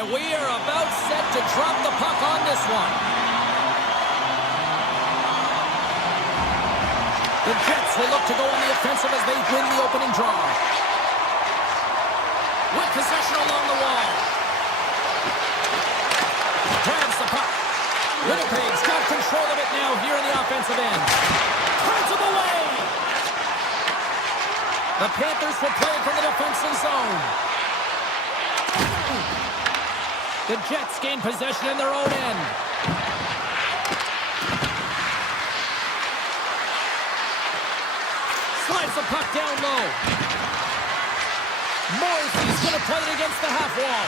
And we are about set to drop the puck on this one. The Jets will look to go on the offensive as they win the opening draw. With possession along the wall. Grabs the puck. Winnipeg's got control of it now here in the offensive end. Turns him away. The Panthers will play it from the defensive zone. The Jets gain possession in their own end. Slides the puck down low. Morrissey's going to play it against the half wall.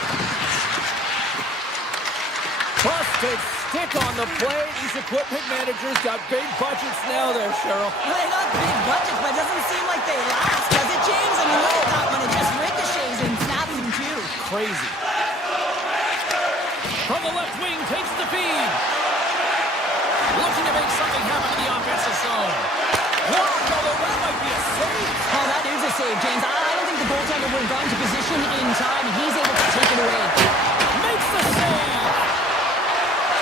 Busted stick on the play. These equipment managers got big budgets now there, Cheryl. Well, they got big budgets, but it doesn't seem like they last, does it, James? I mean, look at that one. It just ricochets and snaps him, too. Crazy. From the left wing, takes the feed. Looking to make something happen in the offensive zone. Whoa, that might be a save. Oh, that is a save, James. I don't think the goaltender would have gone to position in time. He's able to take it away. Makes the save.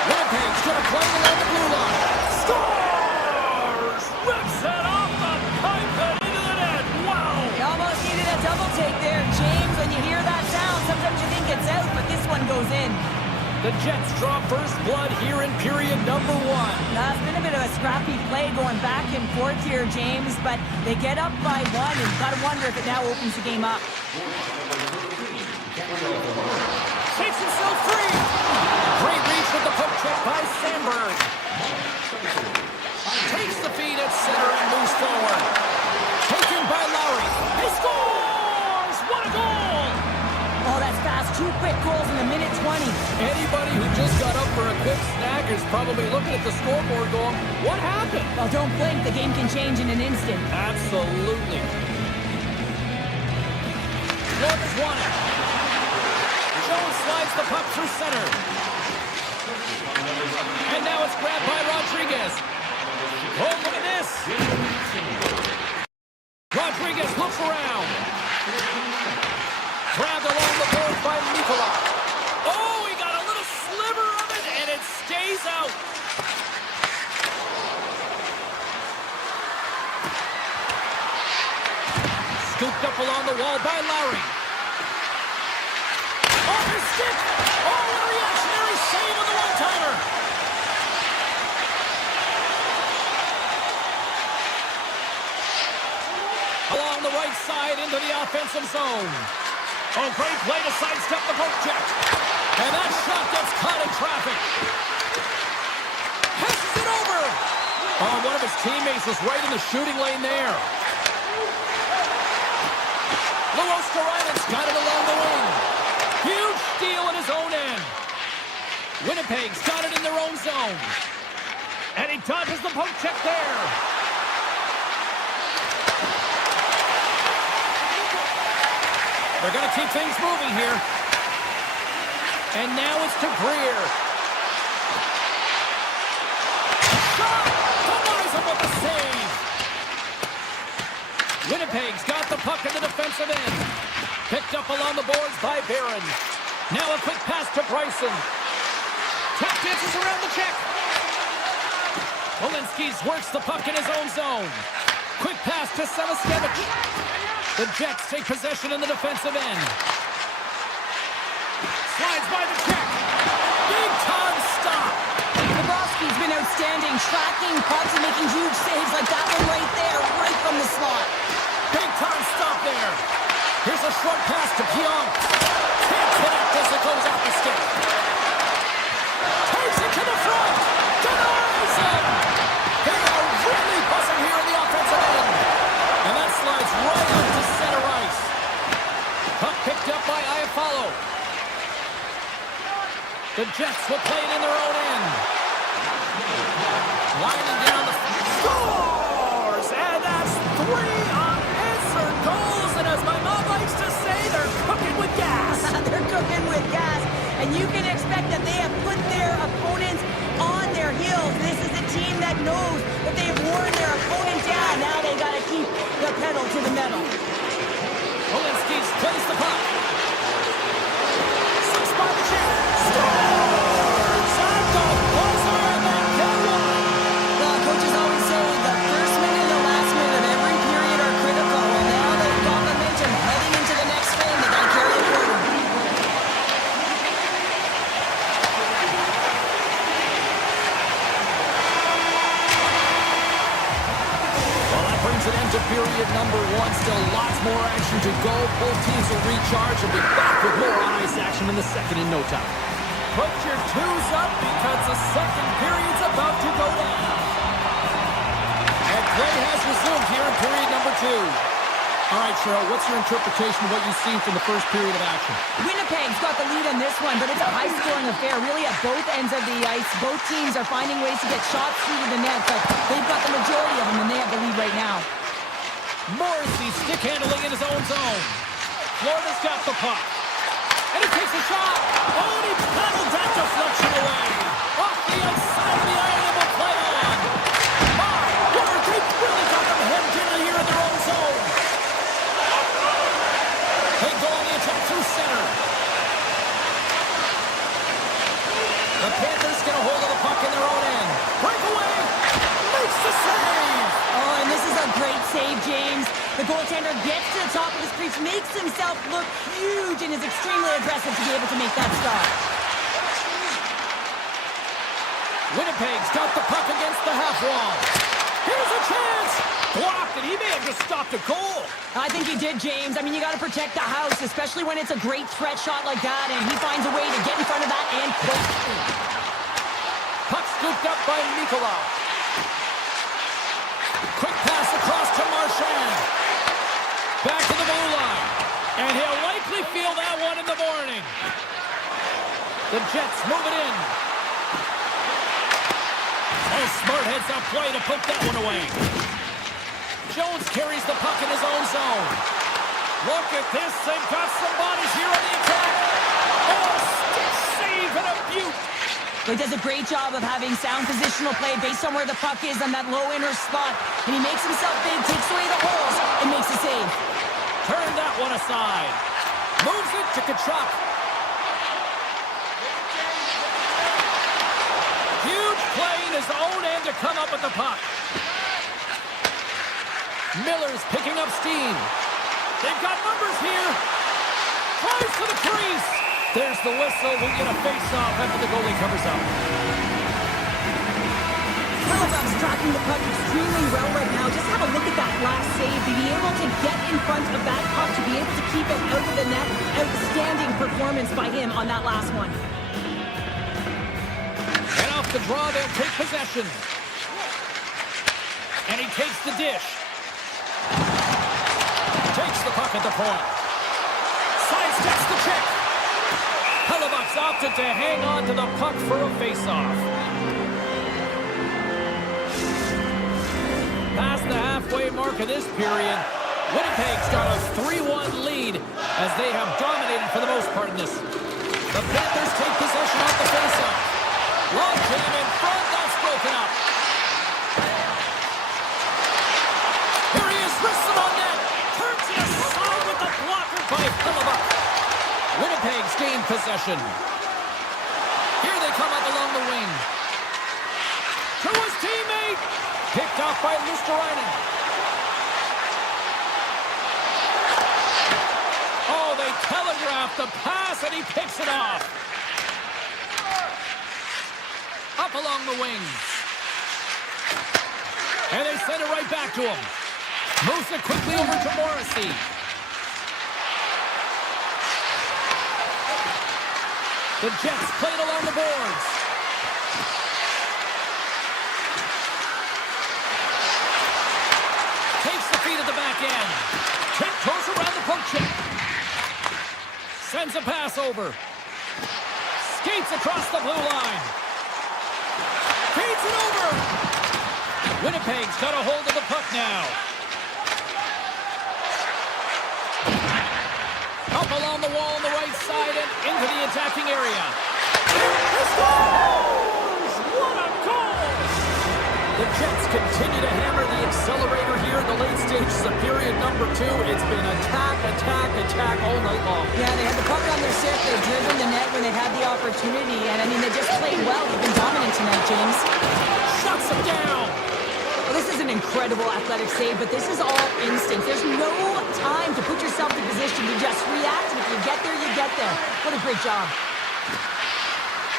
Winnipeg's going to play it along the blue line. Scores! Rips it off the pipe and into the net. Wow! He almost needed a double take there, James. When you hear that sound, sometimes you think it's out, but this one goes in. The Jets draw first blood here in period number 1. Now, it's been a bit of a scrappy play going back and forth here, James, but they get up by 1, and you've got to wonder if it now opens the game up. Takes himself free. Great reach with the poke check by Sandberg. Takes the feed at center and moves forward. Taken by Lowry. He scores! What a goal! Oh, that's fast. 2 quick goals in a minute 20. Anybody who just got up for a quick snack is probably looking at the scoreboard going, what happened? Well, don't blink. The game can change in an instant. Absolutely. Oilers won it. Jones slides the puck through center. And now it's grabbed by Rodriguez. Oh, look at this. Rodriguez looks around. Grabbed along the board by Nicola. Oh, he got a little sliver of it, and it stays out. Scooped up along the wall by Lowry. Off his stick. Oh, a reactionary save on the one-timer. Along the right side into the offensive zone. Oh, great play to sidestep the poke check. And that shot gets caught in traffic. Passes it over. Oh, one of his teammates was right in the shooting lane there. Luos Karainen's got it along the wing. Huge steal in his own end. Winnipeg's got it in their own zone. And he dodges the poke check there. They're going to keep things moving here. And now it's to Greer. Shot! Kamaisen with the save. Winnipeg's got the puck in the defensive end. Picked up along the boards by Barron. Now a quick pass to Bryson. Tap dances around the check. Walensky works the puck in his own zone. Quick pass to Samaskevich. The Jets take possession in the defensive end. Slides by the check. Big time stop. Bobrovsky's been outstanding, tracking pucks and making huge saves like that one right there, right from the slot. Big time stop there. Here's a short pass to Pionk. Can't connect as it goes off the stick. Takes it to the front. Denies him. They are really buzzing here in the offensive end. And that slides right up to center ice. Puck picked up by Iafallo. The Jets will play it in their own end. Lining down the scores! And that's 3 unanswered goals. And as my mom likes to say, they're cooking with gas. They're cooking with gas. And you can expect that they have put their opponents on their heels. This is a team that knows that they've worn their opponent down. Now they got to keep the pedal to the metal. Walensky plays the puck. Six by the check. period number 1. Still lots more action to go. Both teams will recharge and be back with more on-ice action in the second in no time. Put your twos up because the second period's about to go down. And play has resumed here in period number 2. All right, Cheryl, what's your interpretation of what you've seen from the first period of action? Winnipeg's got the lead in this one, but it's a high-scoring affair, really at both ends of the ice. Both teams are finding ways to get shots through to the net, but they've got the majority of them, and they have the lead right now. Morrissey stick handling in his own zone. Florida's got the puck. And he takes a shot. Oh, and he paddled that deflection away. Off the outside of the iron and will play on. My word, they've really got them hemmed in here in their own zone. They go on the attack through center. The Panthers get a hold of the puck in their own end. Breakaway. Makes the save. Oh, and this is a great save, James. The goaltender gets to the top of his crease, makes himself look huge, and is extremely aggressive to be able to make that stop. Winnipeg's got the puck against the half wall. Here's a chance. Blocked, and he may have just stopped a goal. I think he did, James. I mean, you got to protect the house, especially when it's a great threat shot like that, and he finds a way to get in front of that and quick. Puck scooped up by Nikolov. Quick pass across to Marchand. Back to the blue line. And he'll likely feel that one in the morning. The Jets move it in. Oh, smart heads-up play to put that one away. Jones carries the puck in his own zone. Look at this. They've got some bodies here on the attack. Oh, stick save and a beaut. He does a great job of having sound positional play based on where the puck is on that low inner spot. And he makes himself big, takes away the holes, and makes a save. Turn that one aside. Moves it to Tkachuk. Huge play in his own end to come up with the puck. Miller's picking up steam. They've got numbers here. Tries to the crease. There's the whistle. We'll get a face-off after the goalie covers up. Halifax tracking the puck extremely well right now. Just have a look at that last save. To be able to get in front of that puck, to be able to keep it out of the net. Outstanding performance by him on that last one. And off the draw, they'll take possession. And he takes the dish. Takes the puck at the point. Sidesteps the check. Halifax opted to hang on to the puck for a face-off. Past the halfway mark of this period, Winnipeg's got a 3-1 lead as they have dominated for the most part in this. The Panthers take possession off the face-off. Long jam in front, that's broken up. Here he is, wrists him on net. Turns it aside with the blocker by Halifax. Winnipeg's gained possession. Here they come up along the wing. To his teammate. Picked off by Lusterainen. Oh, they telegraphed the pass, and he picks it off. Up along the wings. And they send it right back to him. Moves it quickly over to Morrissey. The Jets played along the boards. Takes the feed at the back end. Tiptoes around the poke check. Sends a pass over. Skates across the blue line. Feeds it over. Winnipeg's got a hold of the puck now. Up along the wall on the right side and into the attacking area. He scores! What a goal! The Jets continue to hammer the accelerator here in the late stages of period number 2. It's been attack, attack, attack all night long. Yeah, they had the puck on their stick. They've driven the net when they had the opportunity. And, I mean, they just played well. They've been dominant tonight, James. Shuts them down! Well, this is an incredible athletic save, but this is all instinct. There's no time to put yourself in position to just react. And if you get there, you get there. What a great job.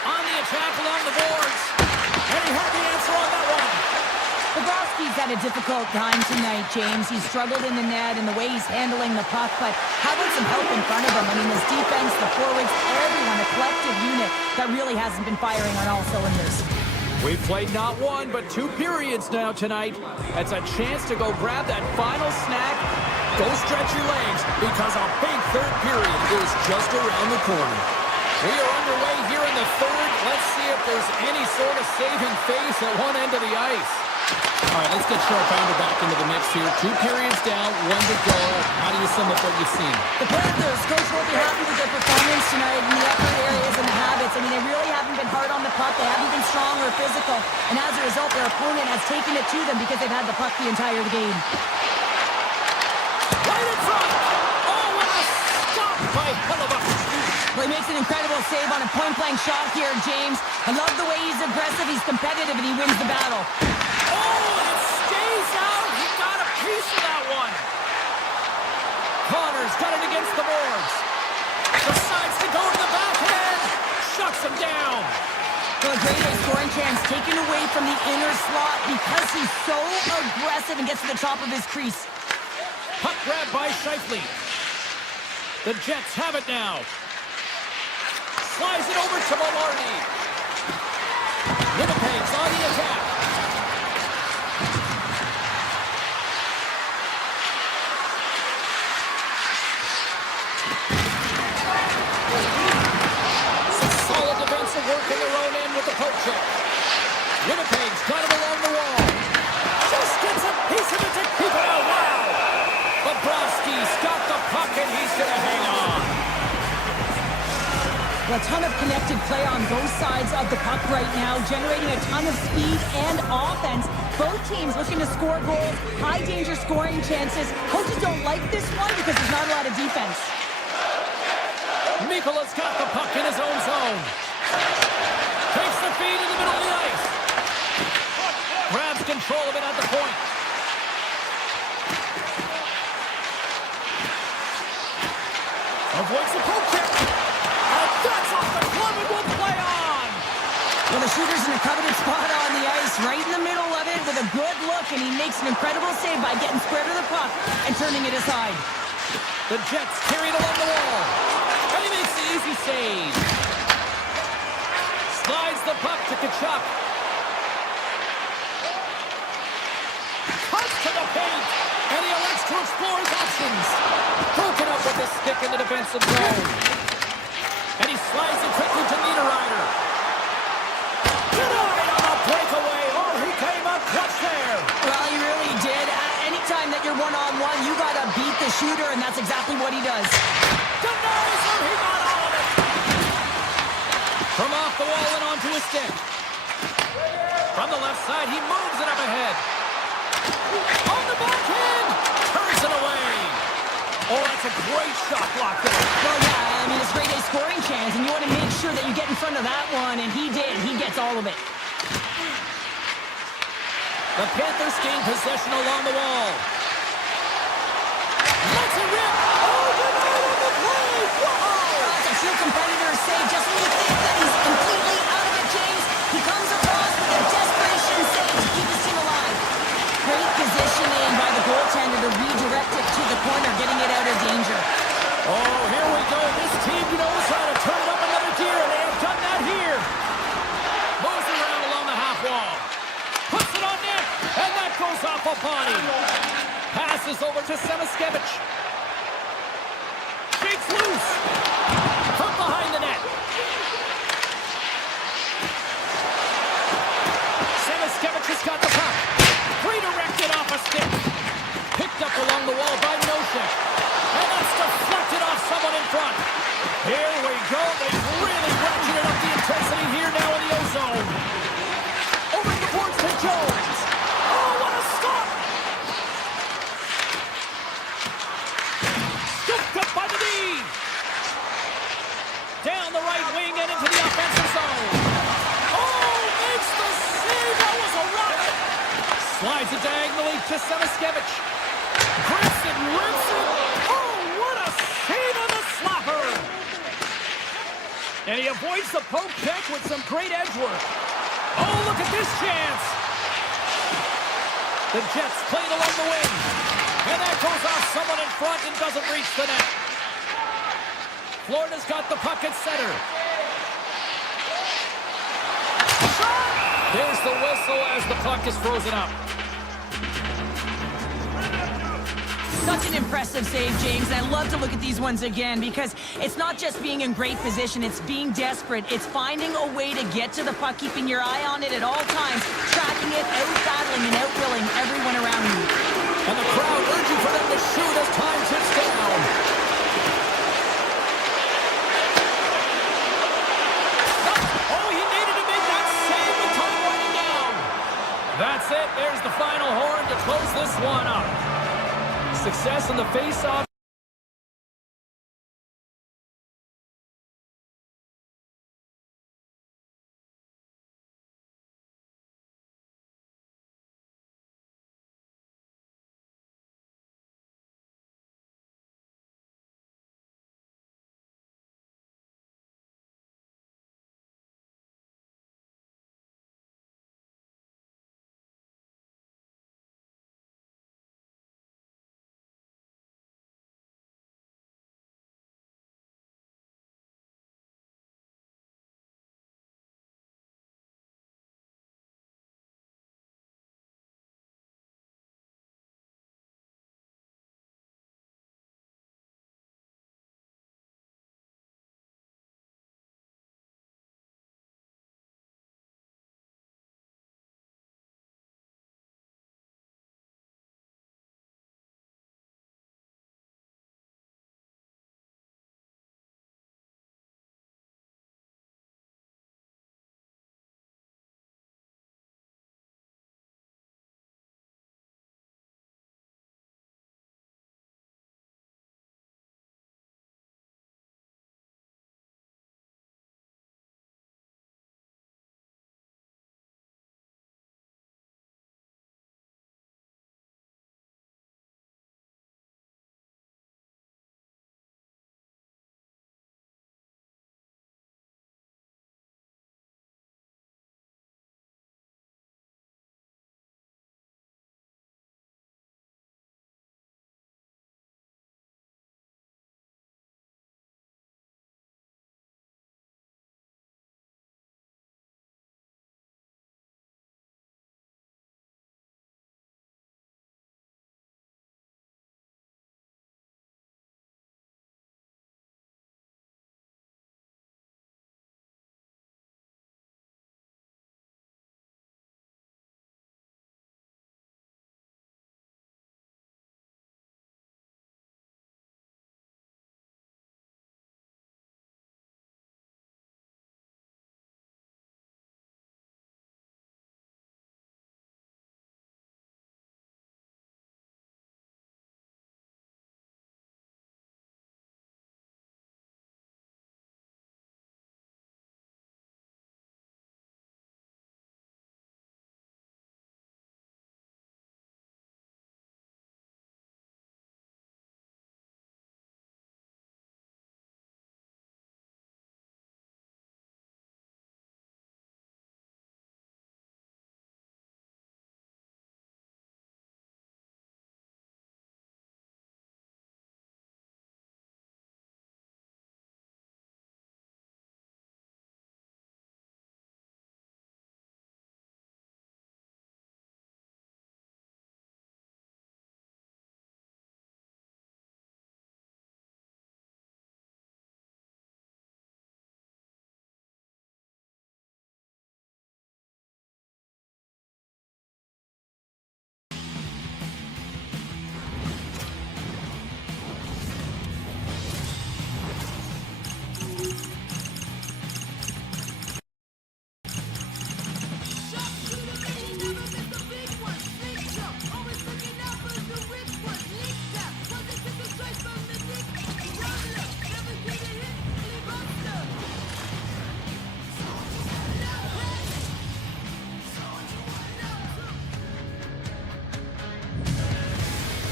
On the attack along the boards. And he had the answer on that one. Bobrovsky's had a difficult time tonight, James. He's struggled in the net and the way he's handling the puck, but how about some help in front of him? I mean, his defense, the forwards, everyone, a collective unit that really hasn't been firing on all cylinders. We've played not one, but 2 periods now tonight. It's a chance to go grab that final snack. Go stretch your legs, because a big third period is just around the corner. We are underway here in the third. Let's see if there's any sort of saving face at one end of the ice. All right, let's get Sharpounder back into the mix here. 2 periods down, 1 to go. How do you sum up what you've seen? The Panthers, coach will be happy with their performance tonight in the effort areas and the habits. I mean, they really haven't been hard on the puck. They haven't been strong or physical. And as a result, their opponent has taken it to them because they've had the puck the entire game. Right in front! Oh, what a stop by Hellebuck! Well, he makes an incredible save on a point-blank shot here, James. I love the way he's aggressive, he's competitive, and he wins the battle. Oh, and it stays out. He got a piece of that one. Connor's got it against the boards. Decides to go to the backhand. Shuts him down. Well, a great scoring chance taken away from the inner slot because he's so aggressive and gets to the top of his crease. Puck grab by Scheifele. The Jets have it now. Slides it over to Maloney. Winnipeg's on the attack. Some solid defensive work in their own end with the poke check. Winnipeg's got it along the wall. Just gets a piece of it to keep it out. Wow! Bobrovsky's got the puck and he's going to hang on. A ton of connected play on both sides of the puck right now, generating a ton of speed and offense. Both teams looking to score goals, high-danger scoring chances. Coaches don't like this one because there's not a lot of defense. Mikola's got the puck in his own zone. Takes the feed in the middle of the ice. Grabs control of it at the point. Avoids the poke check. That's off the glove and will play on! Well, the shooter's in a coveted spot on the ice, right in the middle of it with a good look, and he makes an incredible save by getting square to the puck and turning it aside. The Jets carry it along the wall. And he makes the easy save. Slides the puck to Tkachuk. Cuts to the paint, and he elects to explore his options. Broken up with the stick in the defensive zone. And he slides it quickly to Niederreiter. Denied on a breakaway. Oh, he came up clutch there. Well, he really did. Anytime that you're one-on-one, you got to beat the shooter, and that's exactly what he does. Denies him. He got all of it. From off the wall and onto his stick. From the left side, he moves it up ahead. On the backhand. Turns it away. Oh, that's a great shot block there. Well, yeah, I mean, it's a great A scoring chance, and you want to make sure that you get in front of that one, and he did. He gets all of it. The Panthers gain possession along the wall. Let's it rip. Oh, denied on the play. Whoa! That's a true competitor save. Just when you think that he's completely out of it, James, he comes across with a desperation save to keep his team alive. Great positioning by the goaltender to redirect it to the corner, getting it out of danger. Oh, here we go. This team knows how to turn it up another gear, and they have done that here. Moves around along the half wall. Puts it on net, and that goes off a body. Passes over to Semiskevich. Shakes loose. From behind the net. Semiskevich has got the puck. Redirected off a stick. Picked up along the wall by Nosek. And that's deflected off someone in front. Here we go. They've really ratcheted up the intensity here now in the O-zone. Over the boards to Jones. Oh, what a stop! Scooped up by the knee. Down the right wing and into the offensive zone. Oh, makes the save. That was a rocket. Slides it diagonally to Semiskevich. Grips it, rips it. Oh, what a save on the slapper. And he avoids the poke check with some great edge work. Oh, look at this chance. The Jets play it along the wing. And that goes off someone in front and doesn't reach the net. Florida's got the puck at center. There's the whistle as the puck is frozen up. Such an impressive save, James. I love to look at these ones again because it's not just being in great position, it's being desperate. It's finding a way to get to the puck, keeping your eye on it at all times, tracking it, out-battling and out-willing everyone around you. And the crowd urging for them to shoot as time ticks down. Oh, he needed to make that save with time running down. That's it. There's the final horn to close this one up. Success in the face-off.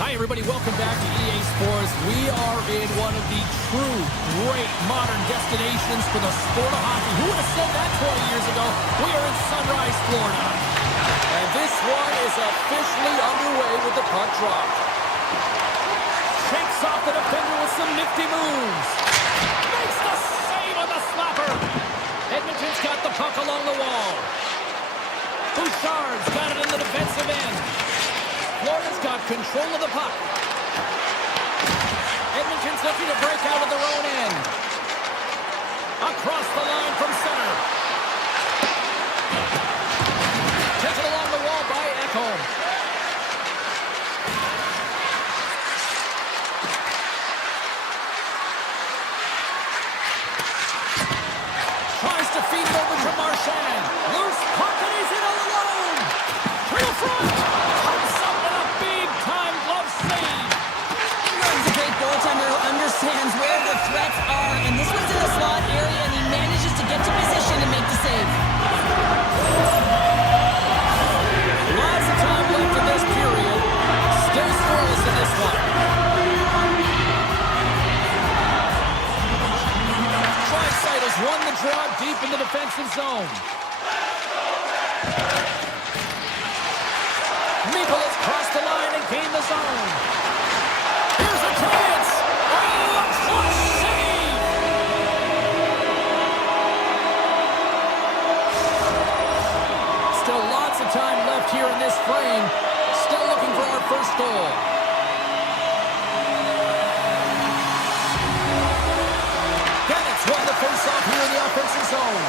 Hi, everybody. Welcome back to EA Sports. We are in one of the true great modern destinations for the sport of hockey. Who would have said that 20 years ago? We are in Sunrise, Florida. And this one is officially underway with the puck dropped. Shakes off the defender with some nifty moves. Makes the save on the slapper. Edmonton's got the puck along the wall. Bouchard's got it in the defensive end. Florida's got control of the puck. Edmonton's looking to break out of their own end. Across the line from center. Taken along the wall by Edmont. Tries to feed it over to Marchand. Loose puck and he's in all alone. To the front. Comes up with a big-time glove save. He's a great goaltender who understands where the threats are, and this one's in the slot area, and he manages to get to position and make the save. Lots of time left in this period. Still scoreless in this one. Frostbite has won the draw deep in the defensive zone. Meeple has crossed the line and gained the zone. Here's a chance. Oh, a clutch save. Still lots of time left here in this frame. Still looking for our first goal. Bennett's won the face-off here in the offensive zone.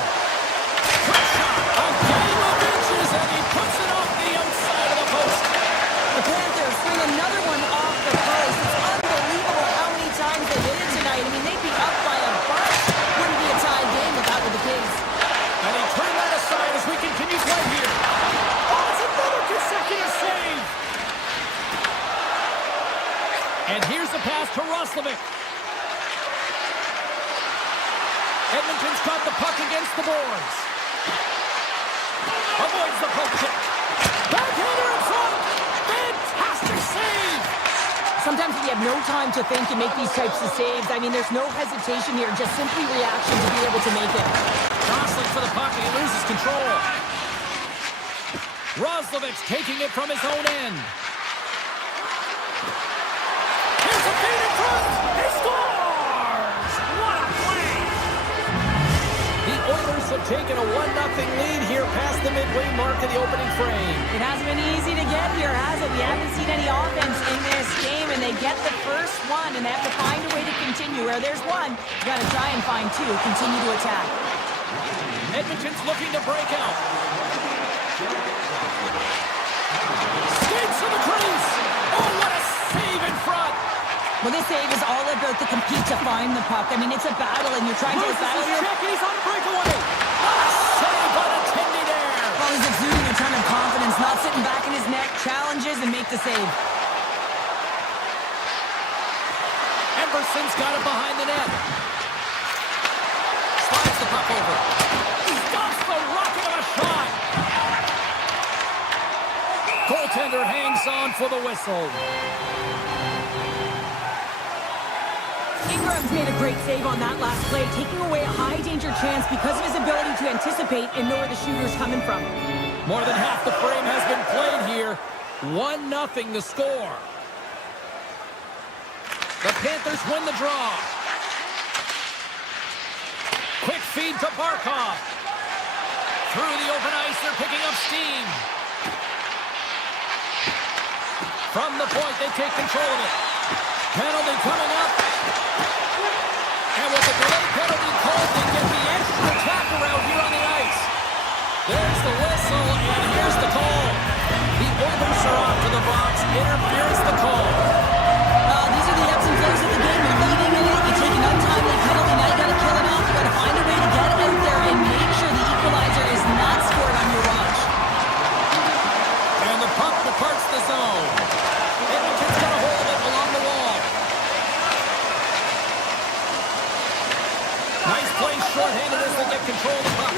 Quick shot. A game of inches, and he puts it off the outside of the post. The Panthers bring another one off the post. It's unbelievable how many times they hit it tonight. I mean, they'd be up by a bunch. Wouldn't be a tie game if that were the case. And he turned that aside as we continue play here. Oh, it's another consecutive save. And here's the pass to Roslovic. Edmonton's got the puck against the boards. Avoids the poke check. Backhander in front. Fantastic save. Sometimes you have no time to think and make these types of saves. I mean, there's no hesitation here, just simply reaction to be able to make it. Jostling for the puck, and he loses control. Roslovic's taking it from his own end. Here's a feed in front. He scores! What a play! The Oilers have taken a 1-0 lead here past the midway mark of the opening frame. It hasn't been easy to get here, has it? We haven't seen any offense in this game, and they get the first one, and they have to find a way to continue. Where there's one, you got to try and find two. Continue to attack. Edmonton's looking to break out. Skates to the crease. Oh, what a save in front. Well, this save is all about the compete to find the puck. I mean, it's a battle, and you're trying to battle here. Check, and he's on a breakaway. What a save by the Tindy there. Well, he's exuding a ton of confidence, not sitting back in his net, challenges, and make the save. Emberson's got it behind the net. Slides the puck over. He stops the rocket of a shot. Goaltender hangs on for the whistle. Ingram's made a great save on that last play, taking away a high-danger chance because of his ability to anticipate and know where the shooter's coming from. More than half the frame has been played here. 1-0 the score. The Panthers win the draw. Quick feed to Barkov. Through the open ice, they're picking up steam. From the point, they take control of it. Penalty coming up. And with the delay penalty called, they get the extra tackle out here on the ice. There's the whistle, and here's the call. The Oilers are off to the box. Interference the call. These are the ebbs and flows of the game. You're leading in it. You take an untimely penalty. Now you got to kill it off. You got to find a way to get out there and make sure the equalizer is not scored on your watch. And the puck departs the zone. Edmonton's got a hold of it along the wall. Nice play shorthanded as they get control of the puck.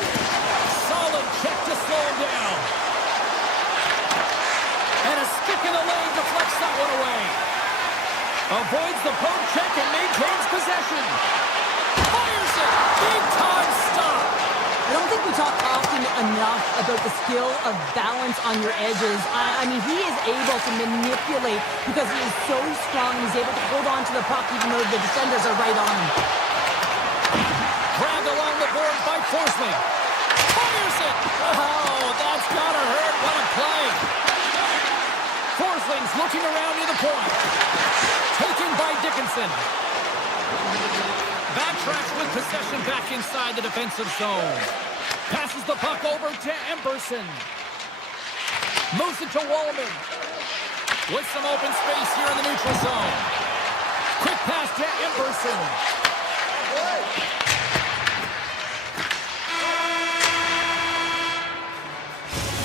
Solid check to slow him down. And a stick in the lane deflects that one away. Avoids the poke check and maintains possession. Fires it. Big time stop. I don't think we talk often enough about the skill of balance on your edges. I mean, he is able to manipulate because he is so strong. He's able to hold on to the puck even though the defenders are right on him. Grabbed along the board by Forsling. Fires it! Oh, that's gotta hurt. What a play. Forsling's looking around near the point. Taken by Dickinson. Backtracks with possession back inside the defensive zone. Passes the puck over to Emberson. Moves it to Wallman. With some open space here in the neutral zone. Quick pass to Emberson.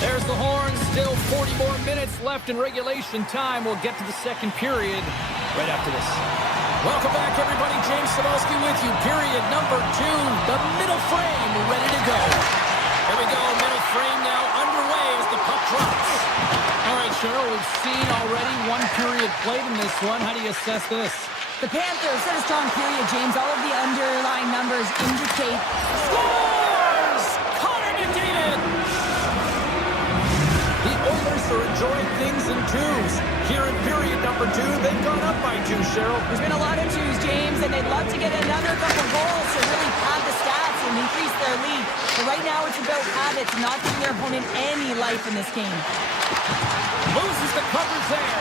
There's the horn. Still 40 more minutes left in regulation time. We'll get to the second period right after this. Welcome back, everybody. James Cebulski with you. Period number 2. The middle frame ready to go. Here we go. Middle frame now underway as the puck drops. All right, Cheryl, we've seen already one period played in this one. How do you assess this? The Panthers set a strong period, James. All of the underlying numbers indicate Scores! Connor McDavid! The Oilers are enjoying things in twos. Here in period number 2, they've gone up by 2, Cheryl. There's been a lot of twos, James, and they'd love to get another couple goals to really pad the stats and increase their lead. But right now it's about habits, not giving their opponent any life in this game. Loses the coverage there.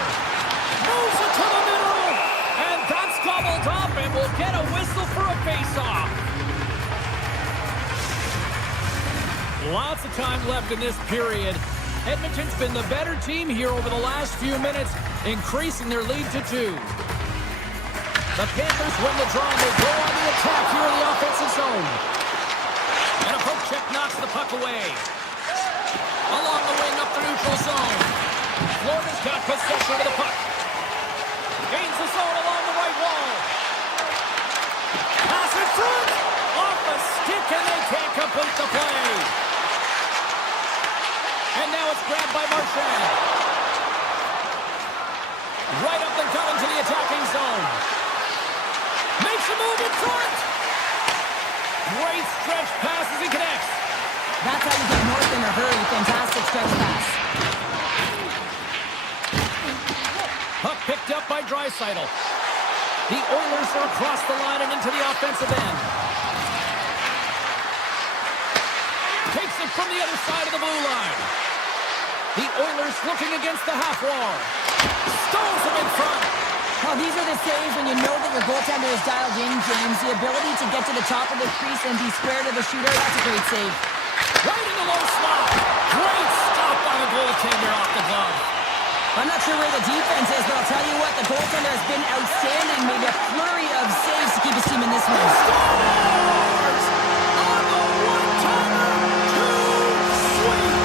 Moves it to the middle. And that's gobbled up, and we'll get a whistle for a face-off. Lots of time left in this period. Edmonton's been the better team here over the last few minutes, increasing their lead to 2. The Panthers win the draw, and they go on the attack here in the offensive zone. And a poke check knocks the puck away. Along the wing up the neutral zone. Florida's got possession of the puck. Gains the zone along the right wall. Pass in front. Off the stick, and they can't complete the play. And now it's grabbed by Marchand. Right up the gut into the attacking zone. Makes a move in front. Great stretch pass as he connects. That's how you get north in a hurry. Fantastic stretch pass. Puck picked up by Draisaitl. The Oilers are across the line and into the offensive end. Takes it from the other side of the blue line. The Oilers looking against the half wall. Stones him in front. Well, these are the saves when you know that your goaltender is dialed in, James. The ability to get to the top of the crease and be square to the shooter, that's a great save. Right in the low slot. Great stop by the goaltender off the glove. I'm not sure where the defense is, but I'll tell you what, the goaltender has been outstanding. Made a flurry of saves to keep his team in this one. Scores! On the one-timer, 2 sweet.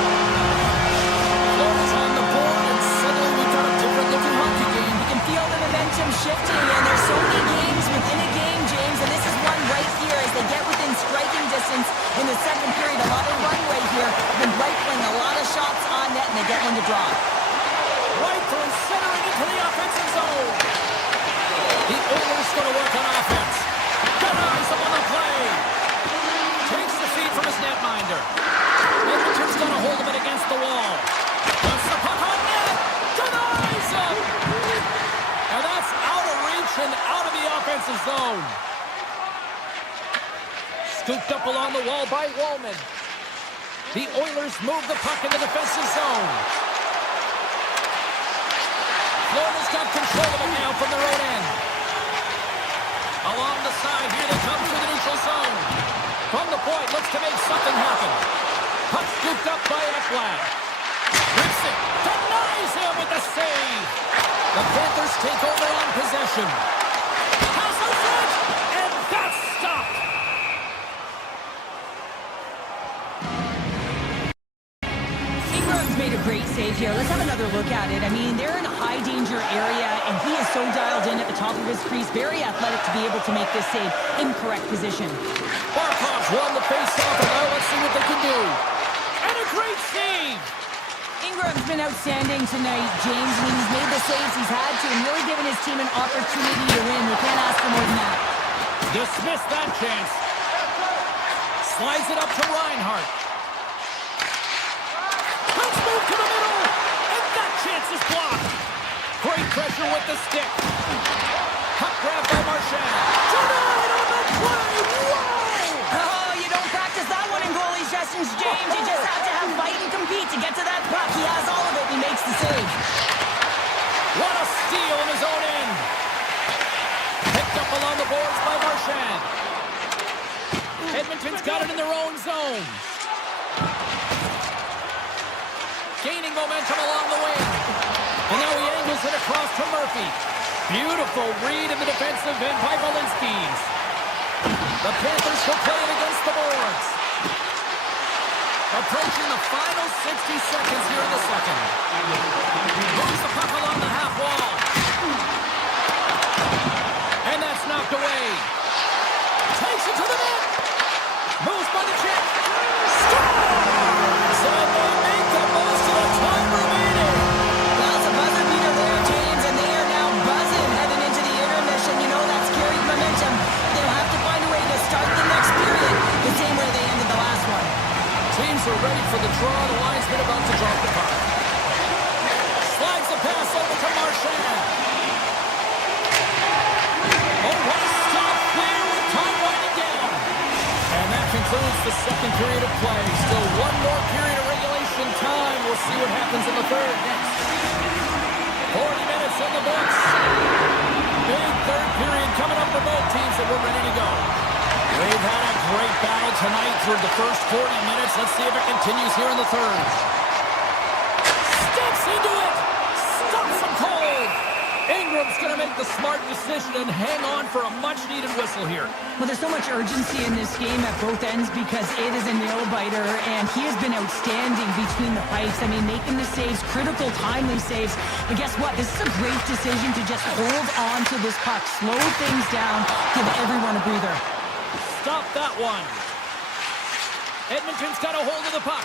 Florida's on the board, and suddenly we've got a different-looking hockey game. You can feel the momentum shifting, and there's so many games within a game, James, and this is one right here as they get within striking distance in the second period. A lot of runway here. Been rifling a lot of shots on net, and they get one to draw. Right through center and into the offensive zone. The Oilers going to work on offense. Got eyes up on the play. Takes the feed from his netminder. Edmonton's going to hold him against the wall. Puts the puck on net. Denies him. And that's out of reach and out of the offensive zone. Scooped up along the wall by Wallman. The Oilers move the puck in the defensive zone. Florida's got control of it now from their own end. Along the side, here they come through the neutral zone. From the point, looks to make something happen. Puck scooped up by Ekblad. Rips it, denies him with the save. The Panthers take over on possession. Pass in front, and that's stopped. Ingram's made a great save here. Let's have another look at it. I mean, they're in a high-danger area, and he is so dialed in at the top of his crease. Very athletic to be able to make this save in correct position. Barkov's won the face-off, and now let's see what they can do. And a great save. Ingram's been outstanding tonight, James. I mean, he's made the saves he's had to and really given his team an opportunity to win. We can't ask for more than that. Dismiss that chance. Slides it up to Reinhart. Let's move to the middle. And that chance is blocked. Great pressure with the stick. Puck grab by Marchand. Denied on the play. Whoa! Oh, you don't practice that one in goalie sessions, James. You just have to have fight and compete to get to that puck. He has all of it. He makes the save. What a steal in his own end. Picked up along the boards by Marchand. Edmonton's got it in their own zone. Gaining momentum along the wing. And now he angles it across to Murphy. Beautiful read in the defensive end by Valinskis. The Panthers will play it against the boards. Approaching the final 60 seconds here in the second. Moves the puck along the half wall. And that's knocked away. Takes it to the net. Moves by the check. Scores! And they make the most of the time remaining. Well, it's a buzzer beater there, James, and they are now buzzing heading into the intermission. You know that's carried momentum. They'll have to find a way to start the next period the same way they ended the last one. Teams are ready for the draw. The linesman about to drop the puck. Slides the pass over to Marchand. Oh, what a stop there with time winding down. And that concludes the second period of play. Still one more period of regulation time. We'll see what happens in the third next. 40 minutes in the books. Big third period coming up for both teams, and we're ready to go. They've had a great battle tonight through the first 40 minutes. Let's see if it continues here in the third. Steps into it. Stops him cold. Ingram's going to make the smart decision and hang on for a much-needed whistle here. Well, there's so much urgency in this game at both ends because it is a nail-biter, and he has been outstanding between the pipes. I mean, making the saves, critical, timely saves. But guess what? This is a great decision to just hold on to this puck, slow things down, give everyone a breather. Stop that one. Edmonton's got a hold of the puck.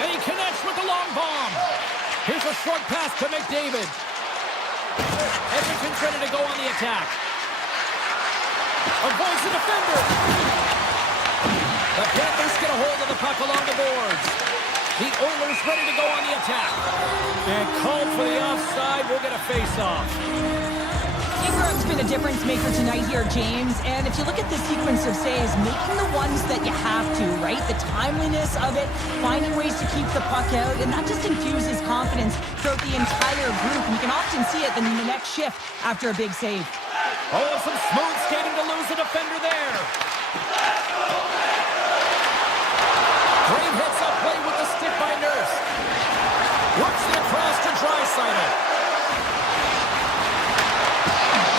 And he connects with the long bomb. Here's a short pass to McDavid. Edmonton's ready to go on the attack. Avoids the defender. The Panthers get a hold of the puck along the boards. The Oilers ready to go on the attack. And called for the offside. We'll get a face-off. Ingram's been a difference maker tonight here, James. And if you look at the sequence of saves, making the ones that you have to, right? The timeliness of it, finding ways to keep the puck out, and that just infuses confidence throughout the entire group. And you can often see it in the next shift after a big save. Oh, some smooth skating to lose the defender there. Great heads-up play with the stick by Nurse. Works it across to Draisaitl.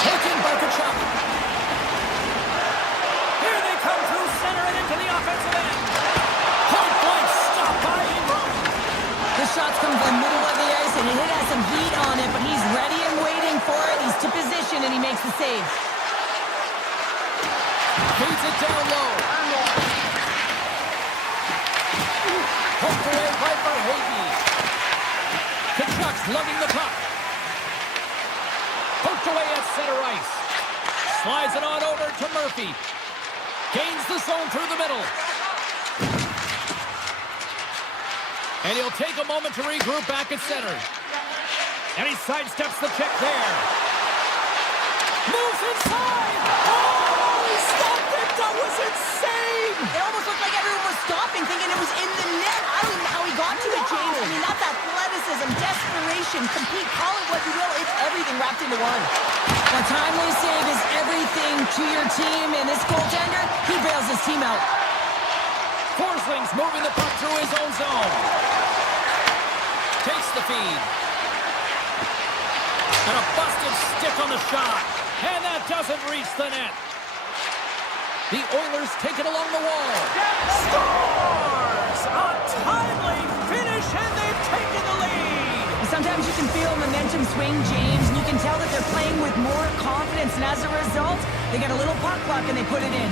Taken by Kachuk. Here they come through center and into the offensive end. Point blank stop by Ingram. The shots come from the middle of the ice, and it has some heat on it, but he's ready and waiting for it. He's to position, and he makes the save. Feeds it down low. Poked away by Verhaeghe. Kachuk's lugging the puck. Poked away at center ice. Slides it on over to Murphy. Gains the zone through the middle. And he'll take a moment to regroup back at center. And he sidesteps the check there. Moves inside. Oh, he stopped it. That was insane. It almost looked like everyone was stopping, thinking it was in the net. I don't know how he got to it, James. I mean, that's athleticism, desperation, compete, call it what you will. It's everything wrapped into one. A timely save is everything to your team, and this goaltender, he bails his team out. Forsling's moving the puck through his own zone. Takes the feed. And a busted stick on the shot. And that doesn't reach the net. The Oilers take it along the wall. Scores! A timely finish, and they've taken the lead. Sometimes you can feel momentum swing, James, and you can tell that they're playing with more confidence, and as a result, they get a little puck luck and they put it in.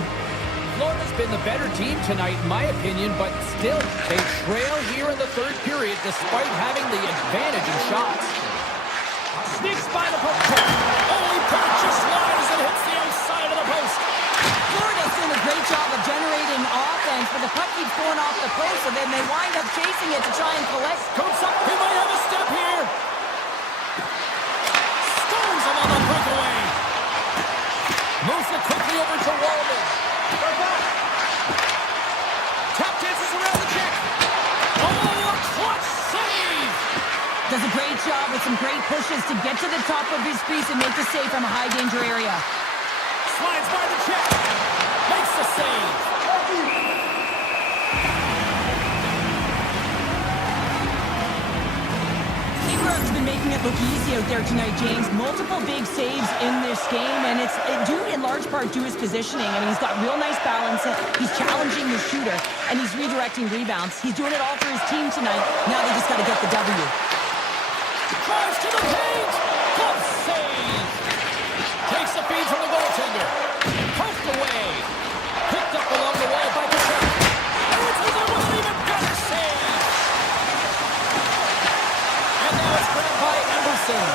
Florida's been the better team tonight, in my opinion, but still, they trail here in the third period despite having the advantage in shots. Sneaks by the post. Oh, he put it just wide as it hits the outside of the post. Florida's doing a great job of generating offense, but the puck keeps going off the post, and then they wind up chasing it to try and collect. Comes up. He might have a step here. Stones him on the breakaway. Moves it quickly over to Wallman. Tap dances around the check. Oh, a clutch save. Does a great job with some great pushes to get to the top of his crease and make the save from a high-danger area. Slides by the check. Makes the save. Seabrook's been making it look easy out there tonight, James. Multiple big saves in this game, and it's due in large part to his positioning. I mean, he's got real nice balance. He's challenging the shooter, and he's redirecting rebounds. He's doing it all for his team tonight. Now they just got to get the W. Drives to the paint. Glove save. Takes the feed from the goaltender. Poked away. Picked up along the wall by Pacheco. And it's with an even better save. And now it's grabbed by Emerson.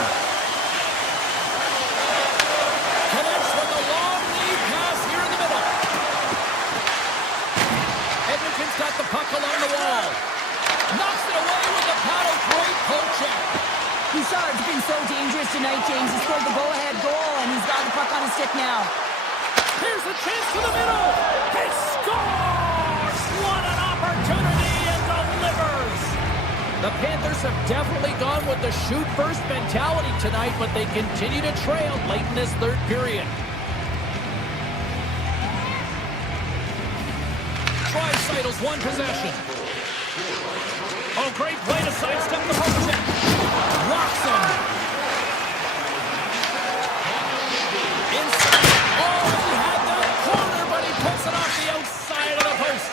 Connects with a long lead pass here in the middle. Edmonton's got the puck along the wall. Knocks it away with the paddle. Great poke check. Bouchard's been so dangerous tonight, James. He scored the go-ahead goal, and he's got the puck on his stick now. Here's a chance to the middle. He scores! What an opportunity, and delivers! The Panthers have definitely gone with the shoot-first mentality tonight, but they continue to trail late in this third period. Draisaitl one possession. Oh, great play to sidestep the poke check. Rocks him. Inside. Oh, he had that corner, but he puts it off the outside of the post.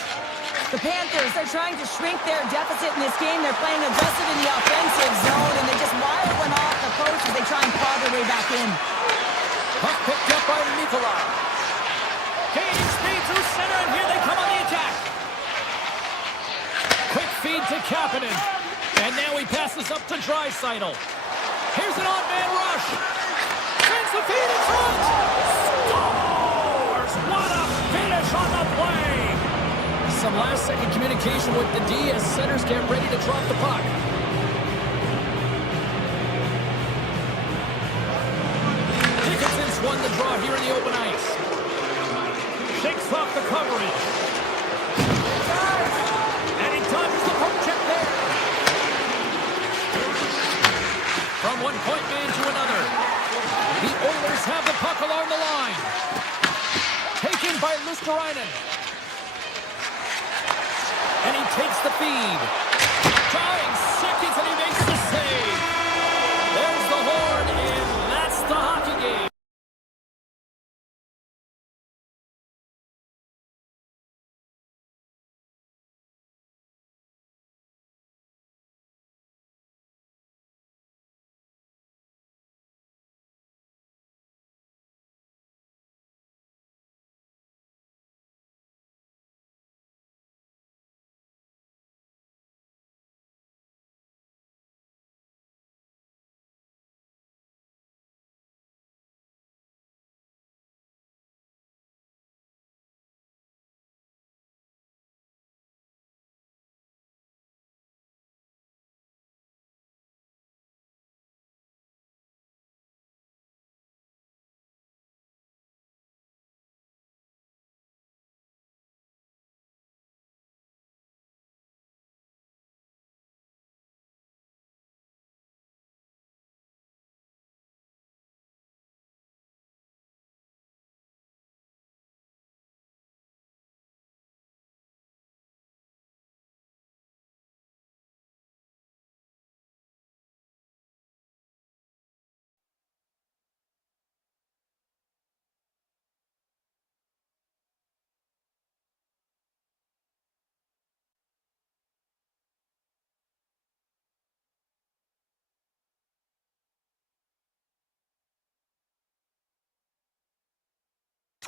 The Panthers, they're trying to shrink their deficit in this game. They're playing aggressive in the offensive zone, and they just wire one off the post as they try and claw their way back in. Puck picked up by Nikolai. Gaining speed through center, and here they come on the attack. Quick feed to Kapanen. And now he passes up to Draisaitl. Here's an odd-man rush. Sends the feed in front. Scores! What a finish on the play! Some last-second communication with the D as centers get ready to drop the puck. Dickinson's won the draw here in the open ice. Shakes off the coverage. And he dodges the poke check there. From one point man to another. The Oilers have the puck along the line. Taken by Luosterainen. And he takes the feed. Dying seconds and he makes the save. There's the horn and that's the hockey game.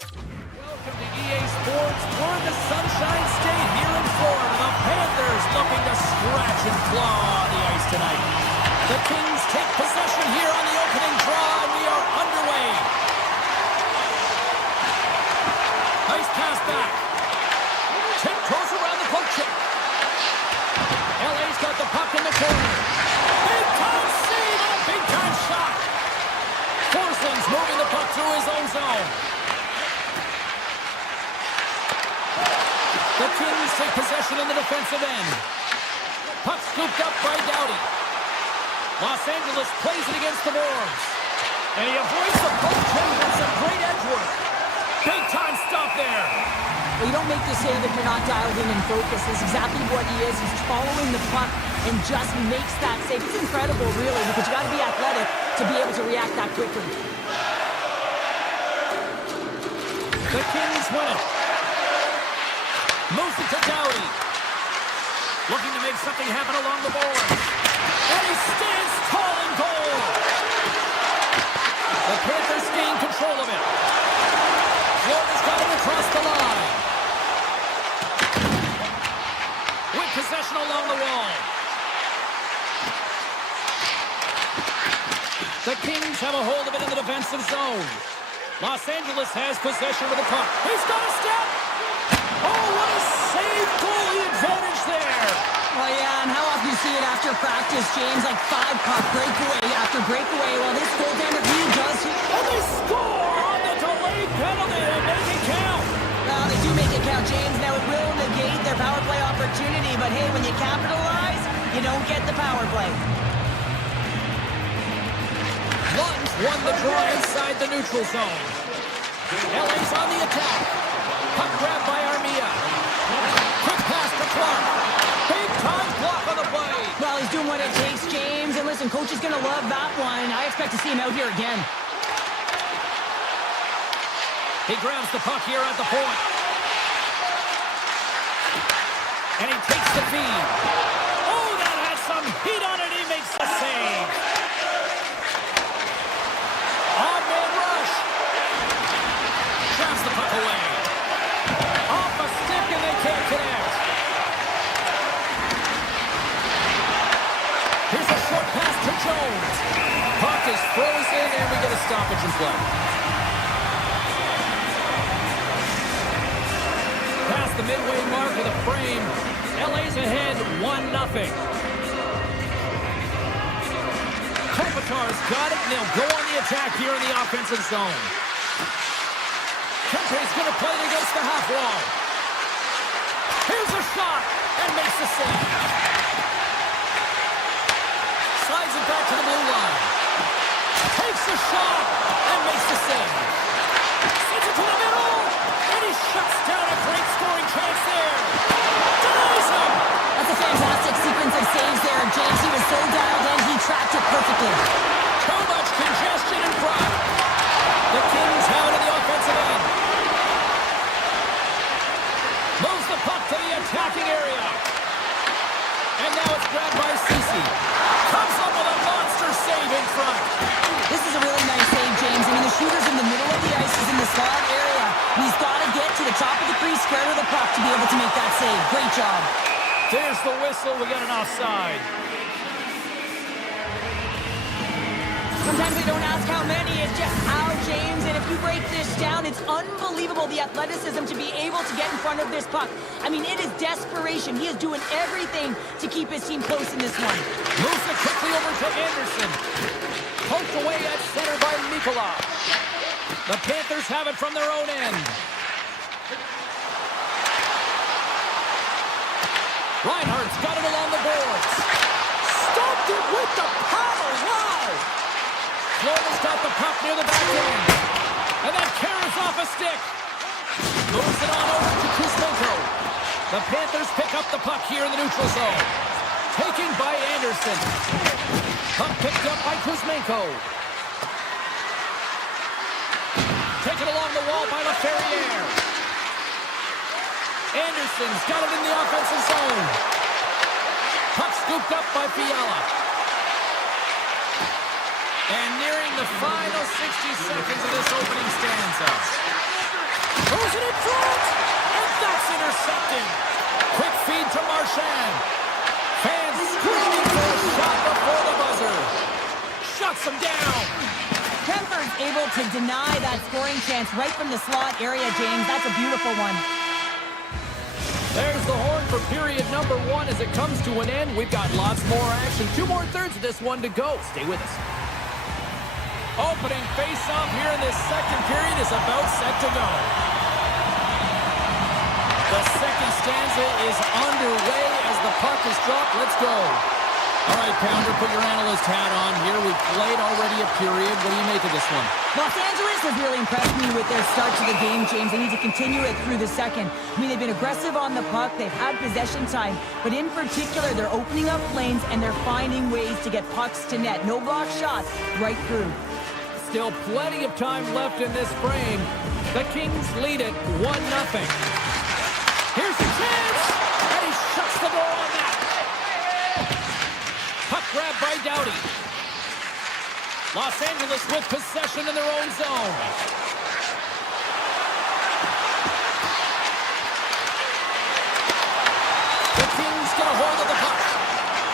Welcome to EA Sports. We're in the Sunshine State here in Florida. The Panthers looking to scratch and claw on the ice tonight. The Kings take possession here on the opening draw, and we are underway. Nice pass back. back. Tiptoes around the poke check. LA's got the puck in the corner. Big time save and a big time shot. Forsling's moving the puck through his own zone. The Kings take possession in the defensive end. Puck scooped up by Doughty. Los Angeles plays it against the boards. And he avoids the poke check and some great edge work. Big time stop there. Well, you don't make the save if you're not dialed in and focused. That's exactly what he is. He's following the puck and just makes that save. It's incredible, really, because you got to be athletic to be able to react that quickly. The Kings win it. Moves it to Doughty. Looking to make something happen along the boards. And he stands tall in goal. The Panthers gain control of it. Florida's got it across the line. With possession along the wall. The Kings have a hold of it in the defensive zone. Los Angeles has possession of the puck. He's got a step. Oh, what a save! Goalie advantage there. Well, yeah, and how often you see it after practice, James, like 5 puck breakaway after breakaway. Well, this goaltender really does. And they score on the delayed penalty. They make it count. Well, they do make it count, James. Now, it will negate their power play opportunity, but hey, when you capitalize, you don't get the power play. Lunds won the draw inside the neutral zone. LA's on the attack. Puck grab by Armia. Quick pass to Clark. Big time block on the play. Well, he's doing what it takes, James. And listen, coach is going to love that one. I expect to see him out here again. He grabs the puck here at the point. And he takes the feed. Oh, that has some heat on it. He makes the save. On-man rush. Shoves the puck away. Off a stick and they can't connect. Here's a short pass to Jones. Puck is frozen and we get a stoppage in play. Past the midway mark of the frame. LA's ahead 1-0. Kopitar's got it and they'll go on the attack here in the offensive zone. Kempe's going to play it against the half wall. Here's a shot and makes the save. Slides it back to the blue line. Takes a shot and makes the save. Sends it to the middle. And he shuts down a great scoring chance there. Denies him. That's a fantastic sequence of saves there. James, he was so dialed in, he tracked it perfectly. Too much congestion in front. The Kings have it in the offensive end. Moves the puck to the attacking area. And now it's grabbed by Ceci. Comes up with a monster save in front. This is a really nice save, James. I mean, the shooter's in the middle of the ice. He's in the slot area. He's got to get to the top of the crease, scared of the puck to be able to make that save. Great job. There's the whistle. We got an offside. Sometimes they don't ask how many, it's just how, James. And if you break this down, it's unbelievable the athleticism to be able to get in front of this puck. I mean, it is desperation. He is doing everything to keep his team close in this one. Moves it quickly over to Anderson. Poked away at center by Mikula. The Panthers have it from their own end. Reinhardt's got it along the boards. Stopped it with the power. Wow! Florida's got the puck near the back end. And that carries off a stick. Moves it on over to Kuzmenko. The Panthers pick up the puck here in the neutral zone. Taken by Anderson. Puck picked up by Kuzmenko. Taken along the wall by LaFerriere. Anderson's got it in the offensive zone. Puck scooped up by Fiala. And nearing the final 60 seconds of this opening stanza. Throws it in front! And that's intercepted. Quick feed to Marchand. Fans screaming for a shot before the buzzer. Shuts him down. Kemper's able to deny that scoring chance right from the slot area, James. That's a beautiful one. There's the horn for period number 1 as it comes to an end. We've got lots more action. 2 more thirds of this one to go. Stay with us. Opening face-off here in this second period is about set to go. The second stanza is underway as the puck is dropped. Let's go. All right, Pounder, put your analyst hat on here. We've played already a period. What do you make of this one? Los Angeles has really impressed me with their start to the game, James. They need to continue it through the second. I mean, they've been aggressive on the puck. They've had possession time. But in particular, they're opening up lanes and they're finding ways to get pucks to net. No block shots right through. Still plenty of time left in this frame. The Kings lead it 1-0. Here's the chance, and he shuts the door on that. Puck grab by Doughty. Los Angeles with possession in their own zone. The Kings get a hold of the puck.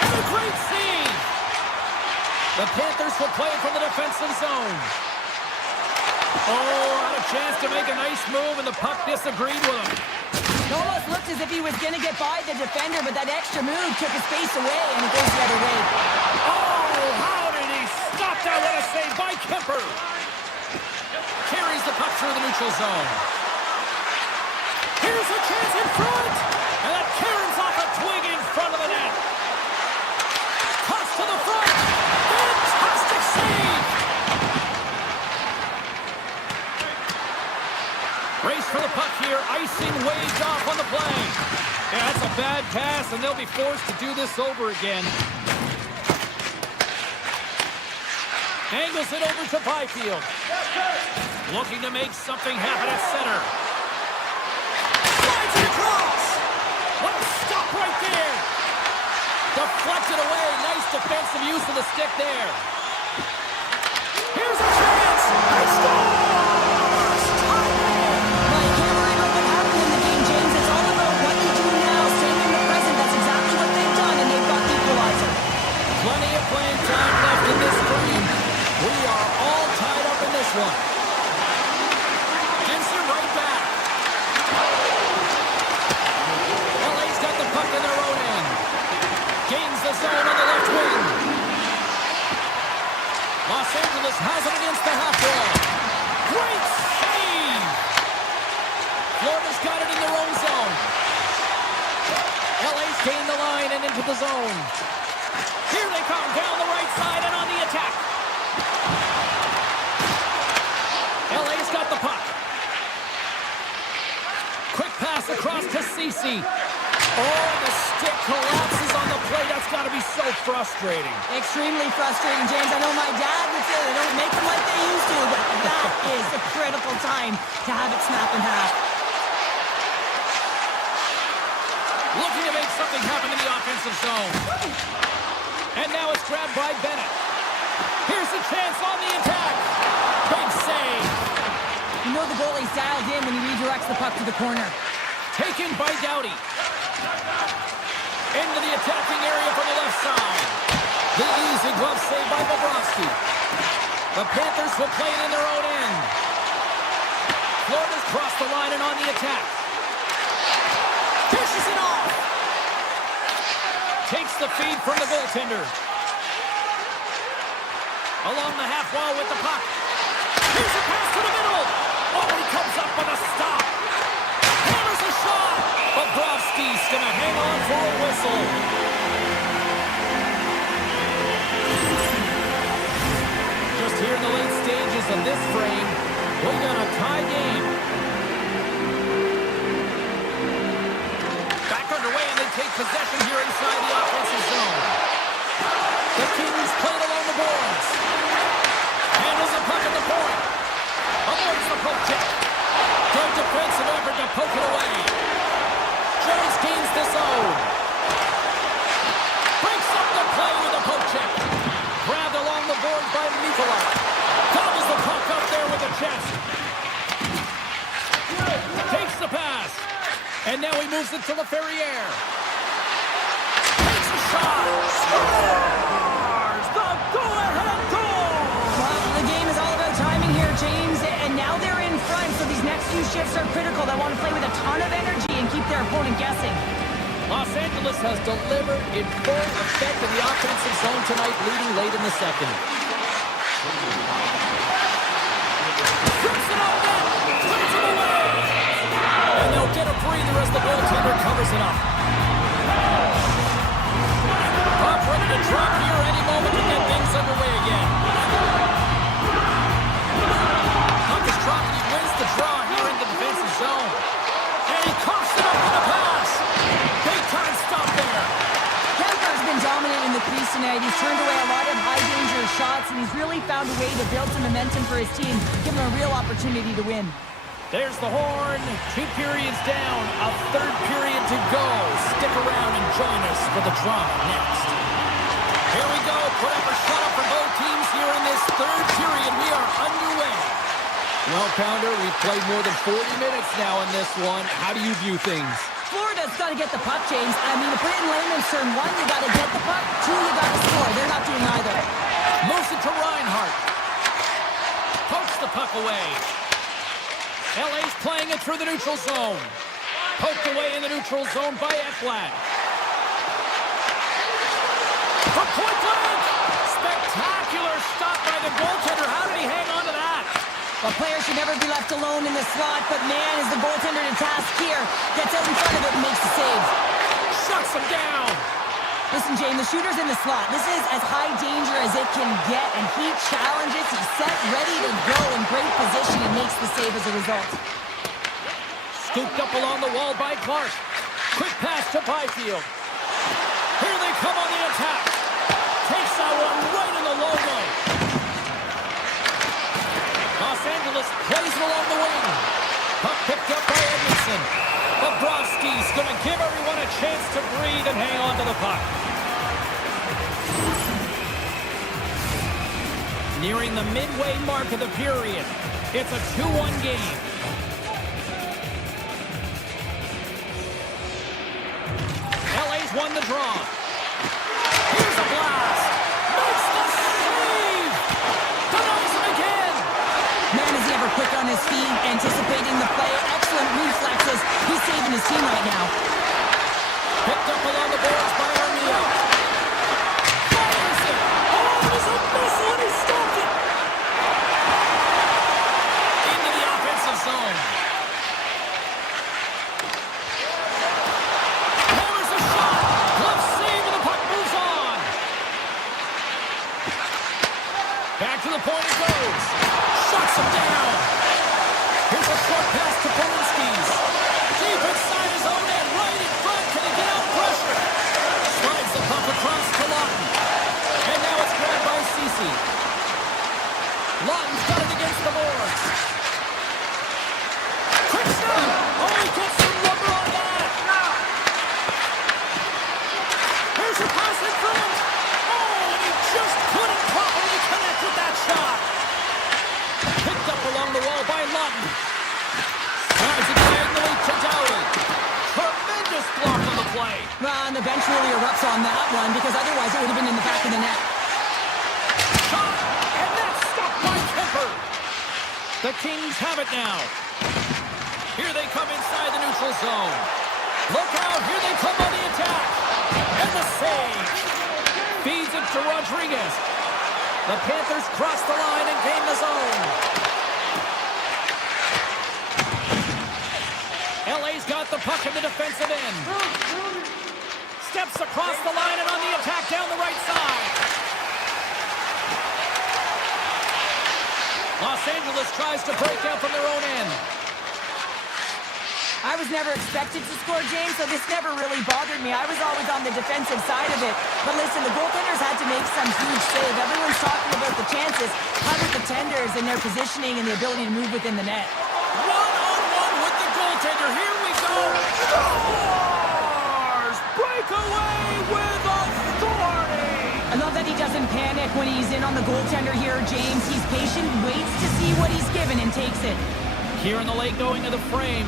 And a great save. The Panthers will play it from the defensive zone. Oh, had a chance to make a nice move, and the puck disagreed with him. It almost looked as if he was going to get by the defender, but that extra move took his face away, and it goes the other way. Oh, how did he stop that? What a save by Kemper. Carries the puck through the neutral zone. Here's a chance in front, and that caroms off a twig in front of the net. Toss to the front. Fantastic save. Race for the puck here. Icing waged off on the play. Yeah, that's a bad pass, and they'll be forced to do this over again. Angles it over to Byfield. Looking to make something happen at center. Slides it across. What a stop right there. Deflected away. Nice defensive use of the stick there. Here's a chance. They score! Plenty of playing time left in this frame. We are all tied up in this one. Gives it right back. LA's got the puck in their own end. Gains the zone on the left wing. Los Angeles has it against the half wall. Great save! Florida's got it in their own zone. LA's gained the line and into the zone. Here they come, down the right side and on the attack. LA's got the puck. Quick pass across to Ceci. Oh, the stick collapses on the play. That's got to be so frustrating. Extremely frustrating, James. I know my dad would say they don't make them like they used to, but that is a critical time to have it snap in half. Looking to make something happen in the offensive zone. And now it's grabbed by Bennett. Here's the chance on the attack. Big save. You know the goalie's dialed in when he redirects the puck to the corner. Taken by Doughty. Into the attacking area from the left side. The easy glove save by Bobrovsky. The Panthers will play it in their own end. Florida's crossed the line and on the attack. Dishes it off. Takes the feed from the goaltender. Along the half wall with the puck. Here's a pass to the middle. Oh, he comes up with a stop. Hammers a shot. Bobrovsky's going to hang on for a whistle. Just here in the late stages of this frame, we got a tie game. Back underway, and they take possession here inside the offensive zone. The Kings played along the boards. Handles the puck at the point. Avoids the poke check. Good defensive effort to poke it away. Jones gains the zone. Breaks up the play with a poke check. Grabbed along the boards by Nikolai. Gobbles the puck up there with a chest. Takes the pass. And now he moves it to LaFerriere. Takes a shot. Scores! The go-ahead goal! Well, the game is all about timing here, James. And now they're in front, so these next few shifts are critical. They want to play with a ton of energy and keep their opponent guessing. Los Angeles has delivered in full effect in the offensive zone tonight, leading late in the second. Shoots it on net, clears it away. And they'll get a breather as the goaltender covers it up. Puck ready to drop here any moment to get things underway again. Puck is dropped and he wins the draw here in the defensive zone. And he coughs it up with the pass. Big time stop there. Kemper's been dominant in the crease tonight. He's turned away a lot of high-danger shots, and he's really found a way to build some momentum for his team, give him a real opportunity to win. There's the horn. 2 periods down. A third period to go. Stick around and join us for the drama next. Here we go. Put up a shot up for both teams here in this third period. We are underway. Well, Pounder, we've played more than 40 minutes now in this one. How do you view things? Florida's got to get the puck, James. I mean, to put it in layman's term, 1, you got to get the puck. 2, you got to score. They're not doing either. Moves it to Reinhart. Pokes the puck away. LA's playing it through the neutral zone. Poked away in the neutral zone by Edmont. For point blank! Spectacular stop by the goaltender. How did he hang on to that? The player should never be left alone in the slot, but man, is the goaltender to task here. Gets out in front of it and makes the save. Shuts him down. Listen, James, the shooter's in the slot. This is as high danger as it can get, and he challenges. He's set, ready to go in great position, and makes the save as a result. Scooped up along the wall by Clark. Quick pass to Byfield. Here they come on the attack. Takes that one right in the logo. Los Angeles plays it along the wing. Puck picked up by Edmondson. Bobrovsky's going to give everyone a chance to breathe and hang on to the puck. Nearing the midway mark of the period. It's a 2-1 game. LA's won the draw. Here's a blast. Makes the save. Denies him again. Man, is he ever quick on his feet, anticipating the play. Excellent reflexes. He's saving his team right now. Picked up along the boards by Armia. Fires it. Oh, it was a missile and he stopped it. Into the offensive zone. Hammers a shot. Glove save and the puck moves on. Back to the point it goes. Shuts him down. Here's a short pass to Polinski's. Deep inside his own end, right in front. Can he get out pressure? Slides the puck across to Lawton. And now it's grabbed by Ceci. Lawton's got it against the boards. Quick stop. Oh, he gets some rubber on that. Here's a pass in front. Oh, and he just couldn't properly connect with that shot. Picked up along the wall by Lawton. Slides it diagonally to Dowdy. Tremendous block on the play. Well, and the bench really erupts on that one, because otherwise it would have been in the back of the net. Shot, and that's stopped by Kemper. The Kings have it now. Here they come inside the neutral zone. Look out, here they come on the attack. And the save. Feeds it to Rodriguez. The Panthers cross the line and gain the zone. LA's got the puck in the defensive end. Steps across the line and on the attack down the right side. Los Angeles tries to break out from their own end. I was never expected to score, James, so this never really bothered me. I was always on the defensive side of it. But listen, the goaltenders had to make some huge save. Everyone's talking about the chances. How about the tenders and their positioning and the ability to move within the net? One-on-one with the goaltender. Here we go. Scores! Breakaway with authority! I love that he doesn't panic when he's in on the goaltender here, James. He's patient, waits to see what he's given, and takes it. Here in the late going to the frame.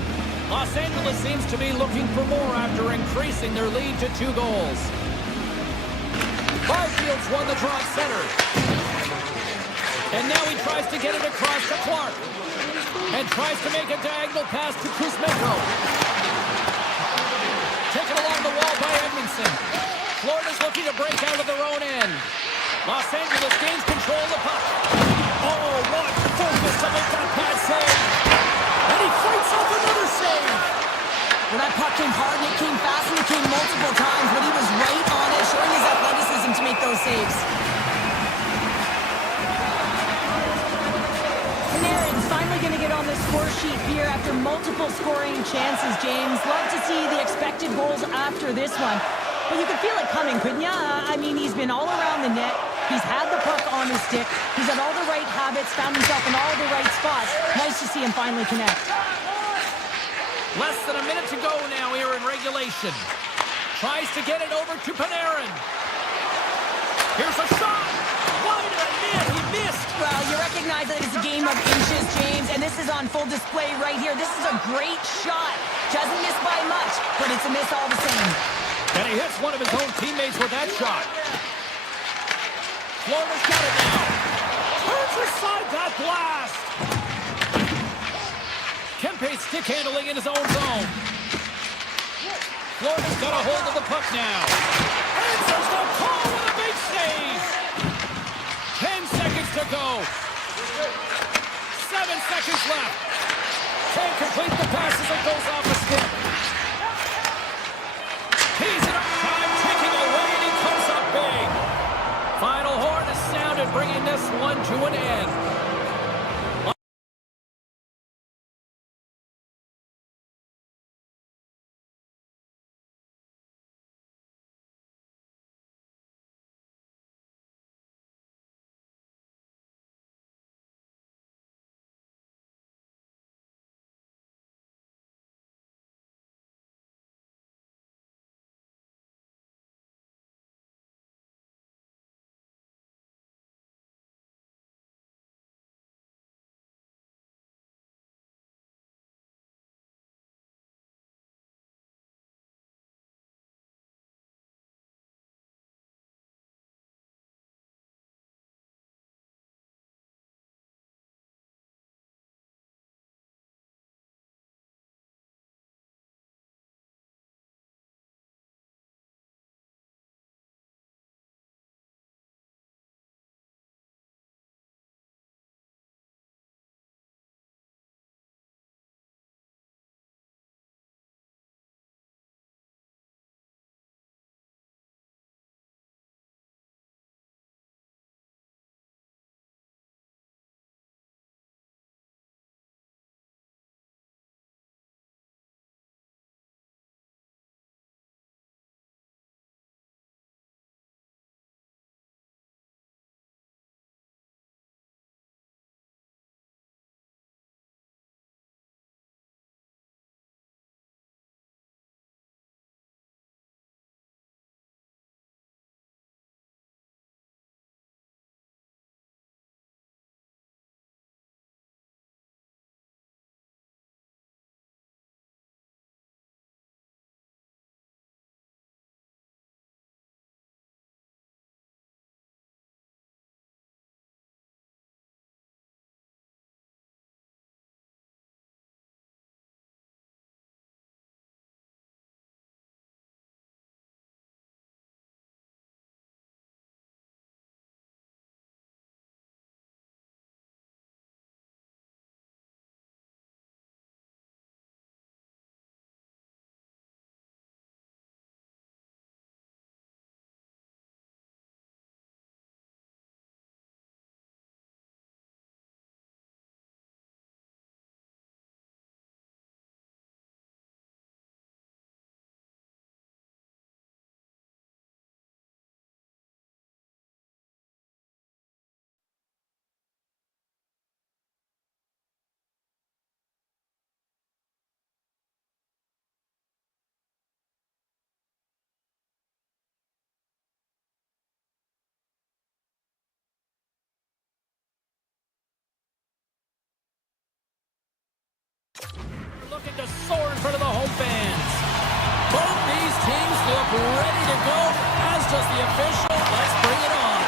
Los Angeles seems to be looking for more after increasing their lead to 2 goals. Byfield's won the draw at center. And now he tries to get it across to Clark. And tries to make a diagonal pass to Kuzmenko. passing. Florida's looking to break out of their own end. Los Angeles gains control of the puck. Oh, what focus to make that pad save. And he fights off another save. Well, that puck came hard, and it came fast, and it came multiple times, but he was right on it, showing his athleticism to make those saves. Panarin's finally going to get on the score sheet here after multiple scoring chances, James. Love to see the expected goals after this one. But you could feel it coming, couldn't you? I mean, he's been all around the net. He's had the puck on his stick. He's had all the right habits, found himself in all the right spots. Nice to see him finally connect. Less than a minute to go now here in regulation. Tries to get it over to Panarin. Here's a shot. Wide of the net. He missed. Well, you recognize that it's a game of inches, James, and this is on full display right here. This is a great shot. Doesn't miss by much, but it's a miss all the same. And he hits one of his own teammates with that shot. Florida's got it now. Turns aside that blast. Kempe's stick handling in his own zone. Florida's got a hold of the puck now. Answers the call with a big save. 10 seconds to go. 7 seconds left. Can't complete the pass as it goes off a stick. He's in a time taking away, and he comes up big. Final horn is sounded, bringing this one to an end. Looking to soar in front of the home fans. Both these teams look ready to go, as does the official. Let's bring it on.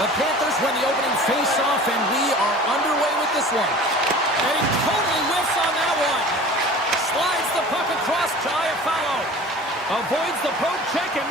The Panthers win the opening face-off, and we are underway with this one. And he totally whiffs on that one. Slides the puck across to Iafallo. Avoids the poke check and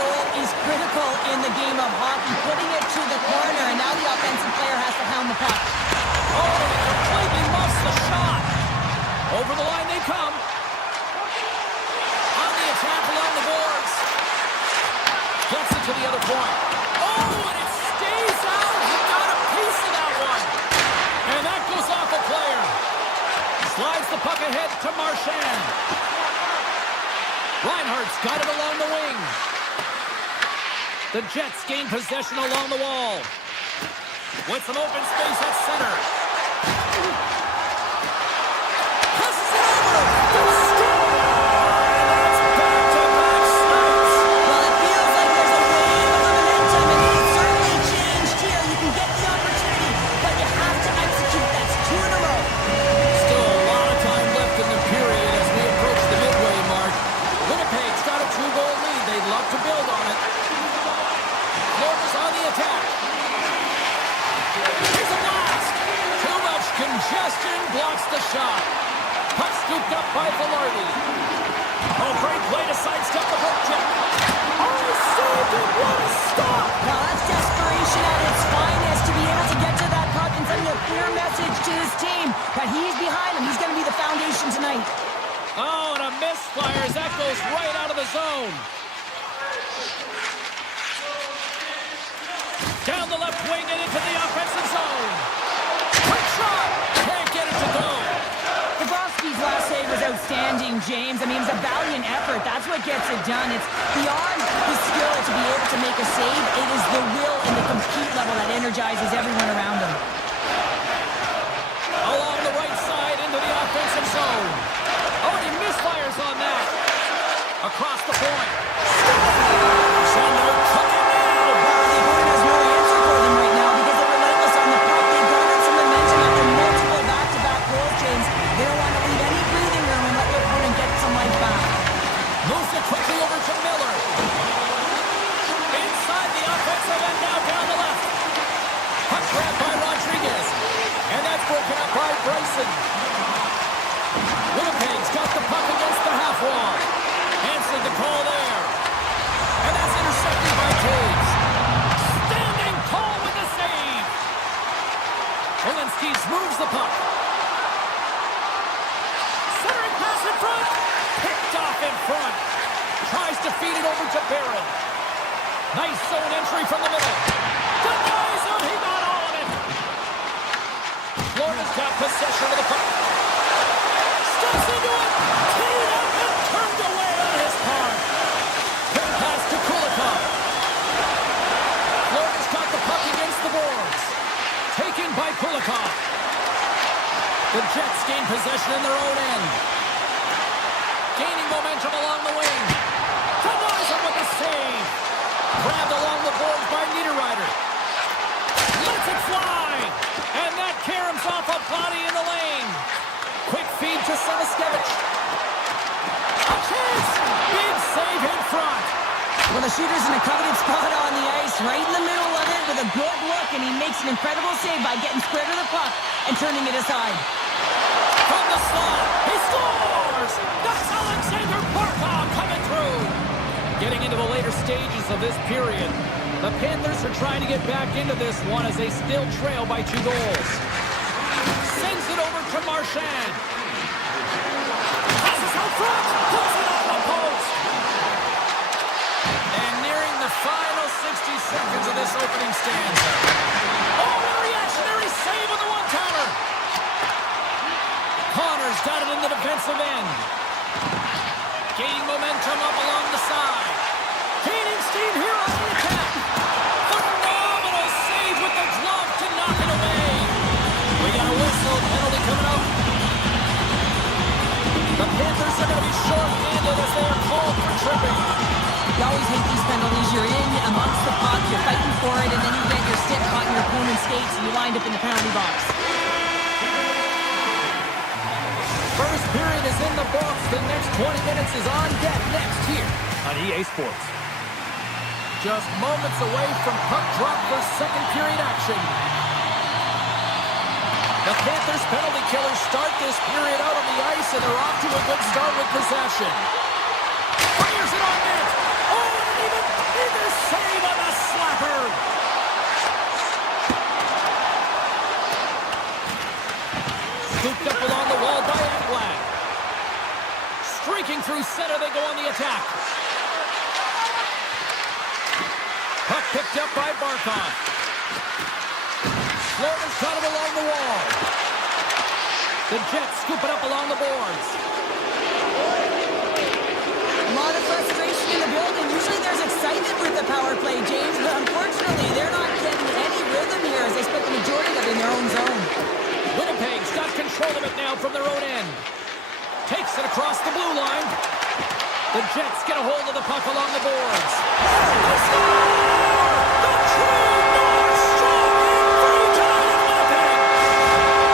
control is critical in the game of hockey. Putting it to the corner, and now the offensive player has to hound the puck. Oh, he completely muffs the shot. Over the line they come. On the attack along the boards. Gets it to the other point. Oh, and it stays out. He got a piece of that one. And that goes off a player. Slides the puck ahead to Marchand. Reinhardt's got it along the wing. The Jets gain possession along the wall. With some open space at center. Passes it over. The score! And it's back-to-back snaps. Well, it feels like there's a wave of momentum, and it's certainly changed here. You can get the opportunity, but you have to execute. That's 2 in a row. Still a lot of time left in the period as we approach the midway mark. Winnipeg's got a 2-goal lead. They'd love to build on it. Florida's on the attack. Here's a blast. Too much congestion blocks the shot. Puck scooped up by Velarde. Oh, great play to sidestep the hook check. Oh, saved it. What a stop. Now, that's desperation at its finest to be able to get to that puck and send a clear message to his team that he's behind him. He's going to be the foundation tonight. Oh, and a misfire as that goes right out of the zone. Down the left wing and into the offensive zone. Quick shot. Can't get it to go. Bobrovsky's last save was outstanding, James. I mean, it was a valiant effort. That's what gets it done. It's beyond the skill to be able to make a save. It is the will and the compete level that energizes everyone around him. Along the right side into the offensive zone. Oh, and he misfires on that. Across the point. Sender cooking now. The opponent has no answer for them right now because they're relentless on the puck. They've garnered some momentum after multiple back-to-back goals, James. They don't want to leave any breathing room and let the opponent get some life back. Moves it quickly over to Miller. Inside the offensive end now down the left. Puck grab by Rodriguez. And that's broken up by Bryson. Winnipeg's got the puck against the half wall. Answered the call there. And that's intercepted by Taves. Standing tall with the save. Walensky moves the puck. Centering pass in front. Picked off in front. Tries to feed it over to Barron. Nice zone entry from the middle. Denies him. He got all of it. Florida's got possession of the puck. Steps into it. Teed up and turned away on his part. Quick pass to Kulikov. Florida's got the puck against the boards. Taken by Kulikov. The Jets gain possession in their own end. Gaining momentum along the wing. Denies him with a save. Grabbed along the boards by Niederreiter. Lets it fly. And that caroms off a body in the lane. Quick feed to Semiskevich. A chance. Big save in front. Well, the shooter's in a coveted spot on the ice, right in the middle of it with a good look, and he makes an incredible save by getting square to the puck and turning it aside. From the slot, he scores! That's Alexander Barkov coming through! Getting into the later stages of this period, the Panthers are trying to get back into this one as they still trail by 2 goals. Sends it over to Marchand. Passes out front, puts it off the post. And nearing the final 60 seconds of this opening stanza. Oh, a reactionary save on the one-timer. Connor's got it in the defensive end. Gaining momentum up along the side. Gaining steam here on the attack. Phenomenal save with the glove to knock it away. We got a whistle, penalty coming up. The Panthers are going to be short-handed as they are called for tripping. You always hate these penalties. You're in amongst the puck, you're fighting for it, and then you get your stick caught in your opponent's skates, and you wind up in the penalty box. First period is in the books. The next 20 minutes is on deck next here on EA Sports. Just moments away from puck drop for second period action. The Panthers penalty killers start this period out on the ice, and they're off to a good start with possession. Fires it on net. Oh, and even through center, they go on the attack. Puck picked up by Barkov. Florida's got him along the wall. The Jets scoop it up along the boards. A lot of frustration in the building. Usually there's excitement with the power play, James, but unfortunately they're not getting any rhythm here as they spent the majority of it in their own zone. Winnipeg's got control of it now from their own end. Takes it across the blue line. The Jets get a hold of the puck along the boards. They score! The true North strong in free time in Winnipeg.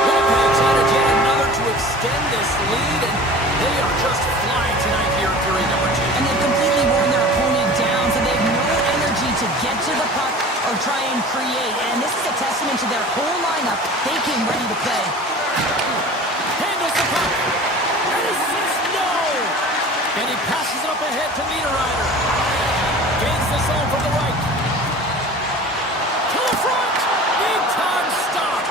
Winnipeg's added yet another to extend this lead, and they are just flying tonight here in period number 2. And they've completely worn their opponent down, so they have no energy to get to the puck or try and create. And this is a testament to their whole lineup. They came ready to play. Handles the puck. And assists, no! And he passes it up ahead to Niederreiter. Gains the zone from the right. To the front! Big time stop!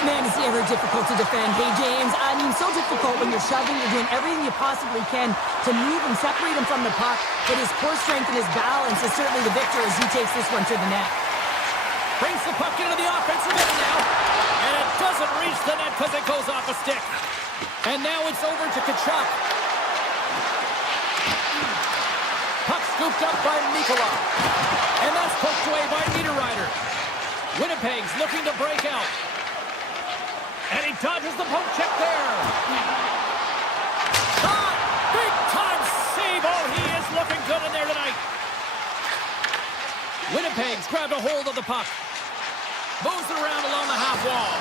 Man, is he ever difficult to defend. Hey, James, I mean, so difficult when you're shoving, you're doing everything you possibly can to move and separate him from the puck, but his core strength and his balance is certainly the victor as he takes this one to the net. Brings the puck into the offensive end now, and it doesn't reach the net because it goes off a stick. And now it's over to Tkachuk. Puck scooped up by Mikula, and that's poked away by Niederreiter. Winnipeg's looking to break out. And he dodges the poke check there. Shot! Big time save. Oh, he is looking good in there tonight. Winnipeg's grabbed a hold of the puck. Moves it around along the half wall.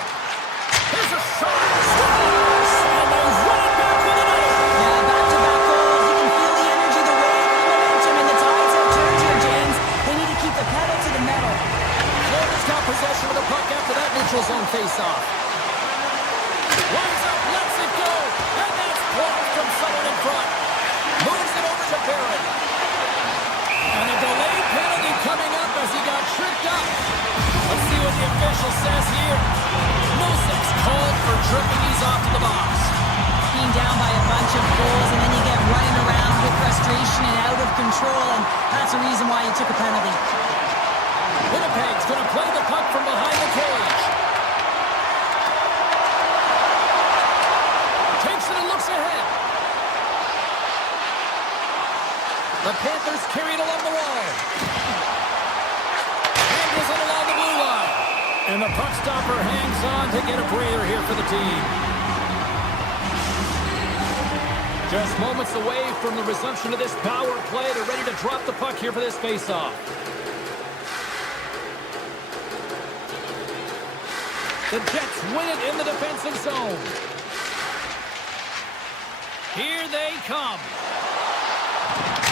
Here's a shot. Scores! And they run it back with another. Yeah, back-to-back goals. You can feel the energy, the wave, the momentum, and the tides have turned here, James. They need to keep the pedal to the metal. Florida's got possession of the puck after that neutral zone face-off. Winds up, lets it go, and that's blocked from someone in front. Moves it over to Barrett. And a delayed penalty coming up as he got tripped up. Let's see what the official says here. Nosek's called for tripping. He's off to the box. Being down by a bunch of goals, and then you get running around with frustration and out of control, and that's the reason why you took a penalty. Winnipeg's going to play the puck from behind the cage. Takes it and looks ahead. The Panthers carry it along the wall. Handles it along the blue line. And the puck stopper hangs on to get a breather here for the team. Just moments away from the resumption of this power play. They're ready to drop the puck here for this faceoff. The Jets win it in the defensive zone. Here they come.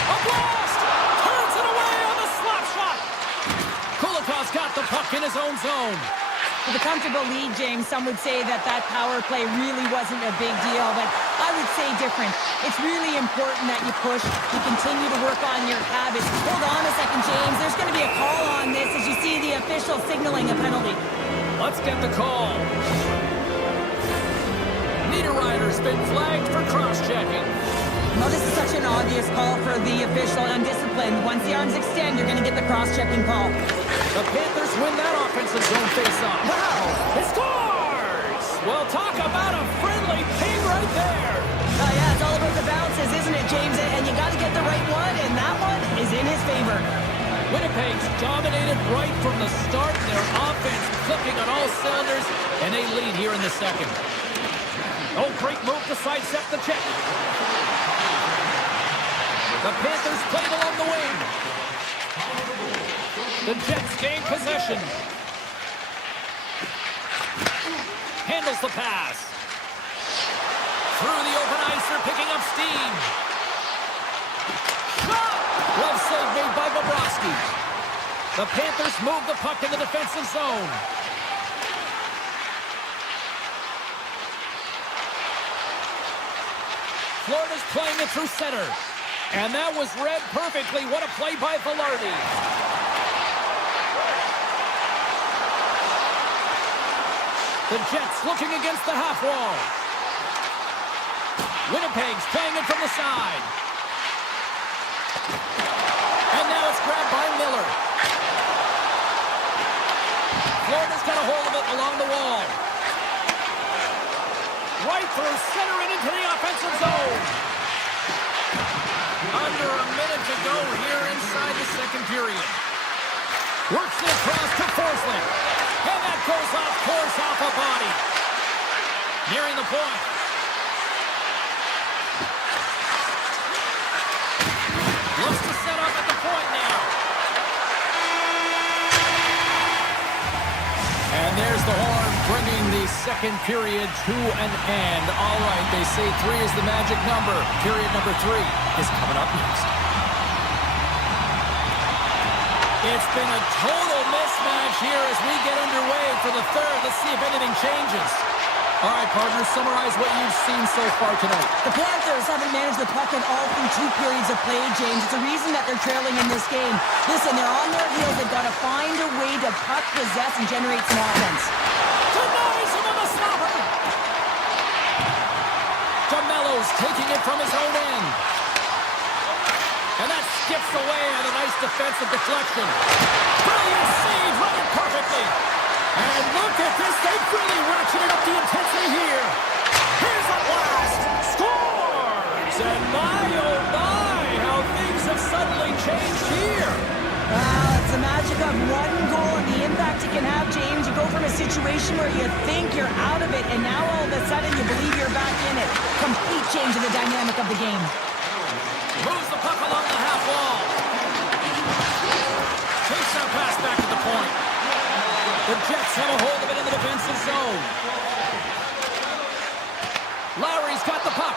A blast! Turns it away on the slap shot. Kulikov's got the puck in his own zone. With a comfortable lead, James, some would say that power play really wasn't a big deal, but I would say different. It's really important that you push, you continue to work on your habits. Hold on a second, James. There's going to be a call on this as you see the official signaling a penalty. Let's get the call. Niederreiter's been flagged for cross-checking. Well, this is such an obvious call for the official, undisciplined. Once the arms extend, you're going to get the cross-checking call. The Panthers win that offensive zone face-off. Wow! It scores! Well, talk about a friendly ping right there. Oh, yeah, it's all about the bounces, isn't it, James? And you got to get the right one, and that one is in his favor. Winnipeg's dominated right from the start. Their offense clicking on all cylinders, and they lead here in the second. Oh, great move to sidestep the check. The Panthers played along the wing. The Jets gain possession. Handles the pass. Through the open ice, they're picking up steam. Shot! Glove save made by Bobrovsky. The Panthers move the puck in the defensive zone. Florida's playing it through center. And that was read perfectly. What a play by Velarde. The Jets looking against the half wall. Winnipeg's playing it from the side. got a hold of it along the wall. Right through center and into the offensive zone. Under a minute to go here inside the second period. Works it across to Forsling. And that goes off course off a body. Nearing the point. Looks to set up at the point now. And there's the horn, bringing the second period to an end. All right, they say 3 is the magic number. Period number 3 is coming up next. It's been a total mismatch here as we get underway for the third. Let's see if anything changes. All right, partners, summarize what you've seen so far tonight. The Panthers haven't managed the puck in all through 2 periods of play, James. It's a reason that they're trailing in this game. Listen, they're on their heels. They've got to find a way to puck possess and generate some offense. Denies him on the stopper. DeMello's taking it from his own end. And that skips away on a nice defensive deflection. Brilliant save, running perfectly. And look at this. They've really ratcheted up the intensity here. Here's a blast. Scores! And my, oh my, how things have suddenly changed here. Wow, it's the magic of one goal and the impact it can have, James. You go from a situation where you think you're out of it, and now all of a sudden you believe you're back in it. Complete change in the dynamic of the game. Moves the puck along the half wall. Takes that pass back to the point. The Jets have a hold of it in the defensive zone. Lowry's got the puck.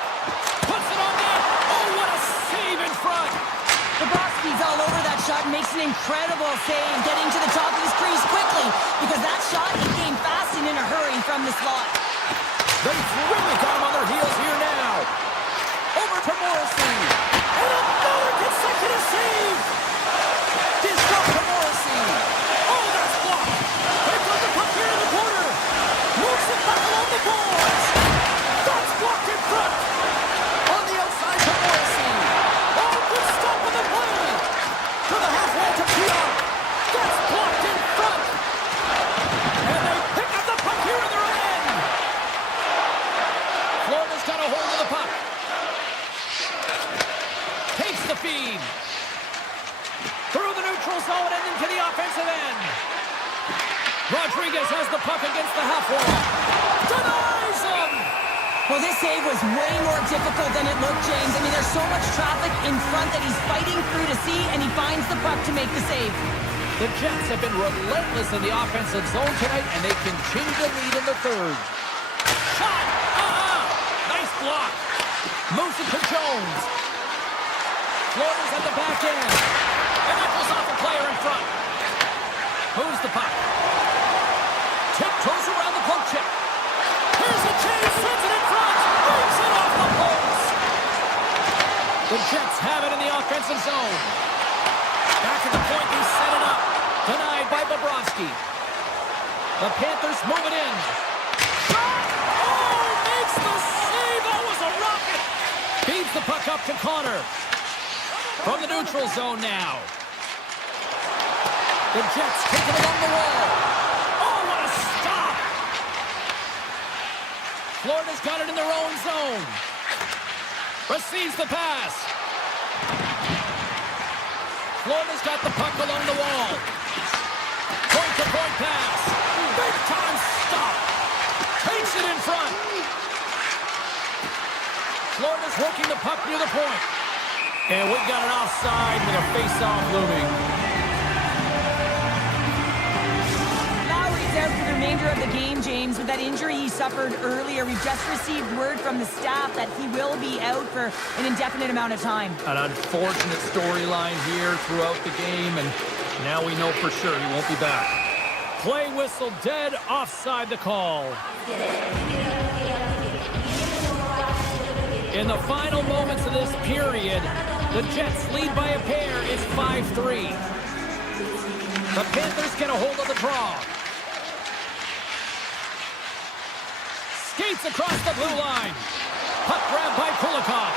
Puts it on net. Oh, what a save in front. Bobrovsky's all over that shot and makes an incredible save, getting to the top of his crease quickly, because that shot he came fast and in a hurry from the slot. They've really got him on their heels here now. Over to Morrissey. And another consecutive save. Disrupt to Morrissey. Oh, that's blocked. They've got the puck here in the corner. Moves it back along the boards. That's blocked in front. On the outside to Morrissey. Oh, good stop on the play. To the half wall to Pionk. That's blocked in front. And they pick up the puck here in their own end. Florida's got a hold of the puck. Takes the feed. Through the neutral zone and into the offensive end. Rodriguez has the puck against the half wall. Denies him! Well, this save was way more difficult than it looked, James. I mean, there's so much traffic in front that he's fighting through to see, and he finds the puck to make the save. The Jets have been relentless in the offensive zone tonight, and they continue to lead in the third. Shot! Nice block. Moves it to Jones. Florida's at the back end. And that goes off a player in front. Moves the puck. Tiptoes around the poke check. Here's a chance. Sends it in front. Moves it off the post. The Jets have it in the offensive zone. Back at the point, they set it up. Denied by Bobrovsky. The Panthers move it in. Shot! Oh, makes the save. That was a rocket. Feeds the puck up to Connor. From the neutral zone now. The Jets take it along the wall. Oh, what a stop! Florida's got it in their own zone. Receives the pass. Florida's got the puck along the wall. Point-to-point pass. Big-time stop. Takes it in front. Florida's working the puck near the point. And we got an offside with a face-off looming. Lowry's out for the remainder of the game, James, with that injury he suffered earlier. We've just received word from the staff that he will be out for an indefinite amount of time. An unfortunate storyline here throughout the game, and now we know for sure he won't be back. Play whistle dead, offside the call. In the final moments of this period, the Jets lead by a pair. It's 5-3. The Panthers get a hold of the draw. Skates across the blue line. Puck grab by Kulikov.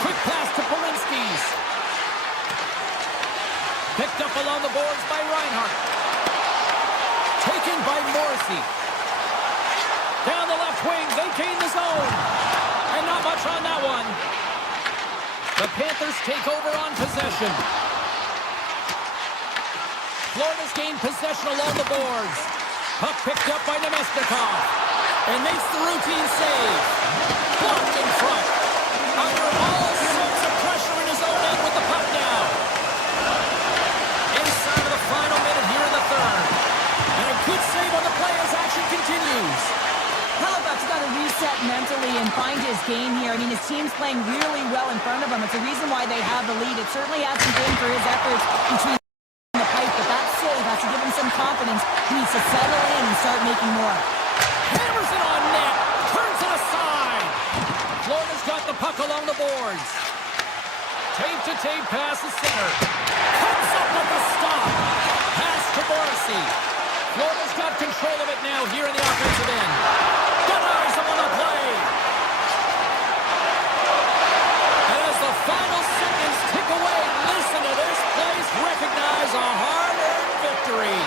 Quick pass to Polinskis. along the boards by Reinhart. Taken by Morrissey. Down the left wing, they gain the zone. And not much on that one. The Panthers take over on possession. Florida's gained possession along the boards. Puck picked up by Nemesnikov. And makes the routine save. Blocked in front. Under all sorts of pressure in his own end with the puck now. Inside of the final minute here in the third. And a good save on the play as action continues. Halifax got to reset mentally and find his game here. I mean, his team's playing really well in front of him. It's the reason why they have the lead. It certainly hasn't been for his efforts between the pipe, but that save has to give him some confidence. He needs to settle in and start making more. Hammers it on net. Turns it aside. Florida's got the puck along the boards. Tape-to-tape pass to center. Comes up with the stop. Pass to Morrissey. Florida's got control of it now here in the offensive end. Denies him on the play. And as the final seconds tick away, listen to this place recognize a hard-earned victory.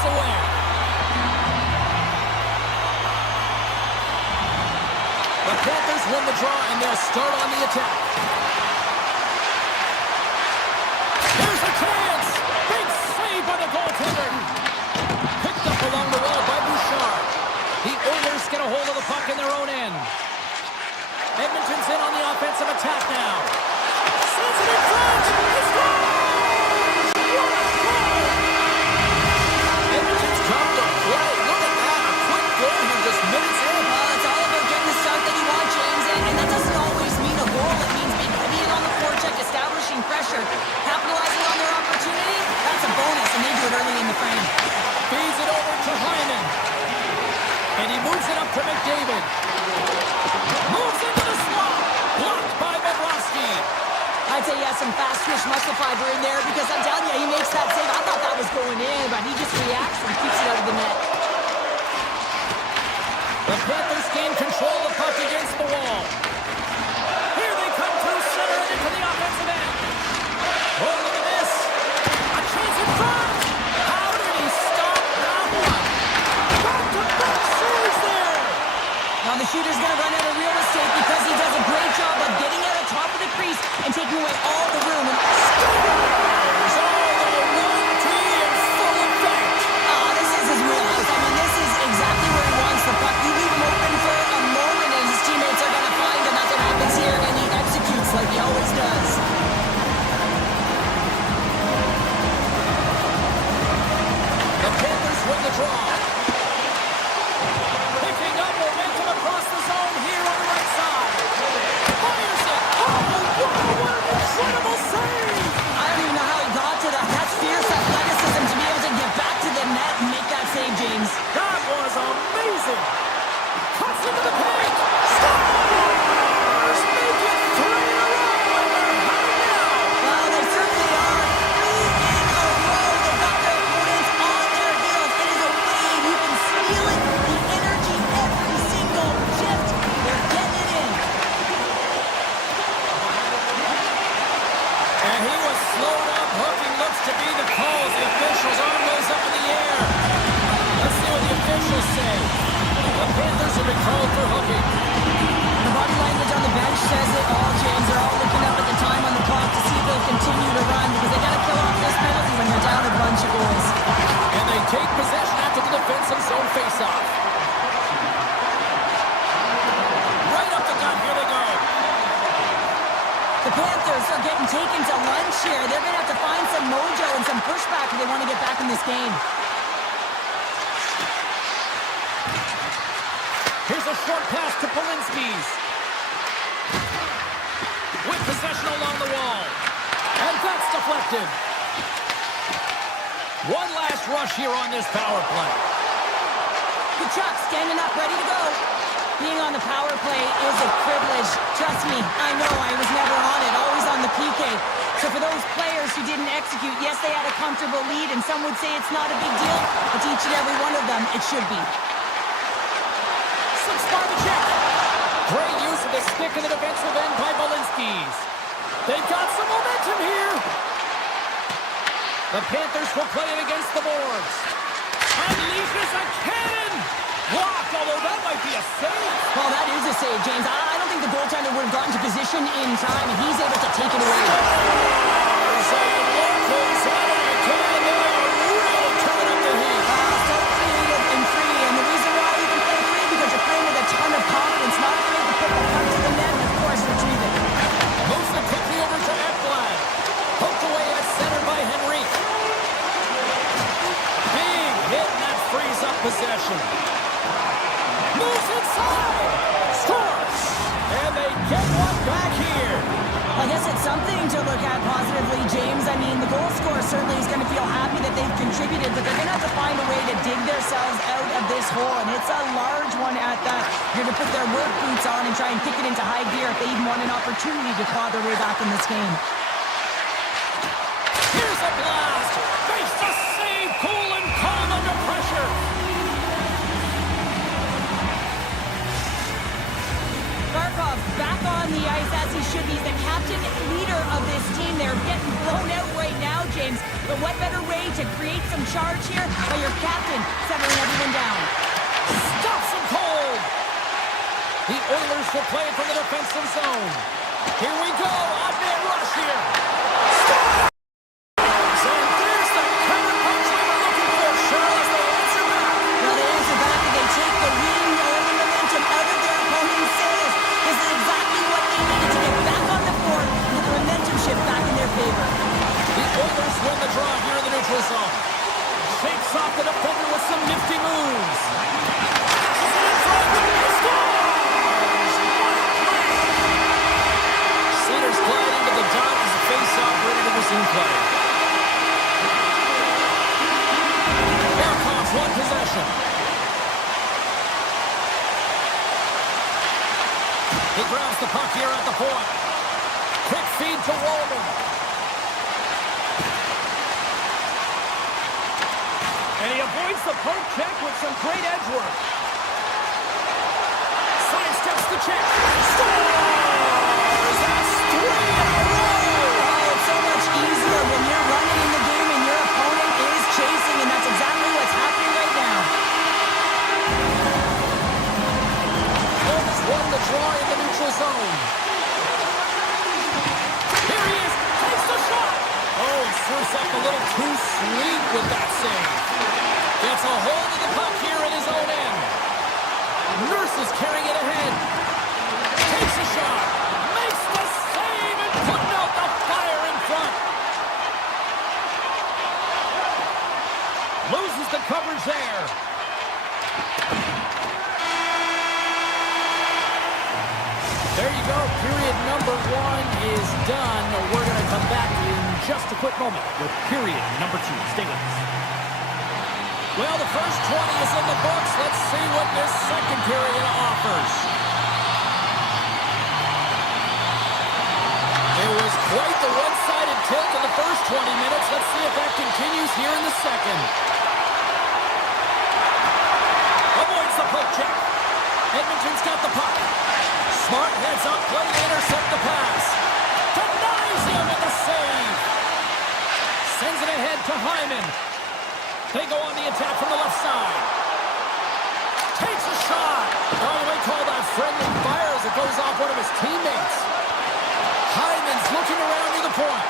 gets away. The Panthers win the draw, and they'll start on the attack. Here's a chance. Big save by the goaltender. Picked up along the wall by Bouchard. The Oilers get a hold of the puck in their own end. Edmonton's in on the offensive attack now. Sends it in front. He scores! What a goal! Edmonton's dropped a play. Look at that. A quick goal here just minutes in. It's all about getting the start that you want, James, and that doesn't always mean a goal. It means being on the forecheck, establishing pressure, capitalizing on their opportunity. That's a bonus, and they do it early in the frame. Feeds it over to Hyman. And he moves it up to McDavid. Moves into the slot. Blocked by Bobrovsky. I'd say he has some fast twitch muscle fiber in there because I'm telling you, he makes that save. I thought that was going in, but he just reacts and keeps it out of the net. The Panthers gain control of the puck against the wall. Here they come through center and into the offensive end. Oh, look at this. A chance in front. How did he stop that one? Back-to-back saves there. Now the shooter's going to run out of real estate because he does a great job of getting out of top of the crease and taking away all the room. And Scores! Oh, the 1T in full effect. This is his wheelhouse. I mean, this is exactly where he wants the puck. You leave him open for a moment and his teammates are going to find him. Nothing happens here, and he executes like he always does. The Panthers win the draw. Picking up momentum across the zone here on the right side. Fires it. Oh, what an incredible save. I don't even know how he got to that. That's fierce athleticism to be able to get back to the net and make that save, James. That was amazing. Cuts into the paint. Scores! Make it 3 in a row, and they're hot now. Well, they certainly are. 3 in a row. They've got their opponents on their heels. It is a wave. You can feel it. The energy every single shift. They're getting it in. And he was slowed up. Hooking looks to be the call as the official's arm goes up in the air. Let's see what the officials say. The Panthers have been called for hooking. The body language on the bench says it all, James. They're all looking up at the time on the clock to see if they'll continue to run because they got to kill off this penalty when they're down a bunch of goals. And they take possession after the defensive zone faceoff. Right up the gut, here they go. The Panthers are getting taken to lunch here. They're going to have to find some mojo and some pushback if they want to get back in this game. Here's a short pass to Polinski's. With possession along the wall. And that's deflected. One last rush here on this power play. Kachuk standing up, ready to go. Being on the power play is a privilege. Trust me, I know I was never on it, always on the PK. So for those players who didn't execute, yes, they had a comfortable lead, and some would say it's not a big deal, but to each and every one of them, it should be. Subzero. Great use of the stick in the defensive end by Polinski's. They've got some momentum here. The Panthers will play it against the boards. Unleashes a cannon. Blocked, although that might be a save. Well, that is a save, James. I don't think the goaltender would have gotten to position in time, and he's able to take it away. Scores, and locals on it again. They are really turning up the heat. So creative and free, and the reason why you can play free because you're playing with a ton of confidence, not afraid to put the puck to the net and, of course, retrieve it. Moves it quickly over to Edmont. Poked away at center by Henrique. Big hit, and that frees up possession. Moves inside. Scores. And they get one back here. I guess it's something to look at positively, James. I mean, the goal scorer certainly is going to feel happy that they've contributed, but they're going to have to find a way to dig themselves out of this hole, and it's a large one at that. They're going to put their work boots on and try and kick it into high gear if they even want an opportunity to claw their way back in this game. Here's a blast. Face to save. Cool and calm under pressure. Barkov back on the ice as he should be. He's the captain, leader of of this team. They're getting blown out right now, James. But what better way to create some charge here by your captain settling everyone down? Stops him cold. The Oilers will play it from the defensive zone. Here we go. Odd man rush here. Scores! And there's the counter punch we were looking for. Charles, they answer back. Well, they answer back and they take the wind or the momentum out of their opponent's sails. This is exactly what they needed to get back on the board and get the momentum shift back in their favor. The Oilers win the draw here in the neutral zone. Shakes off the defender with some nifty moves. Passes it in front. He scores! What a play! Centers glide into the dot as the face-off ready to resume play. Barkov's one possession. He grabs the puck here at the point. Quick feed to Wallman. And he avoids the poke check with some great edge work. Sidesteps the check. Scores! That's 3 in a row! Oh, it's so much easier when you're running in the game and your opponent is chasing, and that's exactly what's happening right now. Oilers won the draw in the neutral zone. Here he is. Takes the shot. Oh, he serves up a little too sweet with that save. Gets a hold of the puck here at his own end. Nurse is carrying it ahead. Takes a shot. Makes the save and putting out the fire in front. Loses the coverage there. There you go. Period number 1 is done. We're going to come back in just a quick moment with period number 2. Stay with us. Well, the first 20 is in the books. Let's see what this second period offers. It was quite the one-sided tilt in the first 20 minutes. Let's see if that continues here in the second. Avoids the poke check. Edmonton's got the puck. Smart heads up play to intercept the pass. Denies him with the save. Sends it ahead to Hyman. They go on the attack from the left side. Takes a shot. Oh, they call that friendly fire as it goes off one of his teammates. Hyman's looking around near the point.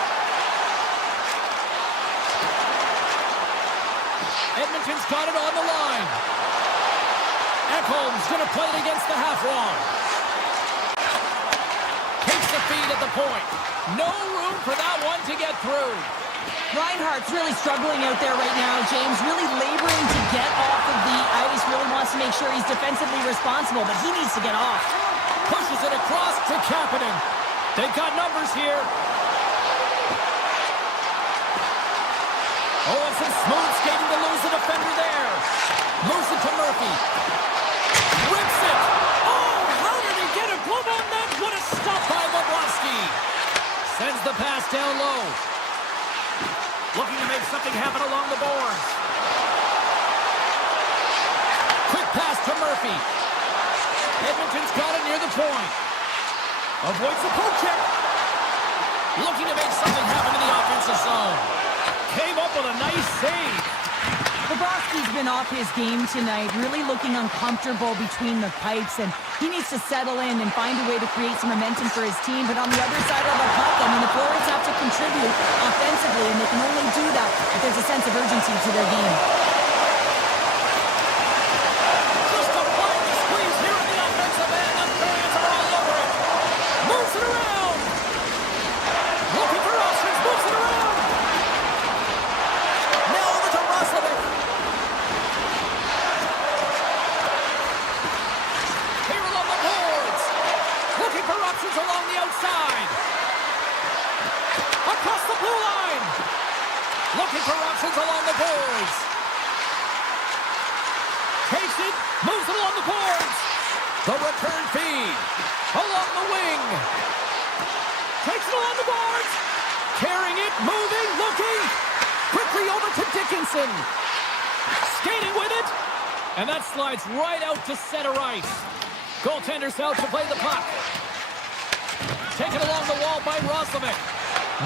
Edmonton's got it on the line. Ekholm's going to play it against the half wall. Takes the feed at the point. No room for that one to get through. Reinhart's really struggling out there right now, James. Really laboring to get off of the ice. Really wants to make sure he's defensively responsible, but he needs to get off. Pushes it across to Kapanen. They've got numbers here. Oh, and some smooth skating to lose the defender there. Moves it to Murphy. Rips it. Oh, how did he get a glove on that? What a stop by Bobrovsky. Sends the pass down low. Looking to make something happen along the boards. Quick pass to Murphy. Edmonton's got it near the point. Avoids the poke check. Looking to make something happen in the offensive zone. Came up with a nice save. Bobrovsky's been off his game tonight, really looking uncomfortable between the pipes, and he needs to settle in and find a way to create some momentum for his team. But on the other side of the puck, I mean, the forwards have to contribute offensively, and they can only do that if there's a sense of urgency to their game. Just a final squeeze here at the offensive end. The fans are all over it. Moves it around. Looking for options. Moves it around. Now over to Roslovic. Along the outside. Across the blue line. Looking for options along the boards. Takes it. Moves it along the boards. The return feed. Along the wing. Takes it along the boards. Carrying it. Moving. Looking. Quickly over to Dickinson. Skating with it. And that slides right out to center ice. Goaltender's out to play the puck. Taken along the wall by Roslovic.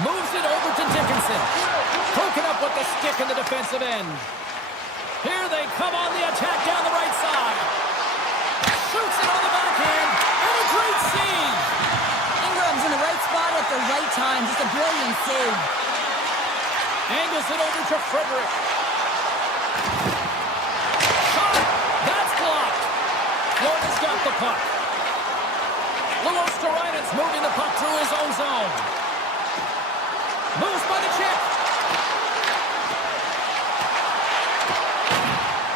Moves it over to Dickinson. Poking up with the stick in the defensive end. Here they come on the attack down the right side. Shoots it on the backhand. And a great save. Ingram's in the right spot at the right time. Just a brilliant save. Angles it over to Frederick. Shot. That's blocked. Florida's got the puck. Luostarina's moving the puck through his own zone. Moves by the check.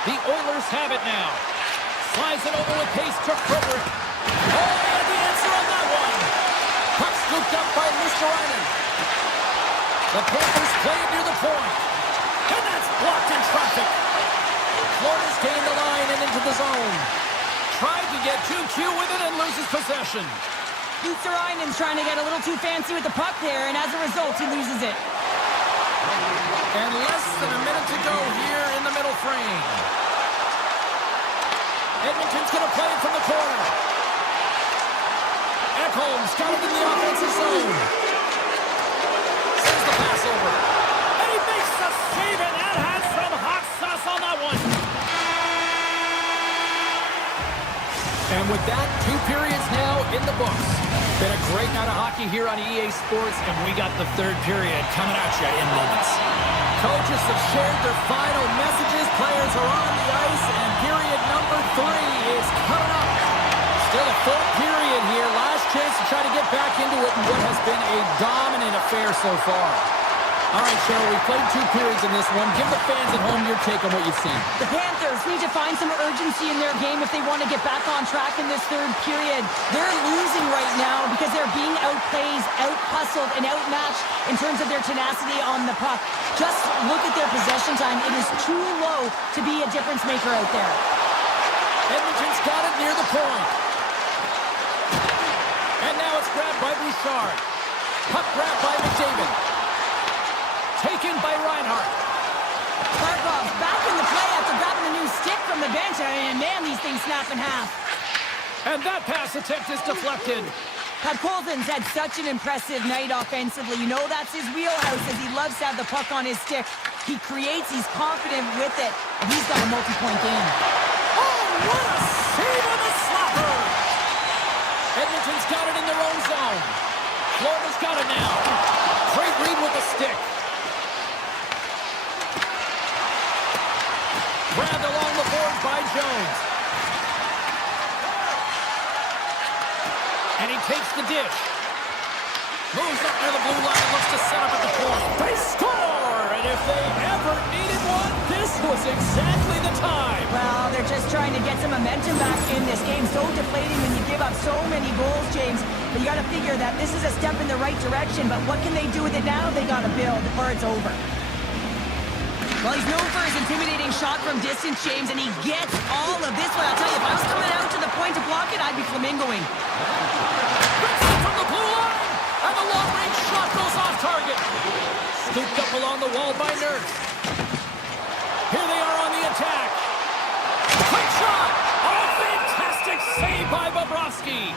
The Oilers have it now. Slides it over with pace to Frederick. Oh, and the answer on that one. Puck scooped up by Luostarinen. The Panthers play it near the point. And that's blocked in traffic. Florida's gained the line and into the zone. Tried to get 2Q with it and loses possession. Luostarinen's trying to get a little too fancy with the puck there, and as a result, he loses it. And less than a minute to go here in the middle frame. Edmonton's going to play it from the corner. Ekholm's got it in the offensive zone. Sends the pass over. And he makes the save, and that has some hot sauce on that one. And with that, 2 periods now in the books. Been a great night of hockey here on EA Sports, and we got the 3rd period coming at you in moments. Coaches have shared their final messages. Players are on the ice, and period number 3 is coming up. Still a full period here. Last chance to try to get back into it in what has been a dominant affair so far. All right, Cheryl, we played 2 periods in this one. Give the fans at home your take on what you've seen. The Panthers need to find some urgency in their game if they want to get back on track in this 3rd period. They're losing right now because they're being outplayed, out-hustled, and outmatched in terms of their tenacity on the puck. Just look at their possession time. It is too low to be a difference maker out there. Edmonton's got it near the point. And now it's grabbed by Bouchard. Puck grabbed by McDavid. Taken by Reinhart. Barkov's back in the play after grabbing a new stick from the bench, and man, these things snap in half. And that pass attempt is deflected. Colton's had such an impressive night offensively. You know that's his wheelhouse, as he loves to have the puck on his stick. He creates, he's confident with it, and he's got a multi-point game. Oh, what a save on the slapper! Edmonton's got it in their own zone. Florida's got it now. Great read with the stick. Grabbed along the boards by Jones. And he takes the dish. Moves up near the blue line and looks to set up at the point. They score! And if they ever needed one, this was exactly the time. Well, they're just trying to get some momentum back in this game. So deflating when you give up so many goals, James. But you got to figure that this is a step in the right direction. But what can they do with it now? They got to build or it's over. Well, he's known for his intimidating shot from distance, James, and he gets all of this one. I'll tell you, if I was coming out to the point to block it, I'd be flamingoing. Rips it from the blue line, and the long-range shot goes off target. Scooped up along the wall by Nurse. Here they are on the attack. Quick shot! Oh, fantastic save by Bobrovsky.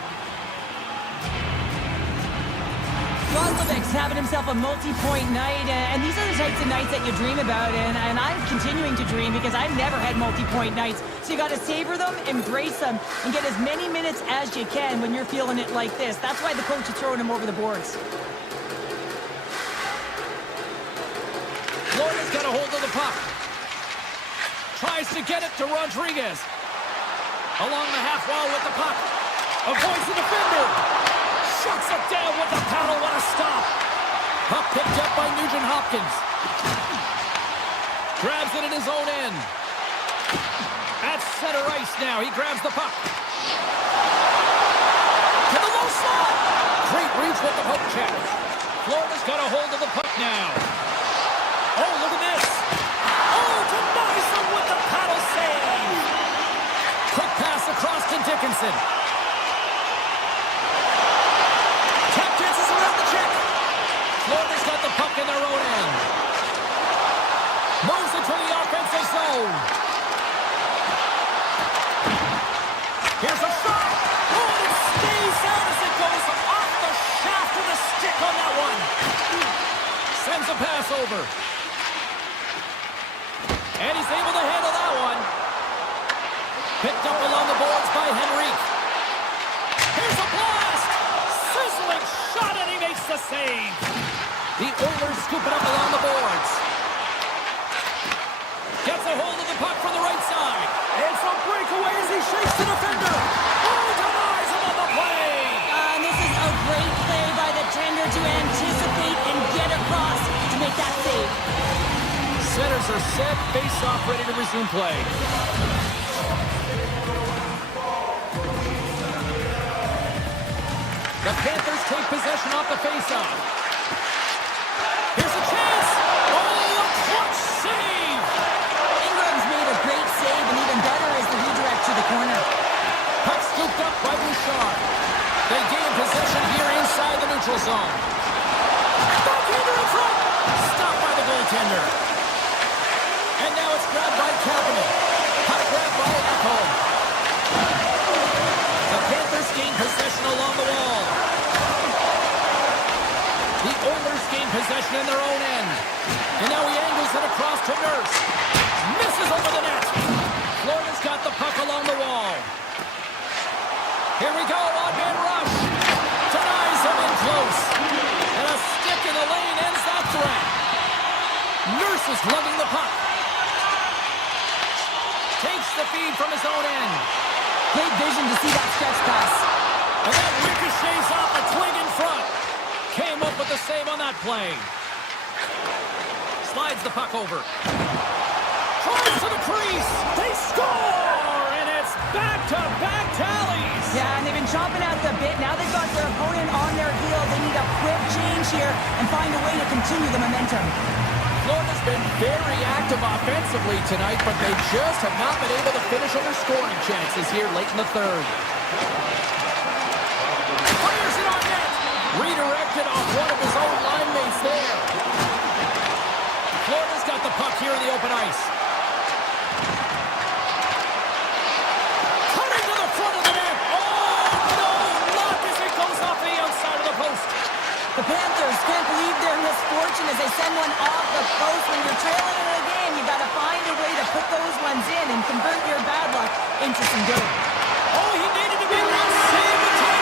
Roslovic's having himself a multi-point night, and these are the types of nights that you dream about, and I'm continuing to dream because I've never had multi-point nights. So you got to savor them, embrace them, and get as many minutes as you can when you're feeling it like this. That's why the coach is throwing him over the boards. Florida's got a hold of the puck. Tries to get it to Rodriguez. Along the half wall with the puck. Avoids the defender. Shuts it down with the paddle. What a stop. Puck picked up by Nugent Hopkins. Grabs it in his own end. At center ice now. He grabs the puck. To the low slot. Great reach with the poke check. Florida's got a hold of the puck now. Oh, look at this. Oh, denies him with the paddle save. Quick pass across to Dickinson. Tap dances around the check. Florida's got the puck in their own end. Moves into the offensive zone. Here's a shot. Oh, and it stays out as it goes off the shaft of the stick on that one. the pass over. And he's able to handle that one. Picked up along the boards by Henrique. Here's a blast! Sizzling shot, and he makes the save. The Oilers scoop it up along the boards. Gets a hold of the puck from the right side. It's a breakaway as he shakes the defender. Oh, denies him on the play. And this is a great play by the tender to anticipate and get across to make that save. Centers are set, face-off ready to resume play. The Panthers take possession off the face-off. Here's a chance! Oh, a clutch save! Ingram's made a great save, and even better is the redirect to the corner. Puck scooped up by Bouchard. They gain possession here inside the neutral zone. Backhander in front! Stopped by the goaltender. And now it's grabbed by Kapanen. Puck grabbed by Edmont. The Panthers gain possession along the wall. The Oilers gain possession in their own end. And now he angles it across to Nurse. Misses over the net. Florida's got the puck along the wall. Here we go, on-man rush. Denies him in close. And a stick in the lane ends that threat. Nurse is lugging the puck. Takes the feed from his own end. Great vision to see that stretch pass. And that ricochets off the twig in front. Came up with the save on that play. Slides the puck over. Tries to the crease. They score! And it's back-to-back tallies. Yeah, and they've been chomping at the bit. Now they've got their opponent on their heels. They need a quick change here and find a way to continue the momentum. Florida's been very active offensively tonight, but they just have not been able to finish on their scoring chances here late in the third. Fires it on net. Redirected off one of his own line mates there. Florida's got the puck here in the open ice. Cutting to the front of the net. Oh, no! Luck as it goes off the outside of the post. The Panthers can't believe their misfortune as they send one off the post. When you're trailing in a game, you've got to find a way to put those ones in and convert your bad luck into some good. Oh, he needed to be save the time.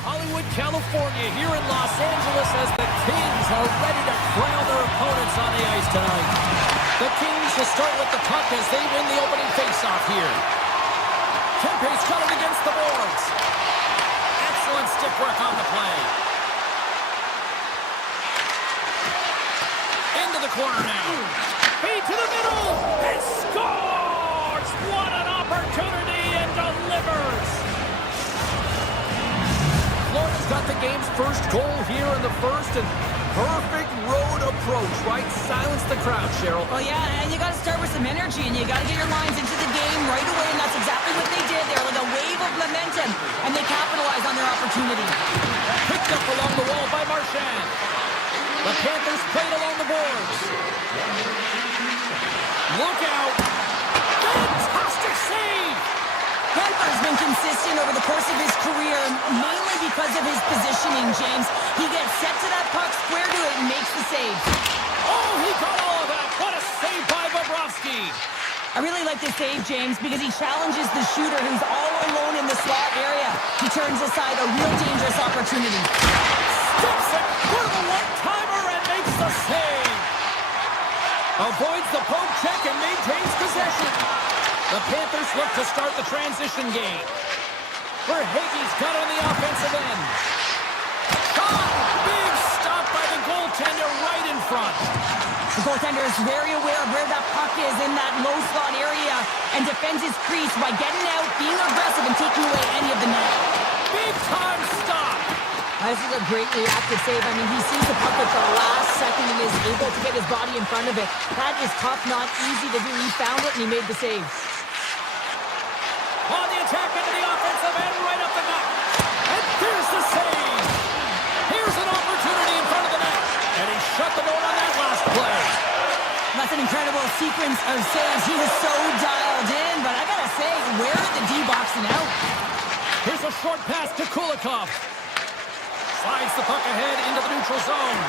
Hollywood, California, here in Los Angeles, as the Kings are ready to crown their opponents on the ice tonight. The Kings will start with the puck as they win the opening faceoff here. Kempe's got it against the boards. Excellent stick work on the play. Into the corner now. Feed to the middle. And scores! What an opportunity, and delivers. Florida's got the game's first goal here in the first, and perfect road approach, right? Silence the crowd, Cheryl. Well, yeah, and you got to start with some energy, and you got to get your lines into the game right away, and that's exactly what they did. They were like a wave of momentum, and they capitalized on their opportunity. Picked up along the wall by Marchand. The Panthers played along the boards. Look out. Fantastic save. Panther's been consistent over the course of his career, mainly because of his positioning, James. He gets set to that puck, square to it, and makes the save. Oh, he got all of that. What a save by Bobrovsky. I really like this save, James, because he challenges the shooter who's all alone in the slot area. He turns aside a real dangerous opportunity. Steps it for the one-timer and makes the save. Avoids the poke check and maintains possession. The Panthers look to start the transition game. Verhaeghe's got on the offensive end. Shot! Big stop by the goaltender right in front. The goaltender is very aware of where that puck is in that low slot area and defends his crease by getting out, being aggressive, and taking away any of the net. Big time stop. This is a great reactive save. I mean, he sees the puck at the last second and is able to get his body in front of it. That is tough, not easy to do. He found it and he made the save. On the attack into the offensive end, right up the gut. And there's the save. Here's an opportunity in front of the net. And he shut the door on that last play. That's an incredible sequence of saves. He was so dialed in, but I gotta say, where are the D-boxing out? Here's a short pass to Kulikov. Slides the puck ahead into the neutral zone.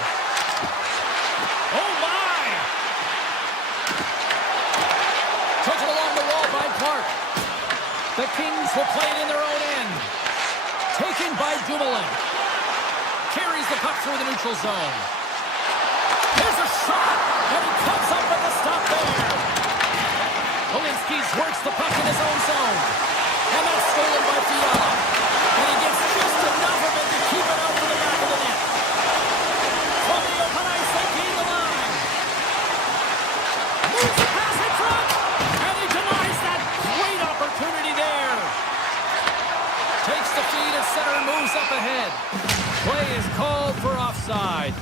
Oh, my! Took it along the wall by Clark. The Kings will play it in their own end. Taken by Dumoulin. Carries the puck through the neutral zone. There's a shot, and he comes up with a stop there. Polinskis works the puck in his own zone. And that's stolen by Fiala. And he gets just enough of it to keep it out to the back of the net. From the open ice, they gain the line. Moves the pass in front, and he denies that great opportunity there. Takes the feed at center and moves up ahead. Play is called for offside.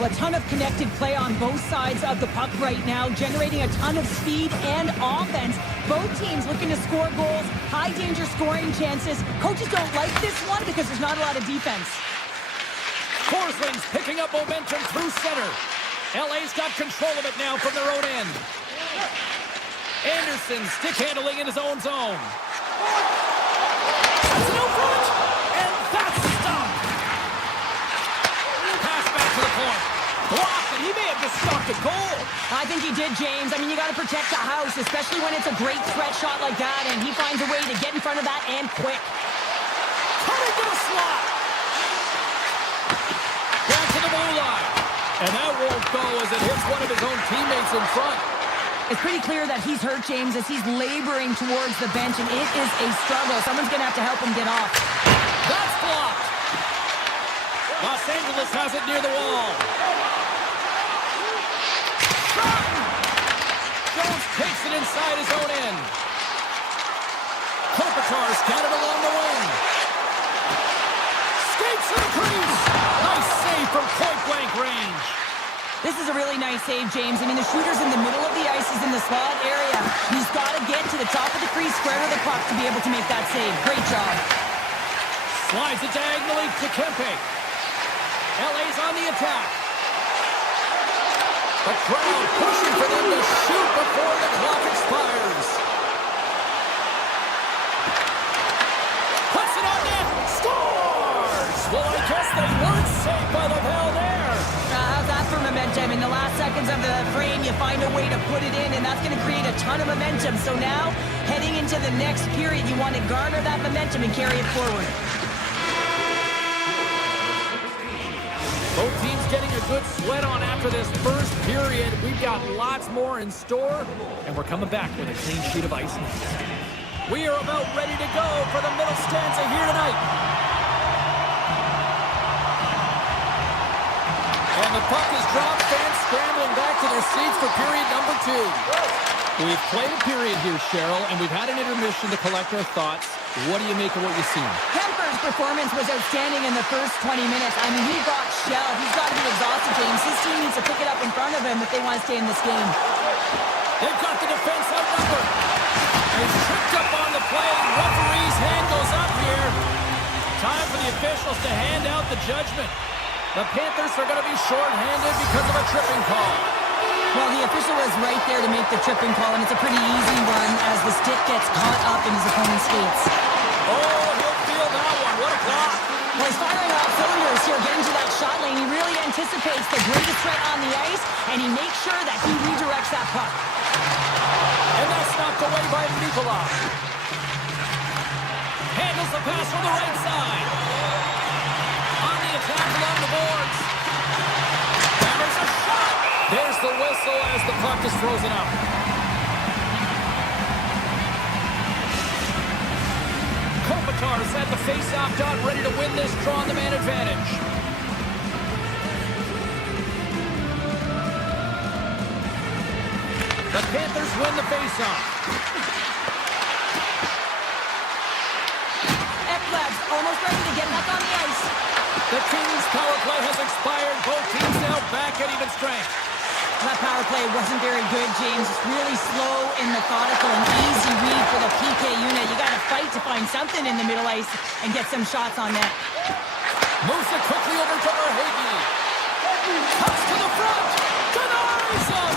A ton of connected play on both sides of the puck right now, generating a ton of speed and offense. Both teams looking to score goals, high-danger scoring chances. Coaches don't like this one because there's not a lot of defense. Korsling's picking up momentum through center. LA's got control of it now from their own end. Anderson stick handling in his own zone. That's an approach, and that's stopped. Pass back to the point. Blocked, and he may have just stopped a goal. I think he did, James. I mean, you got to protect the house, especially when it's a great threat shot like that, and he finds a way to get in front of that and quick. Coming to the slot. Back to the blue line. And that won't go as it hits one of his own teammates in front. It's pretty clear that he's hurt, James, as he's laboring towards the bench, and it is a struggle. Someone's going to have to help him get off. That's blocked. Los Angeles has it near the wall. Jones takes it inside his own end. Kopitar's got it along the wing. Skates to the crease. Nice save from point-blank range. This is a really nice save, James. I mean, the shooter's in the middle of the ice. He's in the slot area. He's got to get to the top of the crease, square to the puck to be able to make that save. Great job. Slides it diagonally to Kempe. LA's on the attack. The crowd pushing for them to shoot before the clock expires. Puts it on net. Scores! Well, I guess they weren't safe by the bell there. How's that for momentum? halftime. In the last seconds of the frame, you find a way to put it in, and that's going to create a ton of momentum. So now, heading into the next period, you want to garner that momentum and carry it forward. Both teams getting a good sweat on after this first period. We've got lots more in store, and we're coming back with a clean sheet of ice next. We are about ready to go for the middle stanza here tonight. And the puck is dropped, fans scrambling back to their seats for period number 2. We've played a period here, Cheryl, and we've had an intermission to collect our thoughts. What do you make of what you've seen? Kemper's performance was outstanding in the first 20 minutes. I mean, he got shelled. He's got to be exhausted, James. His team needs to pick it up in front of him if they want to stay in this game. They've got the defense outnumbered. He's tripped up on the play. Referee's hand goes up here. Time for the officials to hand out the judgment. The Panthers are going to be short-handed because of a tripping call. Well, the official was right there to make the tripping call, and it's a pretty easy one as the stick gets caught up in his opponent's skates. Oh, he'll feel that one. What a block. Well, he's firing off cylinders here, getting to that shot lane. He really anticipates the greatest threat on the ice, and he makes sure that he redirects that puck. And that's knocked away by Nikolai. Handles the pass from the right side. On the attack along the boards. And there's a shot. There's the whistle as the puck is frozen up. Kopitar's at the face-off dot, ready to win this draw on the man advantage. The Panthers win the face-off. Ekblad's almost ready to get back on the ice. The Kings' power play has expired. Both teams now back at even strength. That power play wasn't very good, James. It's really slow and methodical and easy read for the PK unit. You got to fight to find something in the middle ice and get some shots on net. Moves it quickly over to Verhaeghe. Cuts to the front. Denies him.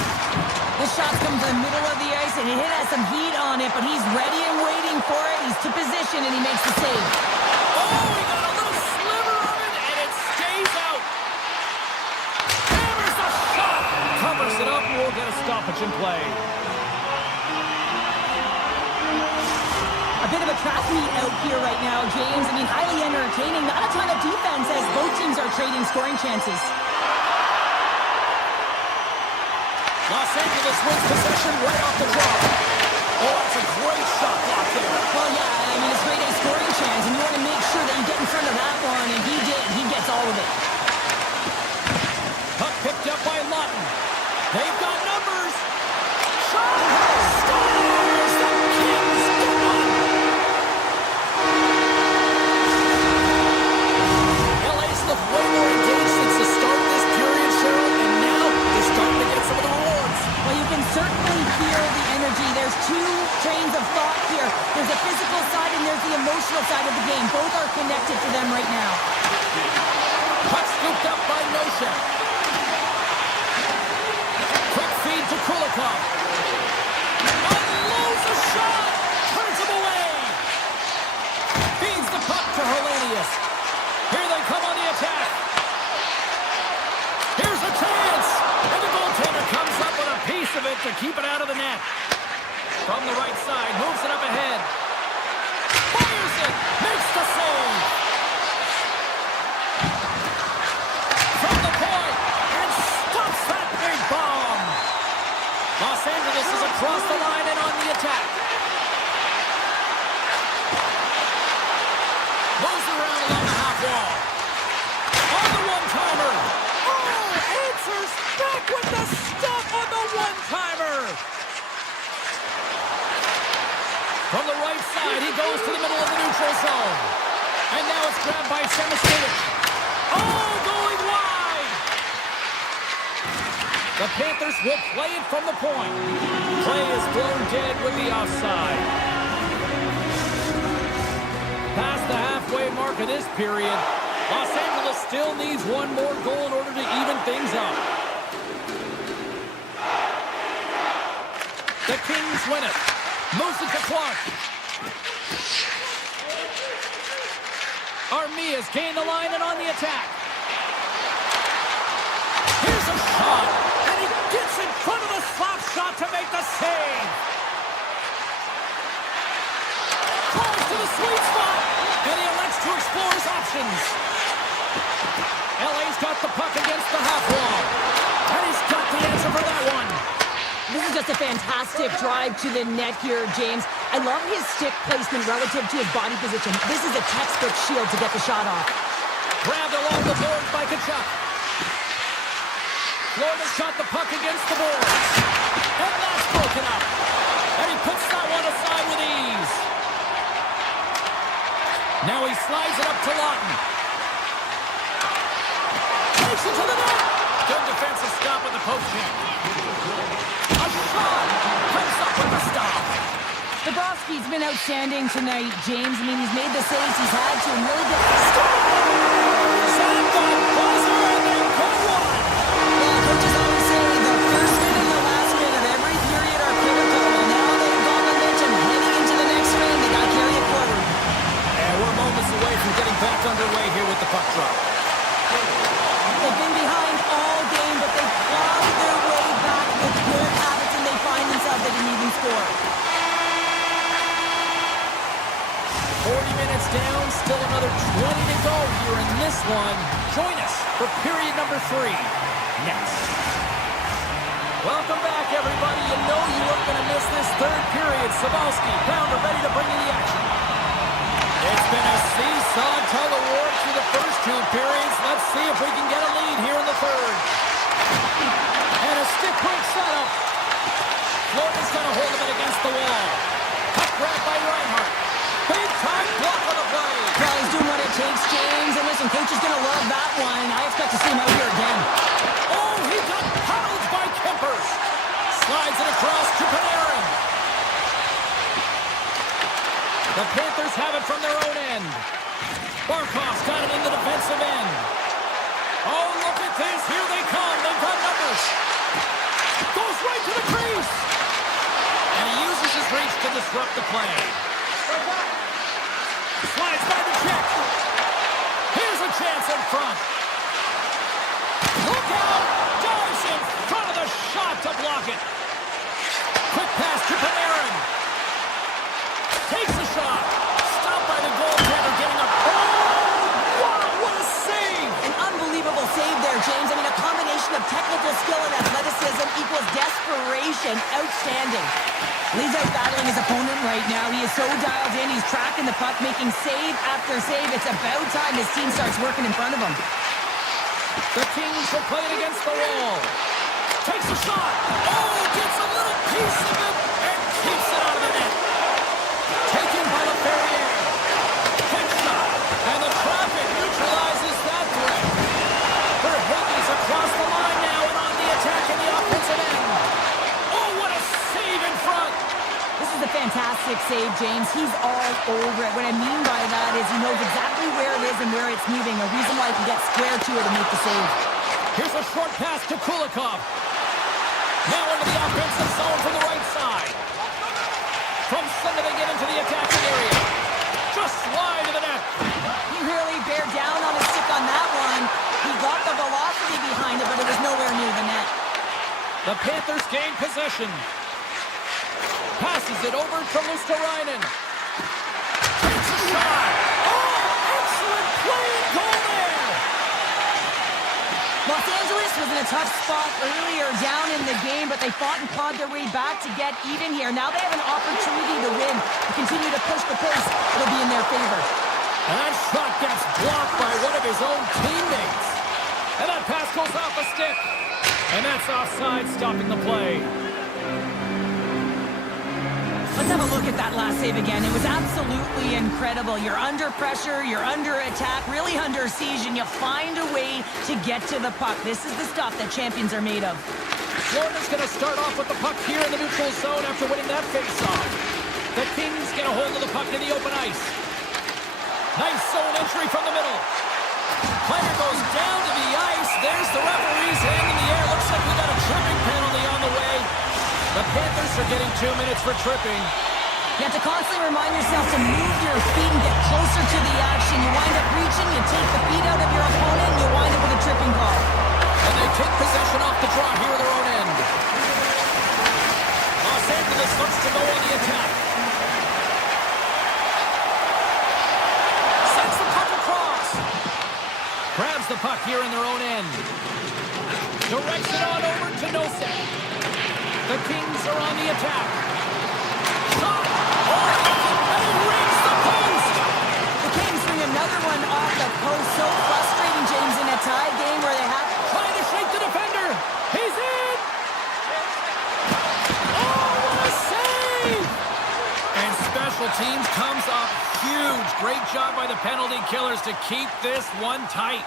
The shots come to the middle of the ice, and it has some heat on it, but he's ready and waiting for it. He's to position, and he makes the save. Oh, he got a little sliver of it, and it stays out. Hammers the shot. Covers it up, and we'll get a stoppage in play. A bit of a trap meet out here right now, James. I mean, highly entertaining. Not a ton of defense as both teams are trading scoring chances. Los Angeles wins possession right off the draw. Oh, that's a great shot block there. Well, yeah, I mean, it's great at a scoring chance, and you want to make sure that you get in front of that one, and he did. He gets all of it. Puck picked up by Lawton. They've got numbers. Shot! Scores! The Kings go on! LA's looked way more engaged since the start of this period, Cheryl, and now they're starting to get some of the rewards. Well, you can certainly feel the energy. There's two trains of thought here. There's the physical side and there's the emotional side of the game. Both are connected to them right now. Puck scooped up by Nosek. Quick feed to Kulikov. Unloads a shot. Turns him away. Feeds the puck to Hellenius. Here they come on the attack. Here's a chance. And the goaltender comes up with a piece of it to keep it out of the net. From the right side, moves it up ahead. Fires it. Makes the save. From the point. And stops that big bomb. Los Angeles is across the line and on the attack. Moves around along the half wall. On the one-timer. Oh, answers back with the stop on the one-timer. From the right side, he goes to the middle of the neutral zone. And now it's grabbed by Samoskevich. Oh, going wide. The Panthers will play it from the point. Play is blown dead with the offside. Past the halfway mark of this period, Los Angeles still needs one more goal in order to even things up. The Kings win it. Moves it to Clark. Armia's gained the line and on the attack. Here's a shot. shot. And he gets in front of the slap shot to make the save. Falls to the sweet spot. And he elects to explore his options. LA's got the puck against the half wall. And he's got the answer for that one. This is just a fantastic drive to the net here, James. I love his stick placement relative to his body position. This is a textbook shield to get the shot off. Grabbed along the boards by Tkachuk. Florida's got the puck against the boards. And that's broken up. And he puts that one aside with ease. Now he slides it up to Lawton. Takes it to the net. Good defensive stop with the poke check. A shot. Comes up with the stop. Bobrovsky's been outstanding tonight, James. I mean, he's made the saves he's had to and really get... Send the buzzer and they put one. Well, coaches always say the first minute and the last minute of every period are critical. Well, now they've gone momentum heading into the next frame. They got to carry it forward. And we're moments away from getting back underway here with the puck drop. They've been behind all game, but they've clawed their way back with good habits, and they find themselves at an even score. 40 minutes down, still another 20 to go here in this one. Join us for period number 3 next. Welcome back, everybody. You know you weren't going to miss this third period. Sabalski, Pounder ready to bring you the action. It's been a seesaw tug-of-war through the first 2 periods. Let's see if we can get a lead here in the third. And a stick break setup. Florida's going to hold him against the wall. Puck grabbed by Reinhart. Big time block on the play. Well, he's doing what it takes, James. And listen, coach is going to love that one. I expect to see him out here again. Oh, he got pounded by Kemper. Slides it across to Panarin. The Panthers have it from their own end. Barkov's got it in the defensive end. Oh, look at this. Here they come. They've got numbers. Goes right to the crease. And he uses his reach to disrupt the play. Slides by the check. Here's a chance in front. Look out! Dives in front of the shot to block it. Quick pass to Panarin. Takes the shot. Stopped by the goaltender getting up. Oh! Wow, what a save! An unbelievable save there, James. I mean, a combination of technical skill and athleticism equals desperation. Outstanding. He's out battling his opponent right now. He is so dialed in. He's tracking the puck, making save after save. It's about time his team starts working in front of him. The Kings will play it against the wall. Takes a shot. Oh, gets a little piece of it and keeps it out of the net. Taken by LaFerriere. Quick shot. And the traffic neutralizes that threat. Verhaeghe's across the line now and on the attack in the offensive end. Oh, what a save in front. This is a fantastic save, James. He's all over it. What I mean by that is he knows exactly where it is and where it's moving. A reason why he can get square to it and make the save. Here's a short pass to Kulikov. Now into the offensive zone from the right side. From center they get into the attacking area. Just wide of the net. He really bared down on his stick on that one. He got the velocity behind it, but it was nowhere near the net. The Panthers gain possession. Passes it over to Luosterainen. Takes a shot. Oh, excellent play and goal there. Los Angeles was in a tough spot earlier down in the game, but they fought and clawed their way back to get even here. Now they have an opportunity to win, to continue to push the pace. It'll be in their favor. And that shot gets blocked by one of his own teammates. And that pass goes off a stick. And that's offside, stopping the play. Let's have a look at that last save again. It was absolutely incredible. You're under pressure, you're under attack, really under siege, and you find a way to get to the puck. This is the stuff that champions are made of. Florida's going to start off with the puck here in the neutral zone after winning that faceoff. The Kings get a hold of the puck in the open ice. Nice zone entry from the middle. Player goes down to the ice. There's the referee's hand in the air. Looks like we got a tripping penalty on the way. The Panthers are getting 2 minutes for tripping. You have to constantly remind yourself to move your feet and get closer to the action. You wind up reaching, you take the feet out of your opponent, and you wind up with a tripping call. And they take possession off the draw. to go on the attack. Sends the puck across. Grabs the puck here in their own end. Directs it on over to Nosek. The Kings are on the attack. Shot! Oh, and he rings the post! The Kings bring another one off the post. So frustrating, James, in a tie game where they have... Trying to shake the defender. He's in! Oh, what a save! And special teams comes up huge. Great job by the penalty killers to keep this one tight.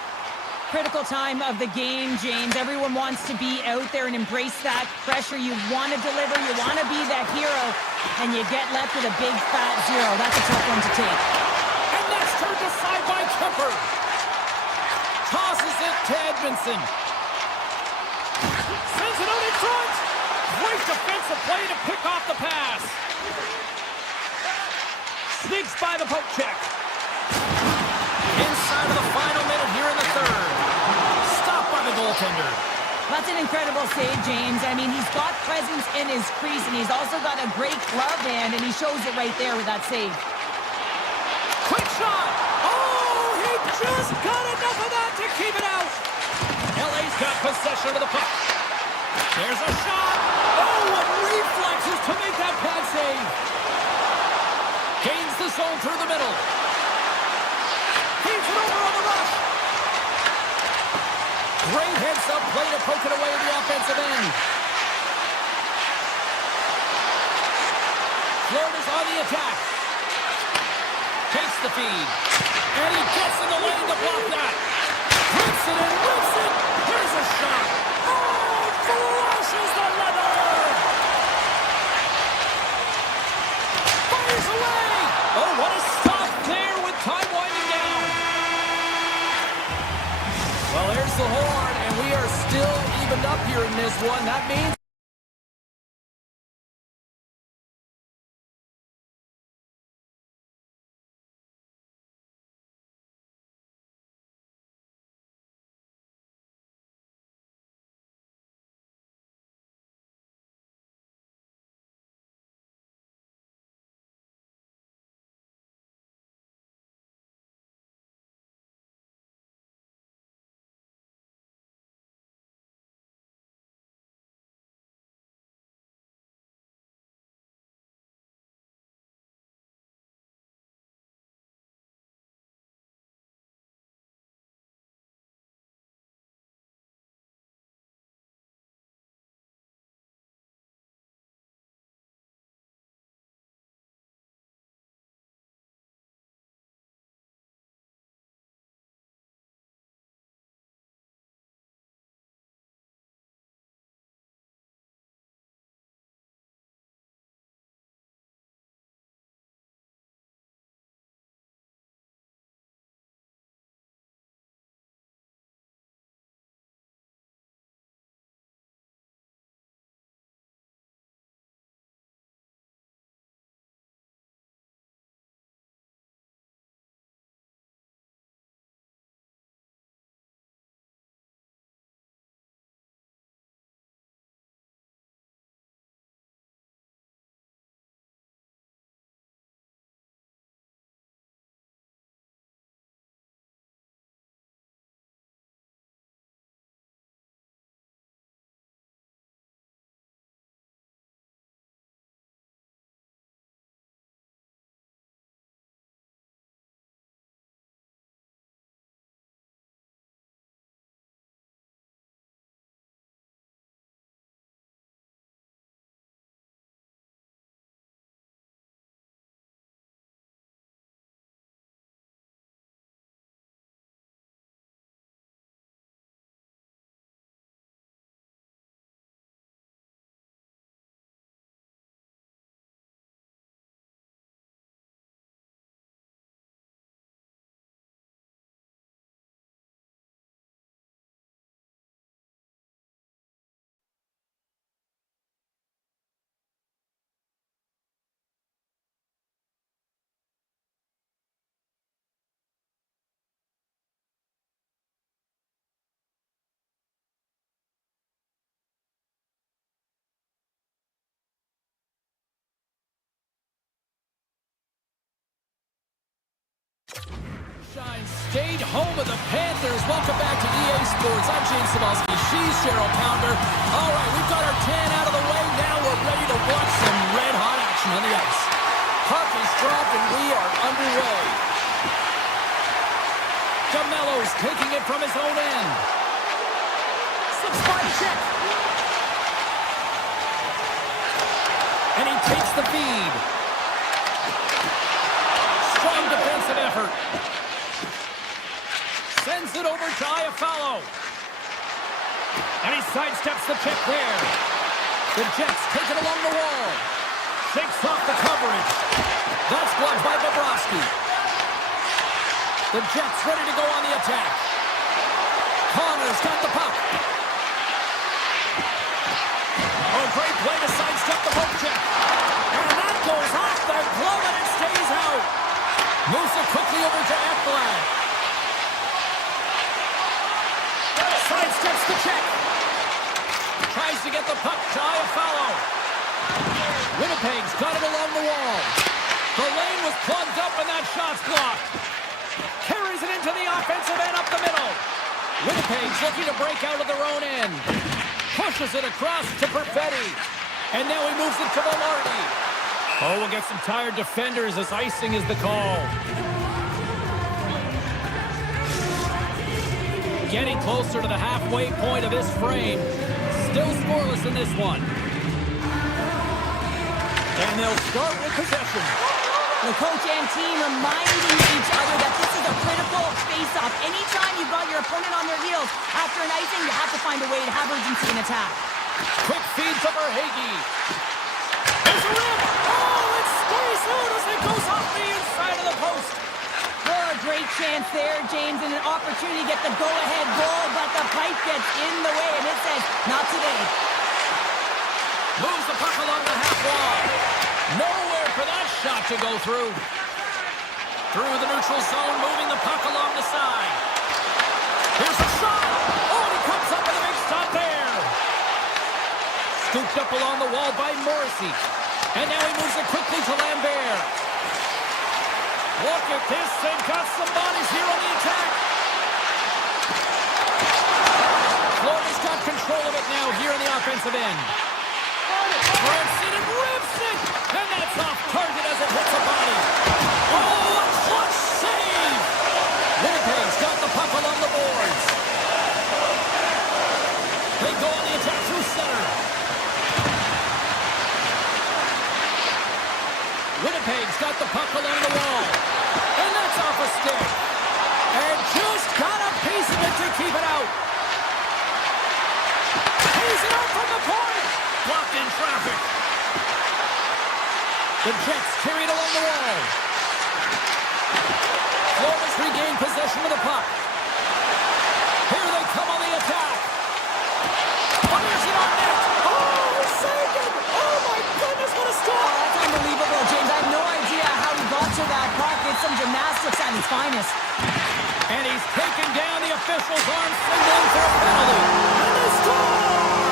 Critical time of the game, James. Everyone wants to be out there and embrace that pressure. You want to deliver. You want to be that hero. And you get left with a big, fat zero. That's a tough one to take. And that's turned aside by Kemper. Tosses it to Edmondson. Sends it out in front. Great defensive play to pick off the pass. Sneaks by the poke check. Inside of the final minute here in the third. Stopped by the goaltender. That's an incredible save, James. I mean, he's got presence in his crease, and he's also got a great glove hand, and he shows it right there with that save. Quick shot. Oh, he just got enough of that to keep it out. LA's got possession of the puck. There's a shot. Oh, what reflexes to make that pad save. Gains the zone through the middle. Feeds it over on the rush. Great heads-up play to poke it away at the offensive end. Florida's on the attack. Takes the feed. And he gets in the lane to block that. Rips it and rips it. Here's a shot. Oh, flushes the leather. Fires away. Oh, what a stop there with time winding down. Well, there's the horn, and we are still evened up here in this one. That means Sunshine State, home of the Panthers. Welcome back to EA Sports. I'm James Cebulski. She's Cheryl Pounder. All right, we've got our tan out of the way. Now we're ready to watch some red-hot action on the ice. Puck is dropped, and we are underway. DeMello's taking it from his own end. Subzero check. And he takes the feed. Strong defensive effort. Sends it over to Iafallo. And he sidesteps the check there. The Jets take it along the wall. Shakes off the coverage. That's blocked by Bobrovsky. The Jets ready to go on the attack. Connor's got the puck. Oh, great play to sidestep the poke check. And that goes off the glove and it stays out. Moves it quickly over to Edmont. Sidesteps the check. Tries to get the puck to Iafallo. Winnipeg's got it along the wall. The lane was plugged up and that shot's blocked. Carries it into the offensive end up the middle. Winnipeg's looking to break out of their own end. Pushes it across to Perfetti. And now he moves it to Velarde. Oh, we'll get some tired defenders as icing is the call. Getting closer to the halfway point of this frame. Still scoreless in this one. And they'll start with possession. The coach and team reminding each other that this is a critical face-off. Anytime you've got your opponent on their heels after an icing, you have to find a way to have urgency in attack. Quick feed to Verhaeghe. There's a rim. Oh, it stays out as it goes off the inside of the post. For a great chance there, James, and an opportunity to get the go-ahead goal, but the pipe gets in the way, and it says, not today. Moves the puck along the half wall. Nowhere for that shot to go through. Through the neutral zone, moving the puck along the side. Here's a shot. Oh, and he comes up with a big stop there. Scooped up along the wall by Morrissey. And now he moves it quickly to Lambert. Look at this. They've got some bodies here on the attack. Florida's got control of it now here in the offensive end. Rips it and rips it! And that's off target as it hits a body. Oh, a clutch save! Winnipeg's got the puck along the boards. They go on the attack through center. Winnipeg's got the puck along the wall. And that's off a stick. And just got a piece of it to keep it out. Pays it out from the point. Blocked in traffic. The Jets carried along the wall. Florida's regained possession of the puck. Here they come on the attack. Fires it on net. Oh, saved it. Oh, my goodness, what a stop. Oh, that's unbelievable, James. I have no idea how he got to that puck. It's some gymnastics at his finest. And he's taken down the official's arm, signaling for a penalty. And they score!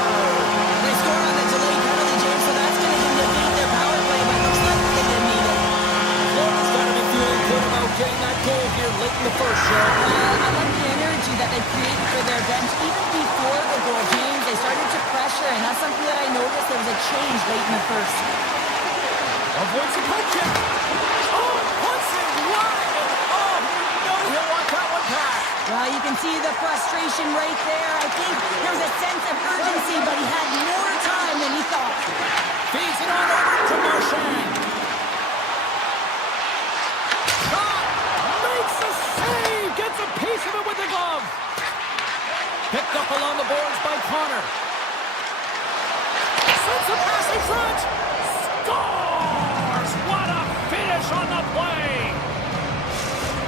They score on the delayed penalty, James, so that's going to negate their power play, but looks like they didn't need it. Florida's got to be feeling good about getting that goal here late in the first, Cheryl. I like the energy that they created for their bench. Even before the goal, James, they started to pressure, and that's something that I noticed. There was a change late in the first. Avoids a poke check. Oh, puts it wide. Oh, no, he'll want that one back. Well, you can see the frustration right there. I think there was a sense of urgency, but he had more time than he thought. Feeds it on over to Marchand. Shot. Makes a save. Gets a piece of it with the glove. Picked up along the boards by Connor. Sends a pass in front. Scores! What a finish on the play!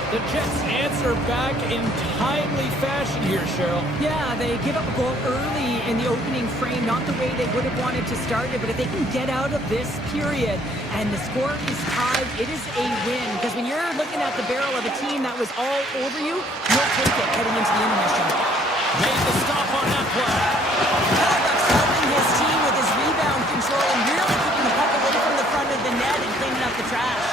The Jets answer back in timely fashion here, Cheryl. Yeah, they give up a goal early in the opening frame, not the way they would have wanted to start it, but if they can get out of this period and the score is tied, it is a win. Because when you're looking at the barrel of a team that was all over you, you'll take it heading into the intermission. Made the stop on that play. Halifax helping his team with his rebound control and really keeping the puck away from the front of the net and cleaning up the trash.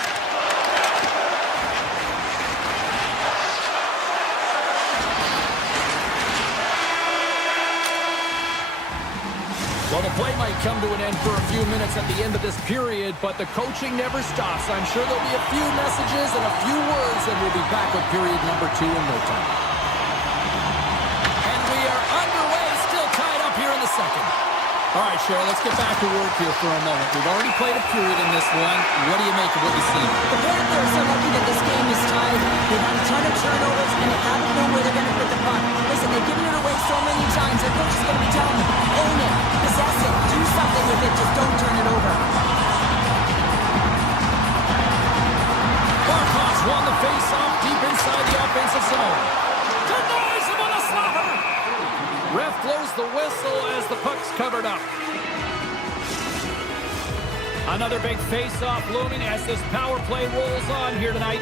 Well, the play might come to an end for a few minutes at the end of this period, but the coaching never stops. I'm sure there'll be a few messages and a few words, and we'll be back with period number 2 in no time. And we are underway, still tied up here in the second. All right, Cheryl, let's get back to work here for a moment. We've already played a period in this one. What do you make of what you see? The Panthers are lucky that this game is tied. They've had a ton of turnovers, and they haven't known where they're going to put the puck. Listen, they've given it away so many times. Their coach is going to be telling them, own it, possess it, do something with it, just don't turn it over. Barkov's won the face-off deep inside the offensive zone. Denies him on a slapper! Ref blows the whistle as the puck's covered up. Another big face-off looming as this power play rolls on here tonight.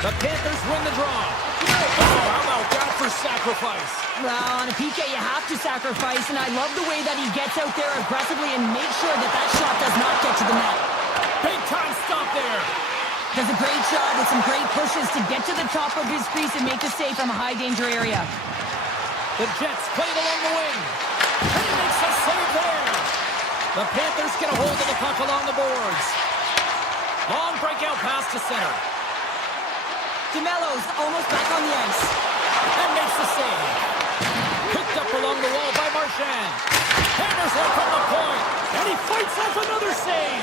The Panthers win the draw. Oh, how about that for sacrifice? Well, on a PK, you have to sacrifice, and I love the way that he gets out there aggressively and makes sure that that shot does not get to the net. Big time stop there. Does a great job with some great pushes to get to the top of his crease and make the save from a high-danger area. The Jets play it along the wing. And he makes a save there. The Panthers get a hold of the puck along the boards. Long breakout pass to center. DeMello's almost back on the ice. And makes the save. Picked up along the wall by Marchand. Hammers one from the point. And he fights off another save.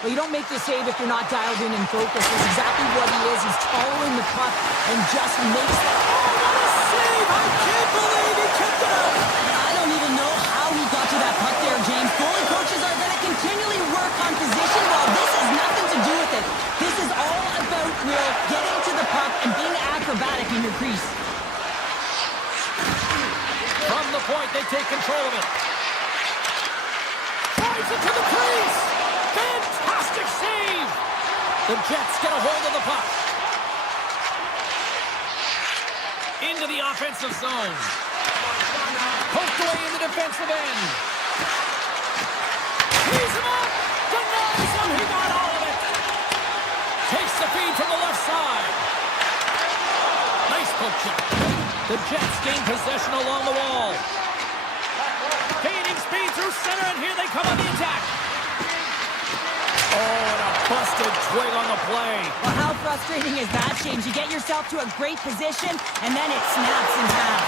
Well, you don't make the save if you're not dialed in and focused. That's exactly what he is. He's following the puck and just makes the... Oh, what a save! I can't believe he kept it out! I don't even know how he got to that puck there, James. Goalie coaches are going to continually work on position. Well, this has nothing to do with it. This is all about Will getting to the puck and being acrobatic in your crease. From the point, they take control of it. Drives it to the crease! Fantastic save! The Jets get a hold of the puck. Into the offensive zone. Poked away in the defensive end. He's him up! Denies him! He got all of it! Takes the feed from the left side. Nice poke check. The Jets gain possession along the wall. Gaining speed through center, and here they come on the attack. Oh, and a busted twig on the play. Well, how frustrating is that, James? You get yourself to a great position, and then it snaps in half.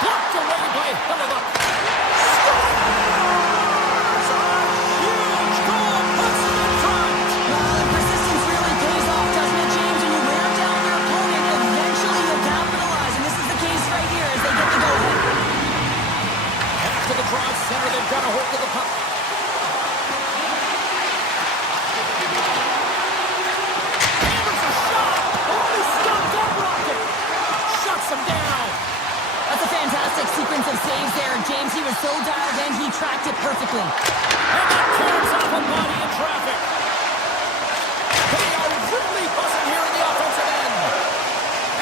Blocked away by Hellebuyck. Scores! A huge goal puts them in front. Well, the persistence really pays off, doesn't it, James? When you wear down your opponent, eventually you'll capitalize, and this is the case right here as they get the goal. After the draw center, they've got a hold of the puck. Sequence of saves there, James. He was so dialed in, he tracked it perfectly. And that turns off a body in traffic. They are really buzzing here in the offensive end.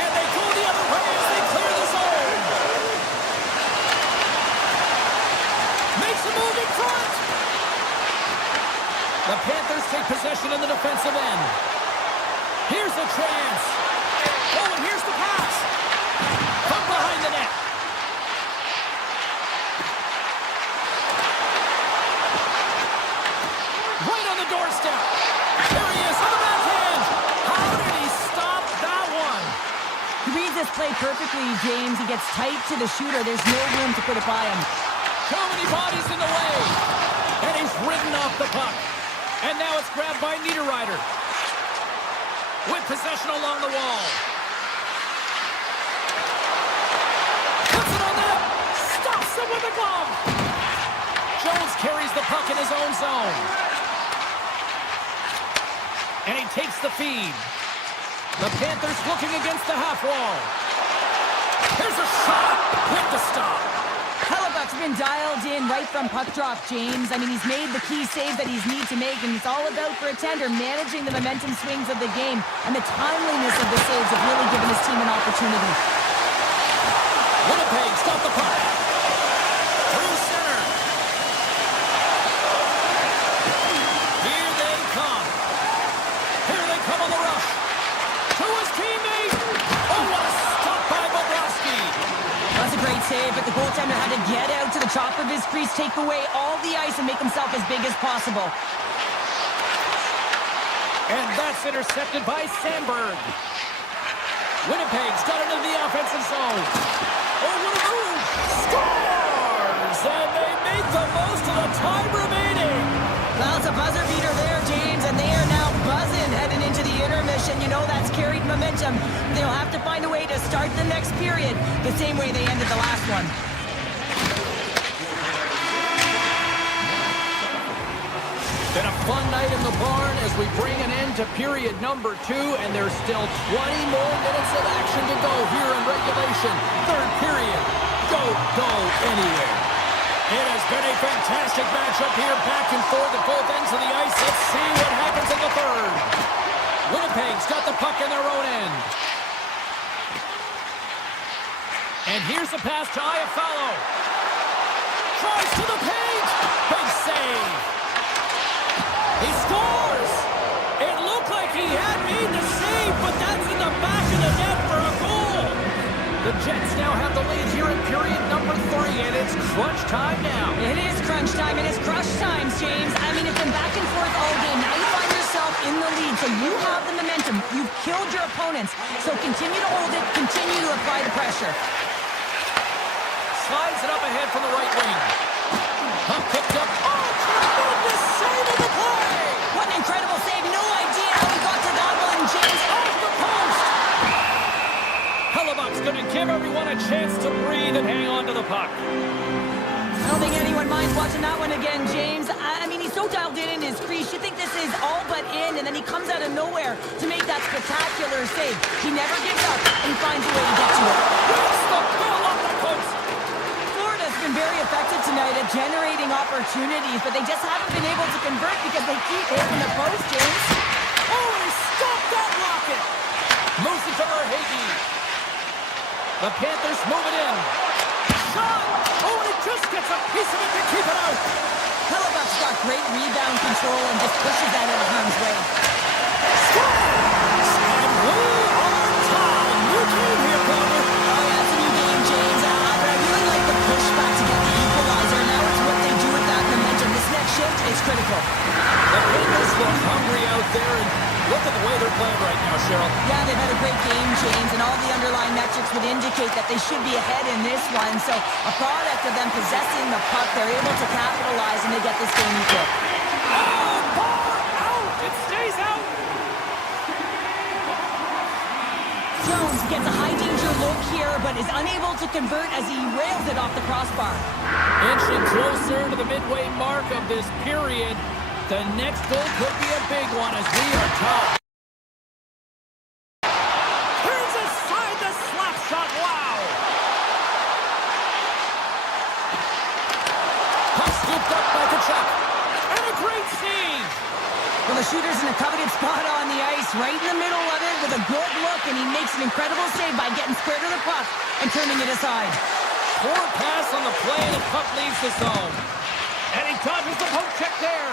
And they go the other way as they clear the zone. Makes a move in front. The Panthers take possession in the defensive end. Here's a chance. Oh, and here's the pass. From behind the net. Doorstep. There he is on the backhand. How did he stop that one? He reads this play perfectly, James. He gets tight to the shooter. There's no room to put it by him. So many bodies in the way. And he's ridden off the puck. And now it's grabbed by Niederreiter. With possession along the wall. Puts it on net. Stops him with a glove. Jones carries the puck in his own zone. And he takes the feed. The Panthers looking against the half wall. Here's a shot. Quick to stop. Hellebuyck's been dialed in right from puck drop, James. I mean, he's made the key save that he's need to make, and it's all about for a tender managing the momentum swings of the game, and the timeliness of the saves have really given his team an opportunity. Winnipeg's got the puck. Through center. Here they come. Here they come on the rush. To his teammate. Oh, what a stop by Bobrovsky. That's a great save, but the goaltender had to get out to the top of his crease, take away all the ice, and make himself as big as possible. And that's intercepted by Sandberg. Winnipeg's got it in the offensive zone. Oh, what a move! Scores! And they make the most of the time remaining. Well, it's a buzzer beater there, James, and they are now buzzing heading into the intermission. You know that's carried momentum. They'll have to find a way to start the next period the same way they ended the last one. Been a fun night in the barn as we bring an end to period number 2, and there's still 20 more minutes of action to go here in regulation. Third period. Go anywhere. It has been a fantastic matchup here, back and forth at both ends of the ice. Let's see what happens in the third. Winnipeg's got the puck in their own end. And here's the pass to Iafallo. Tries to the paint. Big save. He scores! It looked like he had made the save, but that's in the back of the net for a goal. The Jets now have the lead here in period number 3, and it's crunch time now. It is crunch time, and it's crush time, James. I mean, it's been back and forth all game. Now you find yourself in the lead, so you have the momentum. You've killed your opponents, so continue to hold it, continue to apply the pressure. Slides it up ahead from the right wing. Puck picked up. Oh, tremendous save of the play! What an incredible save. No idea how he got to that one, James. Off the post! Hellebuck's going to give everyone a chance to breathe and hang on to the puck. I don't think anyone minds watching that one again, James. I mean, he's so dialed in his crease. You think this is all but in, and then he comes out of nowhere to make that spectacular save. He never gives up, and he finds a way to get to it. It's the goal off the post! Florida's been very effective tonight at generating opportunities, but they just haven't been able to convert because they keep hitting the post, James. Oh, he stopped that rocket! Moves it to Verhaeghe. The Panthers move it in. Shot! Oh, and it just gets a piece of it to keep it out. Hellebuck's got great rebound control and just pushes that out of harm's way. Scores! And we are tied. New game here, Connor. Oh, yeah, it's a new game, James. But I really like the pushback to get the equalizer. Now it's what they do with that momentum. This next shift is critical. The Panthers look hungry out there, and look at the way they're playing right now, Cheryl. Yeah, they've had a great game, James, and all the underlying metrics would indicate that they should be ahead in this one. So a product of them possessing the puck, they're able to capitalize, and they get this game equal. Oh, bar out! It stays out! Jones gets a high-danger look here, but is unable to convert as he rails it off the crossbar. Inching closer to the midway mark of this period. The next goal could be a big one as we are tied. Turns aside the slap shot. Wow! Puck scooped up by Kachuk. And a great save! Well, the shooter's in a coveted spot on the ice, right in the middle of it with a good look, and he makes an incredible save by getting square to the puck and turning it aside. Poor pass on the play, and the puck leaves the zone. And he dodges the poke check there.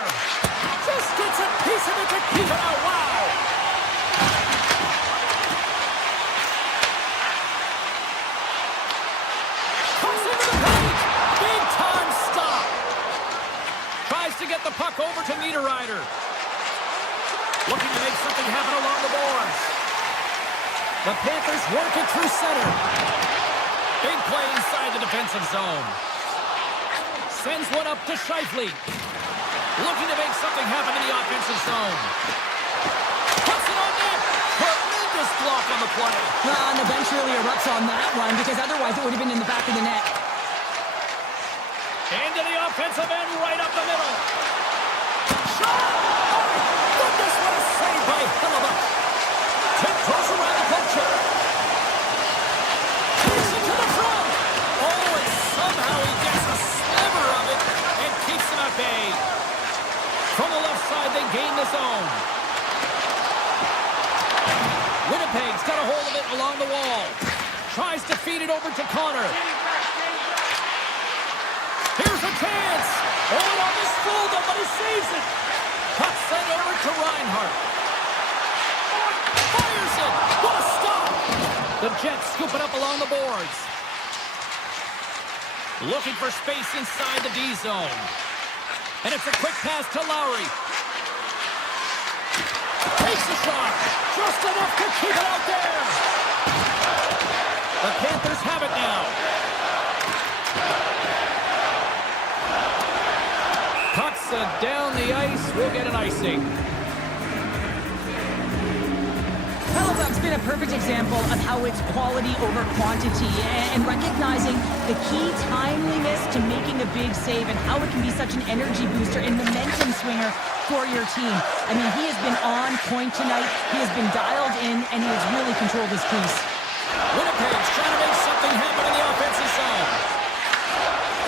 Just gets a piece of it to keep it out. Wow! Pucks into the paint. Big time stop. Tries to get the puck over to Niederreiter. Looking to make something happen along the boards. The Panthers work it through center. Big play inside the defensive zone. Sends one up to Scheifele. Looking to make something happen in the offensive zone. Puts it on net. Tremendous block on the play. Well, and the bench really erupts on that one because otherwise it would have been in the back of the net. Into the offensive end, right up the middle. Shot! Oh, my goodness, what a save by Hellebuck. Tiptoes around the poke check. Takes it to the front. Oh, and somehow he gets a sliver of it and keeps him at bay. From the left side, they gain the zone. Winnipeg's got a hold of it along the wall. Tries to feed it over to Connor. Here's a chance. Oh, and on this fold up, but he saves it. Puck sent over to Reinhart. Fires it. What a stop. The Jets scoop it up along the boards. Looking for space inside the D zone. And it's a quick pass to Lowry. Takes a shot. Just enough to keep it out there. The Panthers have it now. Puck's down the ice. We'll get an icing. Halifax been a perfect example of how it's quality over quantity and recognizing the key timeliness to making a big save and how it can be such an energy booster and momentum swinger for your team. I mean, he has been on point tonight. He has been dialed in, and he has really controlled his crease. Winnipeg's trying to make something happen in the offensive zone.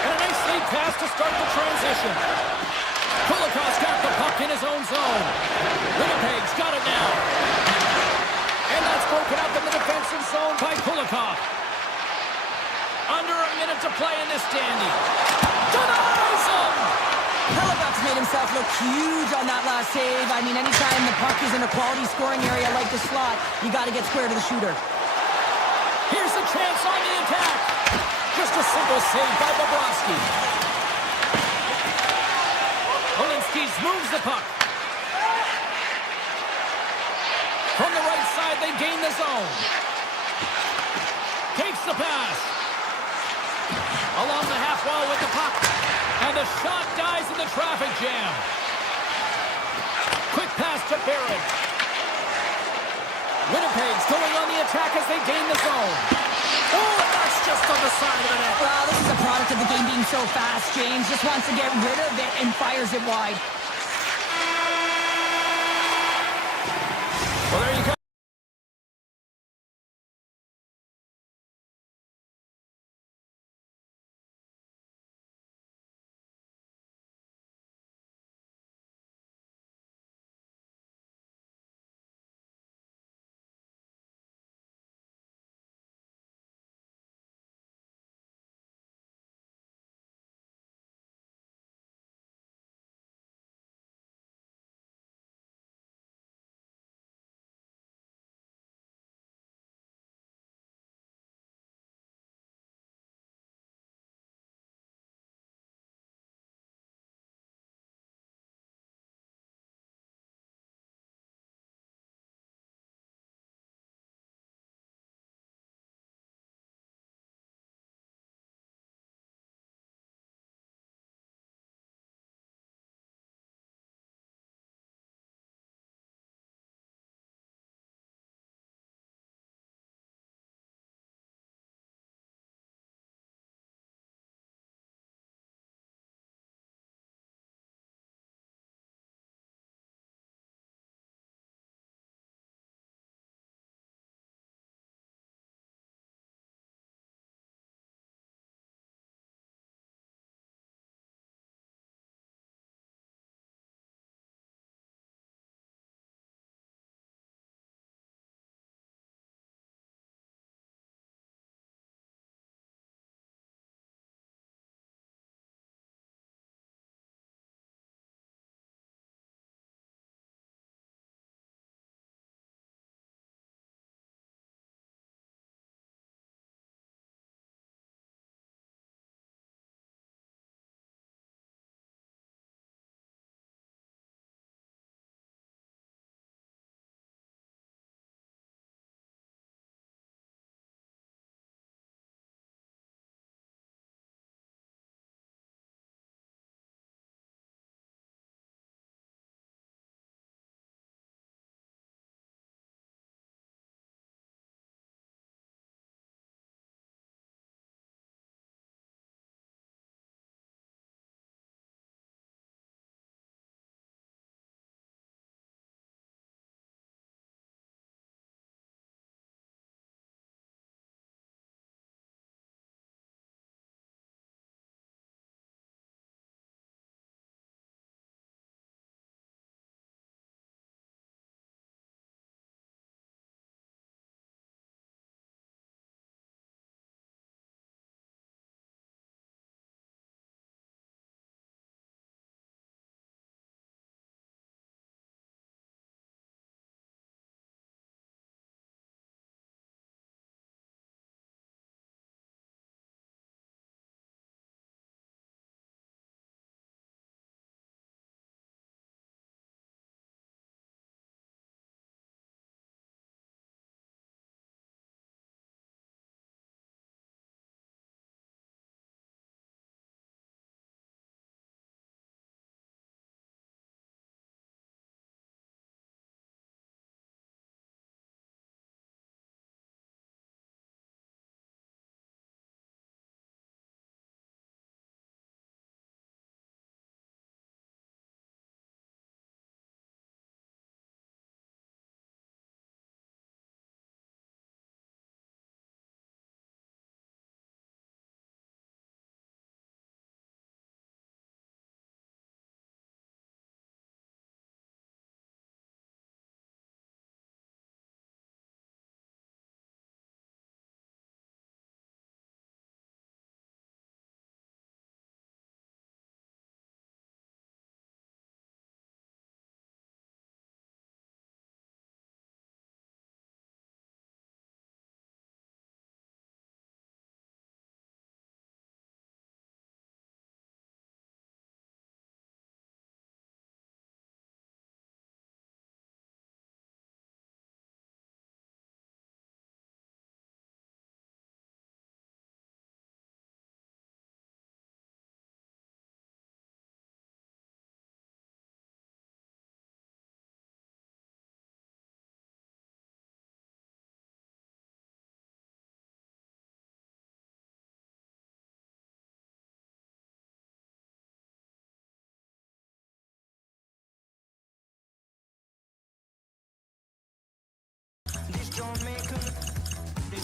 And a nice lead pass to start the transition. Kulikov's got the puck in his own zone. Winnipeg's got it now. And that's broken up in the defensive zone by Kulikov. Under a minute to play in this dandy. Denies him! Halifax made himself look huge on that last save. I mean, anytime the puck is in a quality scoring area like the slot, you got to get square to the shooter. Here's a chance on the attack. Just a single save by Bobrovsky. Olinsky moves the puck. From the right side, they gain the zone. Takes the pass. Along the half wall with the puck. And the shot dies in the traffic jam. Quick pass to Barron. Winnipeg's going on the attack as they gain the zone. Oh, that's just on the side of the net. Well, this is a product of the game being so fast. James just wants to get rid of it and fires it wide. Well, there you go.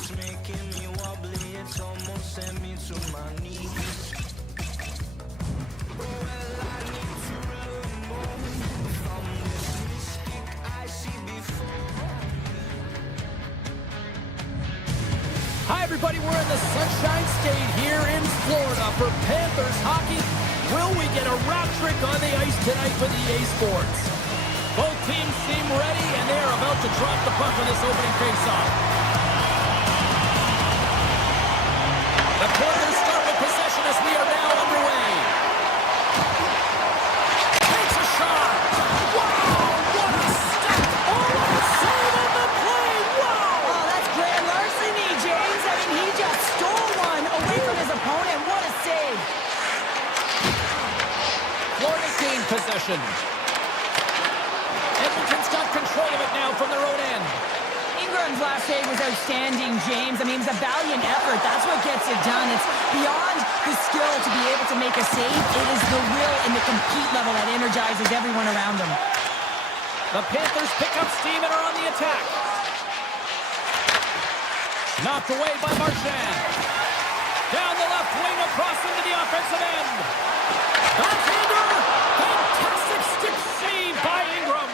It's making me wobbly, it's almost sent me to my knees. Well, I need to learn more from this mystic I see before. Hi, everybody. We're in the Sunshine State here in Florida for Panthers hockey. Will we get a route trick on the ice tonight with EA Sports? Both teams seem ready, and they are about to drop the puck on this opening faceoff. The Panthers start with possession as we are now underway. Takes a shot. Wow, what a step. Oh, what a save on the play. Wow. Oh, that's grand larceny, James. I mean, he just stole one away from his opponent. What a save. Florida's gained possession. Edmonton's got control of it now from their own end. Ingram's last save was outstanding, James. I mean, it was a valiant effort. That's what gets it done. It's beyond the skill to be able to make a save. It is the will and the compete level that energizes everyone around them. The Panthers pick up steam and are on the attack. Knocked away by Marchand. Down the left wing across into the offensive end. Backhander! Fantastic stick save by Ingram.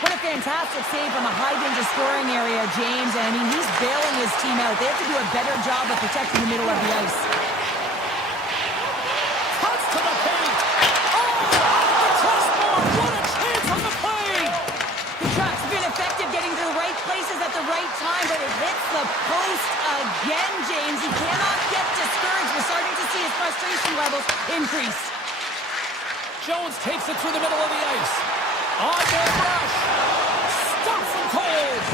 What a fantastic save from a high-danger scoring area, James. And I mean, he's bailing his team out. They have to do a better job of protecting the middle of the ice. Cuts to the paint. Oh, off the crossbar. What a chance on the play. The truck's been effective getting to the right places at the right time, but it hits the post again, James. He cannot get discouraged. We're starting to see his frustration levels increase. Jones takes it through the middle of the ice. On their rush. Stops him cold.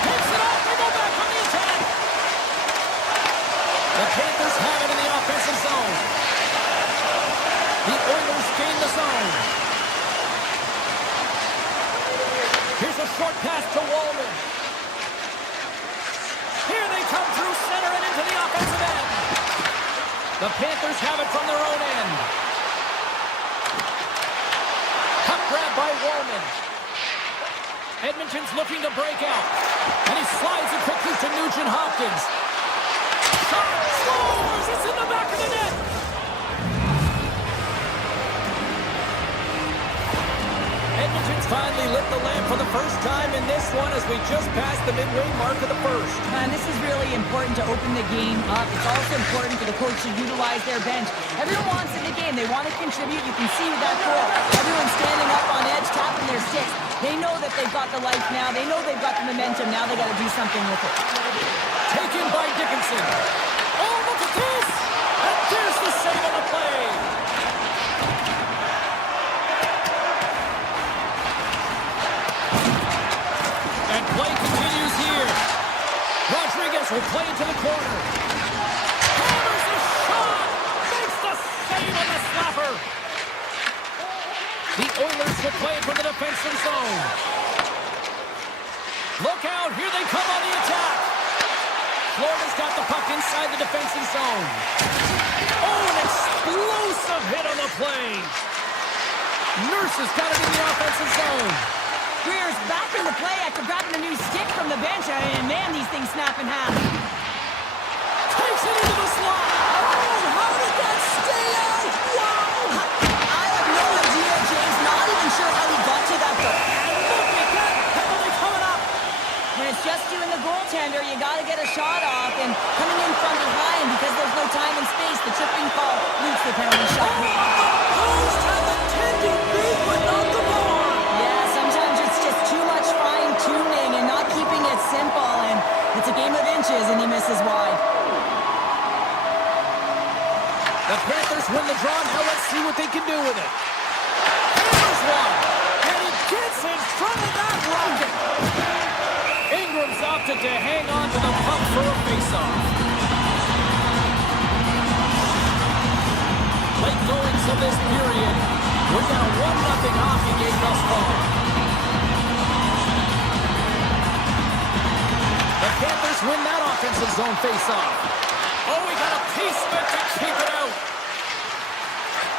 Takes it off. They go back on the attack. The Panthers have it in the offensive zone. The Oilers gain the zone. Here's a short pass to Wallman. Here they come through center and into the offensive end. The Panthers have it from their own end. Puck grab by Wallman. Edmonton's looking to break out. And he slides it quickly to Nugent Hopkins. Shot! Scores! It's in the back of the net! Edmonton's finally lit the lamp for the first time in this one as we just passed the midway mark of the first. And this is really important to open the game up. It's also important for the coach to utilize their bench. Everyone wants in the game. They want to contribute. You can see with that goal. Everyone's standing up on edge, tapping their sticks. They know that they've got the life now. They know they've got the momentum. Now they got to do something with it. Taken by Dickinson. Oh, look at this! And there's the save on the play. And play continues here. Rodriguez will play into the corner. Hammers a shot! Makes the save on the slapper. The Oilers will play it from the defensive zone. Look out, here they come on the attack. Florida's got the puck inside the defensive zone. Oh, an explosive hit on the play. Nurse has got it in the offensive zone. Greer's back in the play after grabbing a new stick from the bench. And man, these things snap in half. Takes it into the slot. Oh, how did that stay out? Wow. I have no idea, James. Not even sure how he got to that goal. And look at that penalty coming up. When it's just you and the goaltender, you got to get a shot off. And coming in from behind, because there's no time and space, the tripping call loops the penalty shot. Post had the tendon big, but not the bar. Yeah, sometimes it's just too much fine-tuning and not keeping it simple. And it's a game of inches, and he misses wide. The Panthers win the draw. Now let's see what they can do with it. Here's one. And he gets in front of that rocket. Ingram's opted to hang on to the puck for a faceoff. Late goings of this period. We're down 1-0 hockey game thus far. The Panthers win that offensive zone faceoff. Oh, we got a piece of it to keep it out.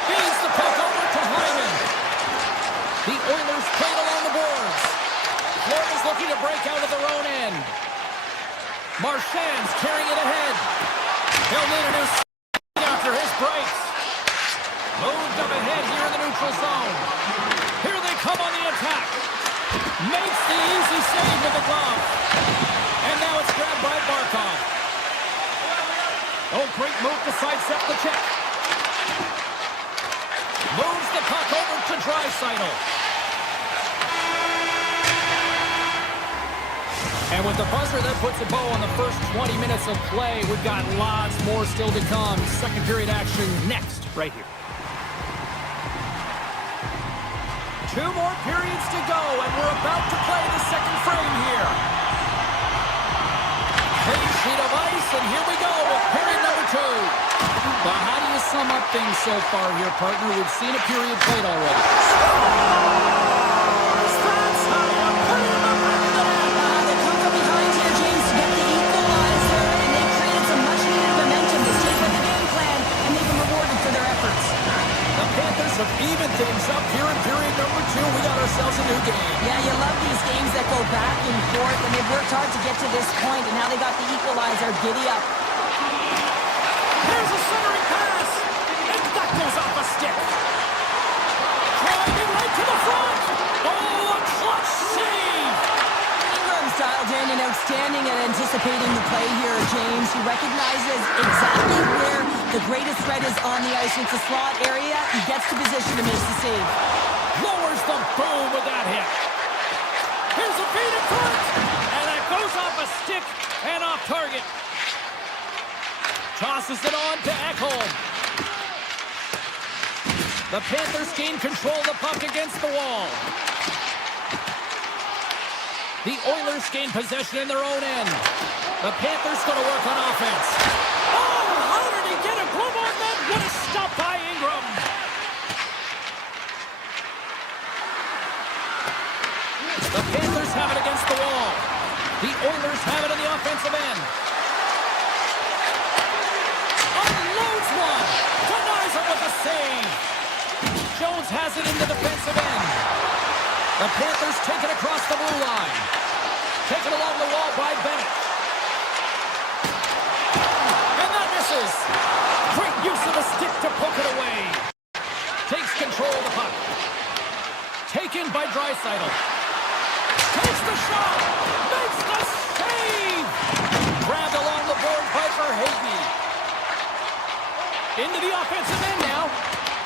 Feeds the puck over to Hyman. The Oilers played along the boards. Florida's looking to break out of their own end. Marchand's carrying it ahead. He'll need a new after his breaks. Moved up ahead here in the neutral zone. Here they come on the attack. Makes the easy save with the glove. And now it's grabbed by Barkov. Oh, great move to sidestep the check. Moves the puck over to Draisaitl. And with the buzzer, that puts a bow on the first 20 minutes of play. We've got lots more still to come. Second period action next, right here. 2 more periods to go, and we're about to play the second frame here. Big sheet of ice, and here we go with period number 2. Well, how do you sum up things so far here, partner? We've seen a period played already. That's how you put him up into the net. They come from behind here, James, to get the equalizer, and they created some much-needed momentum. They stayed with the game plan, and they've been rewarded for their efforts. The Panthers have evened things up here in period number 2. We got ourselves a new game. Yeah, you love these games that go back and forth, and they've worked hard to get to this point, and now they got the equalizer. Giddy up. Here's a centering pass, and that goes off a stick. Driving right to the front. Oh, a clutch save. Ingram's dialed in and outstanding at anticipating the play here, James. He recognizes exactly where the greatest threat is on the ice. It's a slot area. He gets to position to make the save. Lowers the boom with that hit. Here's a feed in front, and that goes off a stick and off target. Tosses it on to Ekholm. The Panthers gain control of the puck against the wall. The Oilers gain possession in their own end. The Panthers going to work on offense. Oh, how did he get a glove on that? What a stop by Ingram. The Panthers have it against the wall. The Oilers have it on the offensive end. Unloads one. Denies him with a save. Jones has it in the defensive end. The Panthers take it across the blue line. Taken along the wall by Bennett. And that misses. Great use of a stick to poke it away. Takes control of the puck. Taken by Draisaitl. Takes the shot. Makes the save. Grabbed along the board by Verhaeghe. Into the offensive end now.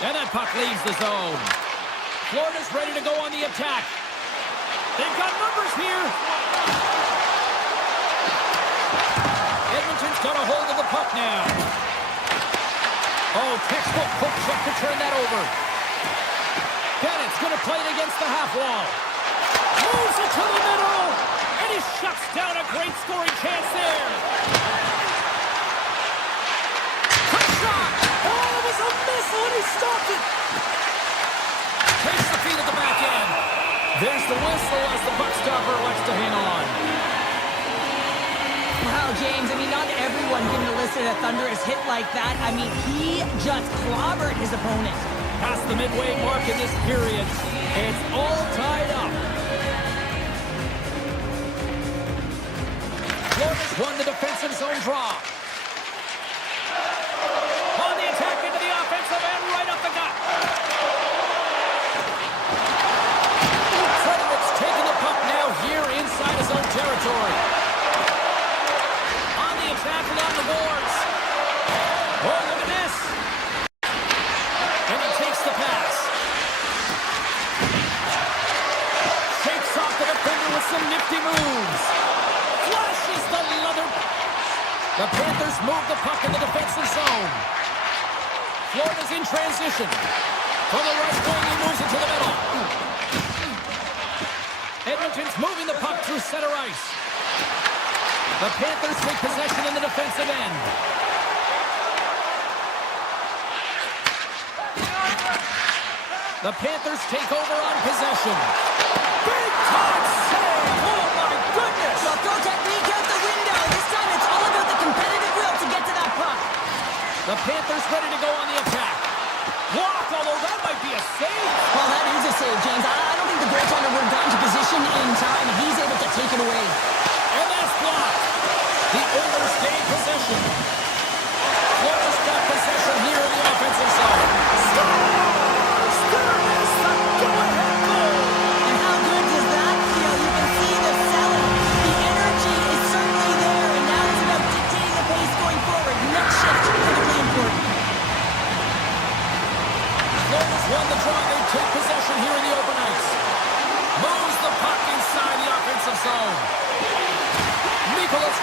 And that puck leaves the zone. Florida's ready to go on the attack. They've got numbers here. Edmonton's got a hold of the puck now. Oh, textbook poke check to turn that over. Bennett's going to play it against the half wall. Moves it to the middle. And he shuts down a great scoring chance there. Quick shot. Oh, it was a missile and he stopped it. Takes the feed at the back end. There's the whistle as the puck stopper likes to hang on. Wow, James, I mean, not everyone can elicit a thunderous hit like that. I mean, he just clobbered his opponent. Past the midway mark in this period. It's all tied up. Florida's won the defensive zone draw. On the attack into the offensive end, right up the gut. Frederick's taking the puck now here inside his own territory. On the attack along the boards. Oh, look at this. And he takes the pass. Shakes off the defender with some nifty moves. Flashes the leather. The Panthers move the puck in the defensive zone. Florida's in transition. From the right wing, he moves it to the middle. Edmonton's moving the puck through center ice. The Panthers take possession in the defensive end. The Panthers take over on possession. Big time save! Oh my goodness! Well, throw technique out the window. This time it's all about the competitive will to get to that puck. The Panthers ready to go on the attack. Blocked, although that might be a save. Well, that is a save, James. I don't think the goaltender would have gotten to position in time, and he's able to take it away. And that's blocked. The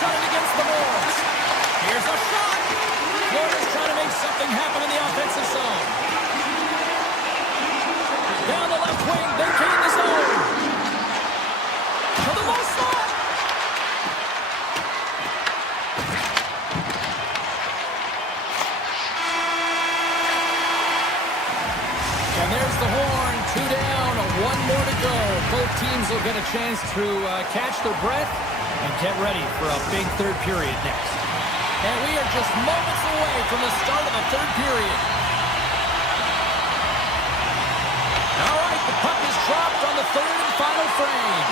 got it against the boards. Here's a shot. Florida's trying to make something happen in the offensive zone. Down the left wing, they gain the zone. To the low slot. And there's the horn. 2 down, 1 more to go. Both teams will get a chance to catch their breath and get ready for a big third period next. And we are just moments away from the start of the third period. All right, the puck is dropped on the third and final frame.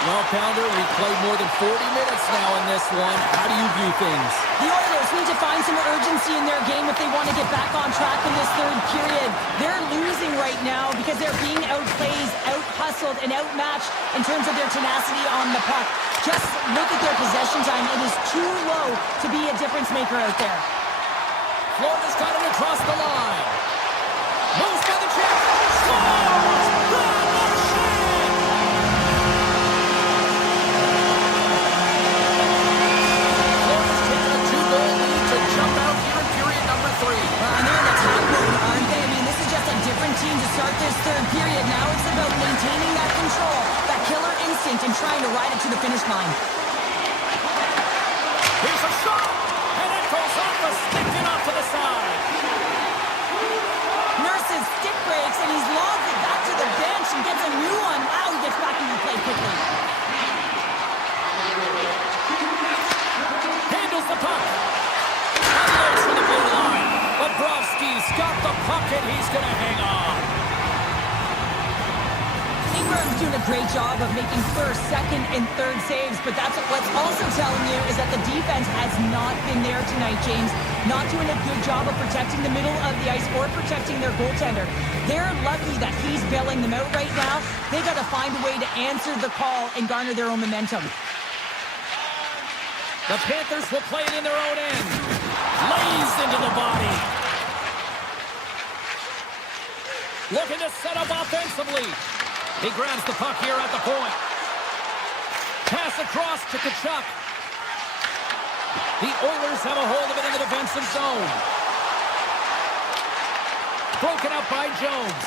Well, Pounder, we've played more than 40 minutes now in this one. How do you view things? The Oilers need to find some urgency in their game if they want to get back on track in this third period. They're losing right now because they're being outplayed, out-hustled, and outmatched in terms of their tenacity on the puck. Just look at their possession time. It is too low to be a difference maker out there. Florida's got it across the line. Moves by the chest. Scores! Brad Marchand! Florida's taking a 2-goal lead to jump out here in period number 3. And they're in attack mode, aren't they? I mean, this is just a different team to start this third period. Now it's about maintaining that control, that killer instinct, and trying to ride it to the finish line. Here's a shot! And it goes off the stick and off to the side. Nurse's stick breaks, and he's lobbed it back to the bench and gets a new one. Wow, he gets back into play quickly. Handles the puck. Unloads from the blue line. Bobrovsky's got the puck, and he's going to hang on. Ingram's doing a great job of making first, second, and third saves, but that's what's also telling you is that the defense has not been there tonight, James. Not doing a good job of protecting the middle of the ice or protecting their goaltender. They're lucky that he's bailing them out right now. They got to find a way to answer the call and garner their own momentum. The Panthers will play it in their own end. Lays into the body. Looking to set up offensively. He grabs the puck here at the point. Pass across to Tkachuk. The Oilers have a hold of it in the defensive zone. Broken up by Jones.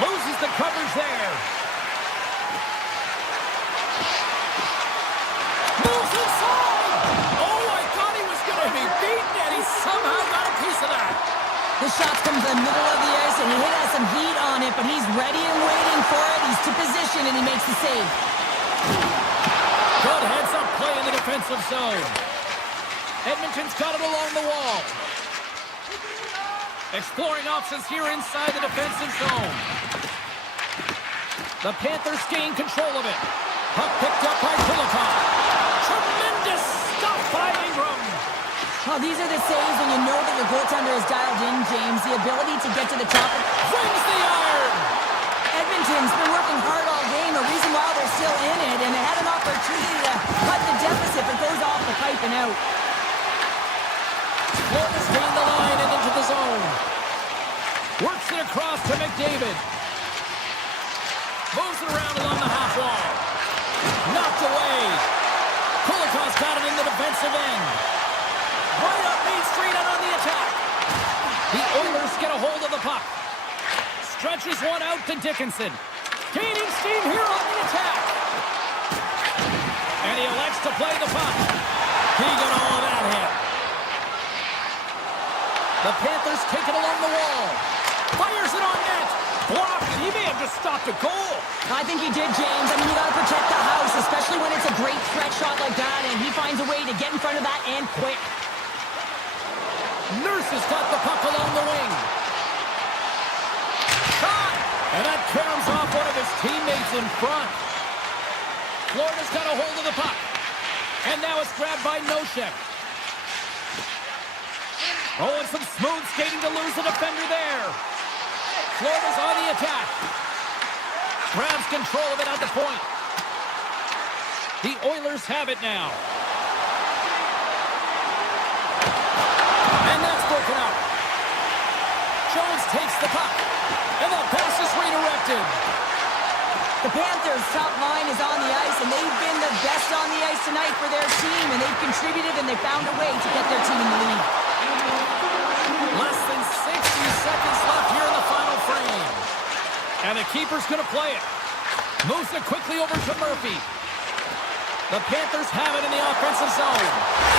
Loses the coverage there. Moves inside. Oh, I thought he was going to be beaten, and he somehow got a piece of that. The shot comes in the middle of the ice, and he has some heat on it, but he's ready and waiting for it. He's to position, and he makes the save. Good heads-up play in the defensive zone. Edmonton's got it along the wall. Exploring options here inside the defensive zone. The Panthers gain control of it. Puck picked up by Kulikov. Tremendous stuff by Ingram. Oh, these are the saves when you know that your goaltender is dialed in, James. The ability to get to the top. Brings the iron. Edmonton's been working hard all game, a reason why they're still in it, and they had an opportunity to cut the deficit, but goes off the pipe and out. Florida's gained the line and into the zone. Works it across to McDavid. Moves it around along the half wall. Knocked away. Kulikov's got it in the defensive end. Right up Main Street and on the attack. The Oilers get a hold of the puck. Stretches one out to Dickinson. Gaining steam here on the attack. And he elects to play the puck. He got all of that hit. The Panthers take it along the wall. Fires it on net. Blocked. He may have just stopped a goal. I think he did, James. I mean, you got to protect the house, especially when it's a great threat shot like that, and he finds a way to get in front of that and quick. Nurse has got the puck along the wing. Shot! And that caroms off one of his teammates in front. Florida's got a hold of the puck. And now it's grabbed by Nosek. Oh, and some smooth skating to lose the defender there. Florida's on the attack. Grabs control of it at the point. The Oilers have it now. And that's broken up. Jones takes the puck. And the pass is redirected. The Panthers' top line is on the ice, and they've been the best on the ice tonight for their team, and they've contributed, and they found a way to get their team in the lead. Less than 60 seconds left here in the final frame. And the keeper's going to play it. Moves it quickly over to Murphy. The Panthers have it in the offensive zone.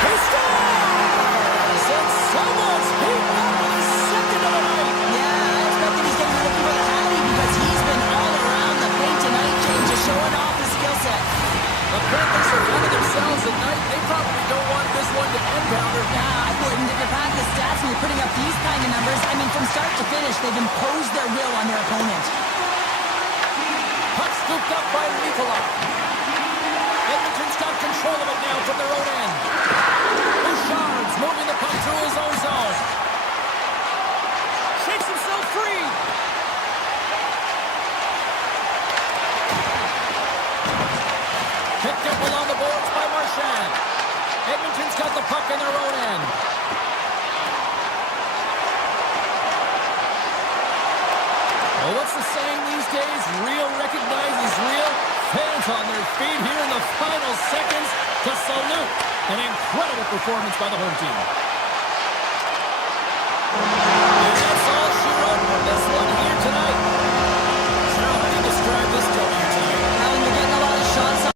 He scores! And someone's heating up with his second of the night. Yeah, I expected he's getting ready for the Hattie because he's been all around the paint tonight, James, just showing off his skill set. The Panthers are finding themselves at night. They probably don't want this one to end, Pounder. Nah, I wouldn't. If you're past the stats and you're putting up these kind of numbers, I mean, from start to finish, they've imposed their will on their opponent. Puck scooped up by Nicola. Edmonton's got control of it now from their own end. Bouchard's moving the puck through his own zone. Shakes himself free. Picked up along the boards by Marchand. Edmonton's got the puck in their own end. Well, what's the saying these days? Real recognizes real. Fans on their feet here in the final seconds to salute an incredible performance by the home team. And that's all she wrote for this one here tonight. Cheryl, how do you describe this W tonight? Well, you're getting a lot of shots on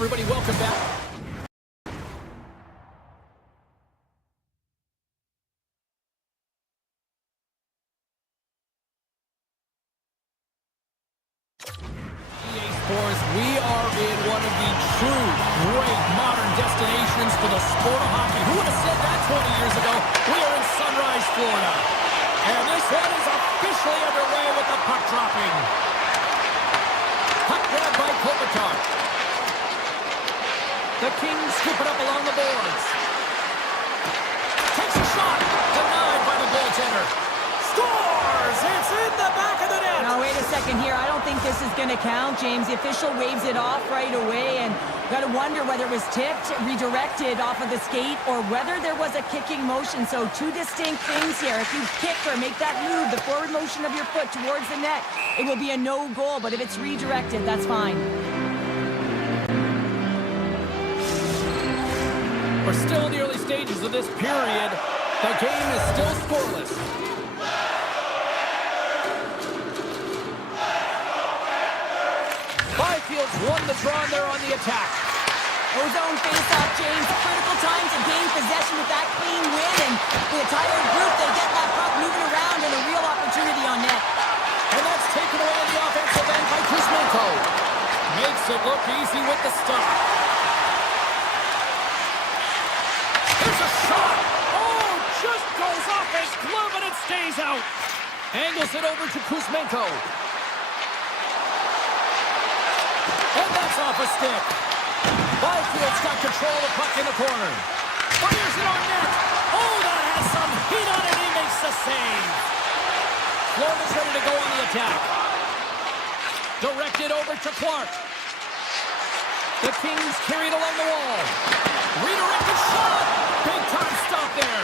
everybody, welcome back. EA Sports, we are in one of the true great modern destinations for the sport of hockey. Who would have said that 20 years ago? We are in Sunrise, Florida. And this one is officially underway with the puck dropping. Puck grab by Kopitar. The Kings scoop it up along the boards. Takes a shot. Denied by the goaltender. Scores! It's in the back of the net. Now, wait a second here. I don't think this is going to count, James. The official waves it off right away, and got to wonder whether it was tipped, redirected off of the skate, or whether there was a kicking motion. So two distinct things here. If you kick or make that move, the forward motion of your foot towards the net, it will be a no goal. But if it's redirected, that's fine. We're still in the early stages of this period. The game is still scoreless. Byfield's won the draw there on the attack. Ozone face-off, James. Critical time to gain possession with that clean win, and the entire group, they get that puck moving around and a real opportunity on net. And that's taken away on the offensive end by Kuzmenko. Makes it look easy with the stop. There's a shot. Oh, just goes off his glove and it stays out. Angles it over to Kuzmenko. And that's off a stick. Byfield's got control of the puck in the corner. Fires it on net. Oh, that has some heat on it. He makes the save. Florida's ready to go on the attack. Directed over to Clark. The Kings carried along the wall. Redirected shot. Big time stop there.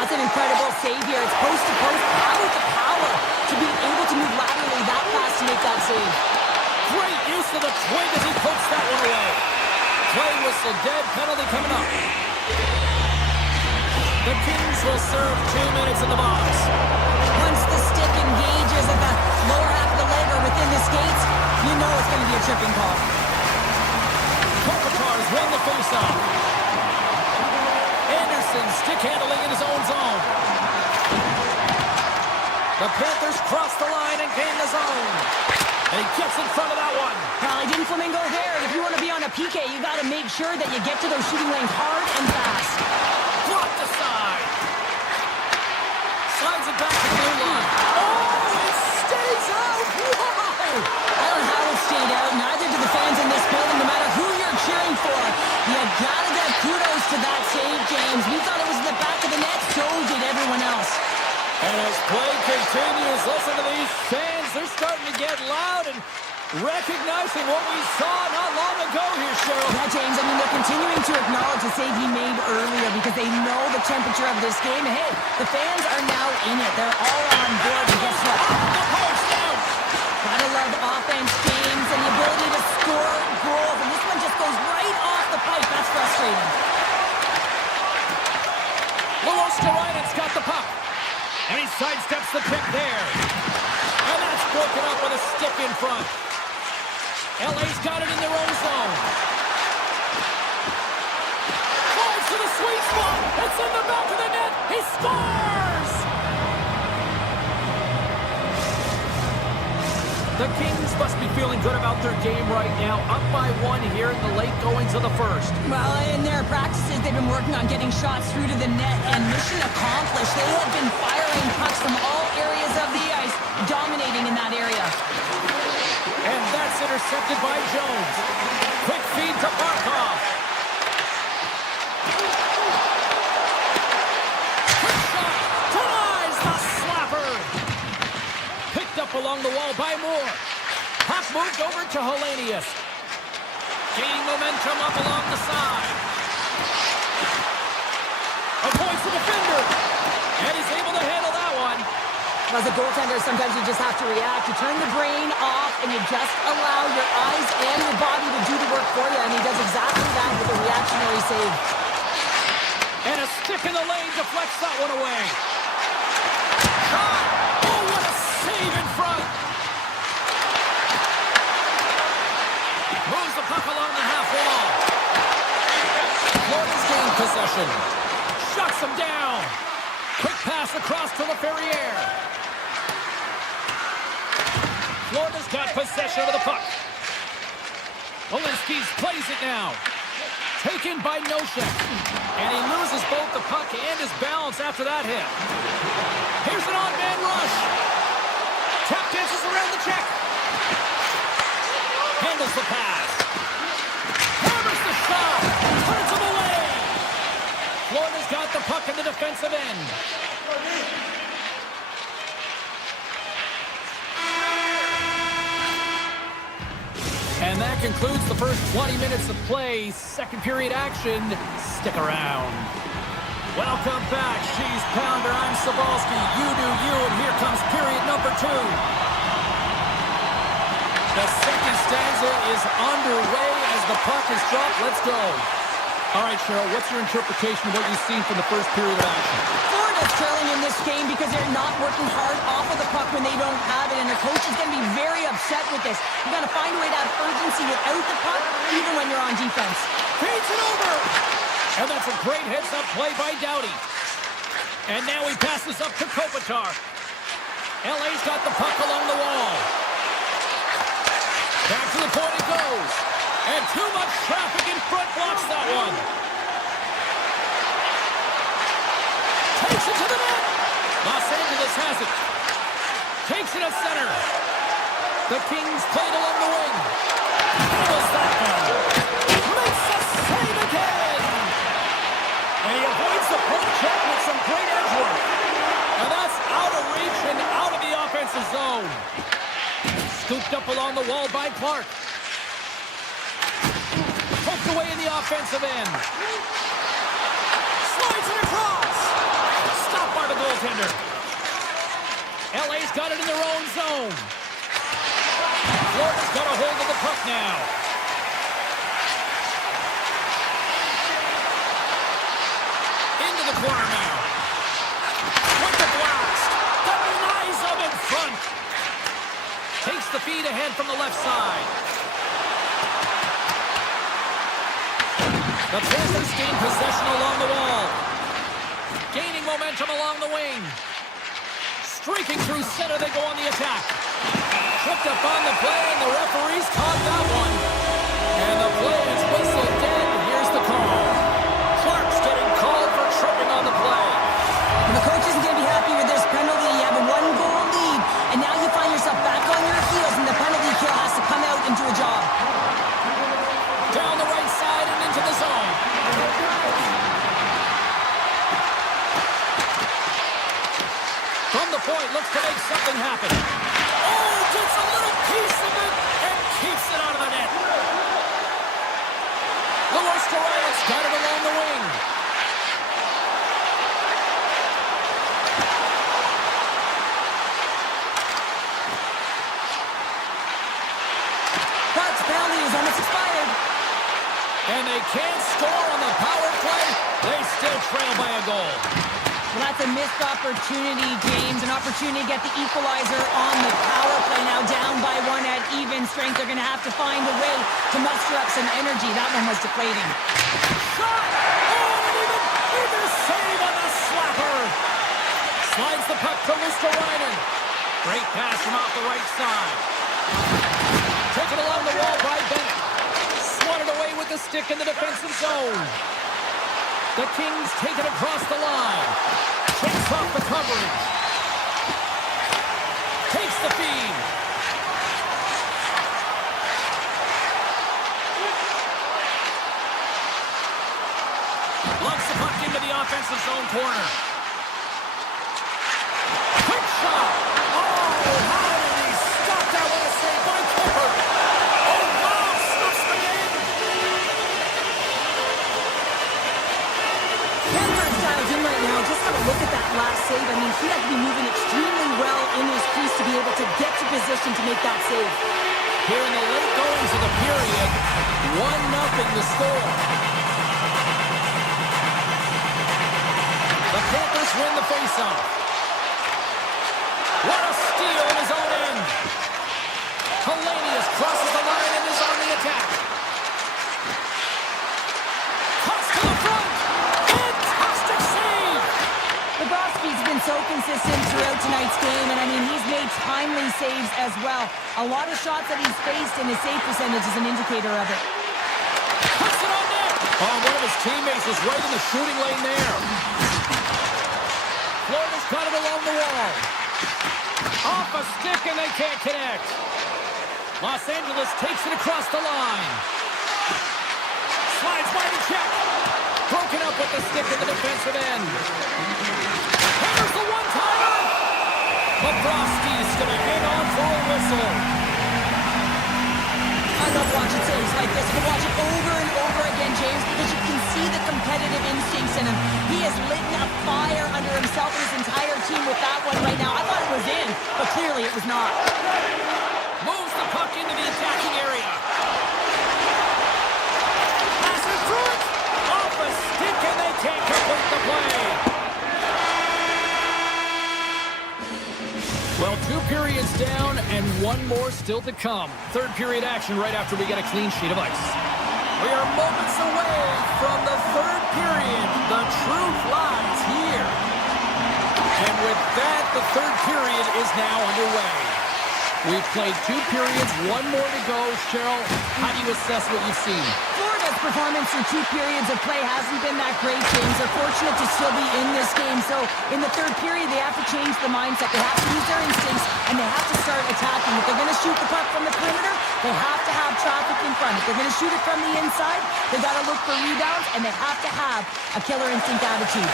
That's an incredible save here. It's post to post, power to power, to be able to move laterally that fast to make that save. Great use of the twig as he puts that one away. Play whistle dead, penalty coming up. The Kings will serve 2 minutes in the box. Once the stick engages at the lower half of the leg or within the skates, you know it's going to be a tripping call. Kopitar's won the faceoff. Anderson stick handling in his own zone. The Panthers cross the line and gain the zone. And he gets in front of that one. Well, he didn't flamingo there. If you want to be on a PK, you got to make sure that you get to those shooting lanes hard and fast. Blocked aside. Slides it back to the blue line. Oh, it stays out. Wow. I don't know how it stayed out. Neither do the fans in this building, no matter who you're cheering for. You got to give kudos to that save, James. We thought it was in the back of the net. So did everyone else. And as play continues, listen to these fans. They're starting to get loud and recognizing what we saw not long ago here, Cheryl. Yeah, James, I mean, they're continuing to acknowledge the save he made earlier because they know the temperature of this game. And hey, the fans are now in it. They're all on board. And guess what? The post down. Gotta love offense, James, and the ability to score goals. And this one just goes right off the pipe. That's frustrating. Luostarina's got the puck. And he sidesteps the pick there. And that's broken up with a stick in front. LA's got it in their own zone. Falls to the sweet spot. It's in the back of the net. He scores! The Kings must be feeling good about their game right now. Up by 1 here in the late goings of the first. Well, in their practices, they've been working on getting shots through to the net, and mission accomplished. They have been firing pucks from all areas of the ice, dominating in that area. And that's intercepted by Jones. Quick feed to Barkov. Quick shot. Denies the slapper. Picked up along the wall by Moore. Puck moved over to Hellenius. Gaining momentum up along the side. Avoids the defender. And he's able to handle that one. As a goaltender, sometimes you just have to react. You turn the brain off, and you just allow your eyes and your body to do the work for you, and he does exactly that with a reactionary save. And a stick in the lane deflects that one away. Shot! Oh, what a save in front! Moves the puck along the half wall. possession. Shuts him down. Quick pass across to LaFerriere. Florida's got possession of the puck. Walensky plays it now. Taken by Nosek. And he loses both the puck and his balance after that hit. Here's an on-man rush. Tap dances around the check. Handles the pass. Hammers the shot. Turns him away. Florida's got the puck in the defensive end. And that concludes the first 20 minutes of play. Second period action. Stick around. Welcome back, Cheese Pounder. I'm Sabalski. You do you, and here comes period number 2. The second stanza is underway as the puck is dropped. Let's go. All right, Cheryl, what's your interpretation of what you've seen from the first period of action? Florida's trailing in this game because they're not working hard off of the puck when they don't have it, and their coach is going to be very upset with this. You got to find a way to have urgency without the puck, even when you're on defense. Feeds it over! And that's a great heads-up play by Doughty. And now he passes up to Kopitar. LA's got the puck along the wall. Back to the point it goes. And too much traffic in front blocks that one. Takes it to the net. Los Angeles has it. Takes it at center. The Kings played along the wing. Handles that one. Makes the save again. And he avoids the poke check with some great edge work. And that's out of reach and out of the offensive zone. Scooped up along the wall by Clark. Poked away in the offensive end. Slides it across. Stopped by the goaltender. LA's got it in their own zone. Florida's got a hold of the puck now. Into the corner now. With the blast. Denies him in front. Takes the feed ahead from the left side. The Panthers gain possession along the wall. Gaining momentum along the wing. Streaking through center, they go on the attack. Tripped up on the play, and the referees caught that one. And the play is whistled dead. Here's the call. Clark's getting called for tripping on the play. And the coach isn't going to be happy with this penalty. You have a 1-goal lead, and now you find yourself back on your heels, and the penalty kill has to come out and do a job. Down the right side and into the zone. From the point, looks to make something happen. Oh, gets a little piece of it and keeps it out of the net. Louis Corrales got it along the wing. Puck's penalty is almost expired. And they can't score on the power play. They still trail by a goal. Well, that's a missed opportunity, James. An opportunity to get the equalizer on the power play. Now down by 1 at even strength. They're going to have to find a way to muster up some energy. That one was deflating. Shot! Oh, and even save on the slapper. Slides the puck to Ristolainen. Great pass from off the right side. Taken along the wall by Bennett. Swatted away with the stick in the defensive zone. The Kings take it across the line. Checks off the coverage. Takes the feed. Locks the puck into the offensive zone corner. Quick shot. Oh, how did he stop that? What a save by Kemper. Oh, wow, stuffs the game. Panthers dialed in right now. Just have a look at that last save. I mean, he had to be moving extremely well in his crease to be able to get to position to make that save. Here in the late goings of the period, 1-0 the score. The Panthers win the faceoff. What a steal in his own end. Hellenius crosses the line and is on the attack. Cuts to the front. consistent throughout tonight's game, and I mean, he's made timely saves as well. A lot of shots that he's faced, and his save percentage is an indicator of it. Puts it on net. Oh, one of his teammates is right in the shooting lane there. Florida's got it along the wall. Off a stick, and they can't connect. Los Angeles takes it across the line. Slides by the check. Broken up with the stick in the defensive end. Here's the one-timer. Bobrovsky's going to hang on for a whistle. I love watching saves like this. You can watch it over and over again, James, because you can see the competitive instincts in him. He has lit a fire under himself and his entire team with that one right now. I thought it was in, but clearly it was not. Moves the puck into the attacking area. Passes through it. Off a stick, and they can't complete the play. Well, 2 periods down and 1 more still to come. Third period action right after we get a clean sheet of ice. We are moments away from the third period. The truth lies here. And with that, the third period is now underway. We've played 2 periods, 1 more to go. Cheryl, how do you assess what you've seen? Florida's performance through 2 periods of play hasn't been that great, James. They're fortunate to still be in this game. So in the third period, they have to change the mindset. They have to use their instincts, and they have to start attacking. If they're going to shoot the puck from the perimeter, they have to have traffic in front. If they're going to shoot it from the inside, they've got to look for rebounds, and they have to have a killer instinct attitude.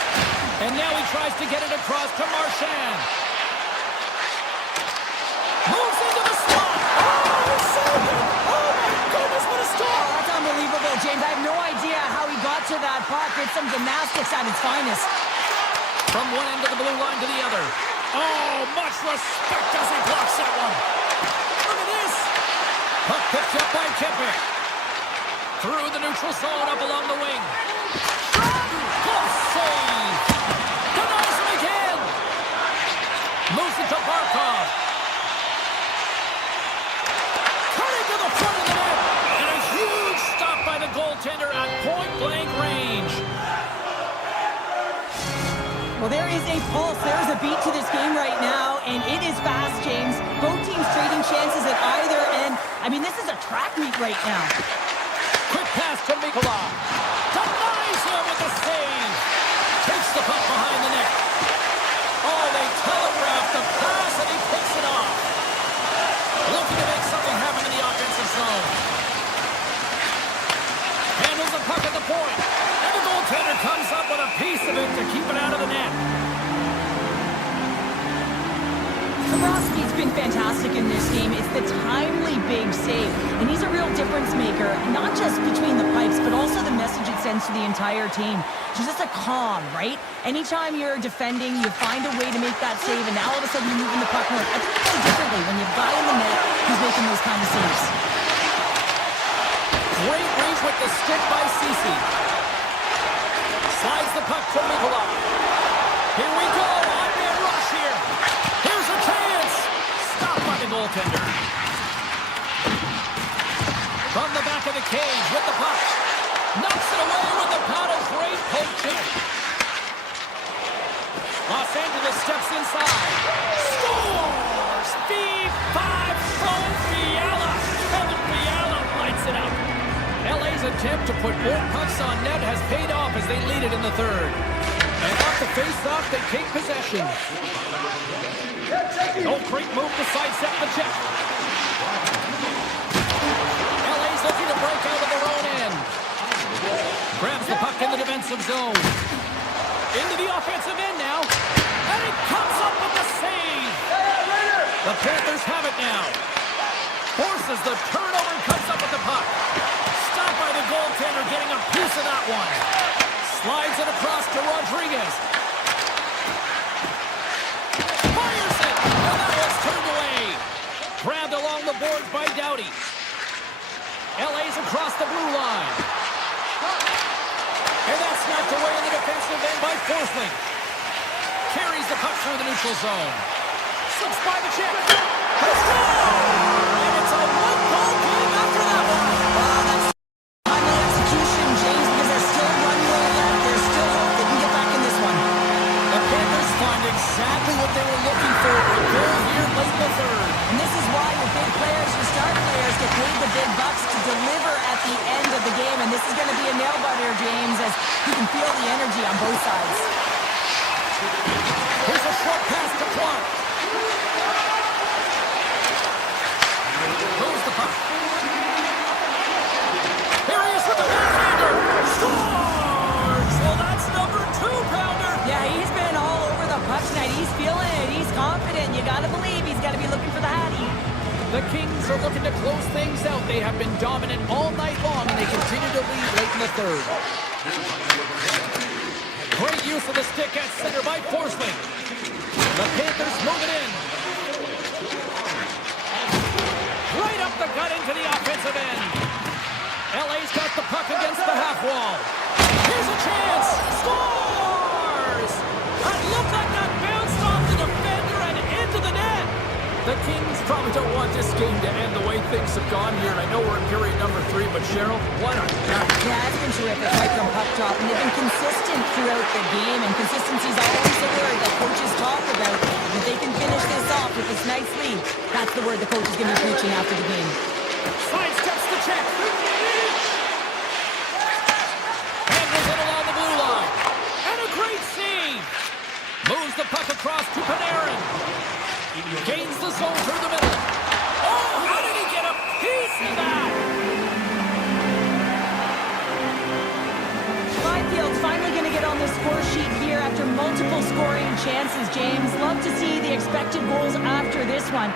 And now he tries to get it across to Marchand. Moves into the slot. Oh, saved it. Oh, my goodness, what a stop. Oh, that's unbelievable, James. I have no idea how he got to that puck. It's some gymnastics at its finest. From one end of the blue line to the other. Oh, much respect as he blocks that one. Look at this. Puck picked up by Kemper. Through the neutral zone, up along the wing. Close save. Denies him again. Moves it to Barkov. Cutting to the front of the net. And a huge stop by the goaltender at point-blank range. Well, there is a pulse. There is a beat to this game right now, and it is fast, James. Both teams trading chances at either end. I mean, this is a track meet right now. Quick pass to Mikula. Denies him with the save. Takes the puck behind the net. Oh, they telegraph the pass, and he picks it off. Looking to make something happen in the offensive zone. Handles the puck at the point. And the goaltender comes up with a piece of it to keep it out of the net. Bobrovsky's been fantastic in this game. It's the timely big save, and he's a real difference maker, not just between the pipes, but also the message it sends to the entire team. It's just a calm, right? Anytime you're defending, you find a way to make that save, and now all of a sudden you're moving the puck more. I think you play differently when you've got in the net who's making those kind of saves. Great range with the stick by Ceci. Slides the puck to Mikula. Here we go. On-man rush here. Here's a chance. Stopped by the goaltender. From the back of the cage with the puck. Knocks it away with the paddle. Great poke check. Los Angeles steps inside. Scores! V5 from Fiala. Kevin Fiala lights it up. LA's attempt to put more pucks on net has paid off as they lead it in the third. And off the face-off, they take possession. Oh, great move to sidestep the check. LA's looking to break out of their own end. Grabs the puck in the defensive zone. Into the offensive end now. And it comes up with the save. The Panthers have it now. Forces the turnover and comes up with the puck. Stopped by the goaltender, getting a piece of that one. Slides it across to Rodriguez. Fires it, and that was turned away. Grabbed along the boards by Doughty. LA's across the blue line. And that's knocked away in the defensive end by Forsling. Carries the puck through the neutral zone. Slips by the check. And it's a one-goal game after that one. Wow, that's timely execution, James, because there's still one way left. There's still hope they can get back in this one. The Panthers find exactly on both sides. Here's a short pass to Clark. Moves the puck. Here he is with the backhander. Scores! Well, that's number 2-pounder. Yeah, he's been all over the puck tonight. He's feeling it. He's confident. You got to believe he's got to be looking for the Hattie. The Kings are looking to close things out. They have been dominant all night long, and they continue to lead late in the third. Great use of the stick at center by Forsling. The Panthers move it in. Right up the gut into the offensive end. LA's got the puck against the half wall. Here's a chance. Scores! That looked like that bounced off the defender and into the net. The Kings probably don't want this game to end the way things have gone here, and I know we're in period number 3, but Cheryl, what a night. Yeah, it's been terrific right from puck drop, and they've been consistent throughout the game, and consistency is always the word that coaches talk about. If they can finish this off with this nice lead, that's the word the coach is going to be preaching after the game. Side steps the check. Handles it along the blue line. And a great save. Moves the puck across to Panarin. Gains the zone through the middle. Oh, how did he get a piece of that? Byfield's finally going to get on the score sheet here after multiple scoring chances, James. Love to see the expected goals after this one.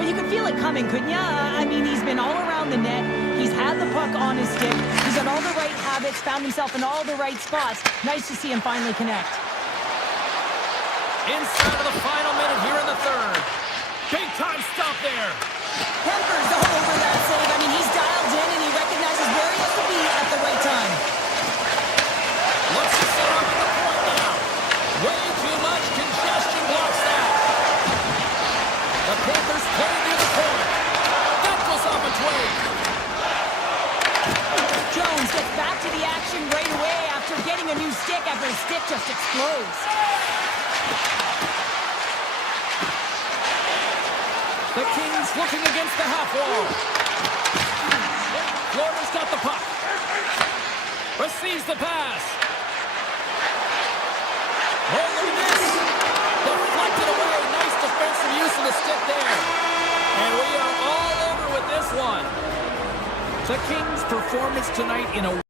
But you could feel it coming, couldn't you? I mean, he's been all around the net. He's had the puck on his stick. He's got all the right habits, found himself in all the right spots. Nice to see him finally connect. Inside of the final minute here in the third. Big time stop there. Kemper's all over that save. I mean, he's dialed in and he recognizes where he has to be at the right time. Looks to set up at the point now. Way too much congestion blocks that. The Panthers play near the corner. That goes off its way. Jones gets back to the action right away after getting a new stick after his stick just explodes. The Kings looking against the half wall. Florida's got the puck. Receives the pass. Oh, look at this. Deflected away. Nice defensive use of the stick there. And we are all over with this one. The Kings' performance tonight in a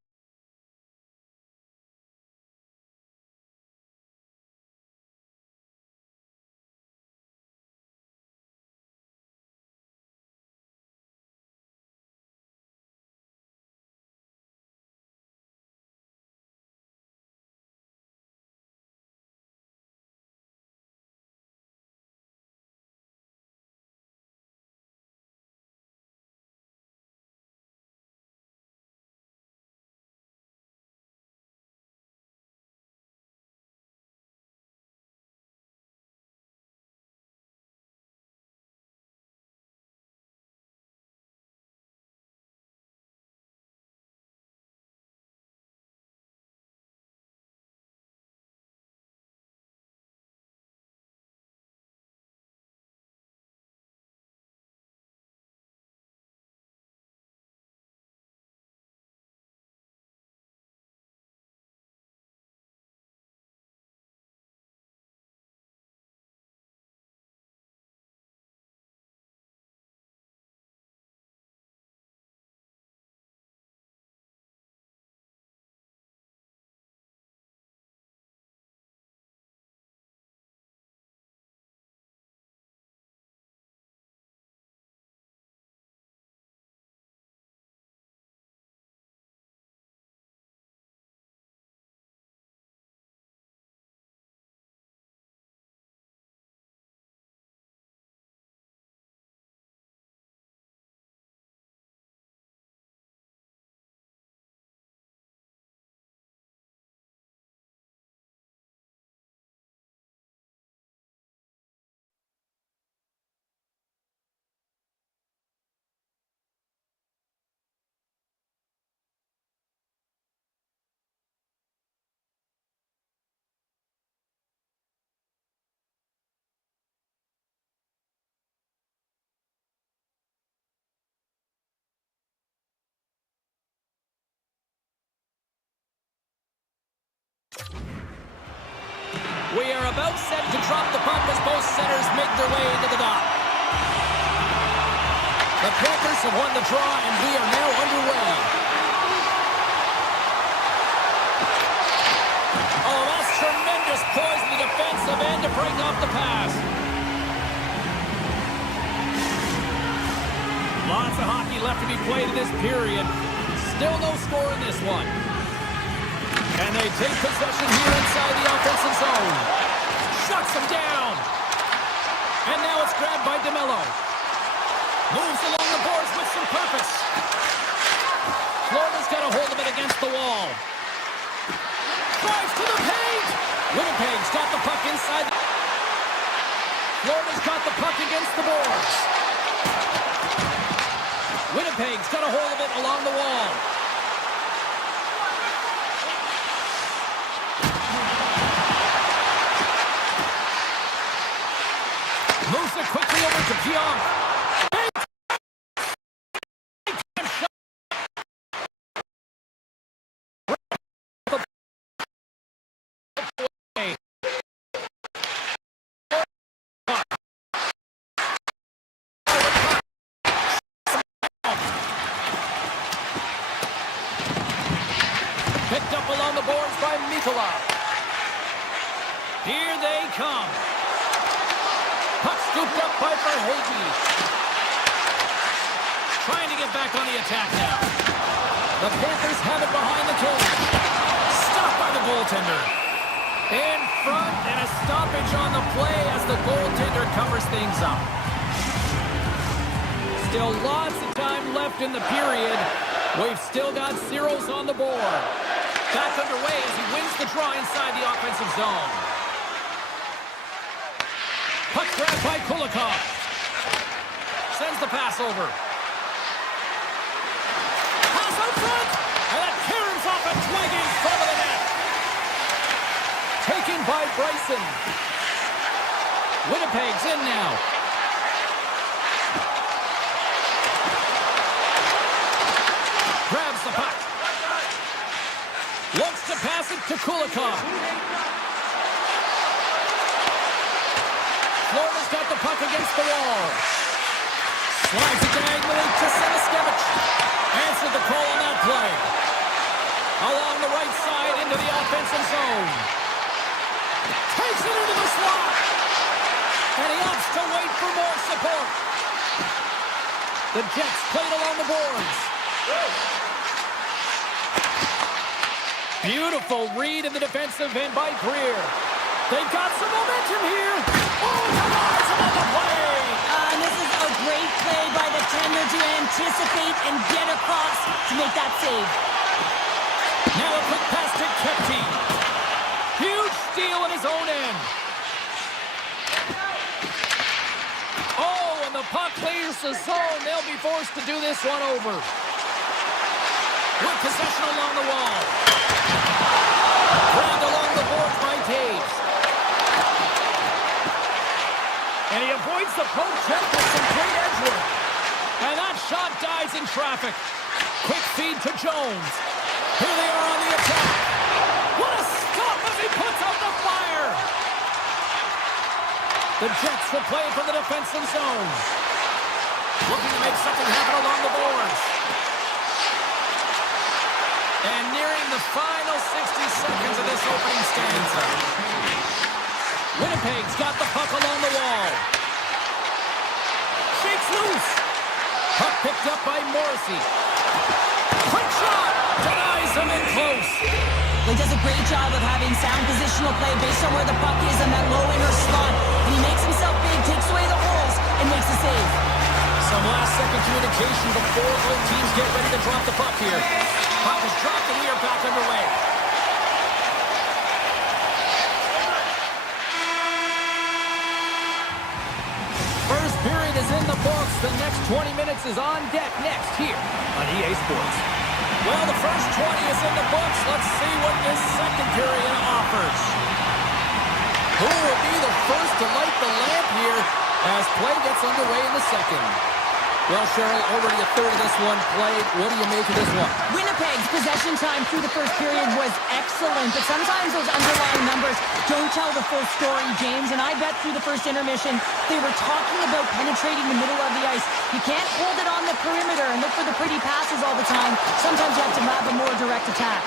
drop the puck as both centers make their way into the dock. The Panthers have won the draw, and we are now underway. Oh, that's tremendous poise in the defensive end to break off the pass. Lots of hockey left to be played in this period. Still no score in this one. And they take possession here inside the offensive zone. Shuts them down. And now it's grabbed by DeMello. Moves along the boards with some purpose. Florida's got a hold of it against the wall. Drives to the paint. Winnipeg's got the puck inside. Florida's got the puck against the boards. Winnipeg's got a hold of it along the wall. Moves it quickly over to Pionk. Picked up along the boards by Mikola. Here they come. Puck scooped up by Verhaeghe. Trying to get back on the attack now. The Panthers have it behind the cage. Stopped by the goaltender. In front, and a stoppage on the play as the goaltender covers things up. Still lots of time left in the period. We've still got zeros on the board. Back underway as he wins the draw inside the offensive zone. Puck grabbed by Kulikov. Sends the pass over. Pass out front. And that caroms off a Twiggy front of the net. Taken by Bryson. Winnipeg's in now. Grabs the puck. Looks to pass it to Kulikov. Florida's got the puck against the wall. Slides it diagonally to Seniskevich. Answered the call on that play. Along the right side into the offensive zone. Takes it into the slot. And he opts to wait for more support. The Jets played along the boards. Beautiful read in the defensive end by Greer. They've got some momentum here. Oh, Denies him on the play. And this is a great play by the tender to anticipate and get across to make that save. Now a quick pass to Kepke. Huge steal in his own end. Oh, and the puck clears the zone. They'll be forced to do this one over. With possession along the wall. Grabbed along the boards by Taves. And he avoids the poke check with some great edge work. And that shot dies in traffic. Quick feed to Jones. Here they are on the attack. What a stop as he puts out the fire. The Jets will play from the defensive zone. Looking to make something happen along the boards. And nearing the final 60 seconds of this opening stanza. Winnipeg's got the puck along the wall. Shakes loose. Puck picked up by Morrissey. Quick shot. Denies him in close. He does a great job of having sound positional play based on where the puck is in that low inner slot. And he makes himself big, takes away the holes, and makes a save. Some last-second communication before both teams get ready to drop the puck here. Puck is dropped, and we are back underway. First period is in the books. The next 20 minutes is on deck next here on EA Sports. Well, the first 20 is in the books. Let's see what this second period offers. Who will be the first to light the lamp here as play gets underway in the second? Well, Cheryl, already a third of this one played. What do you make of this one? Winnipeg's possession time through the first period was excellent, but sometimes those underlying numbers don't tell the full story, James. And I bet through the first intermission, they were talking about penetrating the middle of the ice. You can't hold it on the perimeter and look for the pretty passes all the time. Sometimes you have to have a more direct attack.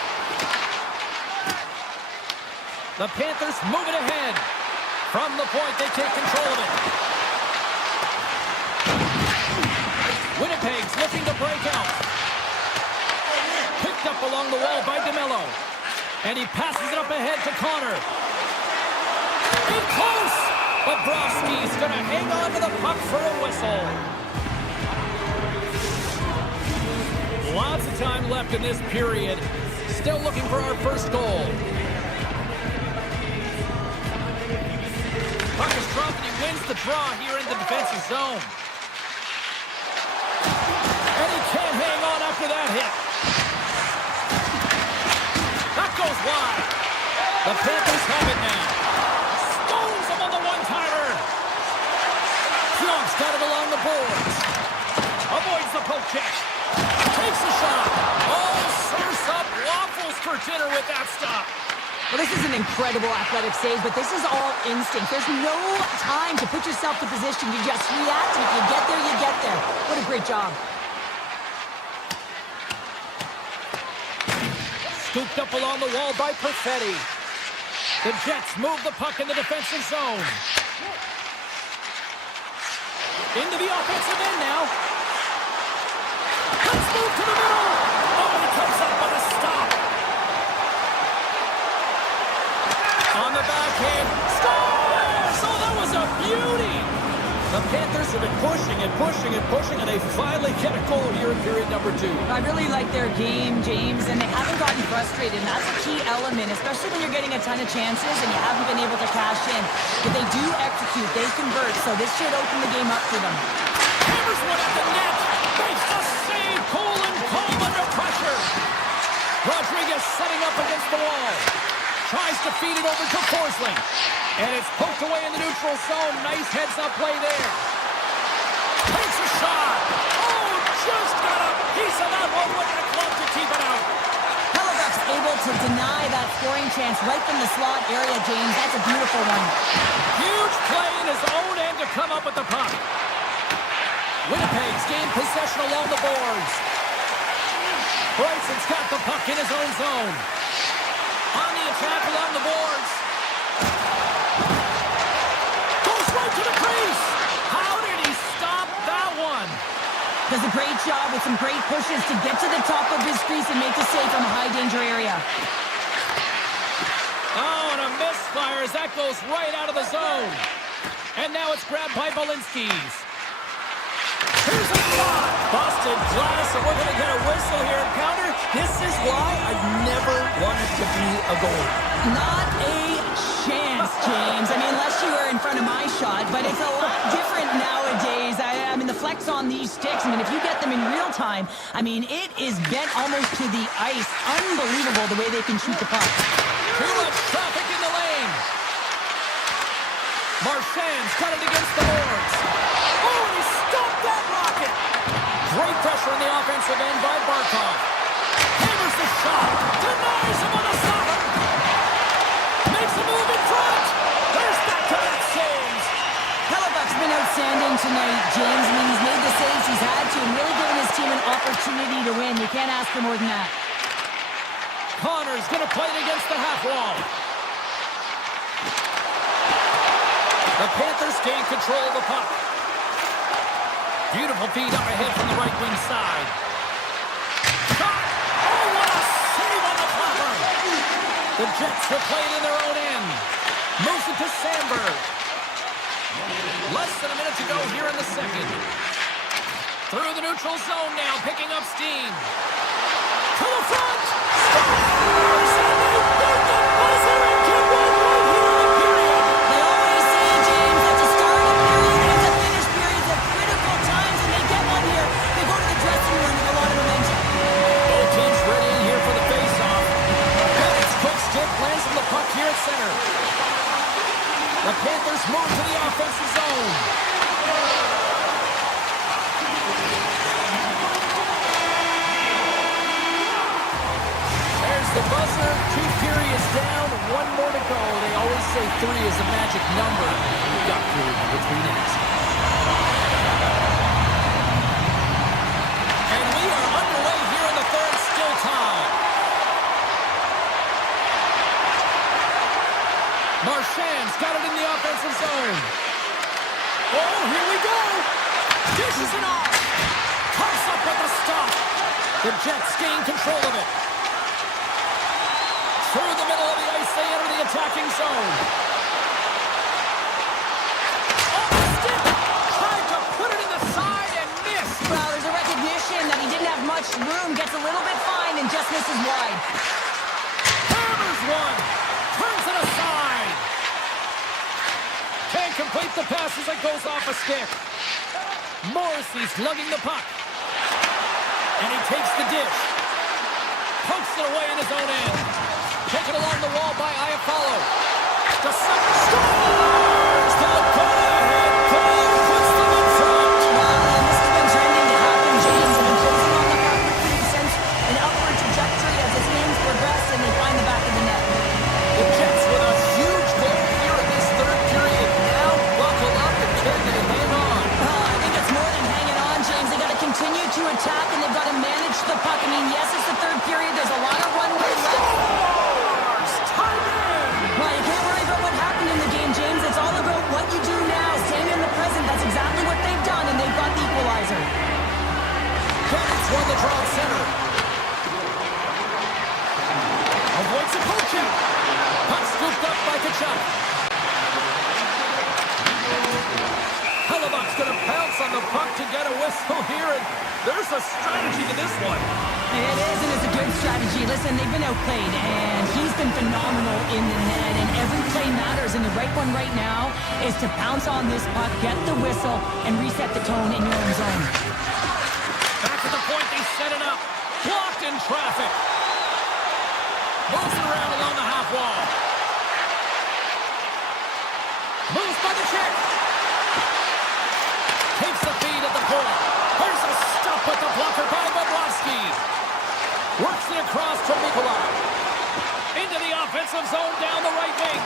The Panthers moving ahead. From the point, they take control of it. Winnipeg's looking to break out. Picked up along the wall by DeMello. And he passes it up ahead to Connor. In close! Bobrovsky's going to hang on to the puck for a whistle. Lots of time left in this period. Still looking for our first goal. Puck is dropped and he wins the draw here in the defensive zone. And he can't hang on after that hit. That goes wide. The Panthers have it now. Stones him on the one-timer. Pionk's got it along the boards. Avoids the poke check. Takes a shot. Oh, serves up waffles for dinner with that stop. Well, this is an incredible athletic save, but this is all instinct. There's no time to put yourself in position. You just react, and if you get there, you get there. What a great job. Scooped up along the wall by Perfetti. The Jets move the puck in the defensive zone. Into the offensive end now. Let's move to the middle. Oh, he comes up with a stop. On the backhand. Scores! Oh, that was a beauty. The Panthers have been pushing and pushing and pushing, and they finally get a goal here in period number 2. I really like their game, James, and they haven't gotten frustrated, and that's a key element, especially when you're getting a ton of chances and you haven't been able to cash in. But they do execute, they convert, so this should open the game up for them. Hammers one at the net. Makes the save. Colin calm under pressure. Rodriguez setting up against the wall. Tries to feed it over to Forsling. And it's poked away in the neutral zone. Nice heads-up play there. Takes a shot. Oh, just got a piece of that one with the glove to keep it out. Hellebuck's able to deny that scoring chance right from the slot area, James. That's a beautiful one. Huge play in his own end to come up with the puck. Winnipeg's gained possession along the boards. Bryson's got the puck in his own zone. On the attack along the boards. Goes right to the crease. How did he stop that one? Does a great job with some great pushes to get to the top of his crease and make the save from a high-danger area. Oh, and a misfire as that goes right out of the zone. And now it's grabbed by Balinskis. Here's a shot. Busted glass, and we're going to get a whistle here in counter. This is why I've never wanted to be a goalie. Not a chance, James. I mean, unless you were in front of my shot, but it's a lot different nowadays. I mean, the flex on these sticks, I mean, if you get them in real time, I mean, it is bent almost to the ice. Unbelievable the way they can shoot the puck. Too much traffic in the lane. Marchand's got it against the boards. Oh, he stopped that rocket. Great pressure on the offensive end by Barkov. Hammers the shot. Denies him on a stopper. Makes a move in front. There's back-to-back saves. Hellebuck's been outstanding tonight, James. I mean, he's made the saves he's had to and really given his team an opportunity to win. You can't ask for more than that. Connor's going to play it against the half wall. The Panthers gain control of the puck. Beautiful feed up ahead from the right wing side. Shot! Oh, what a save on the flapper! The Jets will play it in their own end. Moves it to Sandberg. Less than a minute to go here in the second. Through the neutral zone now, picking up steam. To the front! Scores! And they beat the buzzer and get one right here in the period. They always say, James, that to start a period and to finish periods at critical times, and they get one here. They go to the dressing room with a lot of momentum. Both teams ready in here for the face-off. Bennett's quick stick lands on the puck here at center. The Panthers move to the offensive zone. Oh, they always say 3 is the magic number. We've got period number 3 next. And we are underway here in the third, still tied. Marchand's got it in the offensive zone. Oh, here we go. Dishes it off. Comes up with the stop. The Jets gain control of it. Through the middle of the ice, they enter the attacking zone. Off the stick. Tried to put it in the side and missed. Well, there's a recognition that he didn't have much room. Gets a little bit fine and just misses wide. Hammers one. Turns it aside. Can't complete the pass as it goes off a stick. Morrissey's lugging the puck. And he takes the dish. Pokes it away in his own end. Taken along the wall by Iafallo. The second scores! The go-ahead goal puts them in front. Wow, and this has been trending to happen, James. They've been closing on the puck with pretty sense an upward trajectory as his games progress and they find the back of the net. The Jets with a huge goal here in this third period. Now buckle up and can they hang on? I think it's more than hanging on, James. They got to continue to attack and they've got to manage the puck. I mean, yes, it's the third period. There's a lot of runway left. Well, you can't worry about what happened in the game, James. It's all about what you do now. Staying in the present. That's exactly what they've done, and they've got the equalizer. Panthers won the draw at center. Avoids a poke check. Puck scooped up by Kachuk. Hellebuck's going to pounce on the puck to get a whistle here, and there's a strategy to this one. It is, and it's a good strategy. Listen, they've been outplayed, and he's been phenomenal in the net, and every play matters, and the right one right now is to pounce on this puck, get the whistle, and reset the tone in your own zone. Back at the point, they set it up. Blocked in traffic. Moves it around along the half wall. Moves by the check. Takes the feed at the point. There's a stop with the blocker by Bobrovsky. Works it across to Nikolai. Into the offensive zone down the right wing.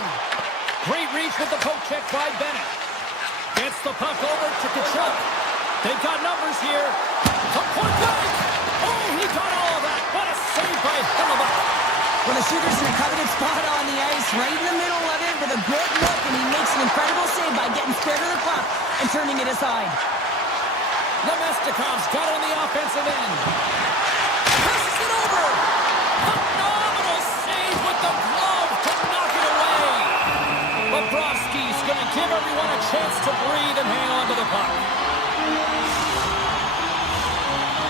Great reach with the poke check by Bennett. Gets the puck over to Kachuk. They've got numbers here. The point blank. Oh, he got all of that. What a save by Hellebuck. Well, the shooter's in a coveted spot on the ice, right in the middle of it with a good look, and he makes an incredible save by getting scared of the puck and turning it aside. Nemestikov's got it on the offensive end. Passes it over. Phenomenal save with the glove to knock it away. Bobrovsky's going to give everyone a chance to breathe and hang on to the puck.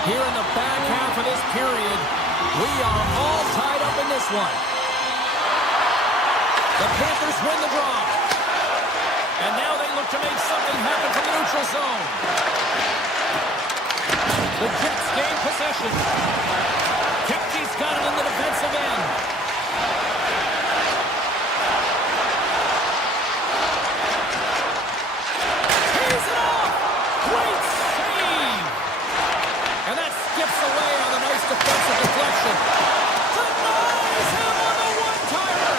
Here in the back half of this period, we are all tied up in this one. The Panthers win the draw. And now they look to make something happen from the neutral zone. The Jets gain possession. Kepke's got it in the defensive end. Tees it off! Great save! And that skips away on a nice defensive deflection. Denies him on the one-timer!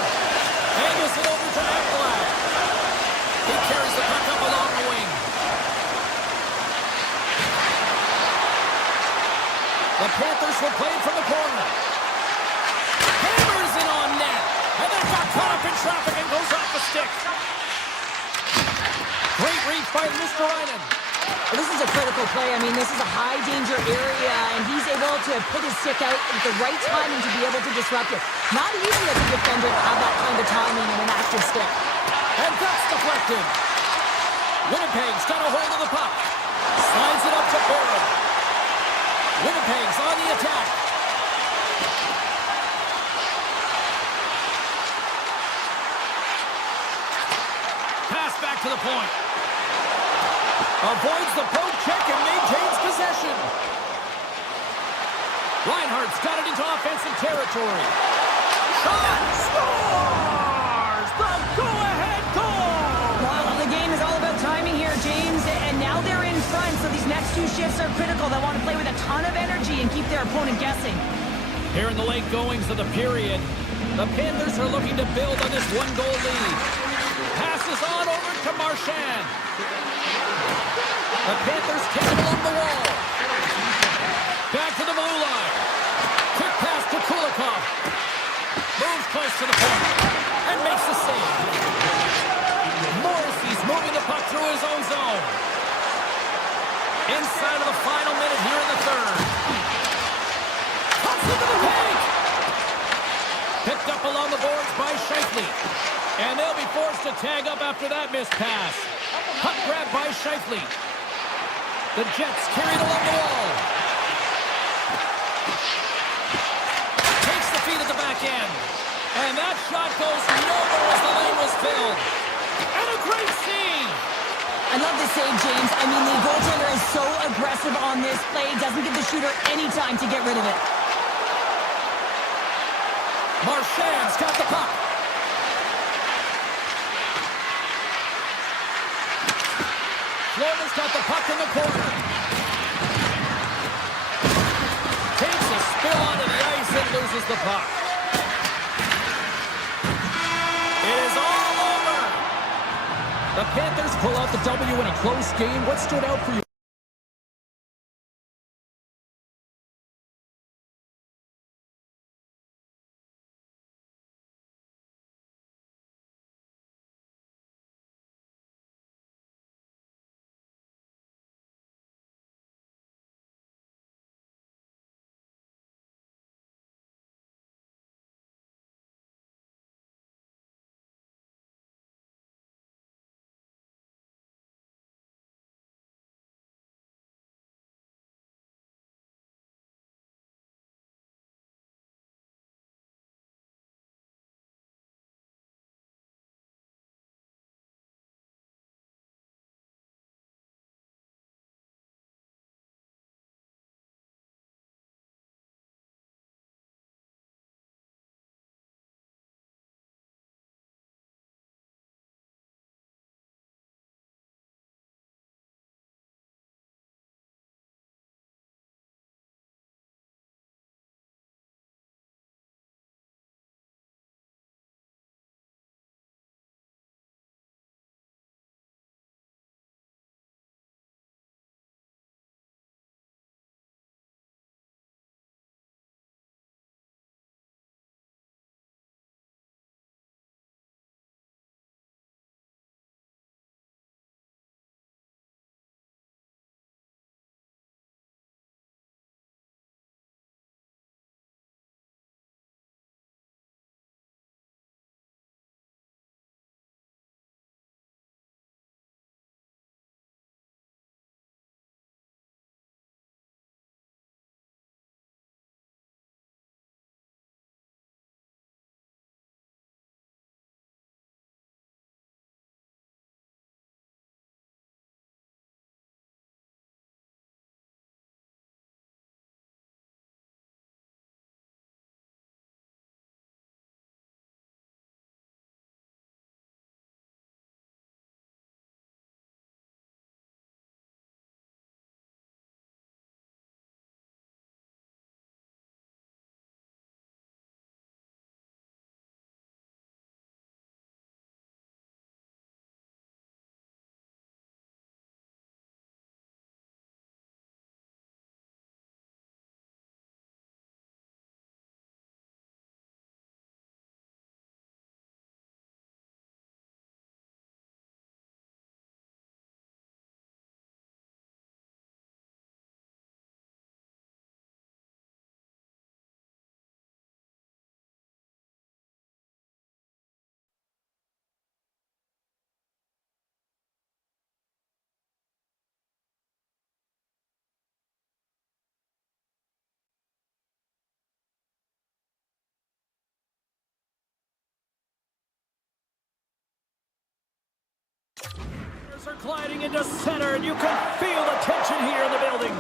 Angles it over to Ekblad. He carries the puck up along the wing. The Panthers will play it from the corner. Hammers it on net. And that got caught up in traffic and goes off the stick. Great reach by Mr. Reinen. Well, this is a critical play. I mean, this is a high-danger area, and he's able to put his stick out at the right timing to be able to disrupt it. Not easy as a defender to have that kind of timing and an active stick. And that's deflected. Winnipeg's got a hold of the puck. Slides it up to Barron. Winnipeg's on the attack. Pass back to the point. Avoids the poke check and maintains possession. Reinhardt's got it into offensive territory. Shot! Scores! The go-ahead goal! Well, the game is all about timing here, James, and now they're in front, so these next two shifts are critical. They want to play with a ton of energy and keep their opponent guessing. Here in the late goings of the period, The Panthers are looking to build on this one-goal lead. Passes on over to Marchand. The Panthers take it along the wall. Back to the blue line. Quick pass to Kulikov. Moves close to the point and makes the save. Morrissey's moving the puck through his own zone. Inside of the final minute here in the third. Pucks into the paint. Picked up along the boards by Scheifele. And they'll be forced to tag up after that missed pass. Puck grab by Scheifele. The Jets carry it along the wall. Takes the feed at the back end. And that shot goes nowhere as the lane was filled. And a great save. I love the save, James. I mean, the goaltender is so aggressive on this play. Doesn't give the shooter any time to get rid of it. Marchand's got the puck. Florida's got the puck in the corner. Takes a spill onto the ice and loses the puck. It is all over. The Panthers pull out the W in a close game. What stood out for you? Are gliding into center, and you can feel the tension here in the building.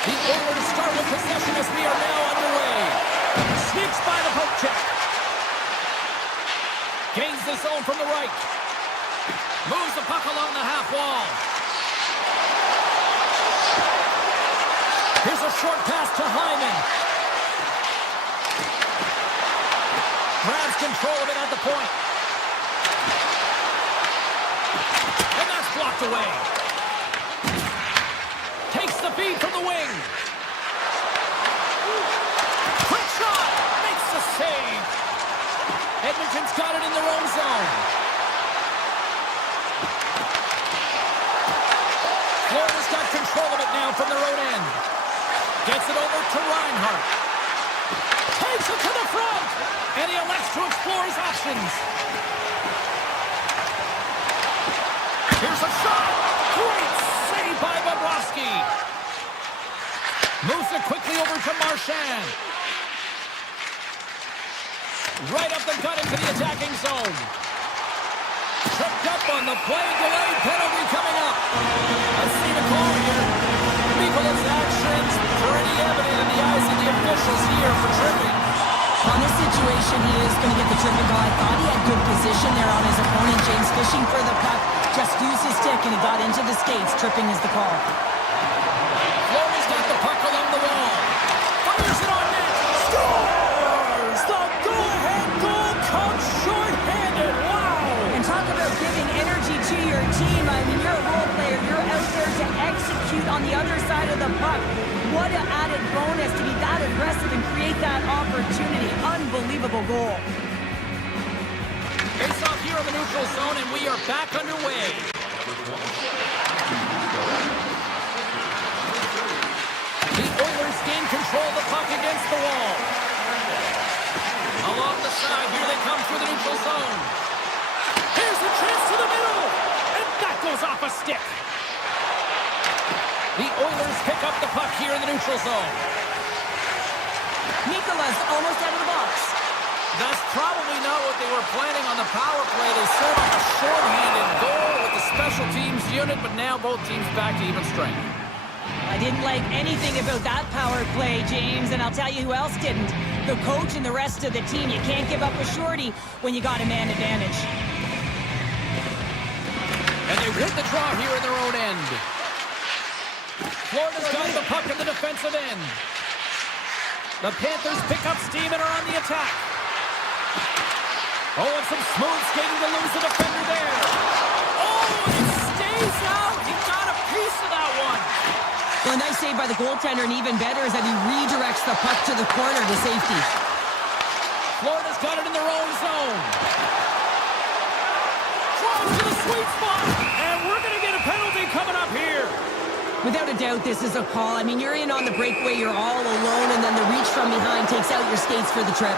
The Oilers start with possession as we are now underway. Sneaks by the poke check. Gains the zone from the right. Moves the puck along the half wall. Here's a short pass to Hyman. control of it at the point. And that's blocked away. Takes the feed from the wing. Quick shot. Makes the save. Edmonton's got it in their own zone. Florida's got control of it now from their own end. Gets it over to Reinhart. Takes it to the front. And he elects to explore his options. Here's a shot. Great save by Bobrovsky. Moves it quickly over to Marchand. Right up the gut into the attacking zone. Tripped up on the play. Delayed penalty coming up. Let's see the call here. Mikola's actions pretty evident in the eyes of the officials here for tripping. On this situation, he is going to get the tripping call. I thought he had good position there on his opponent. James fishing for the puck. Just used his stick and he got into the skates. Tripping is the call. Florida's got the puck along the wall. Fires it on net. Scores! The go-ahead goal comes short-handed. Wow! And talk about giving energy to your team. I mean, you're a role player. You're out there to execute on the other side of the puck. What an added bonus to be that aggressive and create that opportunity. Unbelievable goal. Face off here in the neutral zone, and we are back underway. The Oilers gain control of the puck against the wall. Along the side, here they come through the neutral zone. Here's a chance to the middle, and that goes off a stick. The Oilers pick up the puck here in the neutral zone. Mikola's almost out of the box. That's probably not what they were planning on the power play. They set up a short-handed goal with the special teams unit, but now both teams back to even strength. I didn't like anything about that power play, James, and I'll tell you who else didn't. The coach and the rest of the team. You can't give up a shorty when you got a man advantage. And they win the draw here in their own end. Florida's got the puck in the defensive end. The Panthers pick up steam and are on the attack. Oh, and some smooth skating to lose the defender there. Oh, and it stays out. He got a piece of that one. Well, a nice save by the goaltender, and even better is that he redirects the puck to the corner to safety. Florida's got it in their own zone. Drives to the sweet spot, and we're going to get a penalty coming up here. Without a doubt, this is a call. I mean, you're in on the breakaway, you're all alone, and then the reach from behind takes out your skates for the trip.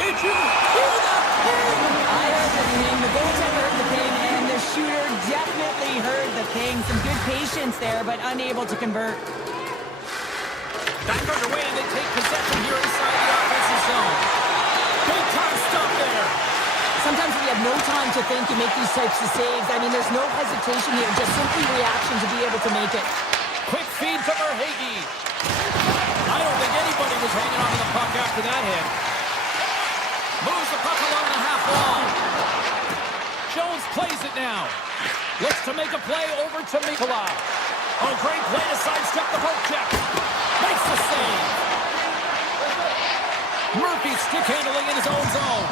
Did you hear that ping? I heard the ping, the goaltender heard the ping, and the shooter definitely heard the ping. Some good patience there, but unable to convert. Back underway, and they take possession here inside the offensive zone. Big time stop there. Sometimes when you have no time to think, you make these types of saves. I mean, there's no hesitation here, just simply reaction to be able to make it. Quick feed to Verhaeghe. I don't think anybody was hanging on to the puck after that hit. Moves the puck along the half wall. Jones plays it now. Looks to make a play over to Mikola. Oh, great play to sidestep the poke check. Makes the save. Murphy stick handling in his own zone.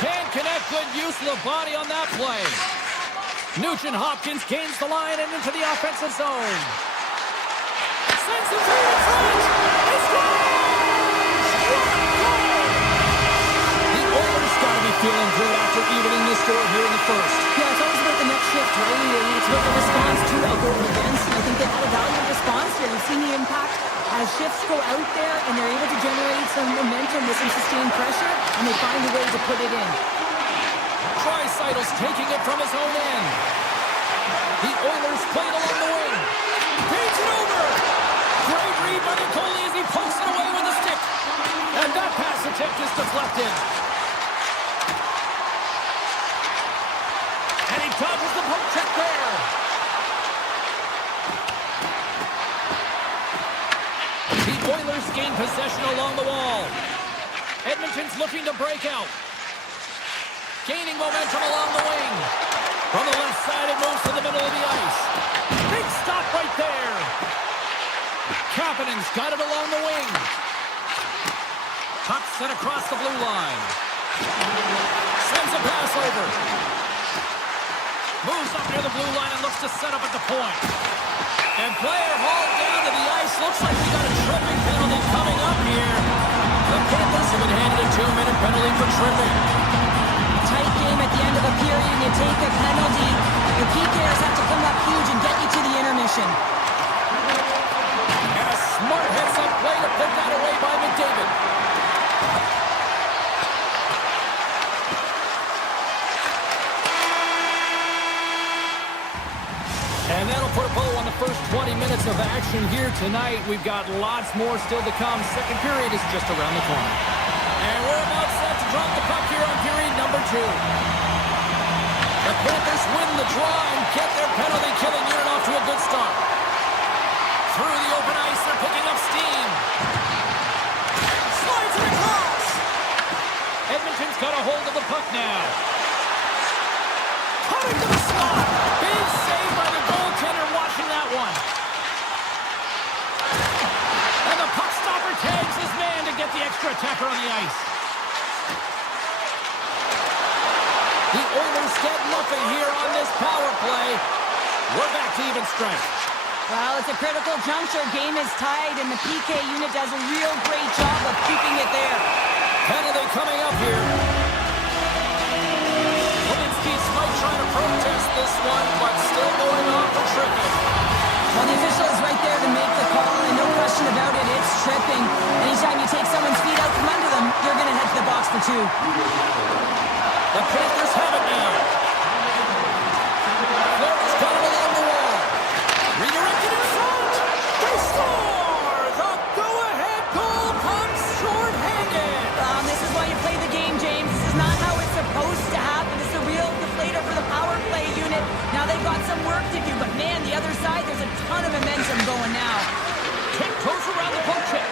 Can't connect, good use of the body on that play. Nugent-Hopkins gains the line and into the offensive zone. Sends it to the front. He scores! What a goal! The Oilers got to be feeling good after evening this score here in the first. Yeah, it's always about the next shift, right? It's about the response to a goal against, and I think they've had a valiant response here. We've seen the impact as shifts go out there, and they're able to generate some momentum with some sustained pressure, and they find a way to put it in. Dreisaitl's taking it from his own end. The Oilers play it along the wing. Feeds it over. Great read by the goalie as he pokes it away with a stick. And that pass attempt is deflected. And he dodges the poke check there. The Oilers gain possession along the wall. Edmonton's looking to break out. Gaining momentum along the wing. From the left side, it moves to the middle of the ice. Big stop right there. Kapanen's got it along the wing. Puck set across the blue line. Sends a pass over. Moves up near the blue line and looks to set up at the point. And player hauled down to the ice. Looks like we got a tripping penalty coming up here. The Panthers have been handed a 2-minute penalty for tripping. Tight game at the end of a period, and you take a penalty. The PKers have to come up huge and get you to the intermission. And a smart heads-up play to put that away by McDavid. And that'll put a bow on the first 20 minutes of action here tonight. We've got lots more still to come. Second period is just around the corner. And we're about set to drop the puck here on period number 2. The Panthers win the draw and get their penalty-killing unit off to a good start. Through the open ice, they're picking up steam. Slides it across. Edmonton's got a hold of the puck now. Cutting to the slot. Big save by the goaltender watching that one. And the puck stopper tags his man to get the extra attacker on the ice. The Oilers get nothing here on this power play. We're back to even strength. Well, it's a critical juncture. Game is tied, and the PK unit does a real great job of keeping it there. Penalty coming up here. Lewinsky's might try to protest this one, but still going on for tripping. Well, the official is right there to make the call, and no question about it, it's tripping. Anytime you take someone's feet out from under them, you're going to head to the box for 2. The Panthers have it now. Florida's got it along the wall. Redirected in front. They score! The go-ahead goal comes short-handed. This is why you play the game, James. This is not how it's supposed to happen. It's a real deflator for the power play unit. Now they've got some work to do, but man, the other side, there's a ton of momentum going now. Tiptoes around the poke check.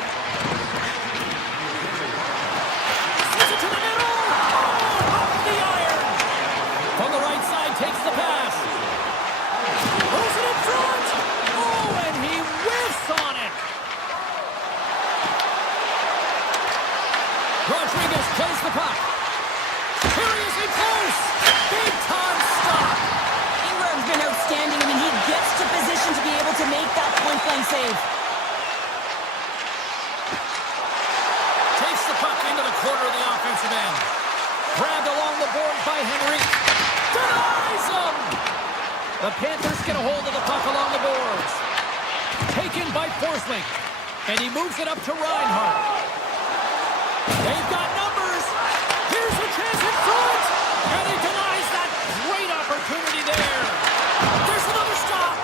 Sends it to the middle. Oh, off the iron. From the right side, takes the pass. Throws it in front. Oh, and he whiffs on it. Rodriguez plays the puck. Seriously close. Big time stop. Ingram's been outstanding. I mean, he gets to position to be able to make that point-blank save. Takes the puck into the corner of the offensive end. Grabbed along the boards by Henry. Denies him! The Panthers get a hold of the puck along the boards. Taken by Forsling. And he moves it up to Reinhart. They've got numbers. Here's a chance in front. And he denies that great opportunity there. There's another stop.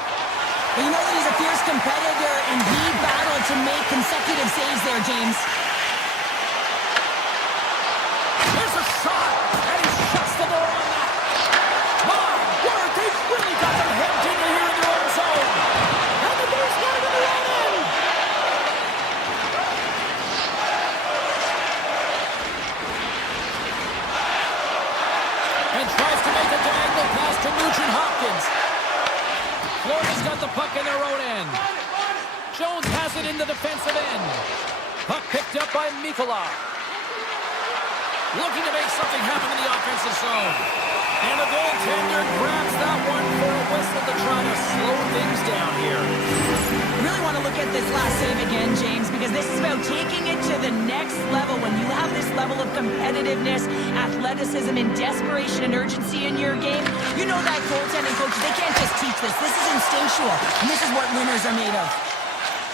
But you know that he's a fierce competitor, and he battled to make consecutive saves there, James. There's a shot, and he shuts the door on that. My word, they've really got their head deeper here in their own zone. And the Bears got it in the run in. And tries to make a diagonal pass to Nugent Hopkins. Florida's got the puck in their own end. Jones has it in the defensive end. Puck picked up by Mikola. Looking to make something happen in the offensive zone. And the goaltender grabs that one for a whistle to try to slow things down here. I really want to look at this last save again, James, because this is about taking it to the next level. When you have this level of competitiveness, athleticism, and desperation and urgency in your game, you know that goaltending coaches, they can't just teach this. This is instinctual, and this is what winners are made of.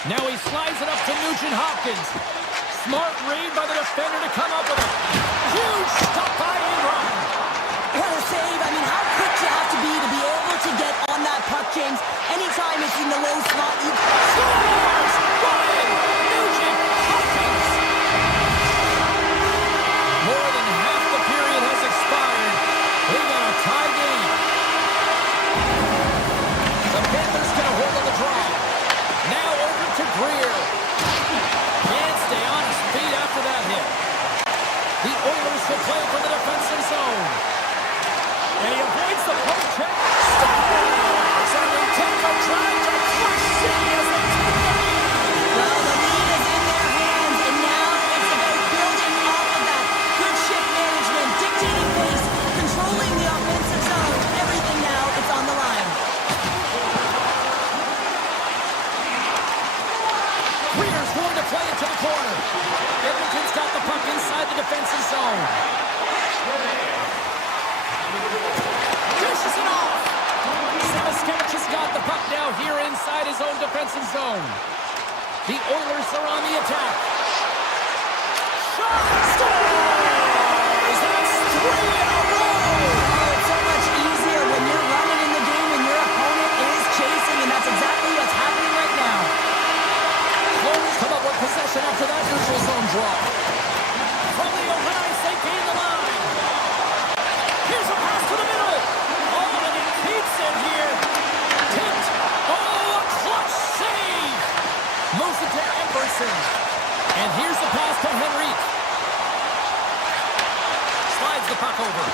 Now he slides it up to Nugent Hopkins. Smart read by the defender to come up with it. Huge stop by Ingram. What a save. I mean, how quick you have to be able to get on that puck, James. Anytime it's in the low slot, you... Scores! Ryan Nugent Hopkins! More than half the period has expired. We got a tie game. The Panthers get a hold of the draw. Now over to Greer. Can't stay on his feet after that hit. The Oilers will play for the defensive zone. And he avoids the poke check. Stars! And they take a drive to crush City as they take the lead. Well, the lead is in their hands, and now it's about building off of that. Good shift management. defensive zone. Dishes it off. Samoskevich has got the puck now here inside his own defensive zone. The Oilers are on the attack. Shot! Scores! That's 3 in a row! Oh, it's so much easier when you're running in the game and your opponent is chasing, and that's exactly what's happening right now. Oilers come up with possession after that neutral zone draw. From the open ice, they gain the line. Here's a pass to the middle. Oh, and he keeps it here. Tipped. Oh, a clutch save. Moves it to Emerson. And here's the pass to Henrique. Slides the puck over.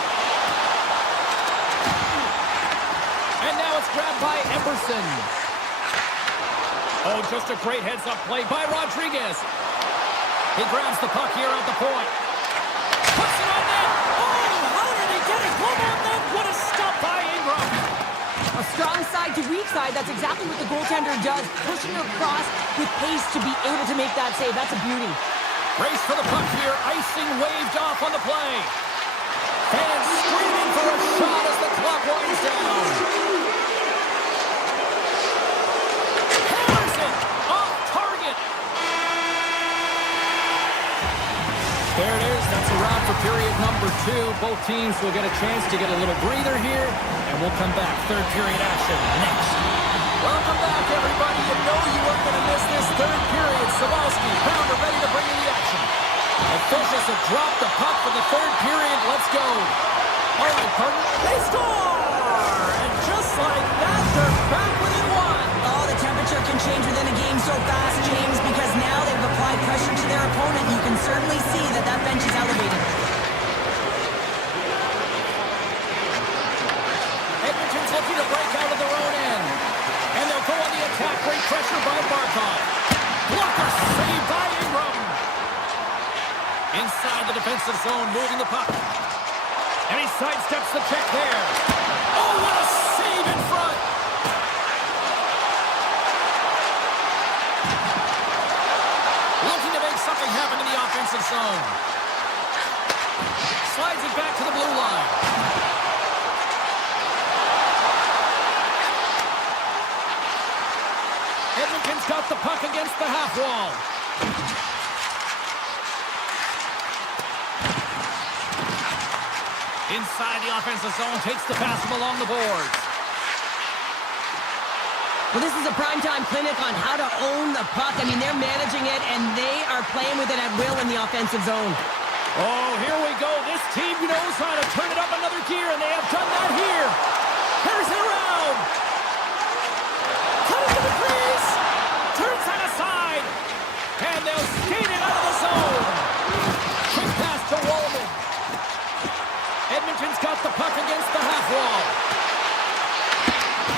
And now it's grabbed by Emerson. Oh, just a great heads-up play by Rodriguez. He grabs the puck here at the point. Puts it on net. Oh, how did he get it? Glove on net. What a stop by Ingram. A strong side to weak side, that's exactly what the goaltender does. Pushing across with pace to be able to make that save. That's a beauty. Race for the puck here. Icing waved off on the play. Fans screaming for a shot as the clock winds down. Hammers it off target. There it is. That's a wrap for period number 2. Both teams will get a chance to get a little breather here, and we'll come back. Third period action next. Welcome back, everybody. You know you weren't going to miss this third period. Sabalski, Pounder ready to bring in the action. Officials have dropped the puck for the third period. Let's go. All right, partner. They score! And just like that, they're back within 1. Oh, the temperature can change within a game so fast, James, because now they've applied pressure to their opponent. You can certainly see that that bench is elevated. Edmonton's looking to break out of their own end. And they'll go on the attack. Great pressure by Barkov. Blocker saved by Ingram. Inside the defensive zone, moving the puck. And he sidesteps the check there. Oh, what a save in front. Looking to make something happen in the offensive zone. Slides it back to the blue line. Edmonton's got the puck against the half wall. Inside the offensive zone, takes the pass from along the boards. Well, this is a primetime clinic on how to own the puck. I mean, they're managing it, and they are playing with it at will in the offensive zone. Oh, here we go. This team knows how to turn it up another gear, and they have done that here. Here's it around. Cut it to the crease. Turns that aside. And they'll skate it out of the zone. Quick pass to Wallman. Edmonton's got the puck against the half wall.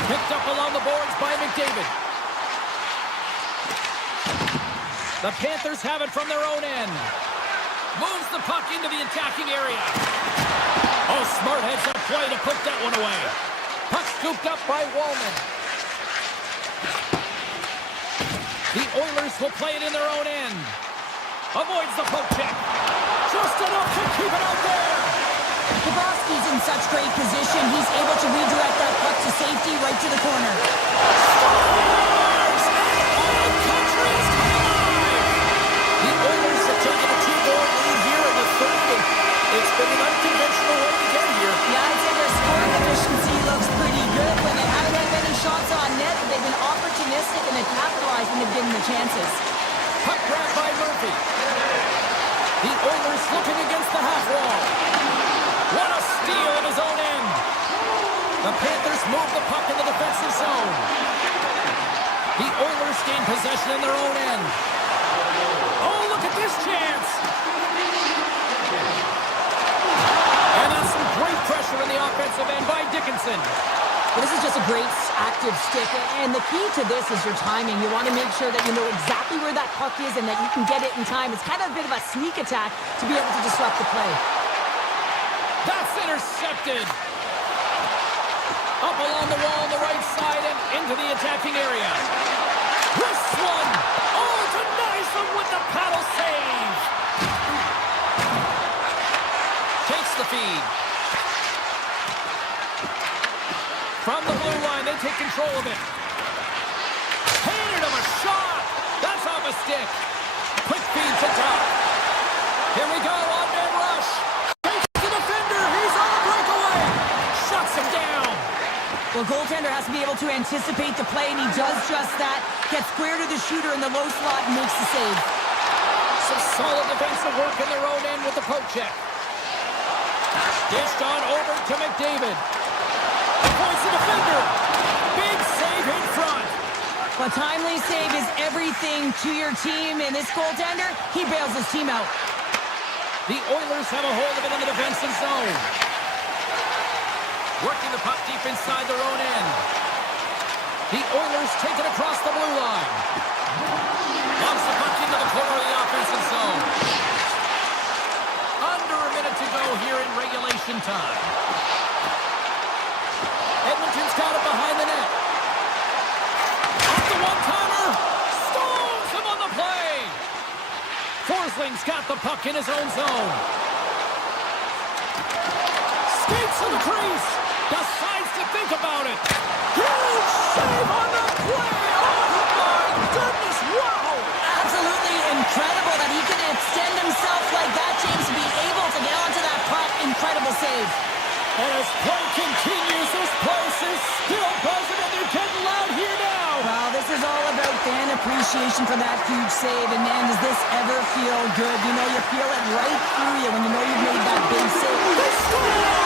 Picked up along the boards by McDavid. The Panthers have it from their own end. Moves the puck into the attacking area. Oh, smart heads-up play to put that one away. Puck scooped up by Wallman. The Oilers will play it in their own end. Avoids the poke check. Just enough to keep it out there. Bobrovsky's in such great position. He's able to redirect that puck to safety right to the corner. Scores! And country is coming alive! The Oilers have taken a 2-goal lead here in the third, and it's been an unconventional way to get here. Yeah, I'd say their scoring efficiency looks pretty good. When they haven't had many shots on net, they've been opportunistic and they've capitalized when they've given the chances. Puck grabbed by Murphy. The Oilers looking against the half wall. What a steal in his own end. The Panthers move the puck in the defensive zone. The Oilers gain possession in their own end. Oh, look at this chance. And that's some great pressure in the offensive end by Dickinson. Well, this is just a great active stick, and the key to this is your timing. You want to make sure that you know exactly where that puck is and that you can get it in time. It's kind of a bit of a sneak attack to be able to disrupt the play. That's intercepted. Up along the wall on the right side and into the attacking area. This one. Oh, denies them with the paddle save. feed. From the blue line, they take control of it. Handed him a shot. That's off a stick. Quick feed to top. Here we go, on-man rush. Takes the defender. He's on a breakaway. Shuts him down. Well, goaltender has to be able to anticipate the play, and he does just that. Gets square to the shooter in the low slot and makes the save. Some solid defensive work in their own end with the poke check. Dished on over to McDavid. Points the defender. Big save in front. A timely save is everything to your team, and this goaltender, he bails his team out. The Oilers have a hold of it in the defensive zone. Working the puck deep inside their own end. The Oilers take it across the blue line. Launch the puck into the corner of the offensive zone. Under a minute to go here in regulation time. Edmonton's got it behind the net. Off the one-timer. Stones him on the play. Forsling's got the puck in his own zone. Skates to the crease. Decides to think about it. Huge save on the play. Oh, my goodness. Wow. Absolutely incredible that he can extend himself like that, James, to be able to get onto that puck. Incredible save. And as play continues, this place is still buzzing, and they're getting loud here now. Well, this is all about fan appreciation for that huge save. And, man, does this ever feel good? You know, you feel it right through you when you know you've made that big save. They score!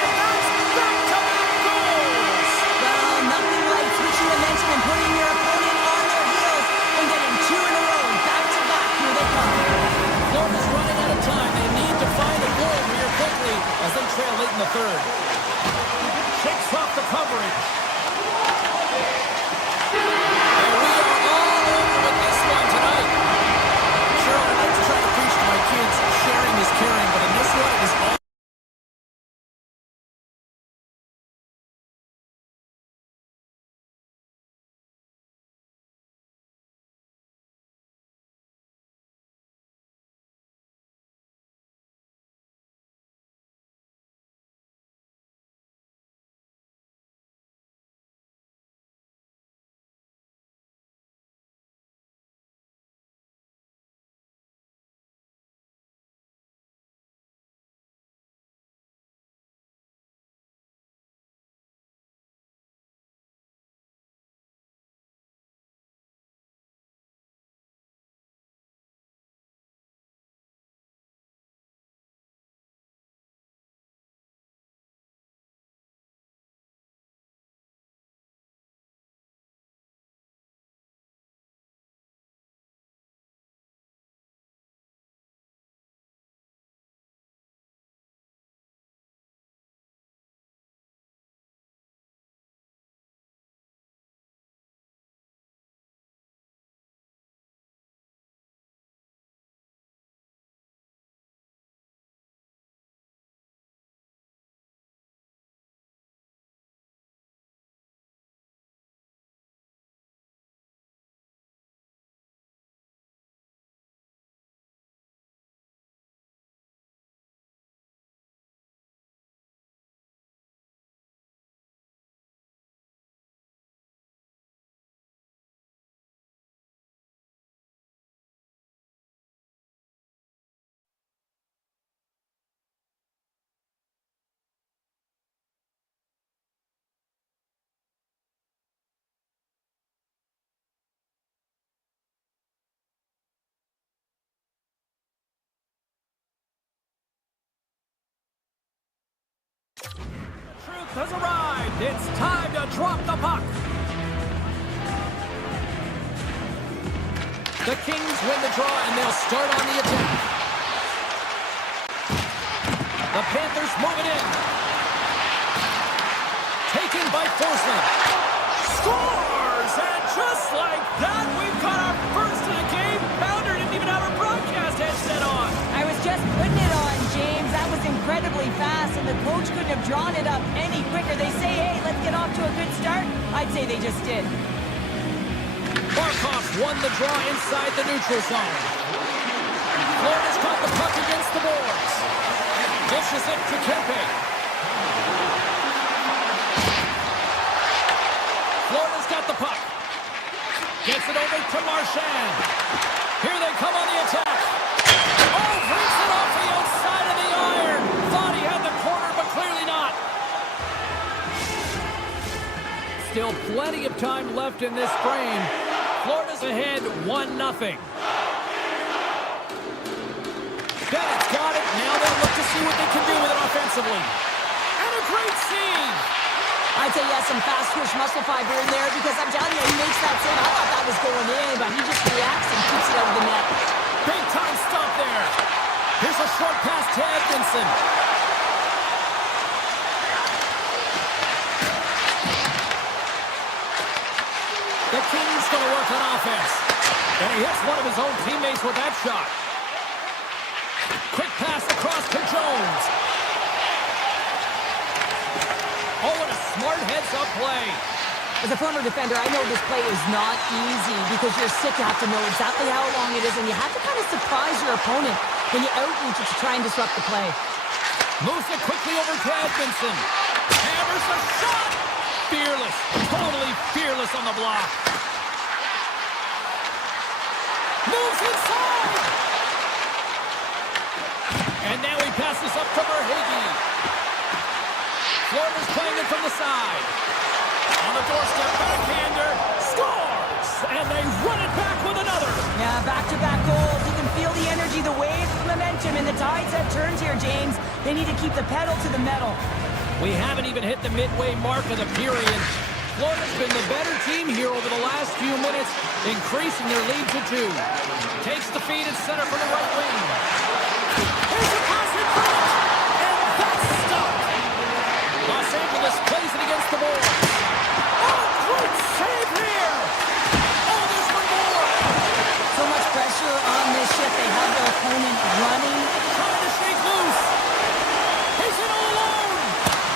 And that's back-to-back goals! Well, nothing like switching momentum and putting your opponent on their heels and getting two in a row. Back-to-back, here they come. Florida's running out of time. They need to find a goal here quickly as they trail late in the third. Shakes off the coverage. And we are all over with this one tonight. Sure, I like to try to preach to my kids, sharing is caring, but in this one, it is all. Truth has arrived. It's time to drop the puck. The Kings win the draw, and they'll start on the attack. The Panthers move it in. Taken by Forsling. Scores! And just like that, we've got our first of the game. Pounder didn't even have her broadcast headset on. I was just putting it on, James. That was incredibly fast, and the coach couldn't have drawn it up any quicker. They say, hey, let's get off to a good start. I'd say they just did. Barkov won the draw inside the neutral zone. Florida's caught the puck against the boards. Dishes it to Kempe. Florida's got the puck. Gets it over to Marchand. Here they come on the attack. Oh, breaks it off the outside of the iron. Thought he had the corner, but clearly not. Still plenty of time left in this frame. Florida's ahead 1-0. Bennett's got it. Now they'll look to see what they can do with it offensively. And a great save. I'd say he has some fast twitch muscle fiber in there because I'm telling you, he makes that save. I thought that was going in, but he just reacts and keeps it out of the net. Big time stop there. Here's a short pass to Edmondson. The Kings going to work on offense. And he hits one of his own teammates with that shot. Quick pass across to Jones. Oh, what a smart heads-up play. As a former defender, I know this play is not easy because you're sick. You have to know exactly how long it is, and you have to kind of surprise your opponent when you outreach it to try and disrupt the play. Moves it quickly over to Edmondson. Hammers a shot. Fearless. Totally fearless on the block. Moves inside. And now he passes up to Verhaeghe. Florida's playing it from the side. On the doorstep, backhander. Scores! And they run it back with another. Yeah, back-to-back goals. You can feel the energy, the wave, the momentum, and the tides have turned here, James. They need to keep the pedal to the metal. We haven't even hit the midway mark of the period. Florida's been the better team here over the last few minutes, increasing their lead to 2. Takes the feed at center from the right wing. Here's a pass in front, and that's stopped. Los Angeles plays it against the boards. Oh, great save here. Oh, there's one more. So much pressure on this shift. They have their opponent running. Trying to shake loose. He's in all alone.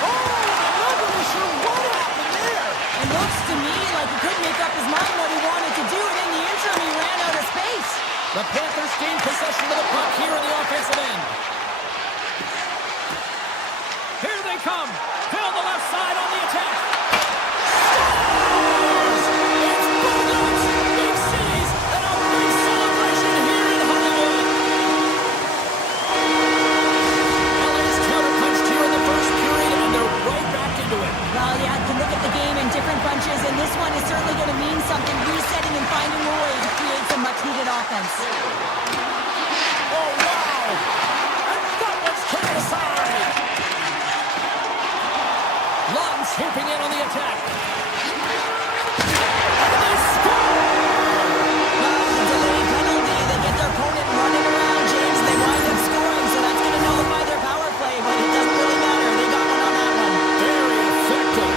Oh, I'm not really sure what happened there. It looks to me like he couldn't make up his mind what he wanted to do, and in the interim, he ran out of space. The Panthers gain possession of the puck here in the offensive end. Here they come. Fill the left side on the attack. Scores! It's Bulldogs, big cities, and a big celebration here in Hollywood. LA's counterpunched here in the first period, and they're right back into it. Well, you have to look at the game in different bunches, and this one is certainly going to mean something, resetting and finding a way to create some much-needed offense. Oh, wow! And that one's turned aside. Lund swooping in on the attack. And they score! Delayed penalty. They get their opponent running around, James. They wind up scoring, so that's going to nullify their power play, but it doesn't really matter. They got one on that one. Very effective.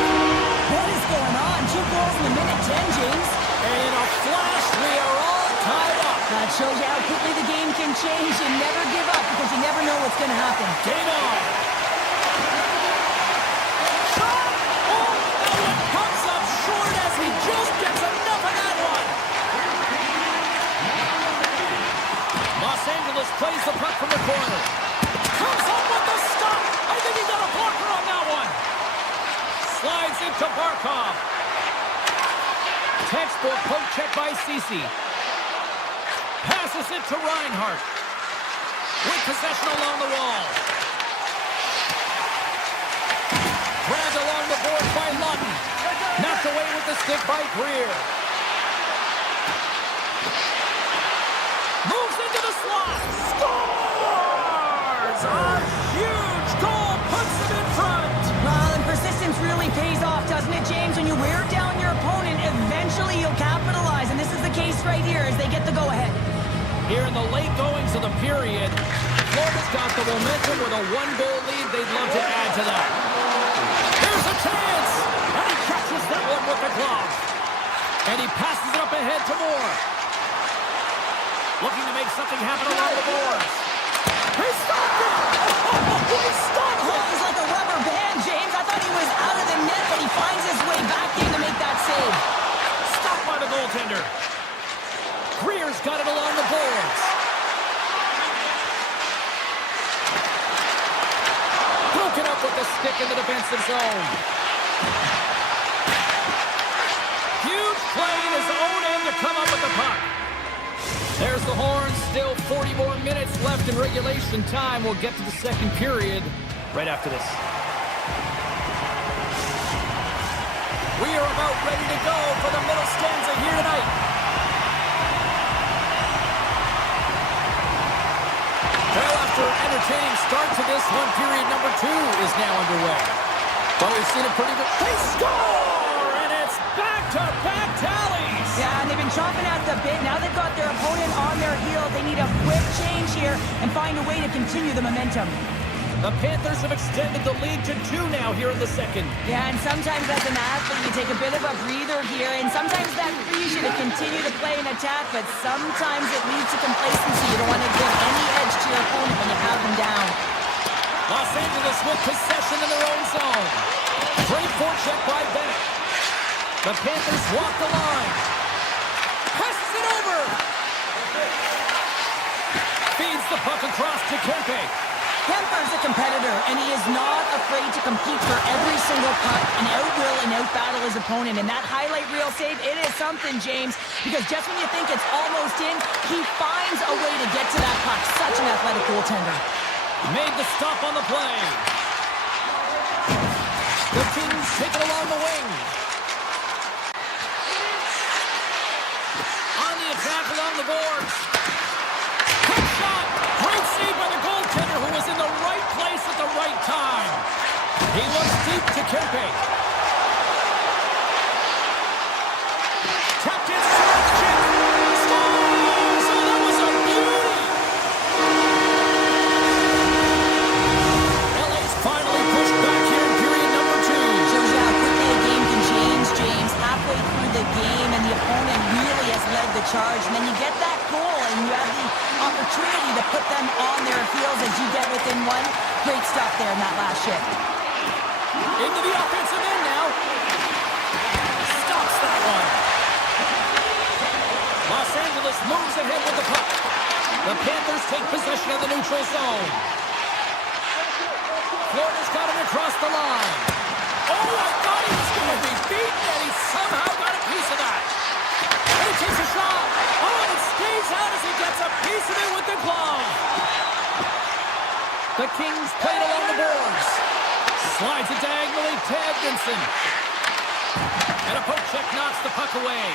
What is going on? 2 goals in a minute 10, James. And in a flash, we are all tied up. That shows you how quickly the game can change. You never give up because you never know what's going to happen. Game on. Shot! Oh, that one comes up short as he just gets enough of that one. Los Angeles plays the puck from the corner. Comes up with the stop. I think he got a blocker on that one. Slides into Barkov. Textbook poke check by Ceci. Passes it to Reinhart. With possession along the wall. Grabbed along the board by Lutton. Knocked away with the stick by Greer. Moves into the slot. Scores! A huge goal puts them in front. Well, and persistence really pays off, doesn't it, James? When you wear down your opponent, eventually you'll capitalize. And this is the case right here as they get the go-ahead. Here in the late goings of the period, Florida's got the momentum with a 1-goal lead. They'd love to add to that. Here's a chance! And he catches that one with the glove. And he passes it up ahead to Moore. Looking to make something happen along the boards. He stopped it! He stopped it! He's like a rubber band, James. I thought he was out of the net, but he finds his way back in to make that save. Stopped by the goaltender. Greer's got it along the boards. puck in the defensive zone. Huge play in his own end to come up with the puck. There's the horn. Still 40 more minutes left in regulation time. We'll get to the second period right after this. We are about ready to go for the middle stanza here tonight. Well, after an entertaining start to this one, period number 2 is now underway. But we've seen a pretty good... They score! And it's back-to-back tallies! Yeah, and they've been chomping at the bit. Now they've got their opponent on their heels. They need a quick change here and find a way to continue the momentum. The Panthers have extended the lead to 2 now here in the second. Yeah, and sometimes as an athlete, you take a bit of a breather here, and sometimes that frees you to continue to play and attack, but sometimes it leads to complacency. You don't want to give any edge to your opponent when you have them down. Los Angeles with possession in their own zone. Great forecheck by Bennett. The Panthers walk the line. Passes it over. Feeds the puck across to Kempe. Kemper's a competitor, and he is not afraid to compete for every single puck and out-will and out-battle his opponent. And that highlight reel save, it is something, James, because just when you think it's almost in, he finds a way to get to that puck. Such an athletic goaltender. Made the stop on the play. The Kings take it along the wing. On the attack along the boards. Quick shot. Great save by the goaltender who was in the right place at the right time. He looks deep to Kempe. Tapped in. Scores! Oh, that was a beauty. LA's finally pushed back here in period number 2. Shows you how quickly a game can change, James. Halfway through the game, and the opponent really has led the charge. And then you get that goal, and you have the opportunity to put them on their heels as you get within one. Great stuff there in that last shift. Into the offensive end now. Stops that one. Los Angeles moves ahead with the puck. The Panthers take possession of the neutral zone. Florida's got him across the line. Oh, I thought he was going to be beaten, and he somehow got a piece of that. And he takes a shot. Oh, and it stays out as he gets a piece of it with the glove. The Kings played along the boards. Slides it diagonally to Edmont. And a poke check knocks the puck away.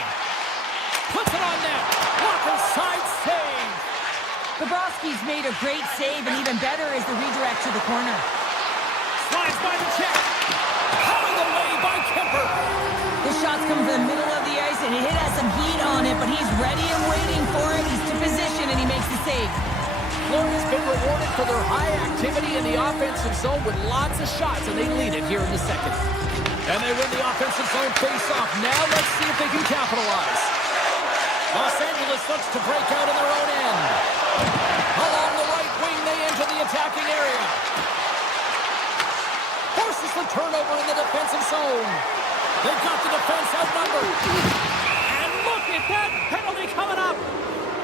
Puts it on net. Walker side save. Bobrovsky's made a great save, and even better is the redirect to the corner. Slides by the check. Coming away by Kemper. This shot's coming from the middle of the ice, and it has some heat on it, but he's ready and waiting for it. He's to position, and he makes the save. Florida's been rewarded for their high activity in the offensive zone with lots of shots, and they lead it here in the second. And they win the offensive zone face-off. Now let's see if they can capitalize. Los Angeles looks to break out in their own end. Along the right wing, they enter the attacking area. Forces the turnover in the defensive zone. They've got the defense outnumbered. And look at that penalty coming up.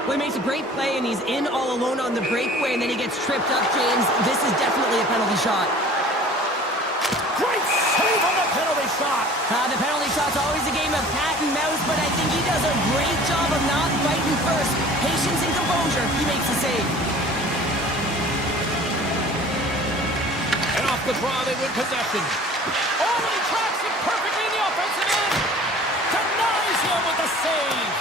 Well, he makes a great play, and he's in all alone on the breakaway, and then he gets tripped up, James. This is definitely a penalty shot. Great save on the penalty shot. The penalty shot's always a game of cat and mouse, but I think he does a great job of not biting first. Patience and composure. He makes the save. And off the draw, they win possession. Oh, and he tracks it perfectly in the offensive end. Denies him with a save.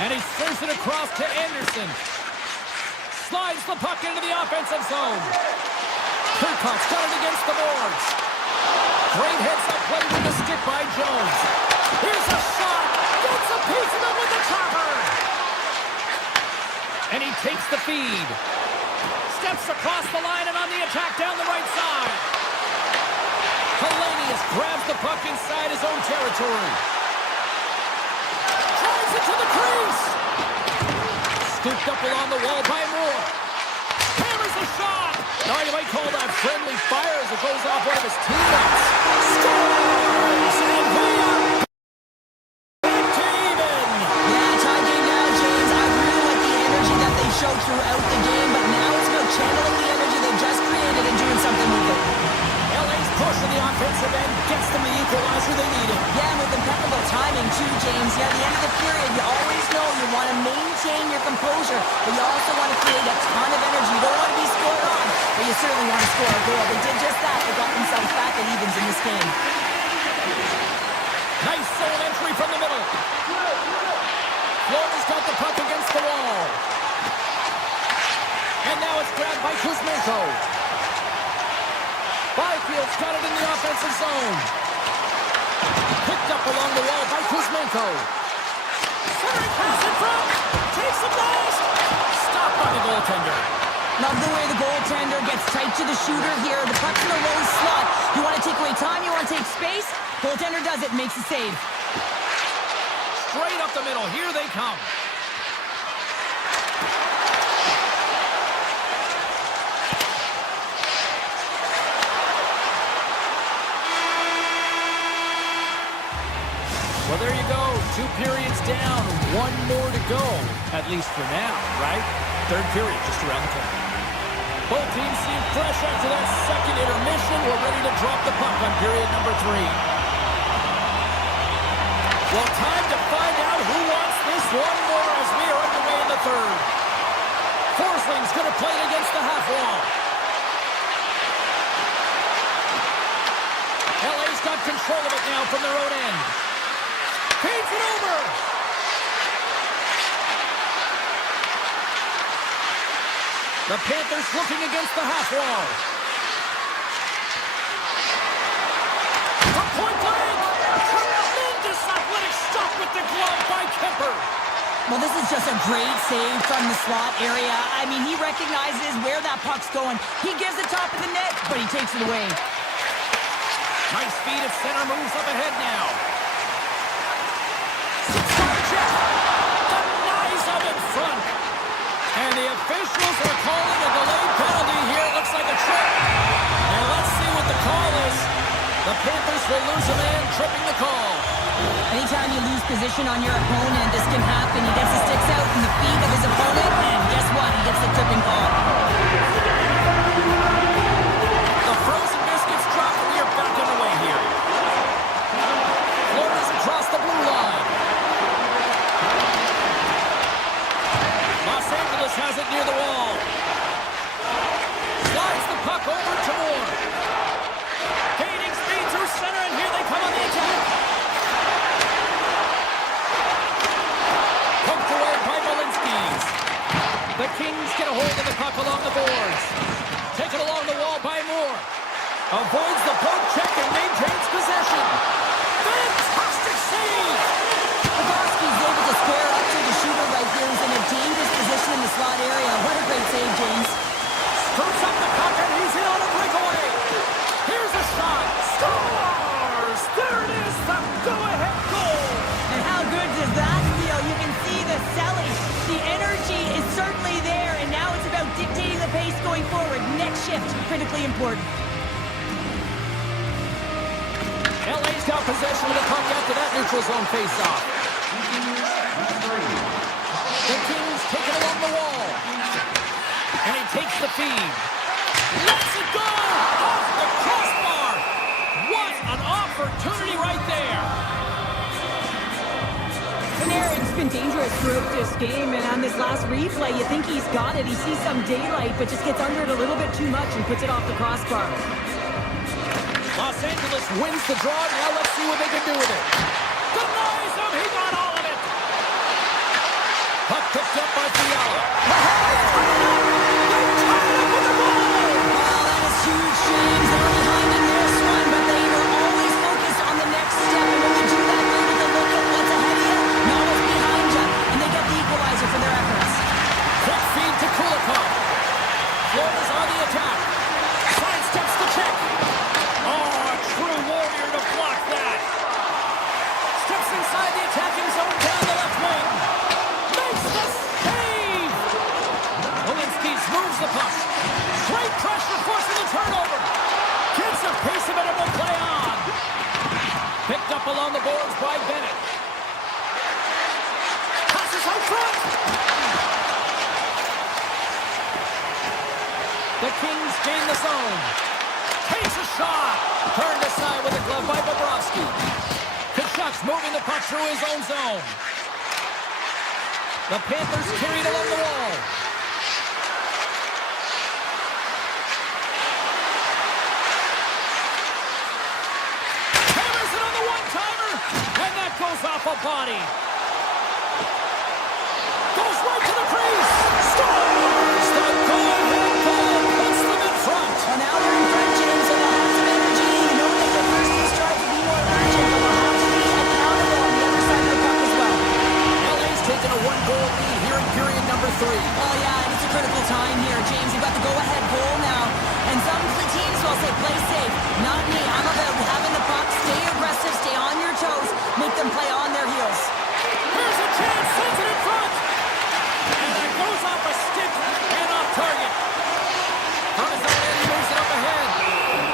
And he serves it across to Anderson. Slides the puck into the offensive zone. Turcotte's got it against the boards. Great heads-up play with the stick by Jones. Here's a shot. Gets a piece of it with the chopper. And he takes the feed. Steps across the line and on the attack down the right side. Hellenius grabs the puck inside his own territory. Drives it to the crease. Scooped up along the wall by Moore. Hammers a shot. Now you might call that friendly fire as it goes off one of his teammates. Scores! And we are back to even. Yeah, tie game now, James. I really like the energy that they showed throughout the game, but now it's about channeling the energy they just created and doing something with it. James. Yeah, at the end of the period, you always know you want to maintain your composure, but you also want to create a ton of energy. You don't want to be scored on, but you certainly want to score a goal. They did just that. They got themselves back at evens in this game. Nice zone entry from the middle. Florida's got the puck against the wall. And now it's grabbed by Kuzmenko. Byfield's got it in the offensive zone. Picked up along the wall by Kuzmenko. Centering pass in front. Takes the blast. Stopped by the goaltender. Love the way the goaltender gets tight to the shooter here. The puck's in a low slot. You want to take away time, you want to take space. Goaltender does it, makes the save. Straight up the middle. Here they come. Well, there you go. 2 periods down. 1 more to go. At least for now, right? Third period just around the corner. Both teams seem fresh after that second intermission. We're ready to drop the puck on period number 3. Well, time to find out who wants this one more as we are underway in the third. Forsling's going to play it against the half wall. LA's got control of it now from their own end. Feeds it over. The Panthers looking against the half wall. From point blank. Tremendous athletic stop with the glove by Kemper. Well, this is just a great save from the slot area. I mean, he recognizes where that puck's going. He gives the top of the net, but he takes it away. Nice feed at center, moves up ahead now. Denies him in front. And the officials are calling a delayed penalty here. It looks like a trip. And let's see what the call is. The Panthers will lose a man, tripping the call. Anytime you lose position on your opponent, this can happen. He gets the sticks out in the feet of his opponent, and guess what? He gets the tripping call. The frozen biscuits drop, and we are back underway here. Florida's across the blue line. Los Angeles has it near the wall. Slides the puck over to Moore. Gaining speed through center, and here they come on the attack. Poked away by Molinskis. The Kings get a hold of the puck along the boards. Taken along the wall by Moore. Avoids the poke check and maintains possession. Fantastic save! Bobrovsky's able to square up to the shooter right here. He's in a dangerous position in the slot area. What a great save, James. Scoops up the puck and he's in on a breakaway. Here's a shot. Scores! There it is, the go-ahead goal. And how good does that feel? You can see the selling. The energy is certainly there, and now it's about dictating the pace going forward. Next shift, critically important. LA's got possession of the puck after that neutral zone face-off. The Kings take it along the wall. And he takes the feed. Lets it go! Off the crossbar! What an opportunity right there! Panarin's been dangerous throughout this game, and on this last replay, you think he's got it. He sees some daylight, but just gets under it a little bit too much and puts it off the crossbar. Los Angeles wins the draw. Now let's see what they can do with it. Denies him. He got all of it. Puck picked up by Fiala. They tied up with the ball. Well, that is huge, James. They were behind in this one, but they were always focused on the next step. And when you do that, you take a look at what's ahead of you, not what's behind you. And they get the equalizer for their efforts. Quick feed to Kulikov. Florida's on the attack. Sidesteps the check. Oh, a true warrior to block that. Steps inside the attacking zone down the left wing. Makes the save. Molinskis moves the puck. Great pressure forcing the turnover. Gets a piece of it and will play on. Picked up along the boards by Bennett. Passes out front. The Kings gain the zone. Takes a shot. Turned aside with a glove by Bobrovsky. Kachuk's moving the puck through his own zone. The Panthers carried along the wall. Hammers it on the one-timer, and that goes off a body. Goes right to the crease. Scores! The go-ahead goal puts them in front. Well, now they're in front, James, so they'll have some energy. You know that their first two strides will be more urgent, but they'll have to be accountable on the other side of the puck as well. LA's taken a one-goal lead here in period number 3. Oh, yeah, and it's a critical time here, James. You've got the go-ahead goal now. And some teams will say, play safe. Not me. I'm about having the puck, stay aggressive, stay on your toes, make them play on their heels. Here's a chance, sends it in front. And that goes off a stick and off target. From his own end, he moves it up ahead.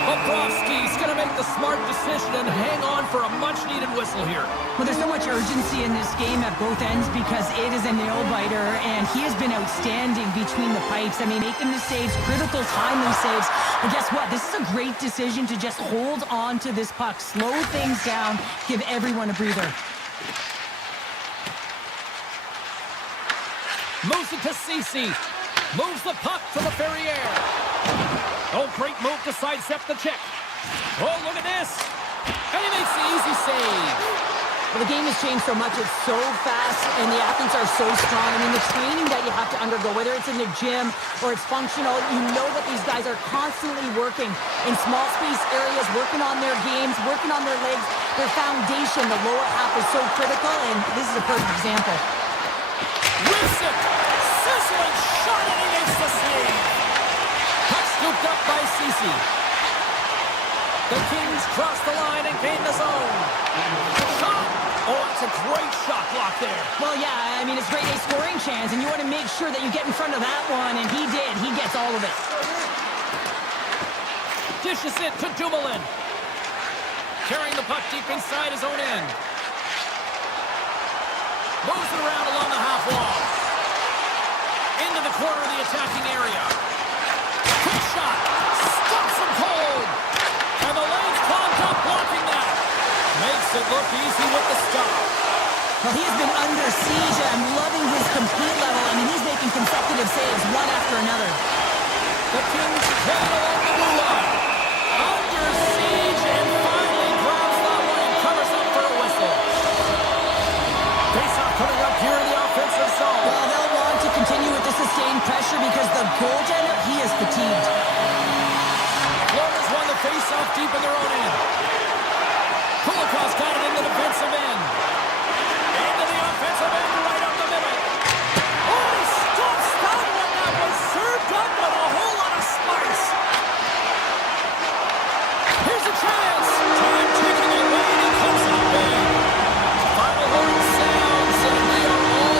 Bobrovsky's going to make the smart decision and hang on for a much-needed whistle here. Well, there's so much urgency in this game at both ends because it is a nail-biter, and he has been outstanding between the pipes. I mean, making the saves, critical, timely saves. And guess what? This is a great decision to just hold on to this puck, slow things down, give everyone a breather. Moves it to Ceci. Moves the puck to the Ferrier. Oh, great move to sidestep the check. Oh, look at this. And he makes the easy save. Well, the game has changed so much. It's so fast, and the athletes are so strong. I mean, the training that you have to undergo, whether it's in the gym or it's functional, you know that these guys are constantly working in small space areas, working on their games, working on their legs. Their foundation, the lower half, is so critical, and this is a perfect example. Rips it. Sizzling shot, and he makes the save. Puck scooped up by Ceci. The Kings cross the line and gain the zone. Shot. Oh, that's a great shot block there. Well, yeah, I mean, it's grade A scoring chance, and you want to make sure that you get in front of that one, and he did. He gets all of it. Dishes it to Dumoulin. Carrying the puck deep inside his own end. Moves it around along the half wall. Into the corner of the attacking area. Quick shot. Stops him cold. And the lane's clogged up blocking that. Makes it look easy with the stop. Well, he has been under siege, and I'm loving his compete level. I mean, he's making consecutive saves one after another. The Kings carry along the blue line. Under siege, and finally grabs that one and covers up for a whistle. Face-off coming up here in the offensive zone. Well, they'll want to continue with the sustained pressure because the goaltender, he is fatigued. Florida's won the face-off deep in their own end. Kulikov's got it in the defensive end. Into the offensive end, right up the middle. Oh, he stops that one. That was served up with a whole lot of spice. Here's a chance. Time ticking away, and he comes up big. Final horn sounds, and we are all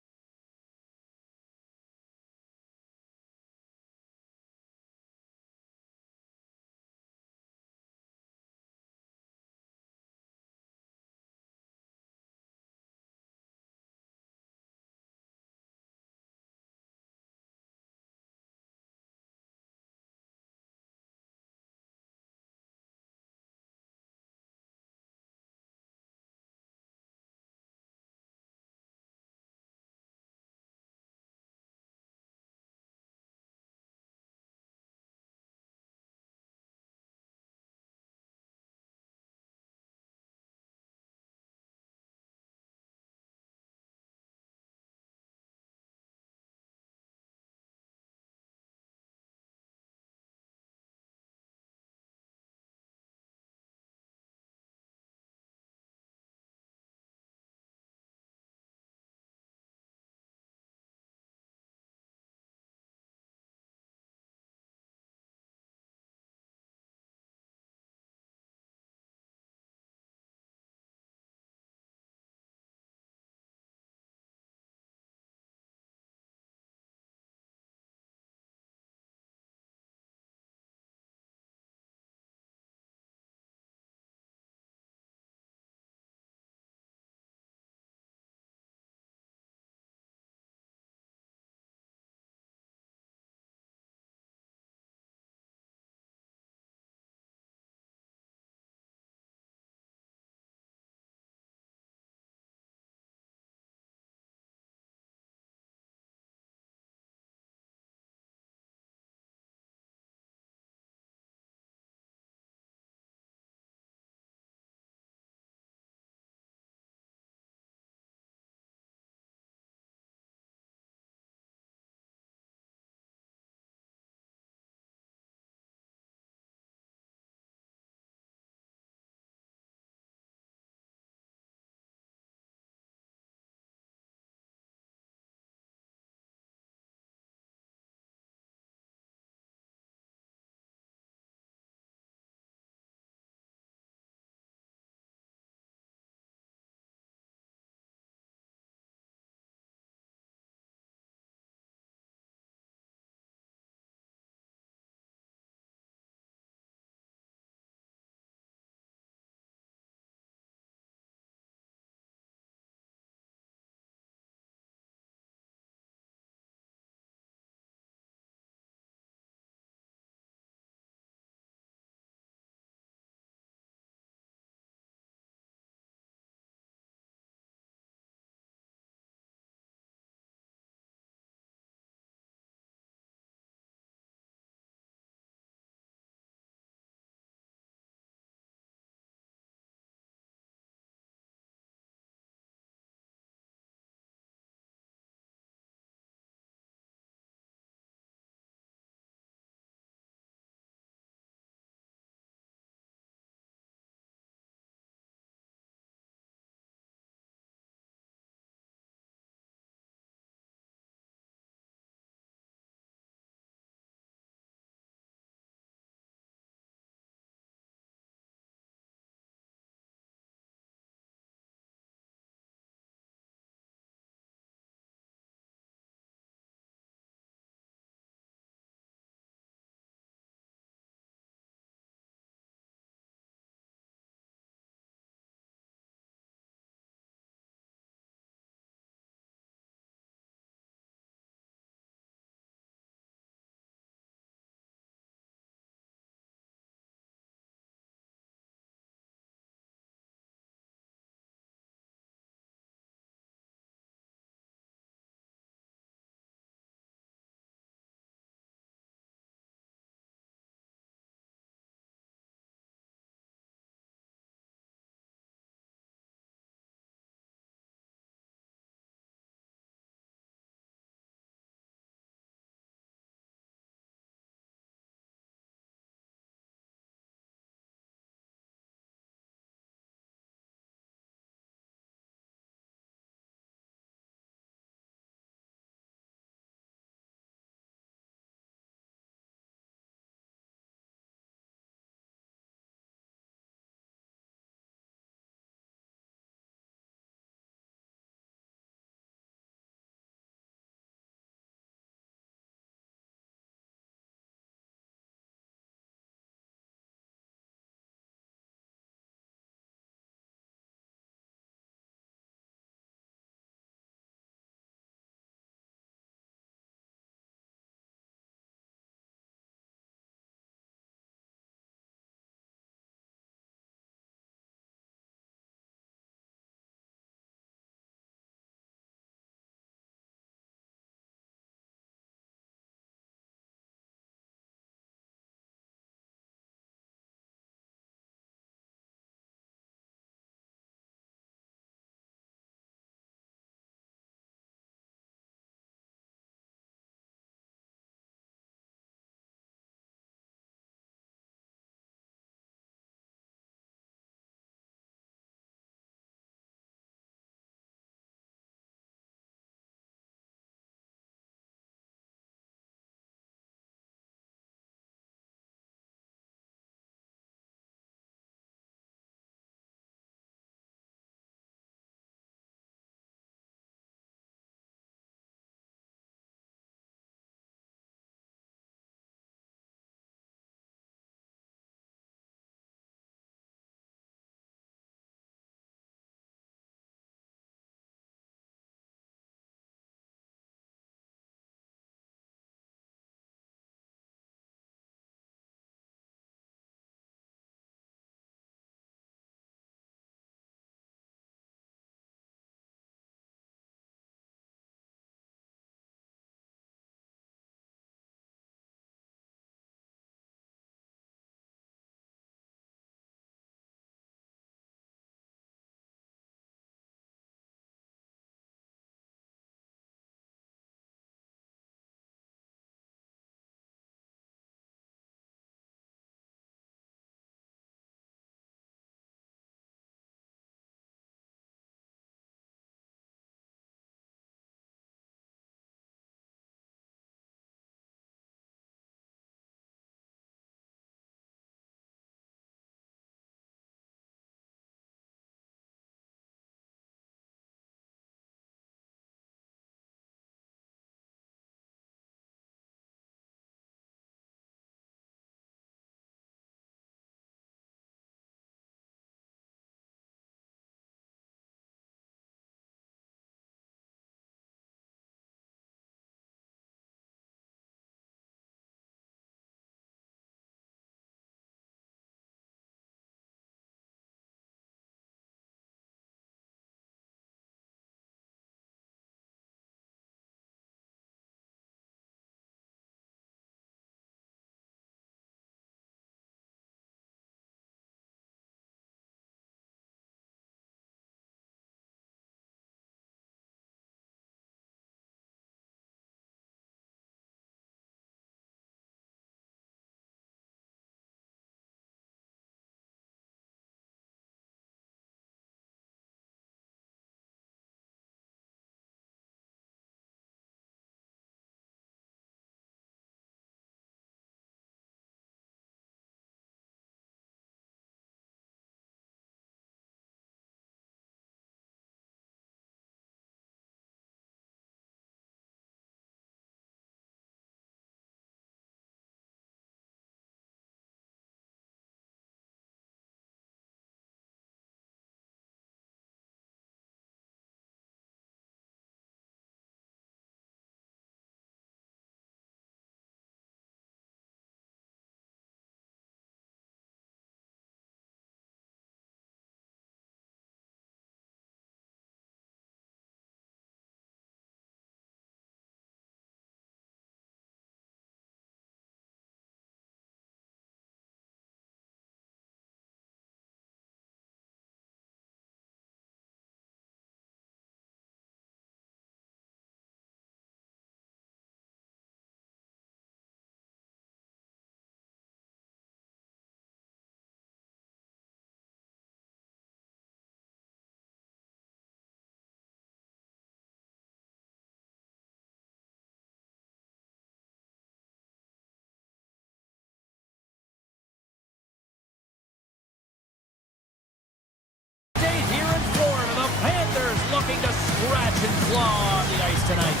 scratch and claw on the ice tonight.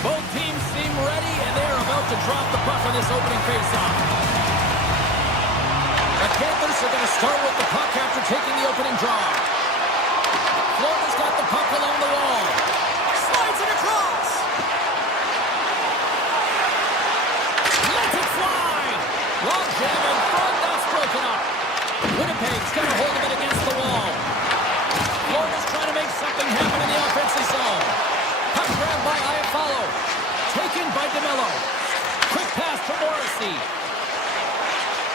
Both teams seem ready, and they are about to drop the puck on this opening faceoff. The Panthers are going to start with the puck after taking the opening draw. Florida's got the puck along the wall. Slides it across. Lets it fly. Long jam in front. That's broken up. Winnipeg's got a hold of it against the wall. Florida's trying to make something happen in the offensive zone. Puck grabbed by Iafallo. Taken by DeMello. Quick pass to Morrissey.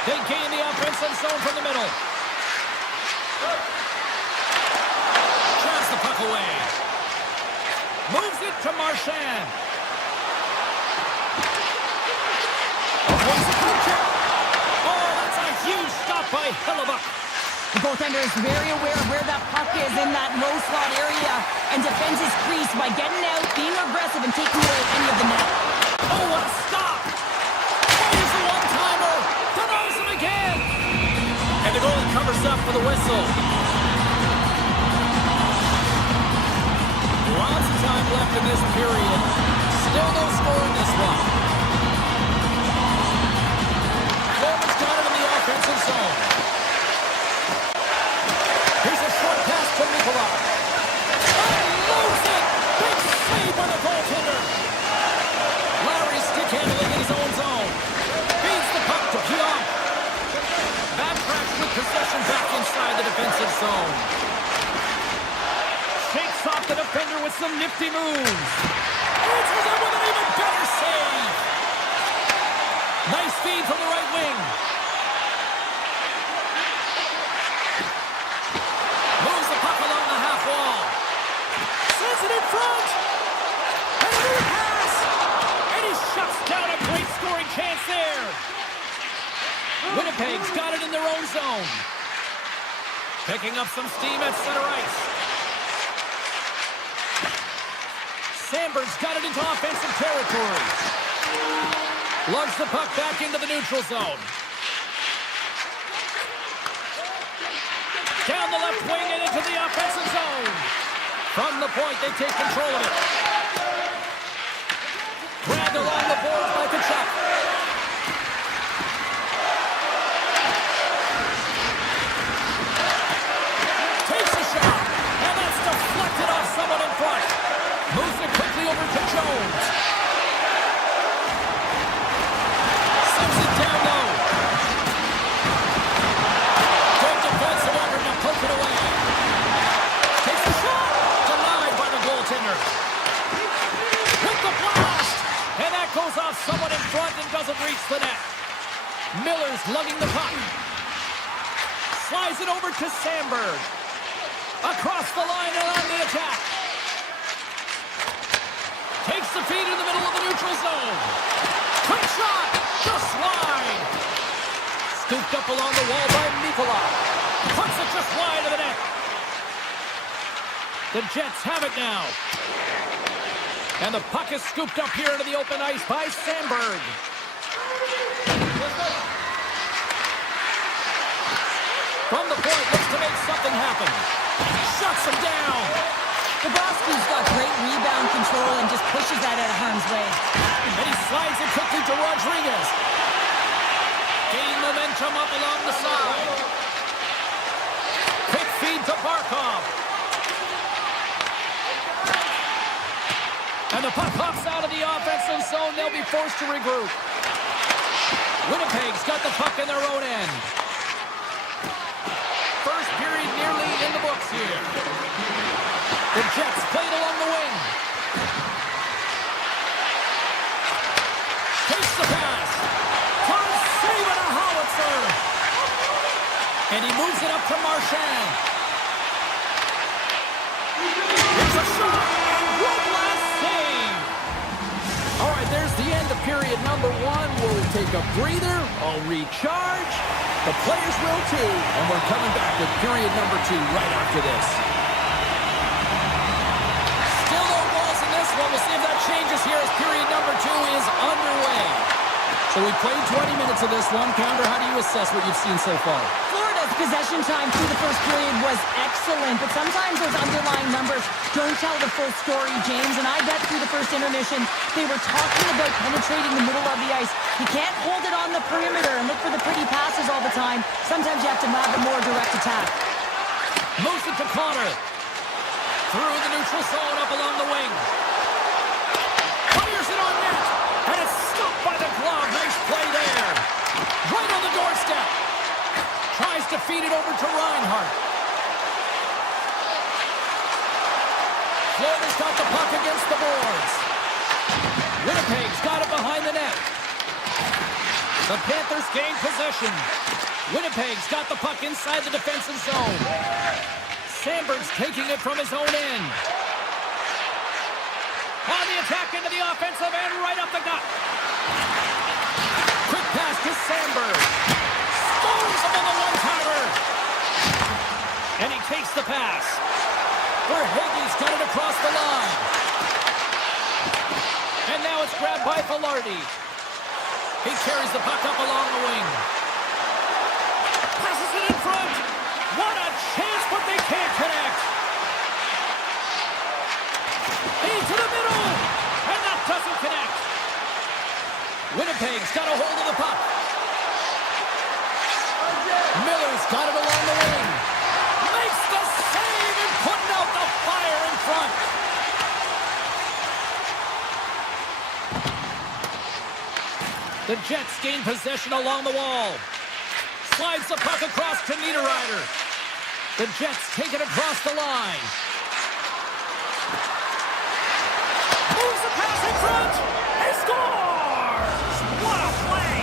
They gain the offensive zone from the middle. Drives the puck away. Moves it to Marchand. Oh, that's a huge stop by Hellebuyck. The goaltender is very aware of where that puck is in that low slot area and defends his crease by getting out, being aggressive, and taking away any of the net. Oh, what a stop! Fires the one-timer! Denies him again! And the goalie covers up for the whistle. Lots of time left in this period. Still no score in this one. Florida's got it in the offensive zone. Here's a short pass to Nikolai. And moves it! Big save by the goaltender. Lowry stick handling in his own zone. Feeds the puck to Pionk. Backtracks with possession back inside the defensive zone. Shakes off the defender with some nifty moves. Answers it with an even better save. Nice feed from the right wing. Moves the puck along the half wall. Sends it in front. And a new pass. And he shuts down a great scoring chance there. Winnipeg's got it in their own zone. Picking up some steam at center ice. Sandberg's got it into offensive territory. Lugs the puck back into the neutral zone. Down the left wing and into the offensive zone. From the point, they take control of it. Grabbed along the boards by Kachuk. Takes a shot, and that's deflected off someone in front. Moves it quickly over to Jones. Sends it down low. Good defensive effort to poke it away. Takes the shot. Denied by the goaltender. With the blast. And that goes off someone in front and doesn't reach the net. Miller's lugging the puck. Slides it over to Sandberg. Across the line and on the attack. Takes the feed in the middle of the neutral zone. Quick shot. Just wide. Scooped up along the wall by Nikolai. Puts it just wide of the net. The Jets have it now. And the puck is scooped up here into the open ice by Sandberg. From the point, looks to make something happen. Shuts him down. Bobrovsky's got great rebound control and just pushes that out of harm's way. And he slides it quickly to Rodriguez. Gaining momentum up along the side. Quick feed to Barkov. And the puck pops out of the offensive zone. They'll be forced to regroup. Winnipeg's got the puck in their own end. First period nearly in the books here. The Jets played along the wing. Takes the pass. Tries saving a howitzer. And he moves it up to Marchand. Here's a shot. One last save. All right, there's the end of period number one. We'll take a breather. I'll recharge. The players will too. And we're coming back with period number two right after this. Well, we'll see if that changes here as period number two is underway. So we played 20 minutes of this one. Pounder, how do you assess what you've seen so far? Florida Subzero's possession time through the first period was excellent, but sometimes those underlying numbers don't tell the full story, James, and I bet through the first intermission they were talking about penetrating the middle of the ice. You can't hold it on the perimeter and look for the pretty passes all the time. Sometimes you have to have a more direct attack. Moves it to Connor. Through the neutral zone, up along the wing. Fires it on net, and it's stopped by the glove. Nice play there. Right on the doorstep. Tries to feed it over to Reinhart. Florida's got the puck against the boards. Winnipeg's got it behind the net. The Panthers gain possession. Winnipeg's got the puck inside the defensive zone. Sandberg's taking it from his own end. On the attack into the offensive end, right up the gut. Quick pass to Sandberg. Scores him on the one-timer. And he takes the pass. Verhaeghe's got it across the line. And now it's grabbed by Velarde. He carries the puck up along the wing. Passes it in front. What a chance, but they can't connect. Into the middle. And that doesn't connect. Winnipeg's got a hold of the puck. Miller's got it along the wing. Makes the save and putting out the fire in front. The Jets gain possession along the wall. Slides the puck across to Niederreiter. The Jets take it across the line. Moves the pass in front. He scores! What a play!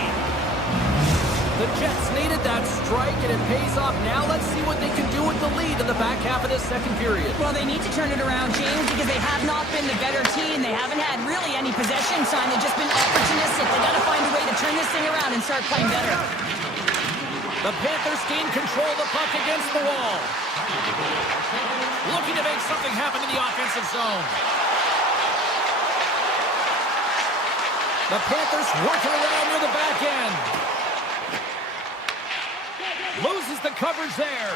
The Jets needed that strike, and it pays off. Now let's see what they can do with the lead in the back half of this second period. Well, they need to turn it around, James, because they have not been the better team. They haven't had really any possession sign. They've just been opportunistic. They got to find a way to turn this thing around and start playing better. The Panthers gain control of the puck against the wall. Looking to make something happen in the offensive zone. The Panthers working around near the back end. Loses the coverage there.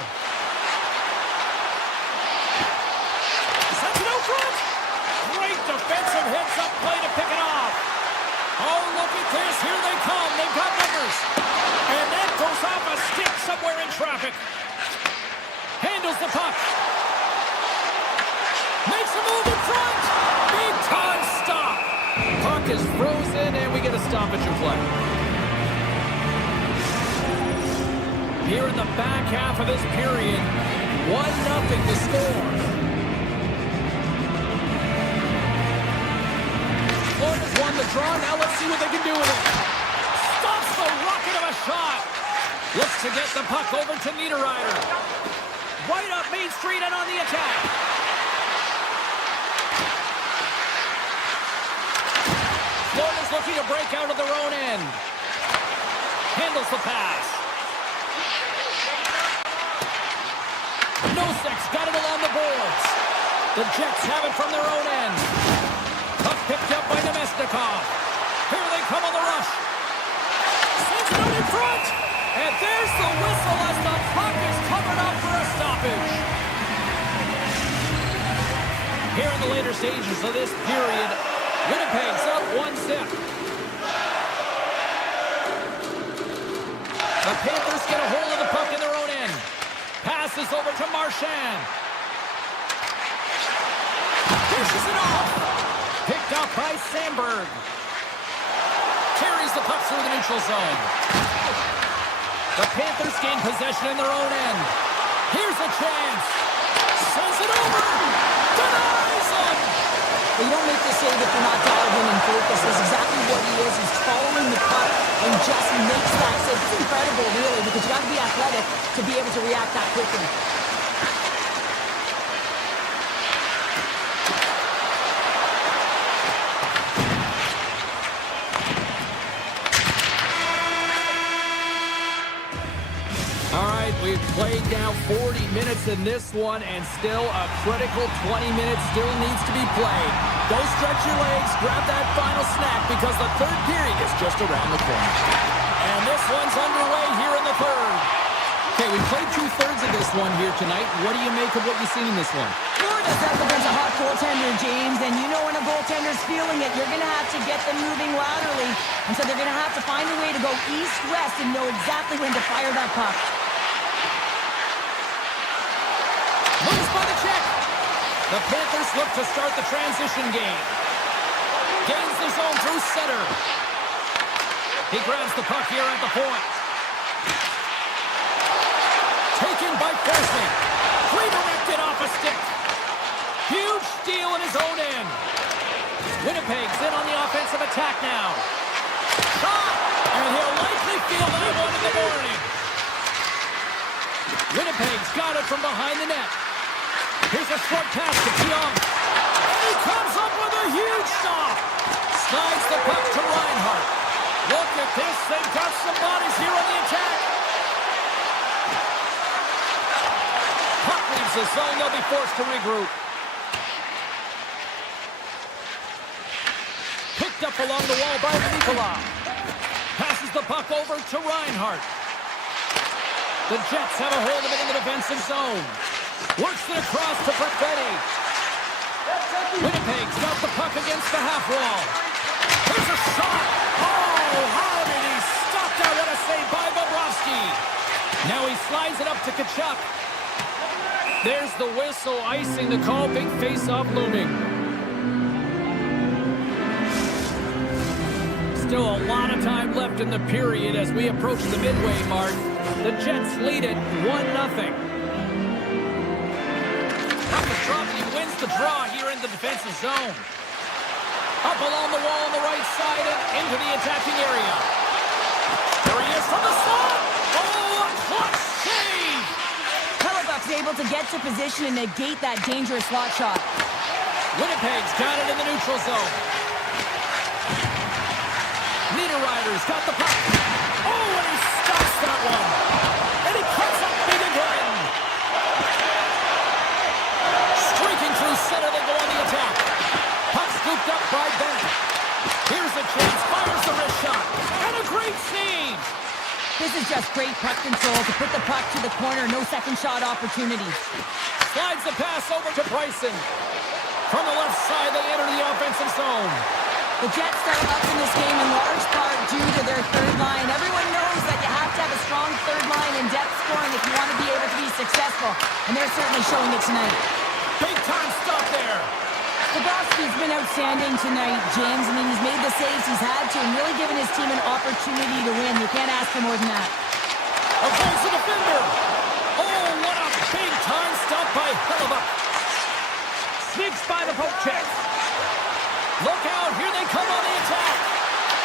Sends it out front. Great defensive heads-up play to pick it off. Oh, look at this. Here they come. They've got numbers. And that goes off a stick somewhere in traffic. Handles the puck. Makes a move in front. Big time stop. Puck is frozen, and we get a stoppage in play. Here in the back half of this period, 1-0 to score. Florida's won the draw. Now let's see what they can do with it. Stops the rocket of a shot. Looks to get the puck over to Niederreiter. Right up Main Street and on the attack. Florida's looking to break out of their own end. Handles the pass. Nosek's got it along the boards. The Jets have it from their own end. Puck picked up by Nemesnikov. Here they come on the rush. Sends it out in front. And there's the whistle as the puck is covered up for a stoppage. Here in the later stages of this period, Winnipeg's up 1-0. The Panthers get a hold of the puck in their own end. Passes over to Marchand. Pushes it off. Picked up by Sandberg. Carries the puck through the neutral zone. The Panthers gain possession in their own end. Here's a chance. Sends it over. Denies him. Well, you don't make the save if you're not dialed in and focused. That's exactly what he is. He's following the puck and just makes that save. It's incredible, really, because you got to be athletic to be able to react that quickly. We've played now 40 minutes in this one, and still a critical 20 minutes still needs to be played. Go stretch your legs, grab that final snack, because the third period is just around the corner. And this one's underway here in the third. Okay, we played two-thirds of this one here tonight. What do you make of what you've seen in this one? Florida's up against a hot goaltender, James, and you know when a goaltender's feeling it, you're going to have to get them moving laterally, and so they're going to have to find a way to go east-west and know exactly when to fire that puck. Moves by the check. The Panthers look to start the transition game. Gains the zone through center. He grabs the puck here at the point. Taken by Forsling. Redirected off a stick. Huge steal in his own end. Winnipeg's in on the offensive attack now. Shot! And he'll likely feel that one in the morning. Winnipeg's got it from behind the net. Here's a short pass to Keong. And he comes up with a huge stop. Slides the puck to Reinhart. Look at this. They've got some bodies here on the attack. Puck leaves the zone. They'll be forced to regroup. Picked up along the wall by Nicola. Passes the puck over to Reinhart. The Jets have a hold of it in the defensive zone. Works it across to Perfetti. Winnipeg's got the puck against the half wall. Here's a shot. Oh, how did he stop that? What a save by Bobrovsky. Now he slides it up to Tkachuk. There's the whistle, icing the call. Big face-off looming. Still a lot of time left in the period as we approach the midway mark. The Jets lead it 1-0. He wins the draw here in the defensive zone. Up along the wall on the right side and into the attacking area. There he is from the slot. Oh, a clutch save! Hellebuck's able to get to position and negate that dangerous slot shot. Winnipeg's got it in the neutral zone. Niederreiter's got the puck. Oh, and he stops that one. And he cuts up big again. Through center, they go on the attack. Puck scooped up by Bennett. Here's a chance, fires the wrist shot, and a great save. This is just great puck control to put the puck to the corner. No second shot opportunities. Slides the pass over to Bryson. From the left side, they enter the offensive zone. The Jets start up in this game in large part due to their third line. Everyone knows that you have to have a strong third line and depth scoring if you want to be able to be successful, and they're certainly showing it tonight. Big time stop there. Bobrovsky's been outstanding tonight, James. I mean, he's made the saves he's had to and really given his team an opportunity to win. You can't ask for more than that. Across the defender. Oh, what a big time stop by Hellebuck. Sneaks by the poke check. Look out, here they come on the attack.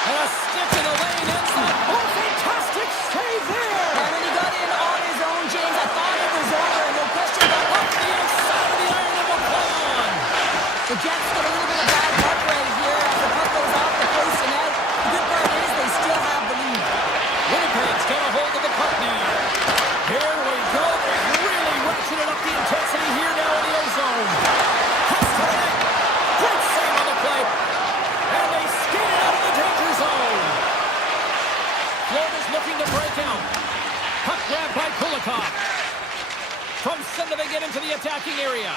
And a stick in the lane ends that. Oh, fantastic save there. And when he got in on his own, James, I thought it was over. No question about it. Up the outside of the iron and will play on. The Jets get a little bit of bad luck right here as the puck goes off the post and out. The good part is they still have the lead. Winnipeg's got a hold of the puck now. Here we go. They've really ratcheted up the intensity here now in the O-zone. Cuts to the net. Great save on the play. And they skate it out of the danger zone. Florida's looking to break out. Puck grabbed by Kulikov. From center they get into the attacking area.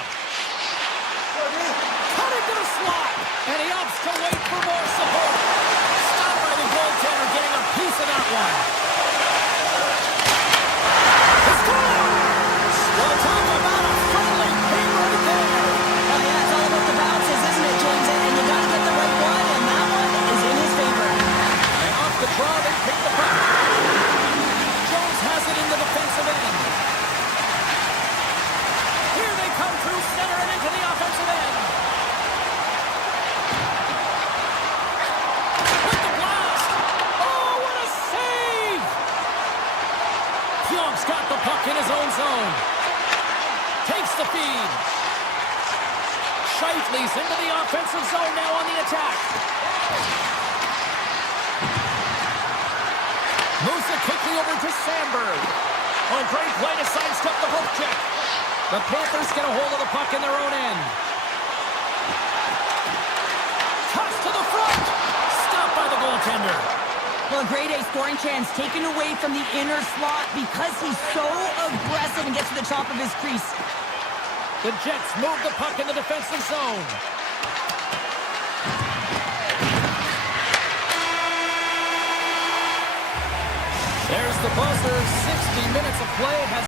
Cut into the slot. And he opts to wait for more support. Stopped by the goaltender getting a piece of that one. It's gone! Well, talk about a friendly ping right there. Oh, yeah, it's all about the bounces, isn't it, James? And you got to get the right one, and that one is in his favor. And off the draw, they pick the puck. Jones has it in the defensive end. Here they come through center and into the offensive end. With the blast. Oh, what a save! Pionk's got the puck in his own zone. Takes the feed. Scheifele's into the offensive zone now on the attack. Moves it quickly over to Sandberg. Oh, great play to sidestep the hook check. The Panthers get a hold of the puck in their own end. Toss to the front. Stopped by the goaltender. Well, a grade A scoring chance taken away from the inner slot because he's so aggressive and gets to the top of his crease. The Jets move the puck in the defensive zone. There's the buzzer. 60 minutes of play has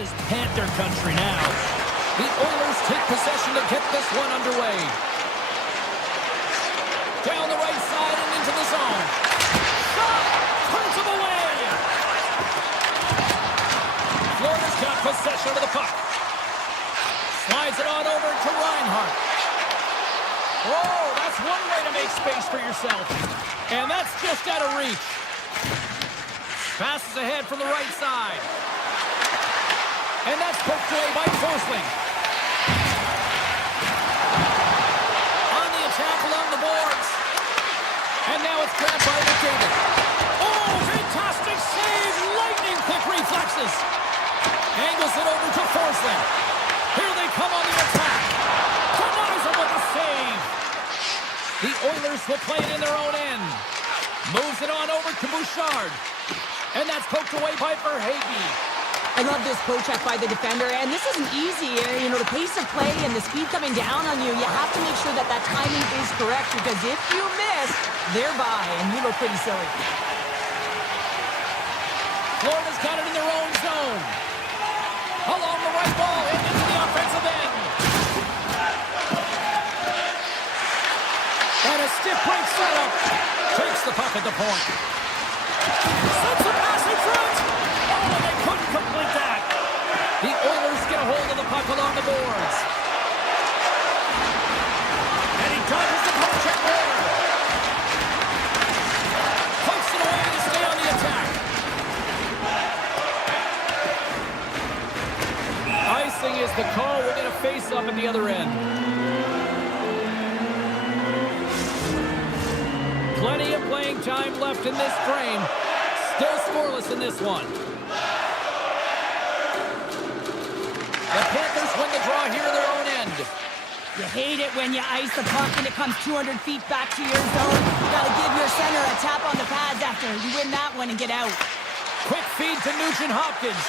is Panther country now. The Oilers take possession to get this one underway. Down the right side and into the zone. Shot! Turns him away! Florida's got possession of the puck. Slides it on over to Reinhart. Whoa, that's one way to make space for yourself. And that's just out of reach. Passes ahead from the right side. And that's poked away by Forsling. On the attack along the boards. And now it's grabbed by McDavid. Oh, fantastic save! Lightning quick reflexes. Angles it over to Forsling. Here they come on the attack. Denies him with a save. The Oilers will play it in their own end. Moves it on over to Bouchard. And that's poked away by Verhaeghe. I love this poke check by the defender, and this isn't easy. You know, the pace of play and the speed coming down on you, you have to make sure that that timing is correct, because if you miss, they're by, and you look pretty silly. Florida's got it in their own zone. Along the right wall and into the offensive end. And a stiff break setup. Takes the puck at the point. Sends a pass in front. Oh, and they couldn't complete that. The Oilers get a hold of the puck along the boards. And he dodges the poke check there. Pokes it away to stay on the attack. Icing is the call. We're going to face up at the other end. Plenty of playing time left in this frame. Still scoreless in this one. The Panthers win the draw here in their own end. You hate it when you ice the puck and it comes 200 feet back to your zone. You gotta give your center a tap on the pads after you win that one and get out. Quick feed to Nugent Hopkins.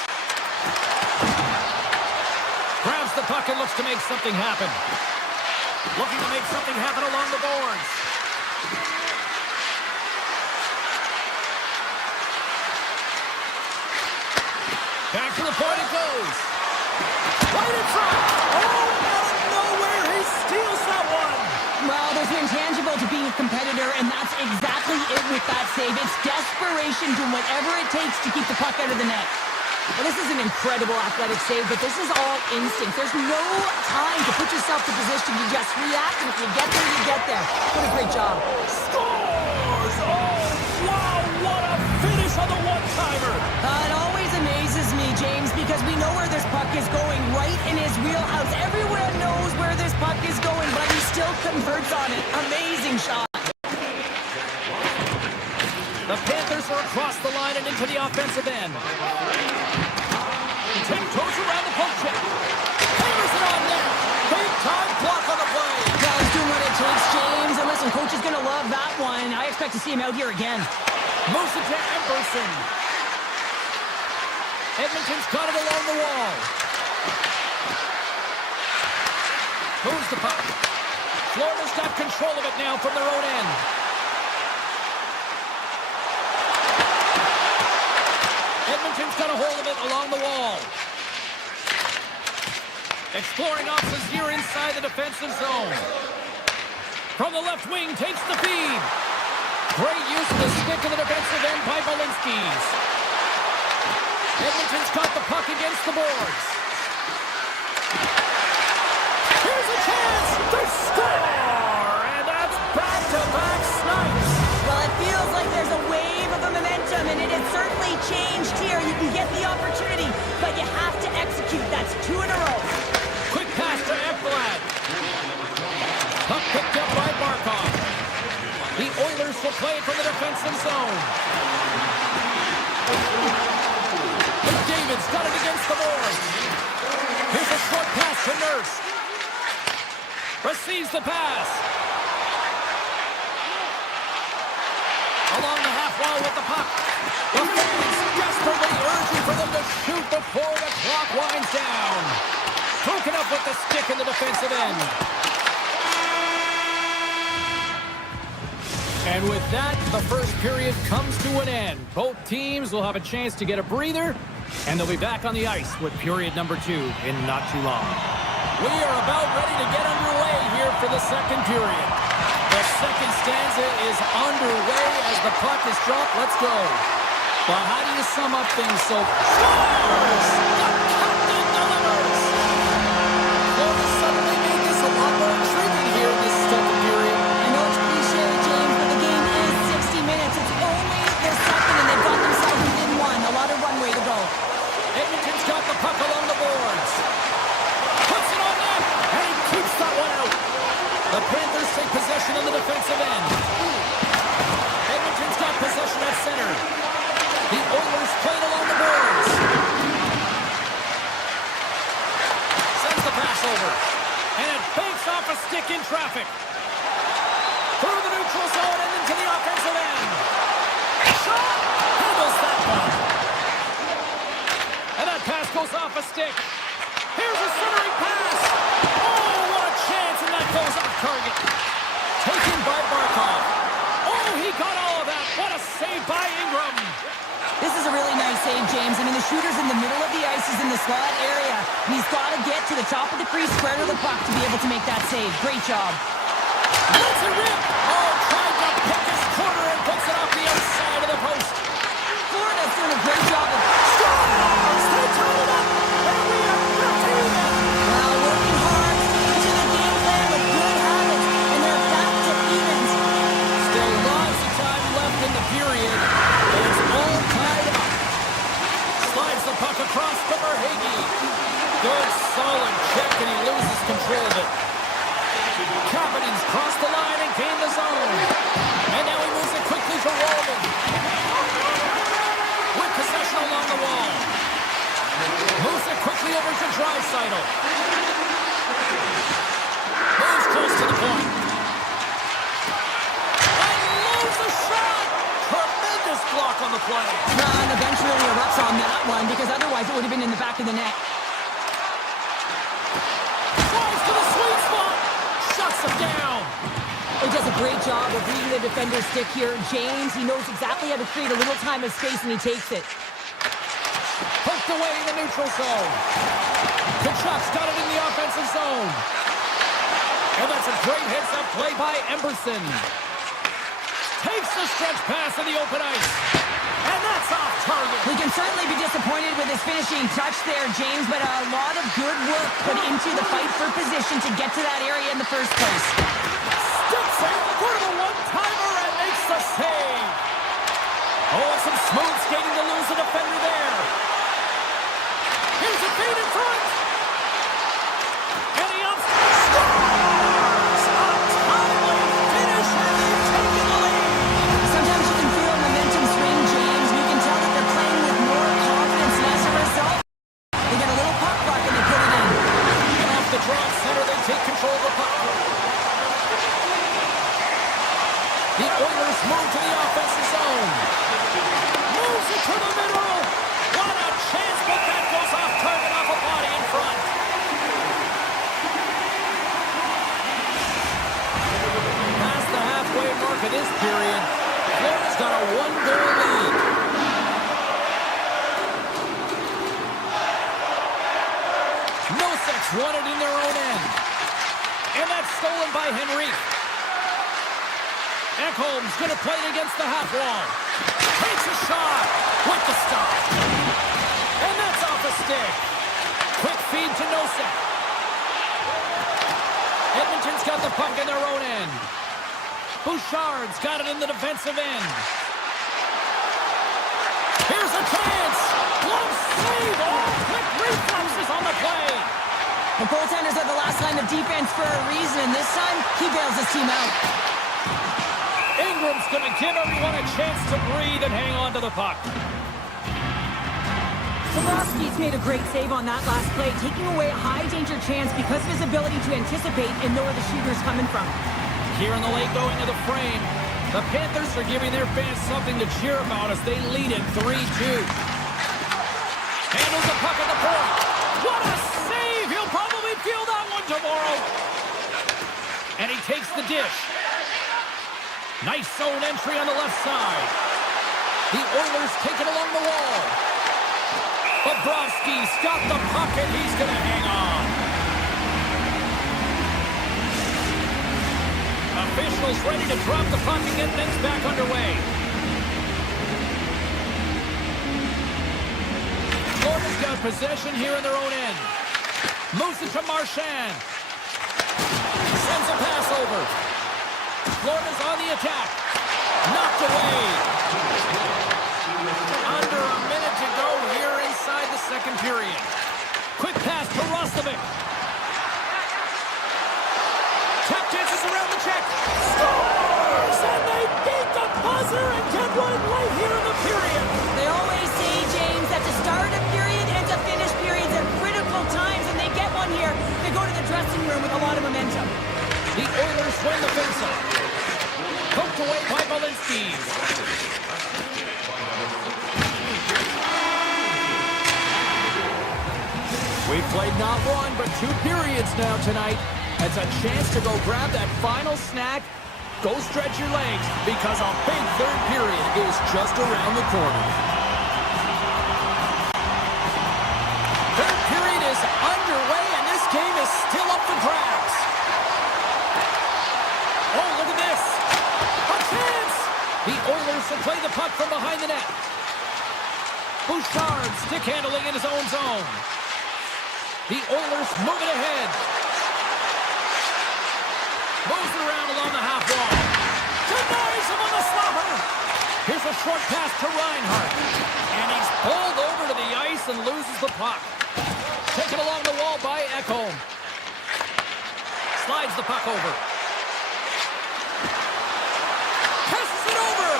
Grabs the puck and looks to make something happen. Looking to make something happen along the boards. Back to the point it goes. Right in front. Oh, out of nowhere, he steals that one. Well, there's an intangible to being a competitor, and that's exactly it with that save. It's desperation, doing whatever it takes to keep the puck out of the net. Well, this is an incredible athletic save, but this is all instinct. There's no time to put yourself to position. You just react, and if you get there, you get there. What a great job. Scores! Oh, wow, what a finish on the one-timer. It always amazes me, James, because we know where this puck is going, right in his wheelhouse. Everyone knows where this puck is going, but he still converts on it. Amazing shot. The Panthers are across the line and into the offensive end. Tim goes around the poke check. Hammers it on there. Big time block on the play. Well, he's doing what it takes, James. And listen, coach is going to love that one. I expect to see him out here again. Moves it to Emberson. Edmonton's got it along the wall. Moves the puck. Florida's got control of it now from their own end. Edmonton's got a hold of it along the wall. Exploring options here inside the defensive zone. From the left wing, takes the feed. Great use of the stick in the defensive end by Balinskis. Edmonton's got the puck against the boards. Here's a chance! They score! And that's back-to-back snipes. Well, it feels like there's a wave of momentum, and it has certainly changed here. You can get the opportunity, but you have to execute. That's 2 in a row. Quick pass to Ekblad. Puck picked up by Barkov. The Oilers will play it from the defensive zone. McDavid's got it against the boards. Here's a short pass to Nurse. Receives the pass. Along the half wall with the puck. The fans desperately urging for them to shoot before the clock winds down. Broken up with the stick in the defensive end. And with that, the first period comes to an end. Both teams will have a chance to get a breather And they'll be back on the ice with period number 2 in not too long. We are about ready to get underway here for the second period. The second stanza is underway as the puck is dropped. Let's go. Well, how do you sum up things so far? Scores! The captain delivers! Florida suddenly made this a lot more intriguing here in this second period. I know it's cliche, James, but the game is 60 minutes. It's only the second, and they've got themselves within one. A lot of runway to go. Edmonton's got the puck along the boards. Puts it on net, and he keeps that one out. The Panthers take possession on the defensive end. Edmonton's got possession at center. The Oilers playing along the boards. Sends the pass over. And it banks off a stick in traffic. Through the neutral zone and into the offensive end. Shot! Handles that one. And that pass goes off a stick. Here's a centering pass. Oh, what a chance, and that goes off target. Taken by Barkov. Oh, he got all of that. What a save by Ingram. This is a really nice save, James. I mean, the shooter's in the middle of the ice. He's in the slot area. And he's got to get to the top of the crease, square to the puck to be able to make that save. Great job. That's a rip. Oh, tried to pick his corner and puts it off the outside of the post. Florida's doing a great job of Scores! They tie it up. And we are 13. working hard, sticking to the game plan with good habits, and they're back to evens. Still lots of time left in the period. And it's all tied up. Slides the puck across to Verhaeghe. Good, solid check, and he loses control of it. Kapanen's crossed the line and gained the zone. And now he moves it quickly to Walden. With possession along the wall. Moves it quickly over to Draisaitl. Moves close to the point. And loads a shot! Tremendous block on the play. And the bench really erupts on that one, because otherwise it would have been in the back of the net. Flies to the sweet spot. Shuts him down. He does a great job of reading the defender's stick here. James, he knows exactly how to create a little time of space, and he takes it. Poked away in the neutral zone. Kachuk's got it in the offensive zone. And that's a great heads-up play by Emberson. Takes the stretch pass in the open ice. And that's off target. We can certainly be disappointed with his finishing touch there, James, but a lot of good work put into the fight for position to get to that area in the first place. Steps out for the one-timer and makes the save. Oh, some smooth skating to lose a defender there. Here's a feed in front. And he ups. Scores! A timely finish, and they've taken the lead. Sometimes you can feel momentum swing, James. You can tell that they're playing with more confidence, and as a result, they get a little puck luck and they put it in. And off the draw center, they take control of the puck. The Oilers move to the offensive zone. Moves it to the middle. What a chance, but that goes off target off a body in front. Past the halfway mark of this period, Florida's got a one-goal lead. Nosek's won it in their own end. And that's stolen by Henrique. Ekholm's going to play it against the half wall. Takes a shot with the stop. And that's off a stick. Quick feed to Nosek. Edmonton's got the puck in their own end. Bouchard's got it in the defensive end. Here's a chance. Glove save. Oh, quick reflexes on the play. The goaltenders are the last line of defense for a reason. This time, he bails his team out. Ingram's going to give everyone a chance to breathe and hang on to the puck. Swarovski's made a great save on that last play, taking away a high-danger chance because of his ability to anticipate and know where the shooter's coming from. Here in the late going of the frame, the Panthers are giving their fans something to cheer about as they lead it 3-2. Handles the puck at the point. What a save! He'll probably feel that one tomorrow. And he takes the dish. Nice zone entry on the left side. The Oilers take it along the wall. Bobrovsky's got the puck, and he's going to hang on. Officials ready to drop the puck and get things back underway. Florida's got possession here in their own end. Moves it to Marchand. Sends a pass over. Florida's on the attack. Knocked away. Under a minute to go here inside the second period. Quick pass to Roslovic. Tap dances around the check. Scores! And they beat the buzzer and get one right here in the period. They always say, James, that to start a period and to finish periods are critical times, and they get one here. They go to the dressing room with a lot of momentum. The Oilers win the faceoff. Poked away by Malinsky. We've played not one, but 2 periods now tonight. It's a chance to go grab that final snack. Go stretch your legs, because a big third period is just around the corner. Third period is underway, and this game is still up for grabs. Oh, look at this. A chance! The Oilers will play the puck from behind the net. Bouchard stick handling in his own zone. The Oilers moving ahead. Moves it around along the half wall. Denies him on the slapper. Here's a short pass to Reinhart. And he's pulled over to the ice and loses the puck. Taken along the wall by Ekholm. Slides the puck over. Passes it over.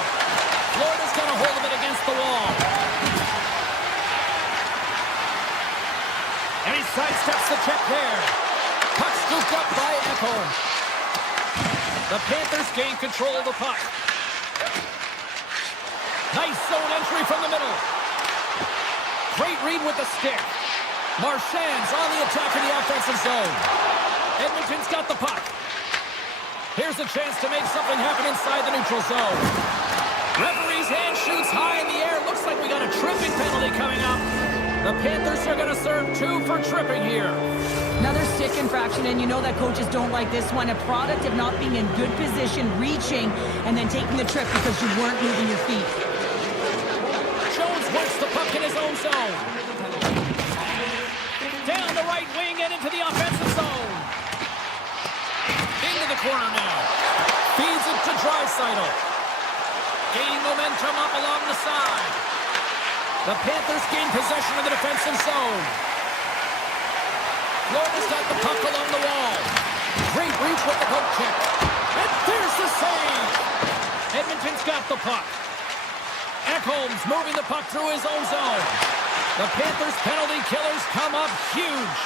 Florida's got a hold of it against the wall. And he sidesteps the check there. Puck scooped up by Ekholm. The Panthers gain control of the puck. Nice zone entry from the middle. Great read with the stick. Marchand's on the attack in the offensive zone. Edmonton's got the puck. Here's a chance to make something happen inside the neutral zone. Referee's hand shoots high in the air. Looks like we got a tripping penalty coming up. The Panthers are going to serve 2 for tripping here. Another stick infraction, and you know that coaches don't like this one. A product of not being in good position, reaching, and then taking the trip because you weren't moving your feet. Jones works the puck in his own zone. Down the right wing and into the offensive zone. Into the corner now. Feeds it to Draisaitl. Gaining momentum up along the side. The Panthers gain possession of the defensive zone. Florida's got the puck along the wall. Great reach with the poke check. And there's the save. Edmonton's got the puck. Ekholm's moving the puck through his own zone. The Panthers' penalty killers come up huge.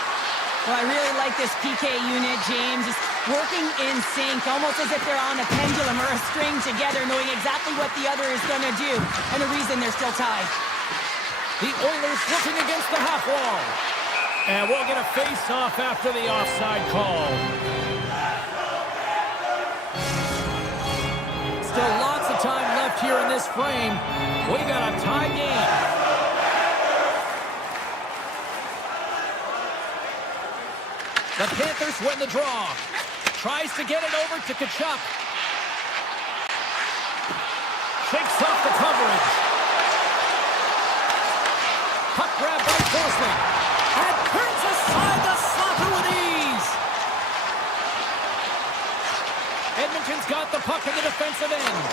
Well, I really like this PK unit, James. It's working in sync, almost as if they're on a pendulum or a string together, knowing exactly what the other is going to do, and the reason they're still tied. The Oilers looking against the half wall. And we'll get a face-off after the offside call. Still lots of time left here in this frame. We got a tie game. The Panthers win the draw. Tries to get it over to Tkachuk. Shakes off the coverage. Puck grab by Forsling. And turns aside the slapper with ease. Edmonton's got the puck in the defensive end.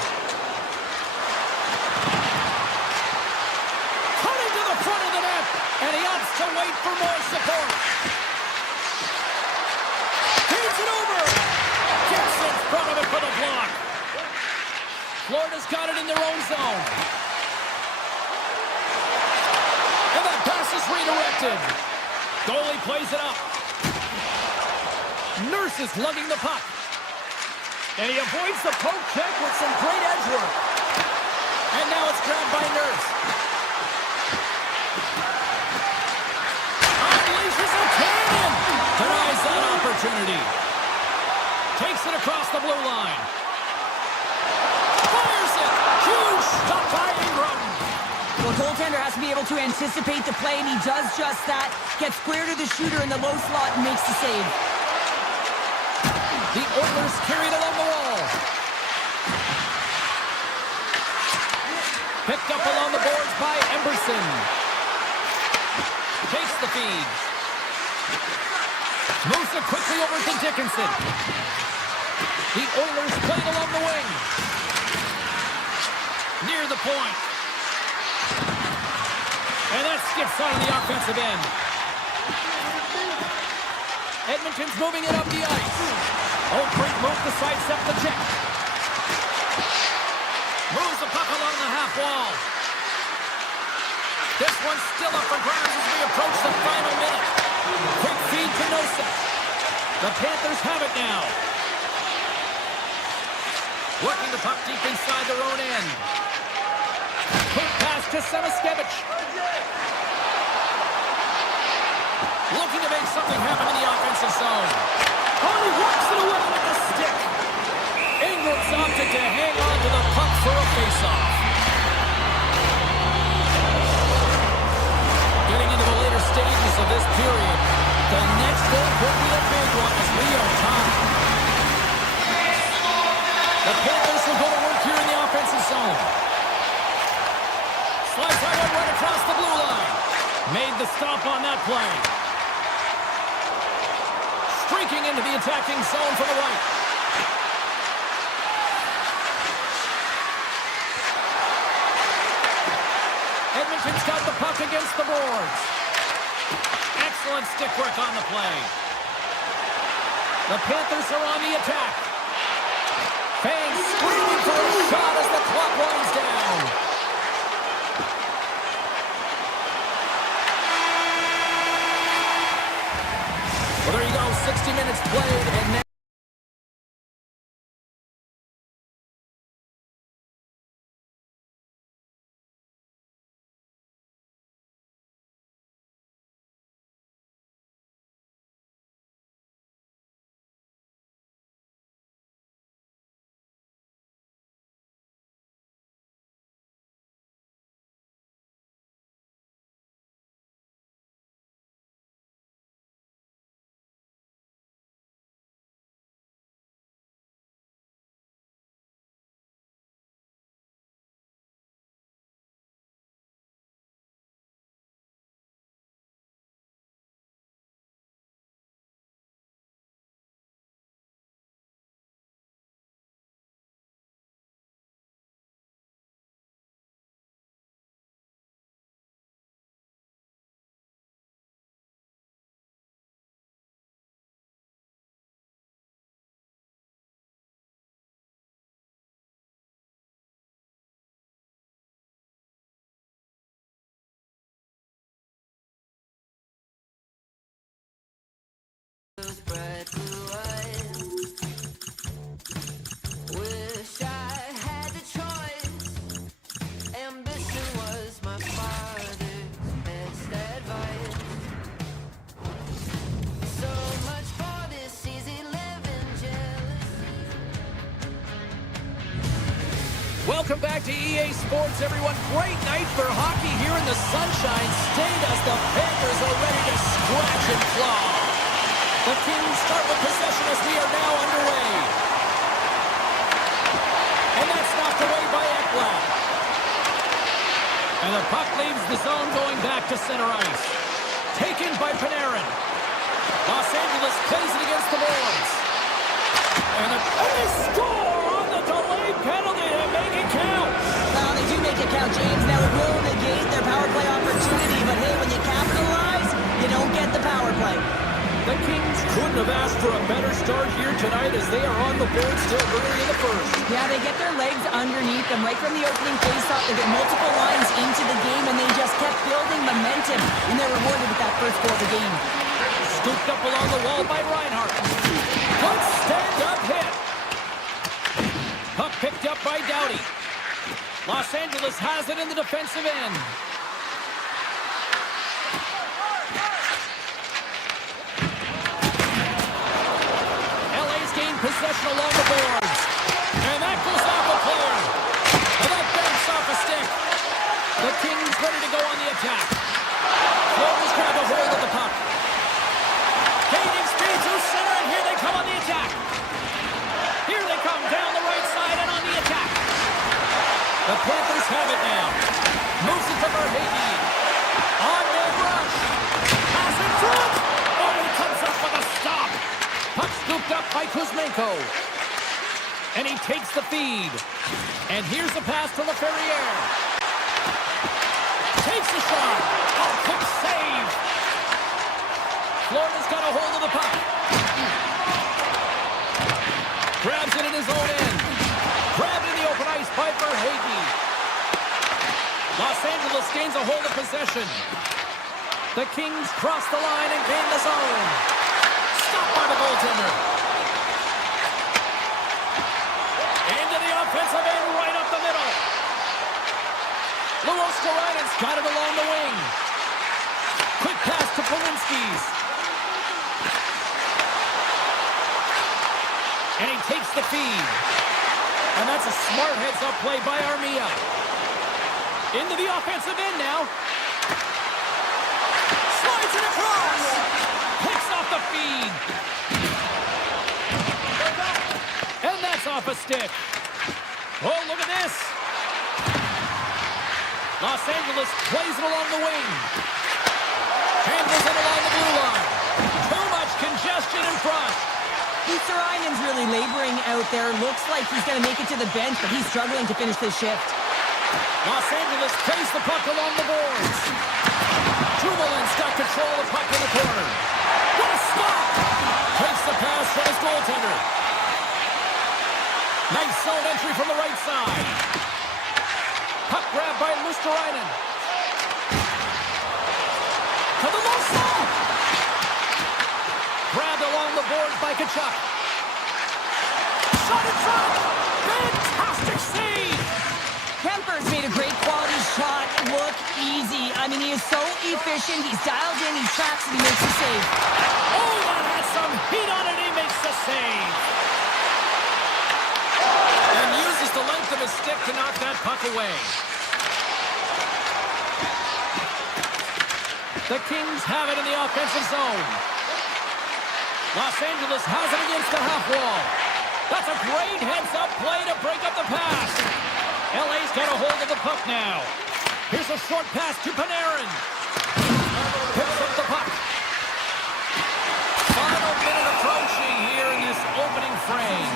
Cutting to the front of the net. And he opts to wait for more support. Feeds it over. Gets in front of it for the block. Florida's got it in their own zone. And that pass is redirected. Goalie plays it up. Nurse is lugging the puck. And he avoids the poke check with some great edge work. And now it's grabbed by Nurse. Unleashes a cannon. Denies that opportunity. Takes it across the blue line. Fires it. Huge stop by Ingram. Well, Well, the goaltender has to be able to anticipate the play, and he does just that. Gets square to the shooter in the low slot and makes the save. The Oilers carried along the wall. Picked up along the boards by Emberson. Takes the feed. Moves it quickly over to Dickinson. The Oilers played along the wing. Near the point. And that skips out of the offensive end. Edmonton's moving it up the ice. Oakbrink moves the sidestep the check. Moves the puck along the half wall. This one's still up for grabs as we approach the final minute. Quick feed to Nosa. The Panthers have it now. Working the puck deep inside their own end. Quick pass to Samaskevich. Looking to make something happen in the offensive zone. Oh, he works it away with the stick. Ingram's opted to hang on to the puck for a faceoff. Getting into the later stages of this period, the next goal could be a big one as we are tied. The Panthers will go to work here in the offensive zone. Slides that one right across the blue line. Made the stop on that play. Streaking into the attacking zone from the right. Edmonton's got the puck against the boards. Excellent stick work on the play. The Panthers are on the attack. Fans screaming for a shot as the clock winds down. Well, there you go. 60 minutes played, and now spread blue eyes. Wish I had a choice. Ambition was my father's best advice. So much for this easy living, jealousy. welcome back to EA Sports, everyone. Great night for hockey here in the Sunshine State as the Panthers are ready to scratch and claw. The Kings start with possession as we are now underway. And that's knocked away by Ekblad. And the puck leaves the zone going back to center ice. Taken by Panarin. Los Angeles plays it against the boards. And they score on the delayed penalty to make it count. Well, they do make it count, James. Now it will negate their power play opportunity, but hey, when you capitalize, you don't get the power play. The Kings couldn't have asked for a better start here tonight as they are on the board still early in the first. Yeah, they get their legs underneath them right from the opening faceoff. They get multiple lines into the game, and they just kept building momentum, and they're rewarded with that first goal of the game. Scooped up along the wall by Reinhart. Good stand-up hit. Puck picked up by Doughty. Los Angeles has it in the defensive end. Possession along the boards. And that goes off a player. And that bounced off a stick. The Kings ready to go on the attack. Florida's grab a hold of the puck. Gaining speed through center, and here they come on the attack. Here they come down the right side and on the attack. The Panthers have it now. Moves it to Verhaeghe. On the rush. Pass in front. Oh, he comes up with a stop. Puck scooped up by Kuzmenko. And he takes the feed. And here's the pass to Laferriere. Takes the shot. Oh, quick save. Florida's got a hold of the puck. Grabs it in his own end. Grabbed in the open ice by Verhaeghe. Los Angeles gains a hold of possession. The Kings cross the line and gain the zone. Stopped by the goaltender. Into the offensive end, right up the middle. Luostarinen got it along the wing. Quick pass to Polinskis. And he takes the feed. And that's a smart heads-up play by Armia. Into the offensive end now. Slides it across. Picks off the feed. And that's off a stick. Oh, look at this. Los Angeles plays it along the wing. Handles it along the blue line. Too much congestion in front. Luostarinen's really laboring out there. Looks like he's going to make it to the bench, but he's struggling to finish this shift. Los Angeles plays the puck along the boards. Dumoulin got control of the puck in the corner. What a stop! Takes the pass from his goaltender. Nice zone entry from the right side. Puck grab by Luostarinen. To the low slot. Grabbed along the boards by Tkachuk. Shot in front. Fantastic save. Kemper's made a great quality shot look easy. I mean, he is so efficient. He's dialed in, he tracks, and he makes the save. Oh, that has some heat on it. He makes the save. And uses the length of his stick to knock that puck away. The Kings have it in the offensive zone. Los Angeles has it against the half wall. That's a great heads-up play to break up the pass. LA's got a hold of the puck now. Here's a short pass to Panarin. Picks up the puck. Final minute approaching here in this opening frame.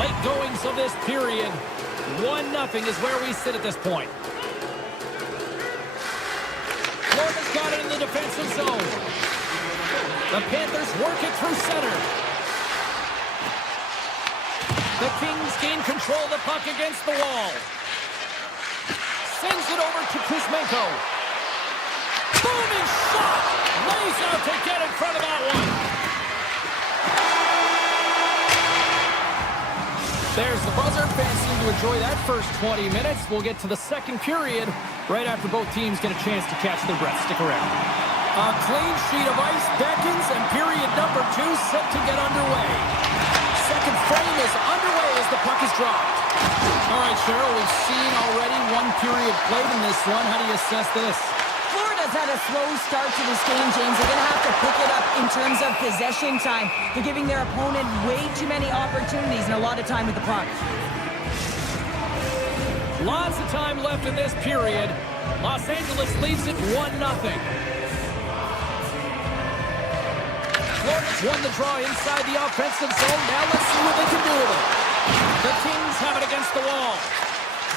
Late goings of this period. 1-0 is where we sit at this point. Florida's got it in the defensive zone. The Panthers work it through center. The Kings gain control of the puck against the wall. Sends it over to Kuzmenko. Booming shot! Lays out to get in front of that one. There's the buzzer. Fans seem to enjoy that first 20 minutes. We'll get to the second period right after both teams get a chance to catch their breath. Stick around. A clean sheet of ice beckons, and period number 2 set to get underway. Second frame is underway as the puck is dropped. All right, Cheryl, we've seen already one period played in this one. How do you assess this? Florida's had a slow start to this game, James. They're going to have to pick it up in terms of possession time. They're giving their opponent way too many opportunities and a lot of time with the puck. Lots of time left in this period. Los Angeles leads it 1-0. Florida's won the draw inside the offensive zone. Now let's see what they can do with it. The Kings have it against the wall.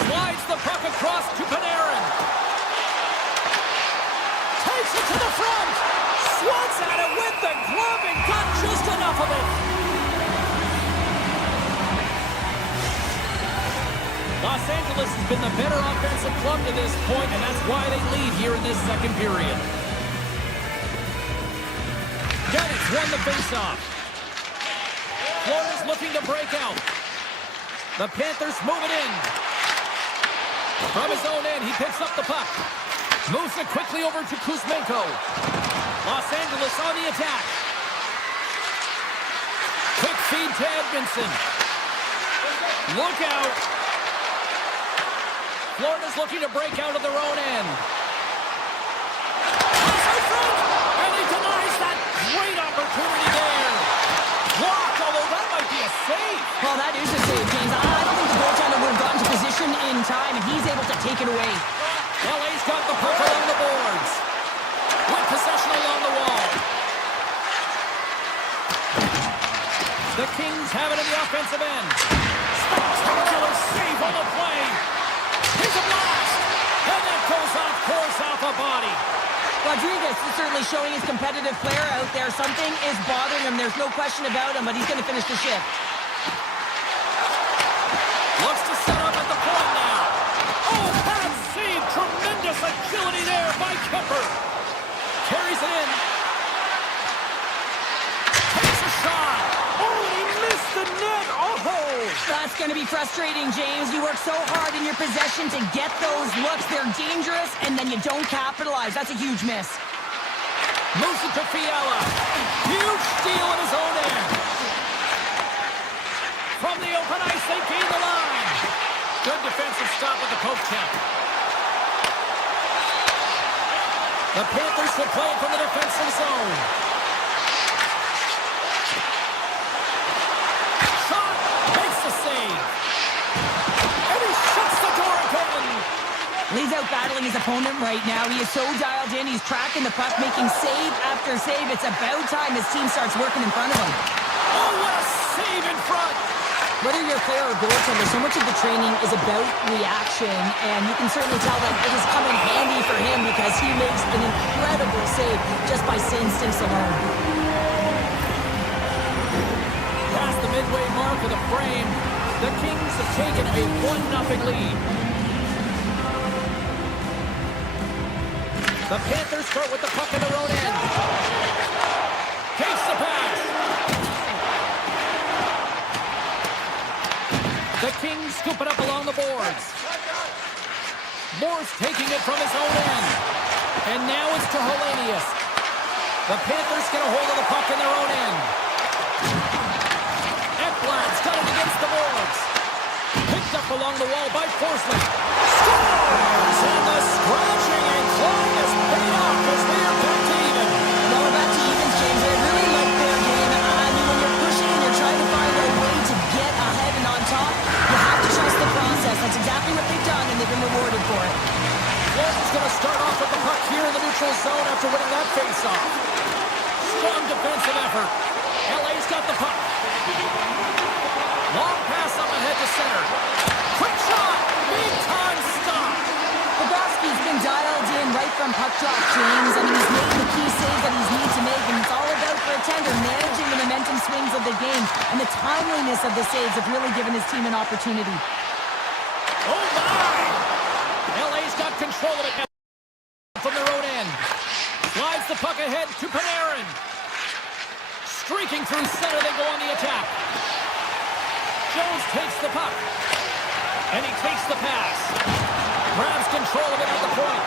Slides the puck across to Panarin. Takes it to the front. Swats at it with the glove and got just enough of it. Los Angeles has been the better offensive club to this point, and that's why they lead here in this second period. Dennis won the faceoff. Florida's looking to break out. The Panthers move it in. From his own end, he picks up the puck. Moves it quickly over to Kuzmenko. Los Angeles on the attack. Quick feed to Edmondson. Look out. Florida's looking to break out of their own end. And he denies that great opportunity there. Blocked, although that might be a save. Well, that is a save, James. I don't think the goaltender would have gotten to position in time, and he's able to take it away. LA's got the puck along the boards. With possession along the wall. The Kings have it in the offensive end. Spectacular save on the play. Here's a blast. And that goes off course off a body. Rodriguez is certainly showing his competitive player out there. Something is bothering him. There's no question about him, but he's going to finish the shift. Looks to set up at the point now. Oh, bad save. Tremendous agility there by Kemper. Carries it in. Takes a shot. Oh, and he missed the net. Oh! That's going to be frustrating, James. You work so hard in your possession to get those looks. They're dangerous, and then you don't capitalize. That's a huge miss. Moves it to Fiala. Huge steal in his own end. From the open ice, they gain the line. Good defensive stop with the poke check. The Panthers will play from the defensive zone. Shot. Makes the save. And he shuts the door again. He's out battling his opponent right now. He is so dialed in. He's tracking the puck, making save after save. It's about time his team starts working in front of him. Oh, what a save in front. Whether you're a player or goaltender, so much of the training is about reaction, and you can certainly tell that it has come in handy for him because he makes an incredible save just by instincts alone. Past the midway mark of the frame, the Kings have taken a 1-0 lead. The Panthers start with the puck in their own end. Takes the pass. The Kings scoop it up along the boards. Moore's taking it from his own end. And now it's to Hellenius. The Panthers get a hold of the puck in their own end. Ekblad's got it against the boards. Picked up along the wall by Forsling. Scores! And the scratching and clawing is paid off as we are back to even. Well, we're back to evens, James. I really like their game. I mean, when you're pushing and you're trying to find a way to get ahead and on top, you have to trust the process. That's exactly what they've done, and they've been rewarded for it. Florida's going to start off with the puck here in the neutral zone after winning that face-off. Strong defensive effort. LA's got the puck. Long pass up ahead to center. Quick shot. Big time stop. Bobrovsky's been dialed in right from puck drop, James. I mean, he's made the key saves that he's needed to make, and it's all about for a tender managing the momentum swings of the game, and the timeliness of the saves have really given his team an opportunity. Oh, my! LA's got control of it from their own end. Slides the puck ahead to Panarin. Streaking through center, they go on the attack. Jones takes the puck. And he takes the pass. Grabs control of it at the point.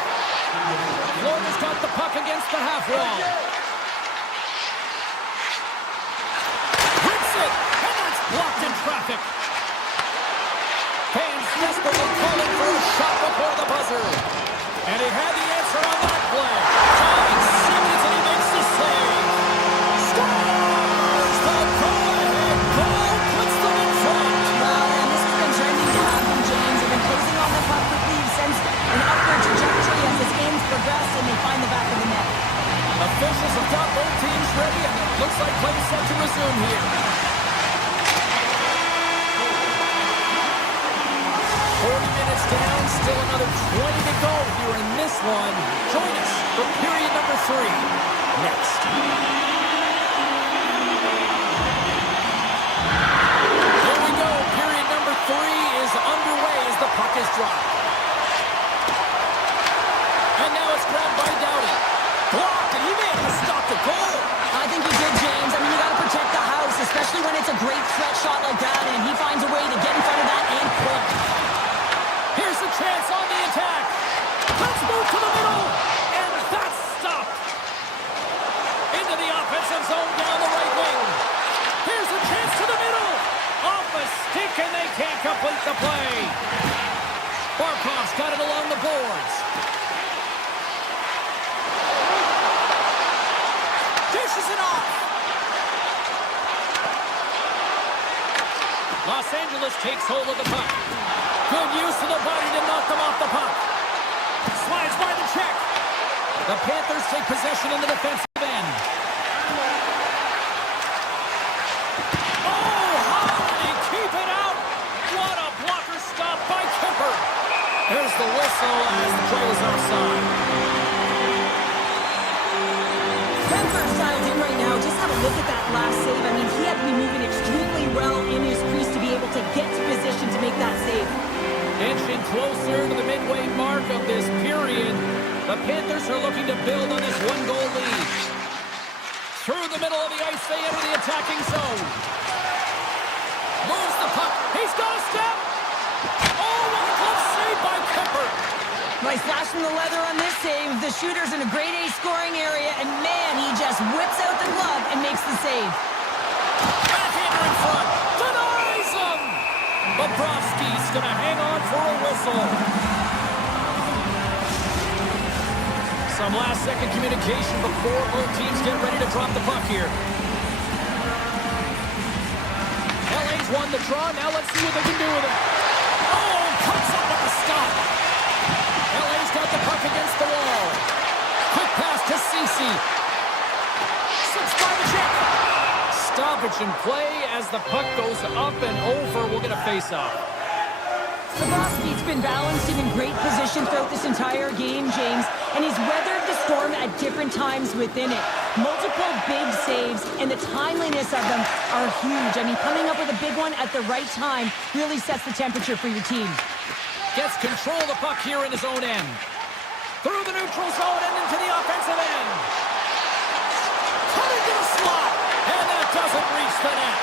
Florida's got the puck against the half wall. Hits it, and that's blocked in traffic. Fans desperately calling for a shot before the buzzer. And he had the answer on that play. 9 seconds, and he makes the save. Scores! The go-ahead goal puts them in front. Well, and this has been trending to happen, James. They've been closing on the puck quickly. You've sensed an upward trajectory as this game's progressed, and they find the back of the net. Officials have got both teams ready, and it looks like play set to resume here. 40 minutes down, still another 20 to go here in this one. Join us for period number 3 next. Here we go. Period number 3 is underway as the puck is dropped. And now it's grabbed by Doughty. Blocked, and he may have to stop the goal. I think he did, James. I mean, you got to protect the house, especially when it's a great threat shot like that, and he finds a way to get in front of that and quick. Here's a chance on the attack. Let's move to the middle. And that's stopped. Into the offensive zone down the right wing. Here's a chance to the middle. Off a stick, and they can't complete the play. Barkov's got it along the boards. Dishes it off. Los Angeles takes hold of the puck. Good use of the body to knock them off the puck. Slides by the check. The Panthers take possession in the defensive end. Oh, how did he keep it out? What a blocker stop by Kemper. There's the whistle as the play is offside. Panthers dialed in right now. Just have a look at that last save. I mean, he had to be moving extremely well in his crease to be able to get to position to make that save. Inching closer to the midway mark of this period, the Panthers are looking to build on this one-goal lead. Through the middle of the ice, they enter the attacking zone. Moves the puck. He's got a step. Oh, what a glove save by Kemper. Nice flash from the leather on this save. The shooter's in a grade A scoring area, and man, he just whips out the glove and makes the save. Backhander in front. Denies him. Bobrovsky's going to hang on for a whistle. Some last-second communication before both teams get ready to drop the puck here. LA's won the draw. Now let's see what they can do with it. Oh, cuts up with the stop. LA's got the puck against the wall. Quick pass to Ceci. Slips by the check. Stoppage in play as the puck goes up and over. We'll get a face-off. Bobrovsky's been balanced and in great position throughout this entire game, James, and he's weathered the storm at different times within it. Multiple big saves, and the timeliness of them are huge. I mean, coming up with a big one at the right time really sets the temperature for your team. Gets control of the puck here in his own end. Through the neutral zone and into the offensive end. Coming to the slot, and that doesn't reach the net.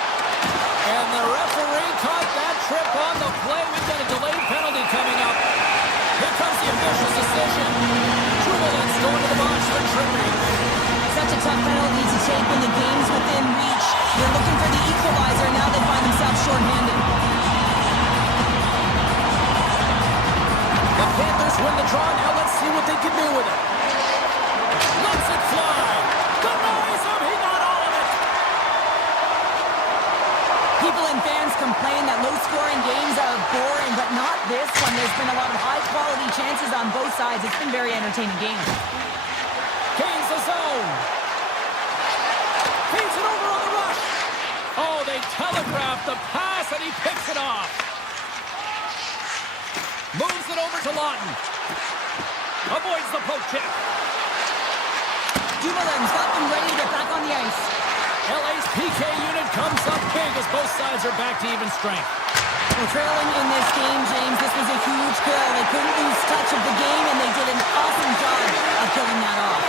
And the referee caught that trip on the play. We've got a delayed penalty coming up. Here comes the official's decision. Jubilee's going to the box for tripping. Such a tough penalty to take when the game's within reach. They're looking for the equalizer. Now they find themselves shorthanded. The Panthers win the draw. Now let's see what they can do with it. Lets it fly. Denies him. He got all of it. People and fans complain that low-scoring games are boring, but not this one. There's been a lot of high-quality chances on both sides. It's been a very entertaining game. Gains the zone. Feeds it over on the rush. Oh, they telegraphed the pass, and he picks it off. Moves it over to Lawton. Avoids the poke check. Dumoulin got them ready to get back on the ice. LA's PK unit comes up big as both sides are back to even strength. Well, trailing in this game, James, this was a huge kill. They couldn't lose touch of the game, and they did an awesome job of killing that off.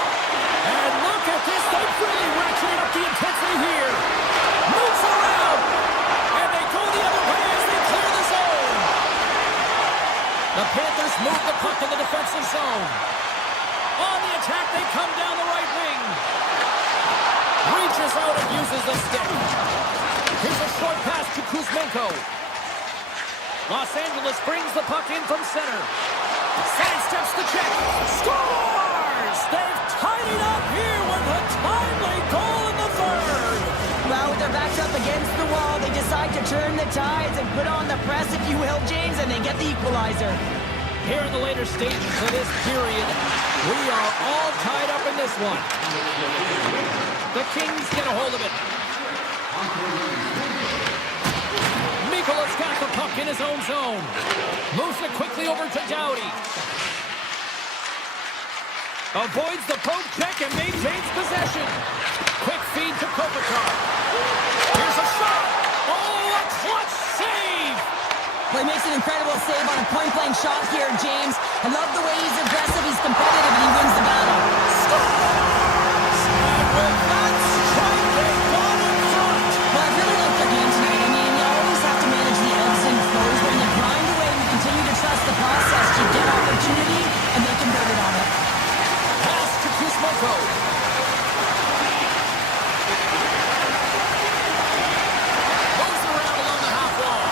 And look at this. They've really ratcheted up the intensity here. Moves around. And they go the other way as they clear the zone. The Panthers move the puck in the defensive zone. On the attack, they come down the right wing. Reaches out and uses the stick. Here's a short pass to Kuzmenko. Los Angeles brings the puck in from center. Sidesteps the check. Scores! They've tied it up here with a timely goal in the third. Well, with their backs up against the wall, they decide to turn the tides and put on the press, if you will, James, and they get the equalizer. Here in the later stages of this period, we are all tied up in this one. The Kings get a hold of it. Mikola's got the puck in his own zone. Moves it quickly over to Doughty. Avoids the poke check and maintains possession. Quick feed to Kopitar. Here's a shot. Oh, a clutch save. Well, he makes an incredible save on a point-blank shot here, James. I love the way he's aggressive, he's competitive, and he wins the battle. Scores! And with that strike, they got in front. Well, I really like their game tonight. I mean, you always have to manage the ebbs and flows, but when you grind away and you continue to trust the process, you get opportunity, and they converted on it. Pass to Kuzmenko. Moves around along the half wall.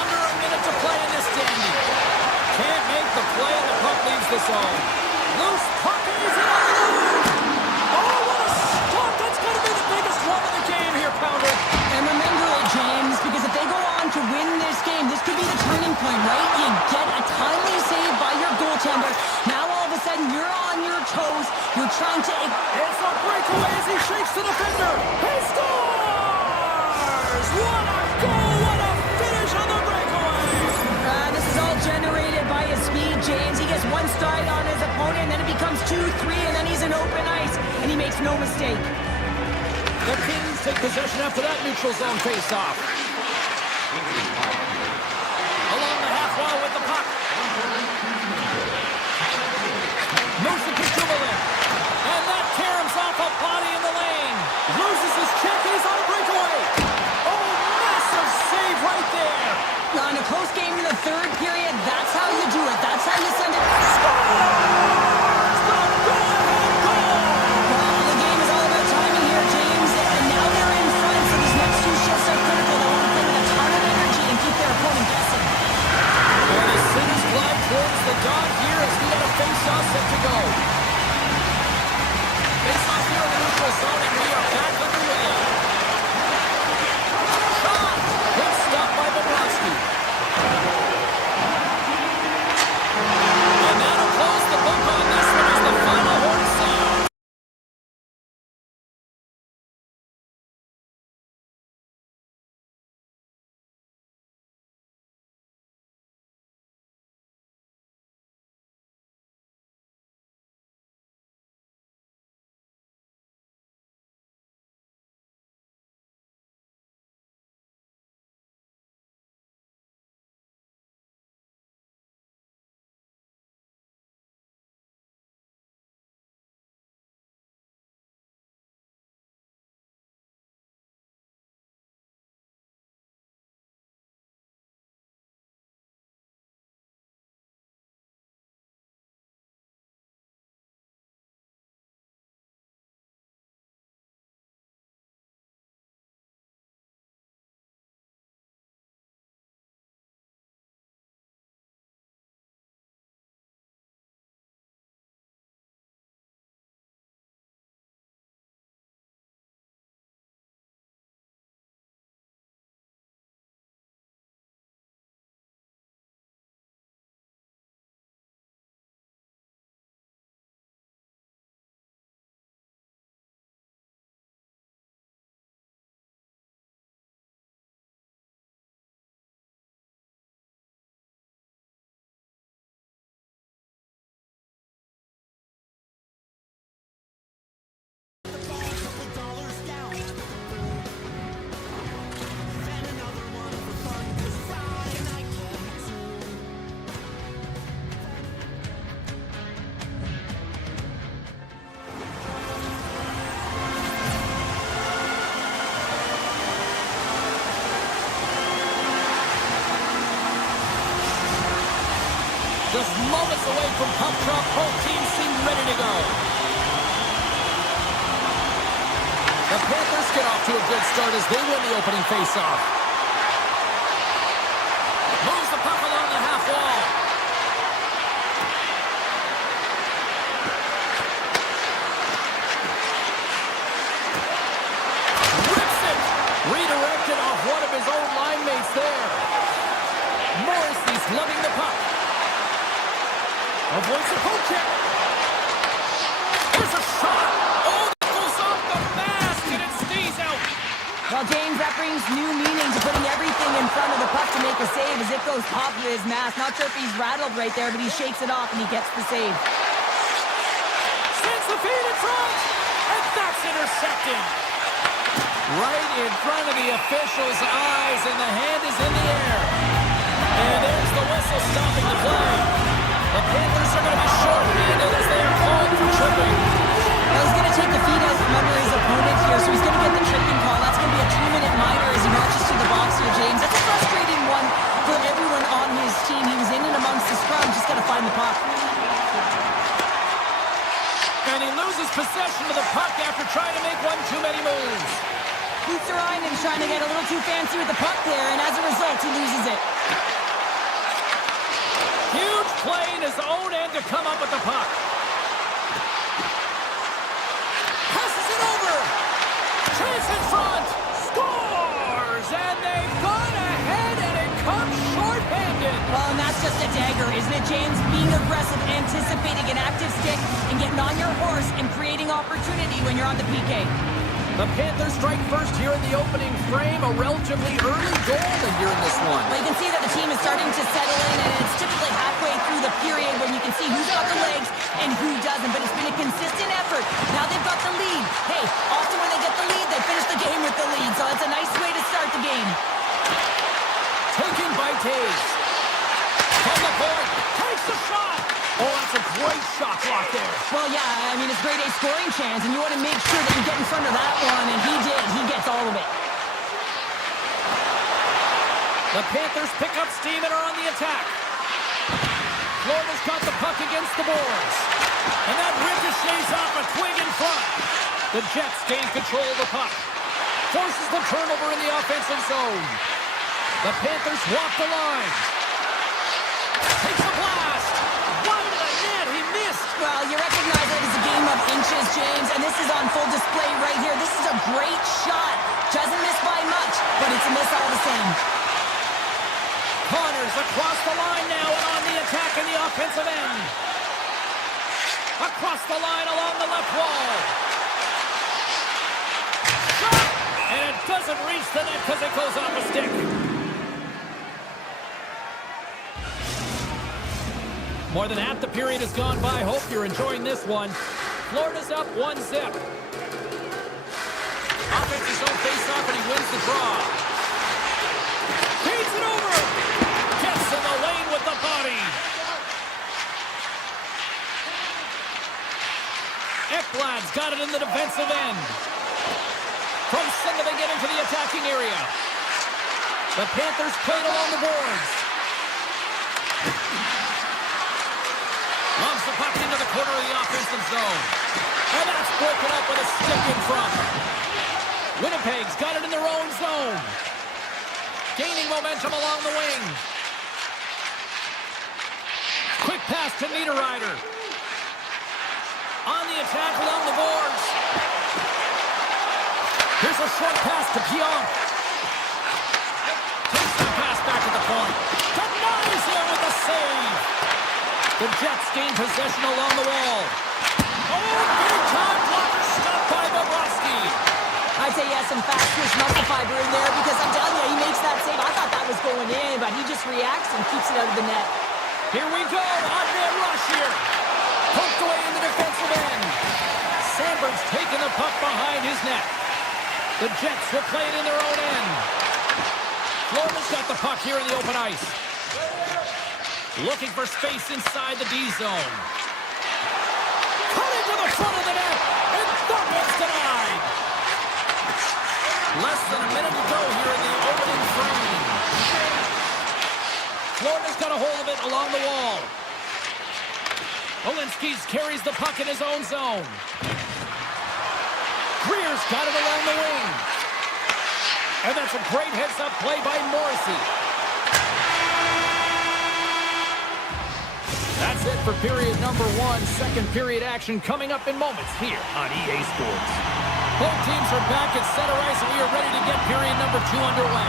Under a minute to play neutral zone. Loose puck, and he's in on the move. Oh, what a stop. That's going to be the biggest one of the game here, Pounder. And remember it, James, because if they go on to win this game, this could be the turning point, right? You get a timely save by your goaltender. Now all of a sudden you're on your toes. You're trying to... It's a breakaway as he shakes the defender. He scores! What a goal! What a finish on the breakaway! This is all generated by his speed, James. He gets one stride on his opponent, and then it becomes 2-3, and then he's in open ice, and he makes no mistake. The Kings take possession after that neutral zone face-off. Along the half wall with the puck. Moves the puck in. And that caroms off a body in the lane. Loses his check, and he's on a breakaway. Oh, massive save right there. Now, in a close game in the third period, that's how you do it. That's how you send it. Scores! The go-ahead goal! Well, the game is all about timing here, James. And now they're in front, so these next two shifts are critical. They want to play with a ton of energy and keep their opponent guessing. And as soon as glide towards the dot here as we have a face-off set to go. Face-off here in the neutral zone, and we are back underway. Shot! Good stop by Bobrovsky. And that'll close the book on this one as the final horn sounds. Just moments away from puck drop, both teams seem ready to go. The Panthers get off to a good start as they win the opening faceoff. Moves the puck along the half wall. Rips it! Redirected off one of his own line mates there. Morrissey's loving the puck. Avoids the poke check. There's a shot. Oh, that goes off the mask and it stays out. Well, James, that brings new meaning to putting everything in front of the puck to make a save as it goes top of his mask. Not sure if he's rattled right there, but he shakes it off and he gets the save. Sends the feed in front, and that's intercepted. Right in front of the official's eyes, and the hand is in the air. And there's the whistle stopping the play. The Panthers are going to be short-handed as they are called for tripping. Well, he's going to take the feet out from under his opponent here, so he's going to get the tripping call. That's going to be a 2-minute minor as he marches to the box here, James. That's a frustrating one for everyone on his team. He was in and amongst the scrum, just got to find the puck. And he loses possession of the puck after trying to make one too many moves. Peter Ryman's trying to get a little too fancy with the puck there, and as a result, he loses it. Huge play in his own end to to come up with the puck. Passes it over. Chase in front. Scores! And they've gone ahead, and it comes short-handed. Well, and that's just a dagger, isn't it, James? Being aggressive, anticipating an active stick, and getting on your horse and creating opportunity when you're on the PK. The Panthers strike first here in the opening frame. A relatively early goal here in this one. Well, you can see that the team is starting to settle in, and it's typically halfway through the period when you can see who's got the legs and who doesn't. But it's been a consistent effort. Now they've got the lead. Hey, often when they get the lead, they finish the game with the lead. So it's a nice way to start the game. Taken by Taves. From the point. Takes the shot. Oh, that's a great shot block there. Well, yeah, I mean, it's grade A scoring chance, and you want to make sure that you get in front of that one, and he did. He gets all of it. The Panthers pick up steam and are on the attack. Florida's got the puck against the boards. And that ricochets off a twig in front. The Jets gain control of the puck. Forces the turnover in the offensive zone. The Panthers walk the line. Takes a blast. Wide of the net. He missed. Well, you recognize that it's a game of inches, James, and this is on full display right here. This is a great shot. Doesn't miss by much, but it's a miss all the same. Connors across the line now and on the attack in the offensive end. Across the line along the left wall. Shot! And it doesn't reach the net because it goes off a stick. More than half the period has gone by. Hope you're enjoying this one. Florida's up 1-0. Offensive zone face-off, and he wins the draw. Feeds it over. Gets in the lane with the body. Ekblad's got it in the defensive end. From center, they get into the attacking area. The Panthers played along the boards. Loves the puck into the corner of the offensive zone. And that's broken up with a stick in front. Winnipeg's got it in their own zone. Gaining momentum along the wing. Quick pass to Niederreiter. On the attack along the boards. Here's a short pass to Pionk. Takes the pass back to the point. Denies him with the save. The Jets gain possession along the wall. Oh, big time blocker stopped by Bobrovsky. I'd say he has some fast twitch muscle fiber in there because I'm telling you, he makes that save. I thought that was going in, but he just reacts and keeps it out of the net. Here we go. Odd-man rush here. Poked away in the defensive end. Sandberg's taking the puck behind his net. The Jets will play it in their own end. Florida's got the puck here in the open ice. Looking for space inside the D zone. Cutting to the front of the net. And that one's denied. Less than a minute to go here in the opening frame. Florida's got a hold of it along the wall. Olinsky's carries the puck in his own zone. Greer's got it along the wing. And that's a great heads-up play by Morrissey. That's it for period number one. Second period action coming up in moments here on EA Sports. Both teams are back at center ice, and we are ready to get period number two underway.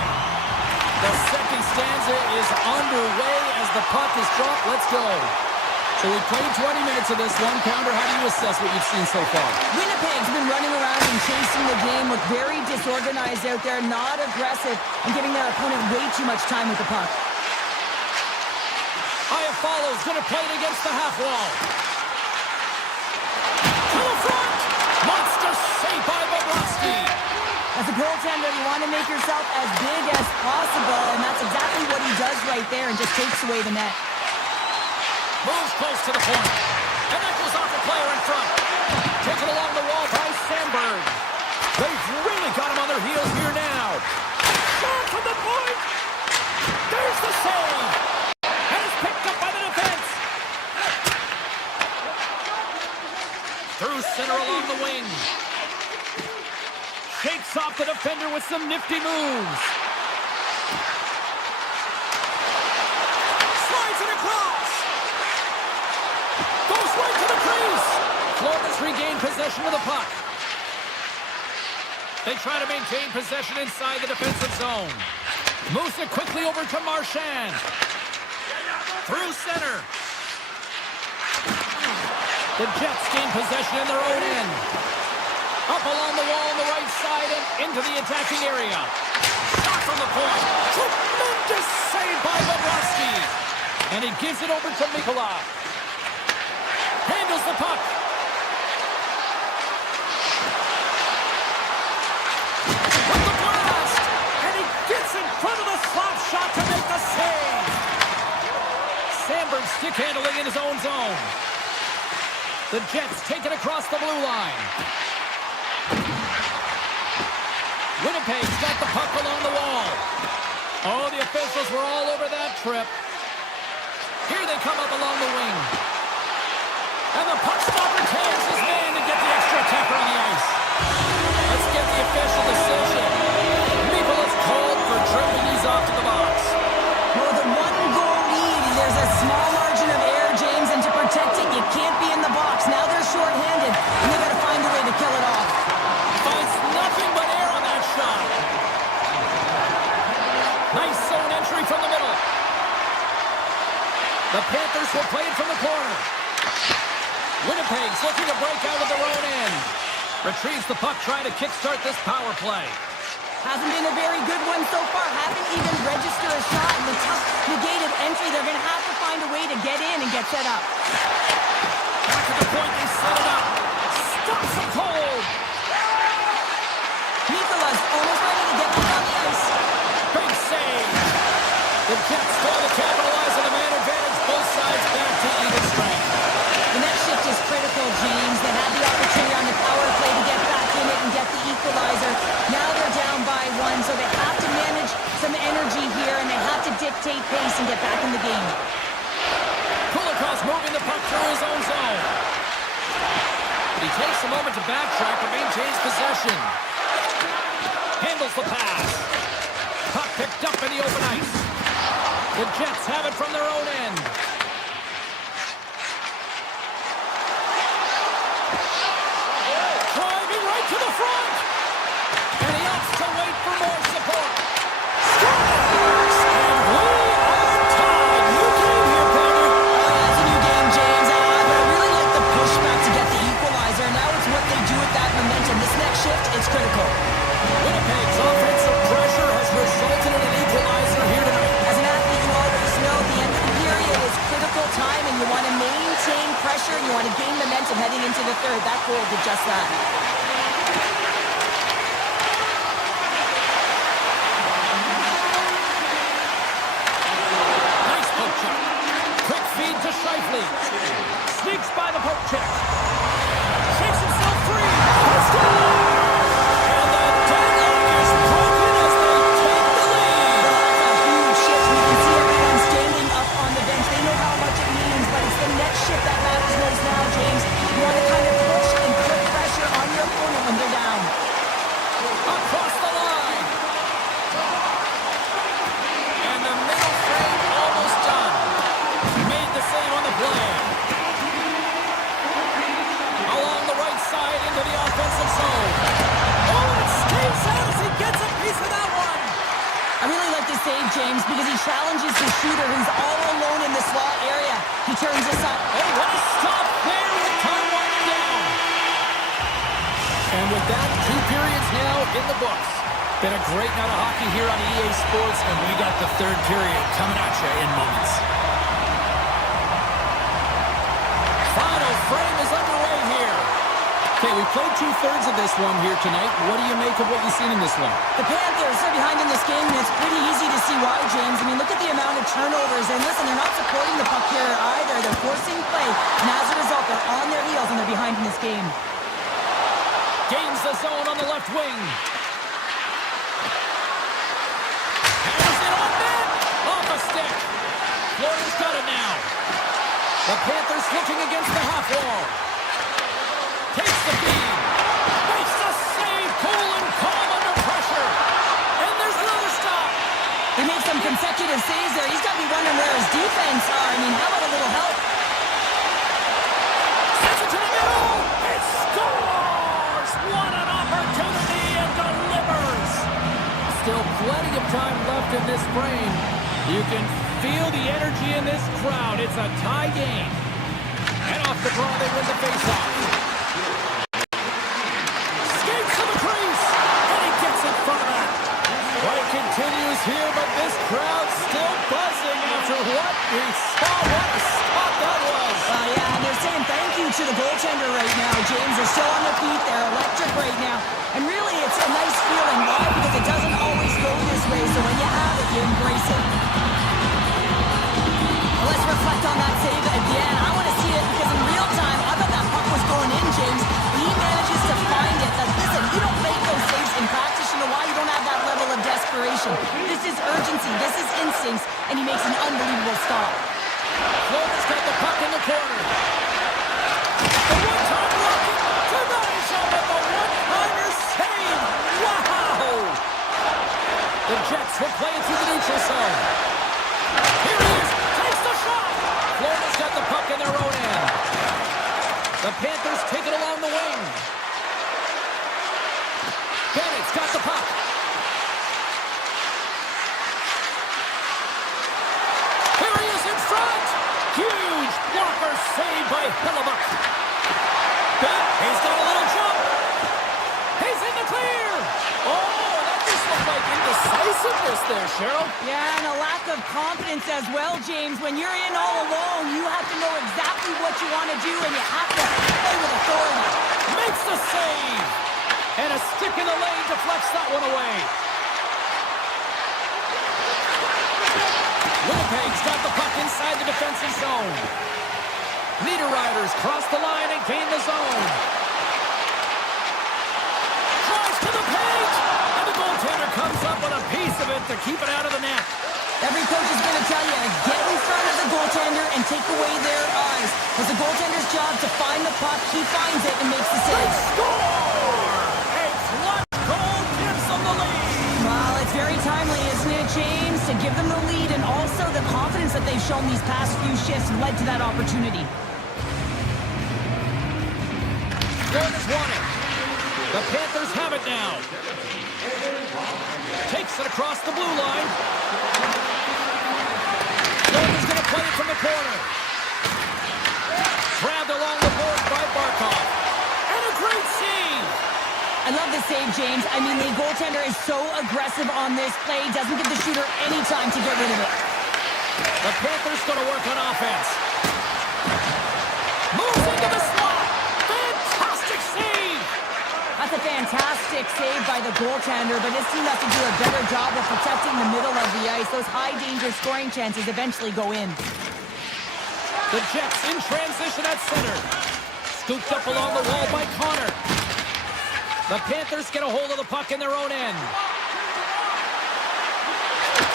The second stanza is underway as the puck is dropped. Let's go. So we played 20 minutes of this one. Pounder, how do you assess what you've seen so far? Winnipeg's been running around and chasing the game, look very disorganized out there, not aggressive, and giving their opponent way too much time with the puck. Iafallo's going to play it against the half wall. To the front! Monster save by Bobrovsky. As a goaltender, you want to make yourself as big as possible, and that's exactly what he does right there and just takes away the net. Moves close to the point. And that goes off the player in front. Taken along the wall by Sandberg. They've really got him on their heels here now. Shot from the point. There's the save. And it's picked up by the defense. Through center along the wing. Shakes off the defender with some nifty moves. Slides it across. possession of the puck. They try to maintain possession inside the defensive zone. Moves it quickly over to Marchand. Through center. The Jets gain possession in their own end. Up along the wall on the right side and into the attacking area. Shot from the point. Tremendous save by Bobrovsky. And he gives it over to Mikhailov. Handles the puck. With the blast. And he gets in front of the slap shot to make the save. Sandberg stick handling in his own zone. The Jets take it across the blue line. Winnipeg's got the puck along the wall. Oh, the officials were all over that trip. Here they come up along the wing. And the puck stopper tags his man to get the extra attacker on the ice. Let's get the official decision. Mikhail's called for tripping these off to the box. Well, the one-goal lead, there's a small margin of error, James, and to protect it, you can't be in the box. Now they're shorthanded, and they got to find a way to kill it off. Finds nothing but air on that shot. Nice zone entry from the middle. The Panthers will play it from the corner. Winnipeg's looking to break out of their own end. Retrieves the puck, trying to kickstart this power play. Hasn't been a very good one so far. Haven't even registered a shot in the tough negated entry. They're going to have to find a way to get in and get set up. Back at the point, they set it up. Stops him cold. Mikhail's almost ready to get back on the ice. Big save. The Jets go to capitalize on the man advantage. Both sides back to even strength. The next shift is critical, James. They had the opportunity on the power play to get back in it and get the equalizer. Now they're down by one, so they have to manage some energy here, and they have to dictate pace and get back in the game. Kulikov's moving the puck through his own zone. But he takes a moment to backtrack but maintains possession. Handles the pass. Puck picked up in the open ice. The Jets have it from their own end. Driving right to the front. And he opts to wait for more support. Scores! And we are tied. New game here, Panthers. Oh, yeah, it's a new game, James. But I really like the pushback to get the equalizer. Now it's what they do with that momentum. This next shift, it's critical. Winnipeg's offensive pressure has resulted in an equalizer here tonight. As an athlete, you always know the end of the period is critical time, and you want to maintain pressure, and you want to gain momentum heading into the third. That goal did just that. Nice poke check. Quick feed to Scheifele. Sneaks by the poke check. Shakes himself free. Scores! And the deadlock is broken as they take the lead. That's a huge shift. You can see everyone standing up on the bench. They know how much it means, but it's the next shift that matters most now, James. You want to kind of push and put pressure on your opponent when they're down. Across the line. And the middle frame almost done. Made the save on the play. Along the right side into the offensive zone. Oh, and it stays out as he gets a piece of that one. I really like this save, James, because he challenges the shooter who's all alone in the slot area. He turns this up. Oh, what a stop there with time winding down. And with that, 2 periods now in the books. Been a great night of hockey here on EA Sports, and we got the third period coming at you in moments. Final frame is underway here. Okay, we played 2/3 of this one here tonight. What do you make of what you've seen in this one? The Panthers are behind in this game, and it's pretty easy to see why, James. I mean, look at the amount of turnovers. And listen, they're not supporting the puck here either. They're forcing play, and as a result, they're on their heels, and they're behind in this game. Gains the zone on the left wing. Hammers it on net. Off a stick. Florida's got it now. The Panthers looking against the half wall. Takes the feed. Makes the save. Cool and calm under pressure. And there's another stop. He made some consecutive saves there. He's got to be wondering where his defense are. I mean, how about a little help? Sends it to the middle. It's scored. the energy in this crowd. It's a tie game. And off the draw, they win the faceoff. Skates to the crease. And he gets in front of that. Play continues here, but this crowd's still buzzing after what we saw. What a stop that was. Yeah, and they're saying thank you to the goaltender right now, James. They're still on their feet. They're electric right now. And really, it's a nice feeling. Why? Because it doesn't always go this way. So when you have it, you embrace it. Let's reflect on that save again. I want to see it because in real time, I thought that puck was going in, James. He manages to find it. Listen, you don't make those saves in practice. You know why? You don't have that level of desperation. This is urgency. This is instincts. And he makes an unbelievable stop. Florida's got the puck in the corner. The one-time rocket to Nigel with the one-timer save. Wow! The Jets will play it through the neutral zone. Here he is. Takes the shot. Florida's got the puck in their own end. The Panthers take it along the wing. Bennett's got the puck. Here he is in front. Huge blocker save by Hellebuck. He's got a little jump. He's in the clear. Oh, that just looked like indecisiveness there, Cheryl. Yeah, and a lack of confidence as well, James. When you're in all alone, you have to know exactly what you want to do, and you have to play with authority. Makes the save. And a stick in the lane deflects that one away. Winnipeg's got the puck inside the defensive zone. Niederreiter's cross the line and gain the zone. Drives to the paint. And the goaltender comes up with a piece of it to keep it out of the net. Every coach is going to tell you, get in front of the goaltender and take away their eyes. It's the goaltender's job to find the puck. He finds it and makes the save. Score! A clutch goal gives them the lead. Well, it's very timely, isn't it, James? To give them the lead and also the confidence that they've shown these past few shifts led to that opportunity. Florida's won it. The Panthers have it now. Takes it across the blue line. Florida's going to play it from the corner. Grabbed along the board by Barkov. And a great save. I love the save, James. I mean, the goaltender is so aggressive on this play. Doesn't give the shooter any time to get rid of it. The Panthers going to work on offense. Moves into the slot. Fantastic save. That's a fantastic save by the goaltender, but his team has to do a better job of protecting the middle of the ice. Those high-danger scoring chances eventually go in. The Jets in transition at center. Scooped up along the wall by Connor. The Panthers get a hold of the puck in their own end.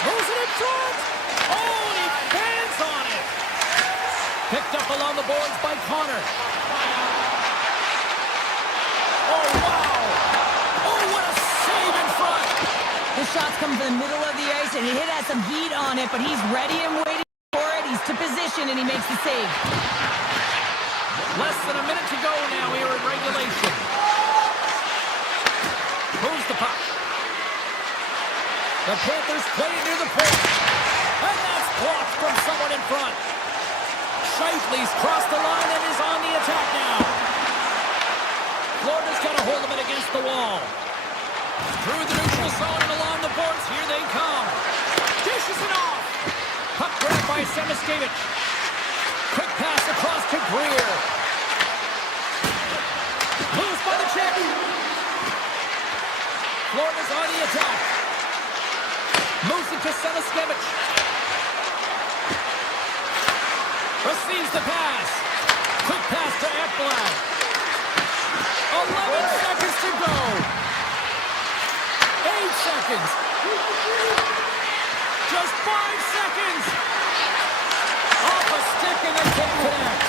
Moves it in front. Oh, and he fans on it. Picked up along the boards by Connor. Oh, wow. Oh, what a save in front. His shots come to the middle of the ice, and he has some heat on it, but he's ready and waiting for it. He's to position, and he makes the save. Less than a minute to go now here in regulation. Moves the puck. The Panthers play it near the point. And that's blocked from someone in front. Shifley's crossed the line and is on the attack now. Florida's got a hold of it against the wall. Through the neutral zone and along the boards. Here they come. Dishes it off. Puck grabbed by Semiskevich. Quick pass across to Greer. Moves by the check. Florida's on the attack. Moves it to Semiskevich. Receives the pass. Quick pass to Edmont. 11 seconds to go. 8 seconds. Just 5 seconds. Off a stick and they can't connect.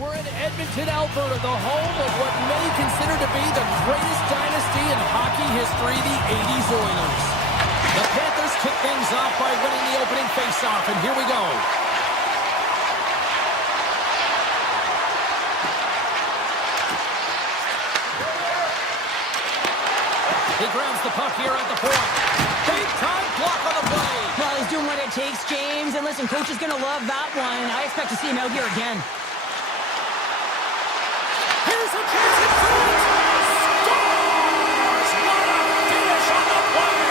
We're in Edmonton, Alberta, the home of what many consider to be the greatest dynasty in hockey history, the 80s Oilers. The Panthers kick things off by winning the opening faceoff, and here we go. He grabs the puck here at the point. Big time block on the play. Well, he's doing what it takes, James. And listen, coach is going to love that one. I expect to see him out here again. Here's a chance in front. Scores! What a finish on the play!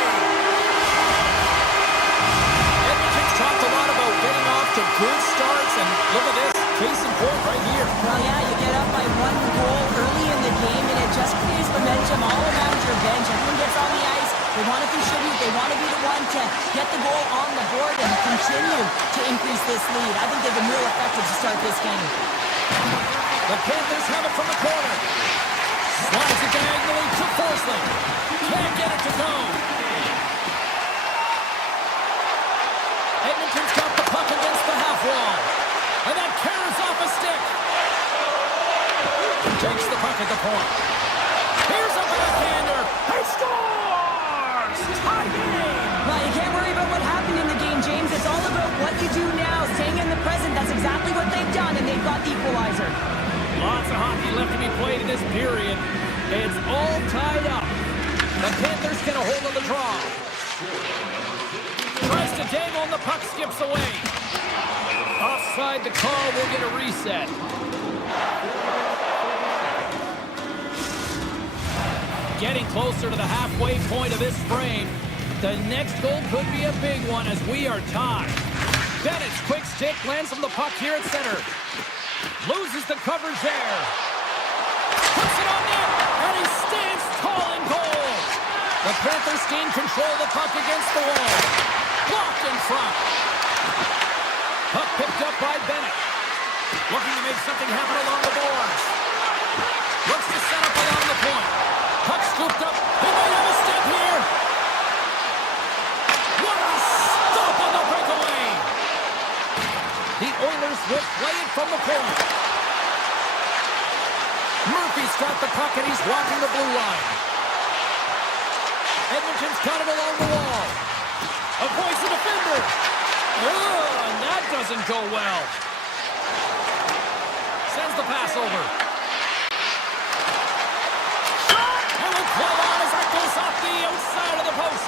Edmonton's talked a lot about getting off to good starts, and look at this. Case in point right here. Well, yeah, you get up by 1 goal early in the game, and it just creates momentum all around your bench. Everyone gets on the ice. They want to contribute. They want to be the one to get the goal on the board and continue to increase this lead. I think they've been real effective to start this game. The Panthers have it from the corner. Slides it diagonally to Forsling. Can't get it to go. Edmonton's got the puck against the half wall. And that carries off a stick. Takes the puck at the point. Here's a backhander. He scores! Tie game! Well, you can't worry about what happened in the game, James. It's all about what you do now, staying in the present. That's exactly what they've done, and they've got the equalizer. Lots of hockey left to be played in this period. It's all tied up. The Panthers get a hold of the draw. Tries to dangle, and the puck skips away. Offside the call, will get a reset. Getting closer to the halfway point of this frame. The next goal could be a big one as we are tied. Bennett's quick stick lands on the puck here at center. Loses the coverage there. Puts it on net, and he stands tall in goal. The Panthers gain control of the puck against the wall. Blocked in front. Puck picked up by Bennett. Looking to make something happen along the boards. Looks to set up along the point. Puck scooped up. He might have a step here. What a stop on the breakaway. The Oilers will play it from the point. Murphy's got the puck and he's walking the blue line. Edmonton's got it along the wall. Avoids the defender. Oh, and that doesn't go well. Sends the pass over. Shot! And will play on as that goes off the outside of the post.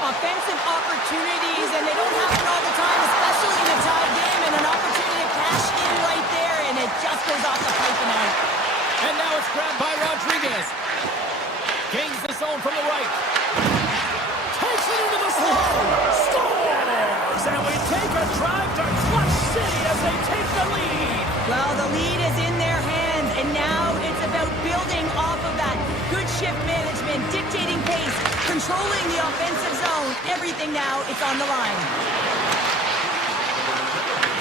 Offensive opportunities, and they don't happen all the time, especially in a tie game, and an opportunity to cash in right there, and it just goes off the pipe and out. And now it's grabbed by Rodriguez. Gains the zone from the right. Takes it into the slot. Scores! And we take a drive to Clutch City as they take the lead. Well, the lead is in their hands, and now it's about building off of that. Good shift management, dictating pace, controlling the offensive zone. Everything now, it's on the line.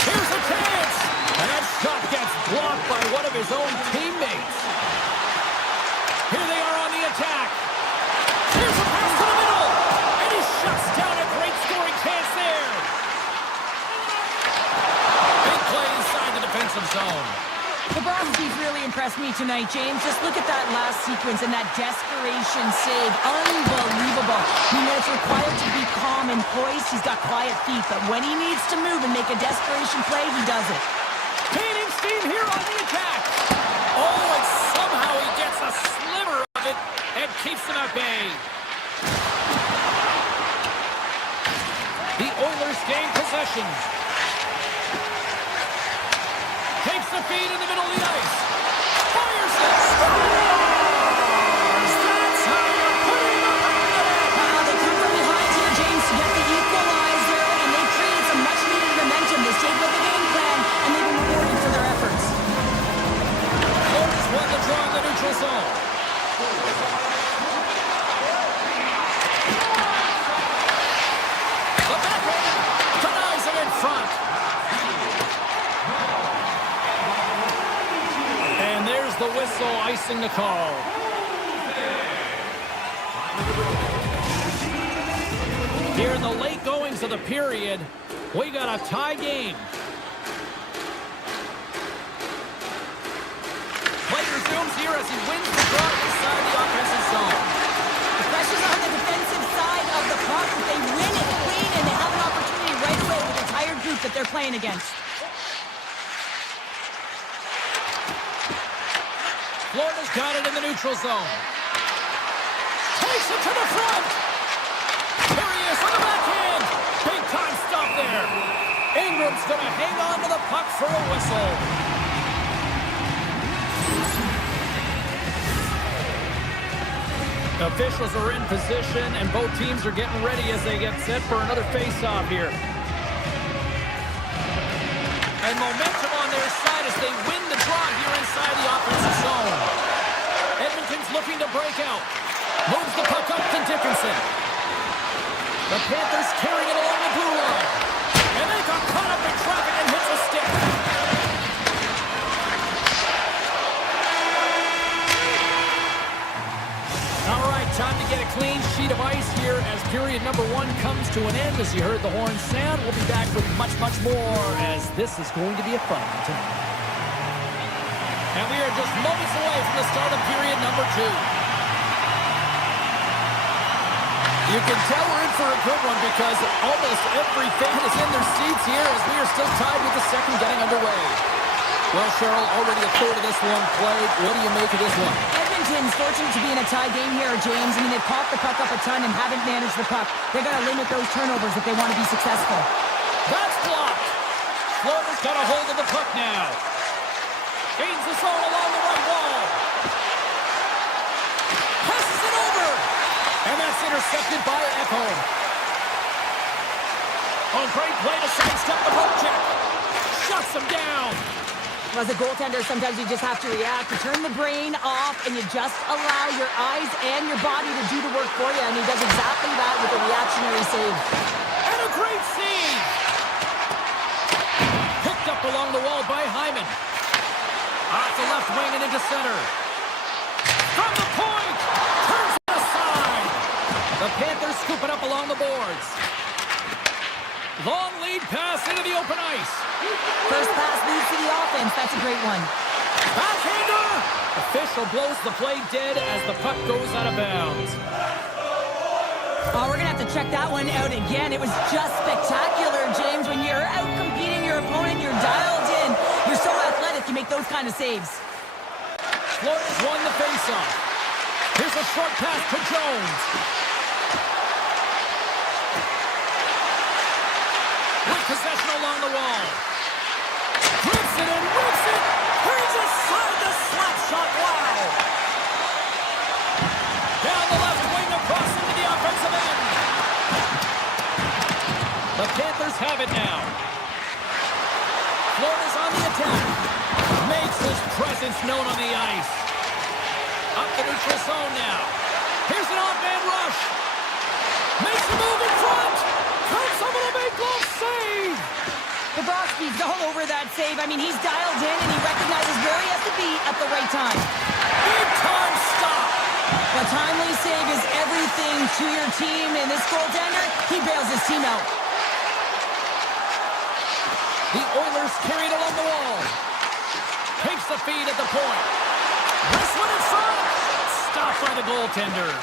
Here's a chance! And that shot gets blocked by one of his own teammates. Here they are on the attack. Here's a pass to the middle. And he shuts down a great scoring chance there. Big play inside the defensive zone. Bobrovsky's really impressed me tonight, James. Just look at that last sequence and that desperation save. Unbelievable. I mean, it's required to be calm and poised. He's got quiet feet, but when he needs to move and make a desperation play, he does it. Gaining steam here on the attack. Oh, and somehow he gets a sliver of it and keeps them at bay. The Oilers gain possession. Takes the feed in the middle of the ice. Fires it. Scores! That's how you put him up on the net. Wow, they come from behind here, James, to get the equalizer, and they created some much-needed momentum. They stayed with the game plan, and they've been rewarded for their efforts. Oilers won the draw in the neutral zone. The backhand denies him in front. And there's the whistle icing the call. Here in the late goings of the period, we got a tie game. resumes here as he wins the draw inside the offensive zone. The pressure's on the defensive side of the puck. If they win it clean and they have an opportunity right away with the tired group that they're playing against. Florida's got it in the neutral zone. Takes it to the front. There he is on the backhand. Big time stop there. Ingram's going to hang on to the puck for a whistle. Officials are in position, and both teams are getting ready as they get set for another face-off here. And momentum on their side as they win the draw here inside the offensive zone. Edmonton's looking to break out. Moves the puck up to Dickinson. The Panthers carrying it along the blue line. And they got caught up in traffic and hits a stick. All right, time to get a clean sheet of ice here as period number 1 comes to an end. As you heard the horn sound, we'll be back with much, much more as this is going to be a fun one tonight. And we are just moments away from the start of period number 2. You can tell we're in for a good one because almost every fan is in their seats here as we are still tied with the second getting underway. Well, Cheryl, already a third of this one played. What do you make of this one? Edmonton's fortunate to be in a tie game here, James. I mean, they've popped the puck up a ton and haven't managed the puck. They've got to limit those turnovers if they want to be successful. That's blocked. Florida's got a hold of the puck now. Gains the zone along the right wall. Passes it over. And that's intercepted by Edmont. Oh, great play to sidestep the poke check. Shuts him down. As a goaltender, sometimes you just have to react. You turn the brain off, and you just allow your eyes and your body to do the work for you, and he does exactly that with a reactionary save. And a great save! Picked up along the wall by Hyman. Off the left wing and into center. From the point! Turns it aside! The Panthers scoop it up along the boards. Long lead pass into the open ice. First pass leads to the offense. That's a great one. Backhander! Official blows the play dead as the puck goes out of bounds. Oh, we're going to have to check that one out again. It was just spectacular, James. When you're out competing your opponent, you're dialed in. You're so athletic, you make those kind of saves. Florida's won the faceoff. Here's a short pass to Jones. With possession along the wall. Rips it and rips it. Turns aside the slap shot. Wow. Down the left wing across into the offensive end. The Panthers have it now. Florida's on the attack. Makes his presence known on the ice. Up the neutral zone now. Here's an off-man rush. Makes a move in front. Comes over to make glove save. Bobrovsky's all over that save. I mean, he's dialed in and he recognizes where he has to be at the right time. Big time stop. A timely save is everything to your team, and this goaltender, he bails his team out. The Oilers carry it along the wall. Takes the feed at the point. This one in front. Stopped by the goaltender.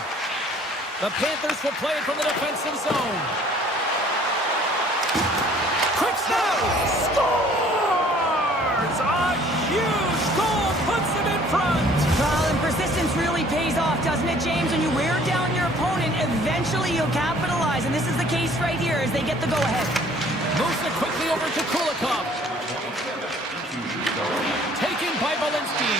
The Panthers will play it from the defensive zone. Quick snap! Scores! A huge goal puts them in front! Well, and persistence really pays off, doesn't it, James? When you wear down your opponent, eventually you'll capitalize, and this is the case right here as they get the go-ahead. Moves it quickly over to Kulikov. Taken by Walensky.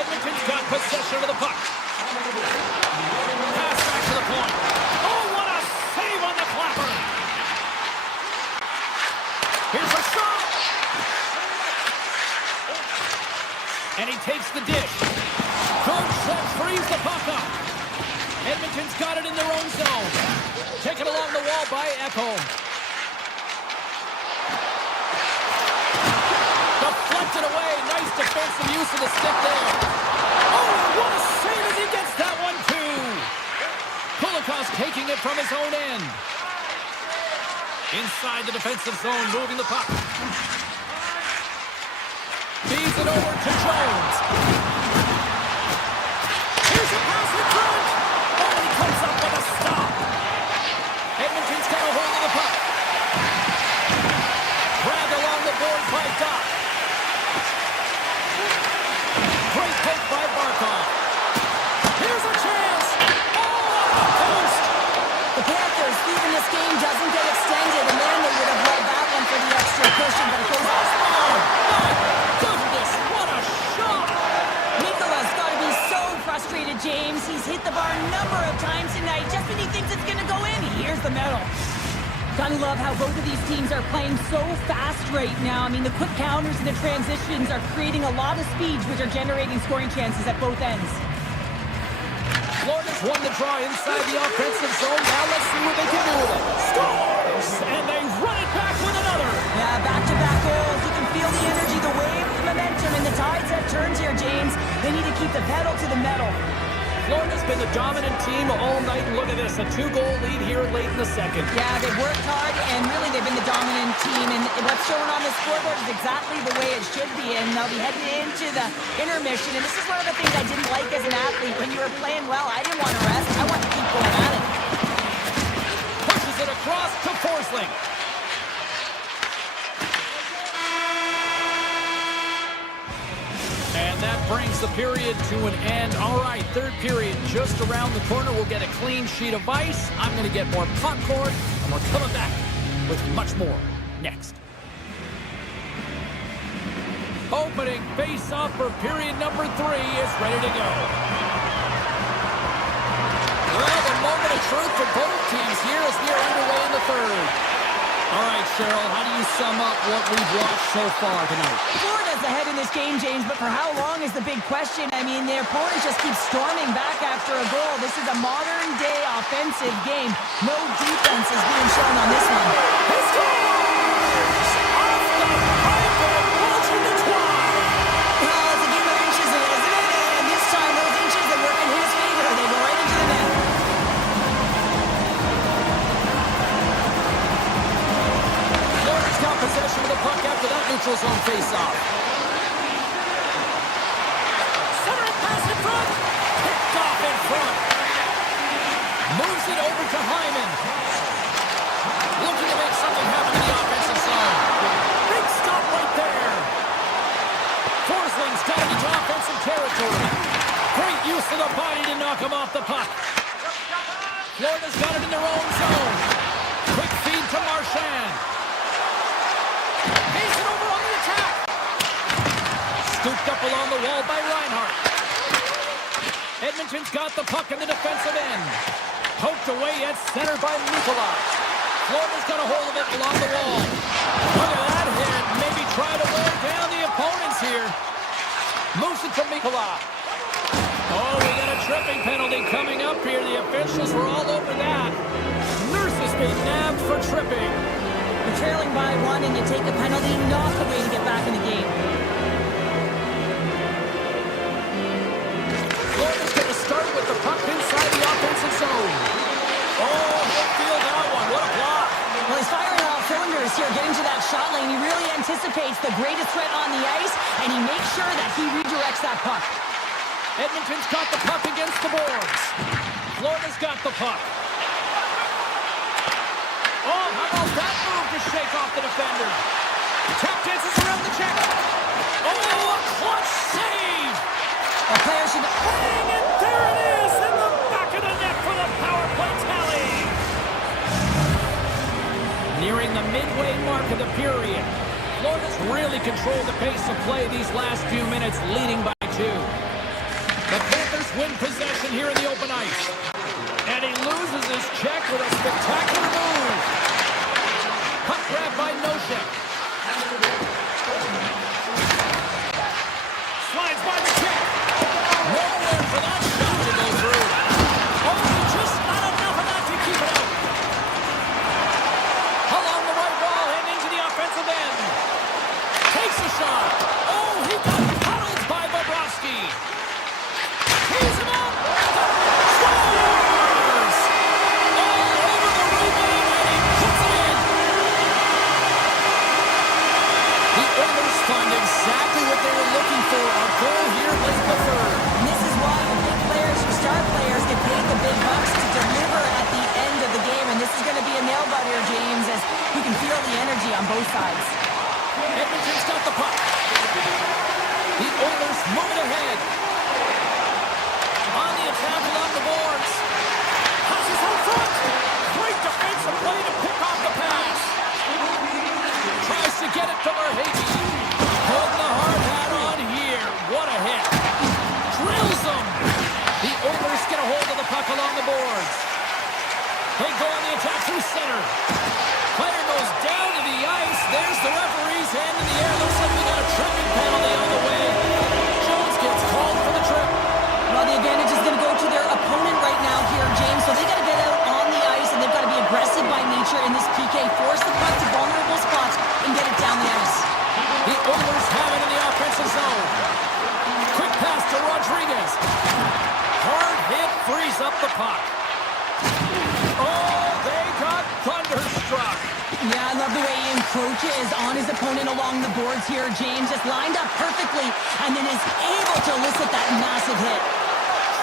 Edmonton's got possession of the puck. Pass back to the point. Oh, what a save on the clapper! Here's a shot! And he takes the dish. Coach frees the puck up. Edmonton's got it in their own zone. Taken along the wall by Edmont. Deflected away. Nice defensive use of the stick there. Oh, what a save as he gets that one too. Kulikov's taking it from his own end. Inside the defensive zone, moving the puck. Feeds it over to Jones. Here's a pass in front. Oh, he comes up with a stop. Edmonton's got a hold of the puck. Grabbed along the board by Doc. Great poke by Barkov. Here's a chance. Oh, on the post. The Panthers, even this game doesn't get extended, and then they would have led that one for the extra cushion, but it goes off. Oh, my goodness, what a shot. Mikola's got to be so frustrated, James. He's hit the bar a number of times tonight. Just when he thinks it's going to go in, here's the medal. Gotta love how both of these teams are playing so fast right now. I mean, the quick counters and the transitions are creating a lot of speeds, which are generating scoring chances at both ends. Florida's won the draw inside the offensive zone. Now let's see what they can do with it. Scores! And they run it back with another. Yeah, back-to-back goals. You can feel the energy, the wave, the momentum, and the tides have turned here, James. They need to keep the pedal to the metal. Florida's been the dominant team all night. Look at this, a 2-goal lead here late in the second. Yeah, they've worked hard, and really they've been the dominant team. And what's shown on the scoreboard is exactly the way it should be. And they'll be heading into the intermission. And this is one of the things I didn't like as an athlete. When you were playing well, I didn't want to rest. I want to keep going at it. Pushes it across to Forsling. And that brings the period to an end. All right, third period just around the corner. We'll get a clean sheet of ice. I'm going to get more popcorn, and we're coming back with much more next. Opening face-off for period number 3 is ready to go. Well, the moment of truth for both teams here as we are underway in the third. All right, Cheryl, how do you sum up what we've watched so far tonight? Florida's ahead in this game, James, but for how long is the big question. I mean, their opponents just keep storming back after a goal. This is a modern-day offensive game. No defense is being shown on this one. He scores! Off the pipe and launching the twine! Well, it's a game of inches, isn't it? And this time, those inches that work in his favor. They go right into the net. Florida's got possession of the puck after that neutral zone face-off. Center pass in front. Picked off in front. Moves it over to Hyman. Looking to make something happen in the offensive zone. Big stop right there. Forsling's got it into offensive territory. Great use of the body to knock him off the puck. Florida's got it in their own zone. Quick feed to Marchand. Mason over on the attack. Scooped up along the wall by Reinhart. Edmonton's got the puck in the defensive end. Poked away at center by Nikolai. Florida's got a hold of it along the wall. Look at that hit. Maybe try to wear down the opponents here. Moves it to Nikolai. Oh, we got a tripping penalty coming up here. The officials were all over that. Nurse has been nabbed for tripping. You're trailing by 1 and you take a penalty, not the way to get back in the game. Florida's going to start with the puck inside the offensive zone. Oh, he'll feel that one. What a block. Well, he's firing off cylinders here, getting to that shot lane. He really anticipates the greatest threat on the ice, and he makes sure that he redirects that puck. Edmonton's got the puck against the boards. Florida's got the puck. Oh, how about that move to shake off the defender? Tap dances around the check. Oh, a clutch save. A player should... Bang, and there it is in the back of the net for the power play tally. Nearing the midway mark of the period. Florida's really controlled the pace of play these last few minutes, leading by 2. The Panthers win possession here in the open ice. And he loses his check with a spectacular move. Puck grab by Nosek. Slides by the check. Nowhere for that shot to go through. Oh, just not enough of that to keep it out. Along the right wall and into the offensive end. Takes a shot. Oh, he got puddled by Bobrovsky. Tees him up. Scores! All over the rebound. strategy on both sides. Edmonton's got the puck. The Oilers moving ahead. On the attack along the boards. Passes out front. Great defensive play to pick off the pass. Tries to get it to Verhaeghe. Putting the hard hat on here. What a hit. Drills them. The Oilers get a hold of the puck along the boards. They go on the attack through center. Player goes down to the ice. There's the referee's hand in the air. Looks like we got a tripping penalty on the way. Jones gets called for the trip. Well, the advantage is going to go to their opponent right now here, James. So they got to get out on the ice, and they've got to be aggressive by nature in this PK. Force the puck to vulnerable spots and get it down the ice. The Oilers have it in the offensive zone. Quick pass to Rodriguez. Hard hit frees up the puck. Oh, they got thunderstruck. Yeah, I love the way he encroaches on his opponent along the boards here. James just lined up perfectly and then is able to elicit that massive hit.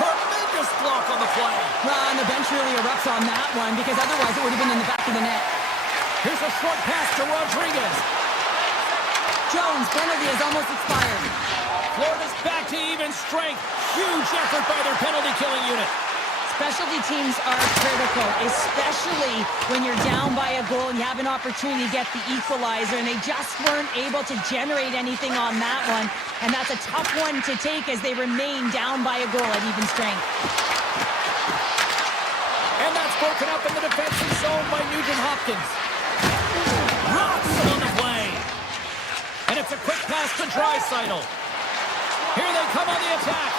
Tremendous block on the play. Well, and the bench really erupts on that one because otherwise it would have been in the back of the net. Here's a short pass to Rodriguez. Jones, penalty has almost expired. Florida's back to even strength. Huge effort by their penalty-killing unit. Specialty teams are critical, especially when you're down by a goal and you have an opportunity to get the equalizer, and they just weren't able to generate anything on that one. And that's a tough one to take as they remain down by a goal at even strength. And that's broken up in the defensive zone by Nugent Hopkins. Rocks it on the play. And it's a quick pass to Draisaitl. Here they come on the attack.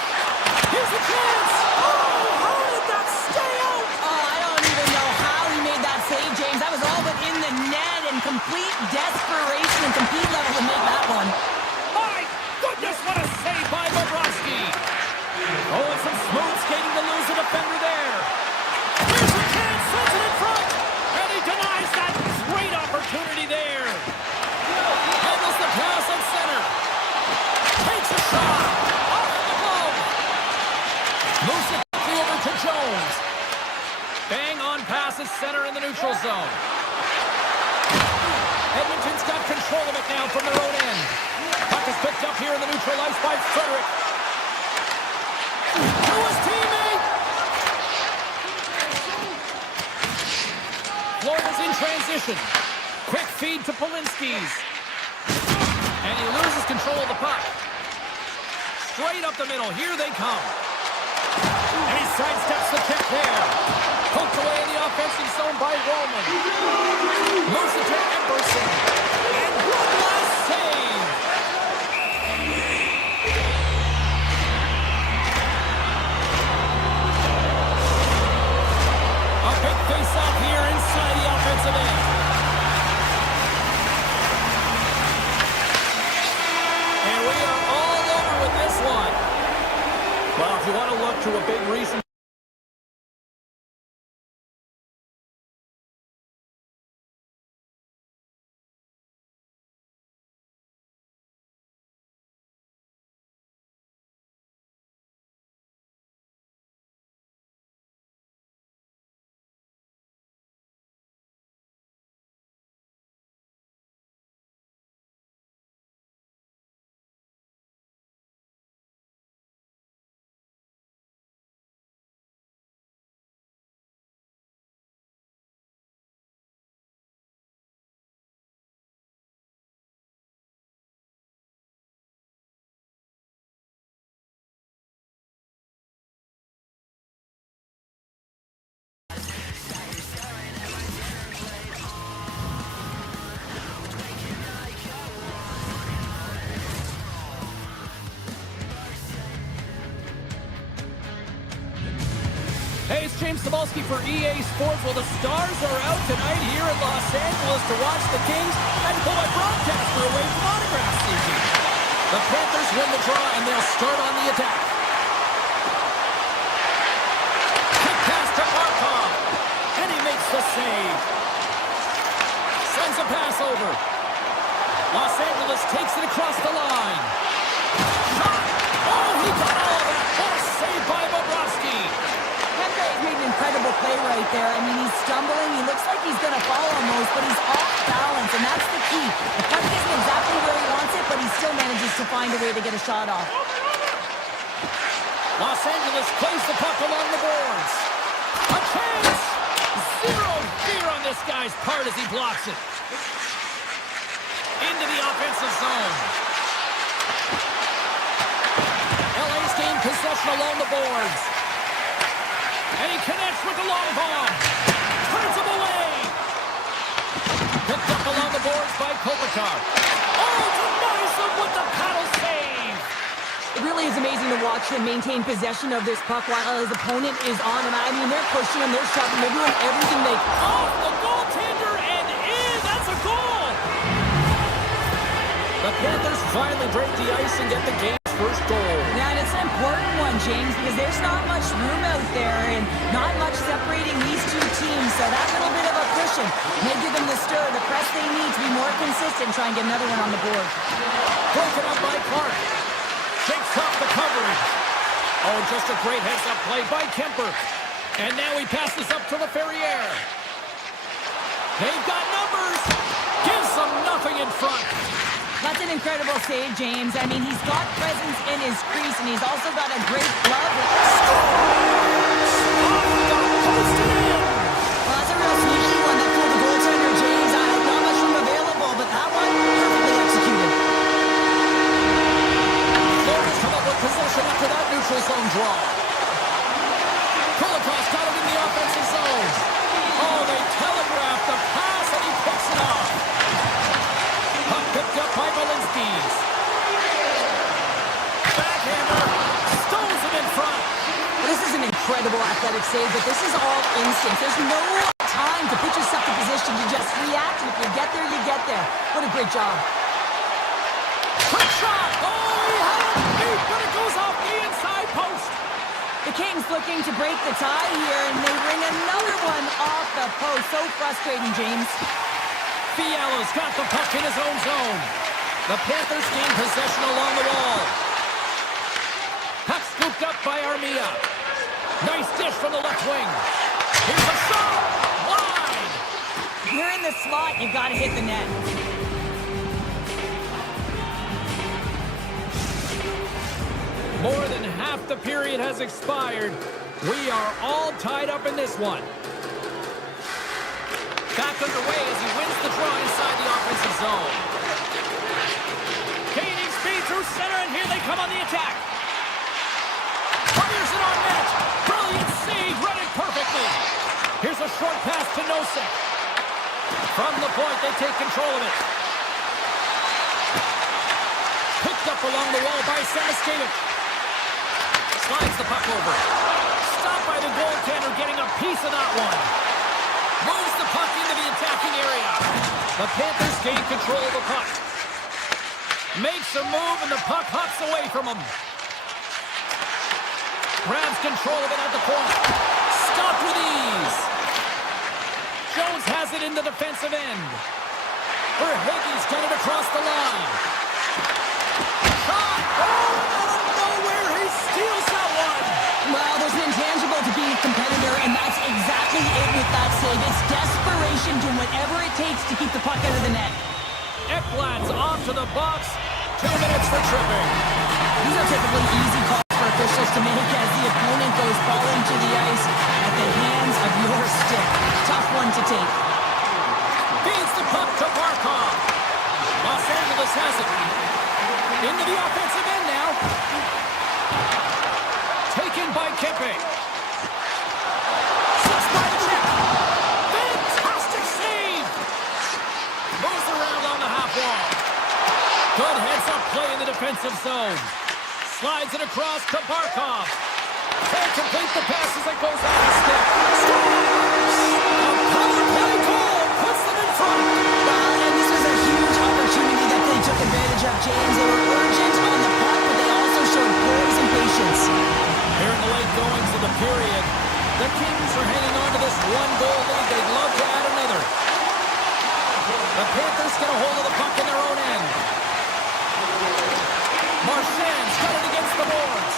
Here's a chance. Oh, how did that stay out? Oh, I don't even know how he made that save, James. That was all but in the net and complete desperation and compete level to make that one. My goodness, what a save by Bobrovsky. Oh, and some smooth skating to lose a defender there. Here's a chance, sends it in front. And he denies that great opportunity there. Handles the pass on center. Takes a shot. Off the glove. Moves it quickly over to Jones. Bang on passes center in the neutral zone. Edmonton's got control of it now from their own end. Puck is picked up here in the neutral ice by Frederick. To his teammate. Florida's in transition. Quick feed to Polinski's. And he loses control of the puck. Straight up the middle. Here they come. And he sidesteps the kick there. Poked away in the offensive zone by Roman. Moves it to Emberson. And one last save. A big face-off here inside the offensive end. And we are all over with this one. Well, if you want to look to a big reason. Hey, it's James Cebulski for EA Sports. Well, the Stars are out tonight here in Los Angeles to watch the Kings and pull a broadcaster away from autograph season. The Panthers win the draw, and they'll start on the attack. Quick pass to Markov, and he makes the save. Sends a pass over. Los Angeles takes it across the line. Shot! Oh, he got all of that. What a save by Bobrovsky. He's made an incredible play right right there. I mean, he's stumbling. He looks like he's going to fall almost, but he's off balance, and that's the key. The puck isn't exactly where he wants it, but he still manages to find a way to get a shot off. Los Angeles plays the puck along the boards. A chance! Zero fear on this guy's part as he blocks it. Into the offensive zone. LA's gained possession along the boards. And he connects with the long ball. Turns him away. Picked up along the boards by Kopitar. Oh, denies him with the paddle save. It really is amazing to watch him maintain possession of this puck while his opponent is on him. I mean, they're pushing him, they're shoving, they're doing everything they can. Off the goaltender and in. That's a goal. The Panthers finally break the ice and get the game's first goal. Yeah, and it's an important one, James, because there's not much room out there and not much separating these two teams. So that little bit of a cushion may give them the stir, the press they need to be more consistent, try and get another one on the board. Broken up by Clark. Shakes off the coverage. Oh, just a great heads-up play by Kemper. And now he passes up to the Ferriere. They've got numbers. Gives them nothing in front. That's an incredible save, James. I mean, he's got presence in his crease, and he's also got a great glove. Well, that's a real sneaky one that fooled the goaltender, James. Not much room available, but that one, perfectly executed. Florida's come up with possession after that neutral zone draw. Kulikov's got it in the offensive zone. Oh, they telegraphed the pass, and he picks it off. Puck picked up by Balinskis. Backhander. Stones him in front. Well, this is an incredible athletic save, but this is all instinct. There's no time to put yourself in position to just react, and if you get there, you get there. What a great job. Quick shot. Oh, he had it beat, but it goes off the inside post. The Kings looking to break the tie here, and they bring another one off the post. So frustrating, James. Fiala's got the puck in his own zone. The Panthers gain possession along the wall. Puck scooped up by Armia. Nice dish from the left wing. Here's a shot. Wide. If you're in the slot, you've got to hit the net. More than half the period has expired. We are all tied up in this one. Back underway as he wins the draw inside the offensive zone. Gaining speed through center, and here they come on the attack. Fires it on net. Brilliant save, read it perfectly. Here's a short pass to Nosek. From the point, they take control of it. Picked up along the wall by Samaskevich. Slides the puck over. Stopped by the goaltender, getting a piece of that one. Moves the puck into the attacking area. The Panthers gain control of the puck. Makes a move, and the puck hops away from him. Grabs control of it at the point. Stopped with ease. Jones has it in the defensive end. Verhaeghe's got it across the line. Shot! Oh, out of nowhere, he steals that one. Well, there's an intangible to being a competitor, and that's exactly it with that save. It's desperation, doing whatever it takes to keep the puck out of the net. Ekblad's off to the box. 2 minutes for tripping. These are typically easy calls for officials to make as the opponent goes falling to the ice at the hands of your stick. Tough one to take. Feeds the puck to Barkov. Los Angeles has it. Into the offensive end now. Taken by Kempe. Six by the check. Fantastic save. Moves around on the half wall. Good heads-up play in the defensive zone. Slides it across to Barkov. Can't complete the pass as it goes out of stick. A power play goal puts them in front. And this was a huge opportunity that they took advantage of, James. They were urgent on the puck, but they also showed poise and patience. Here in the late goings of the period, the Kings are hanging on to this one-goal lead. They'd love to add another. The Panthers get a hold of the puck in their own end. Marchand's got it against the boards.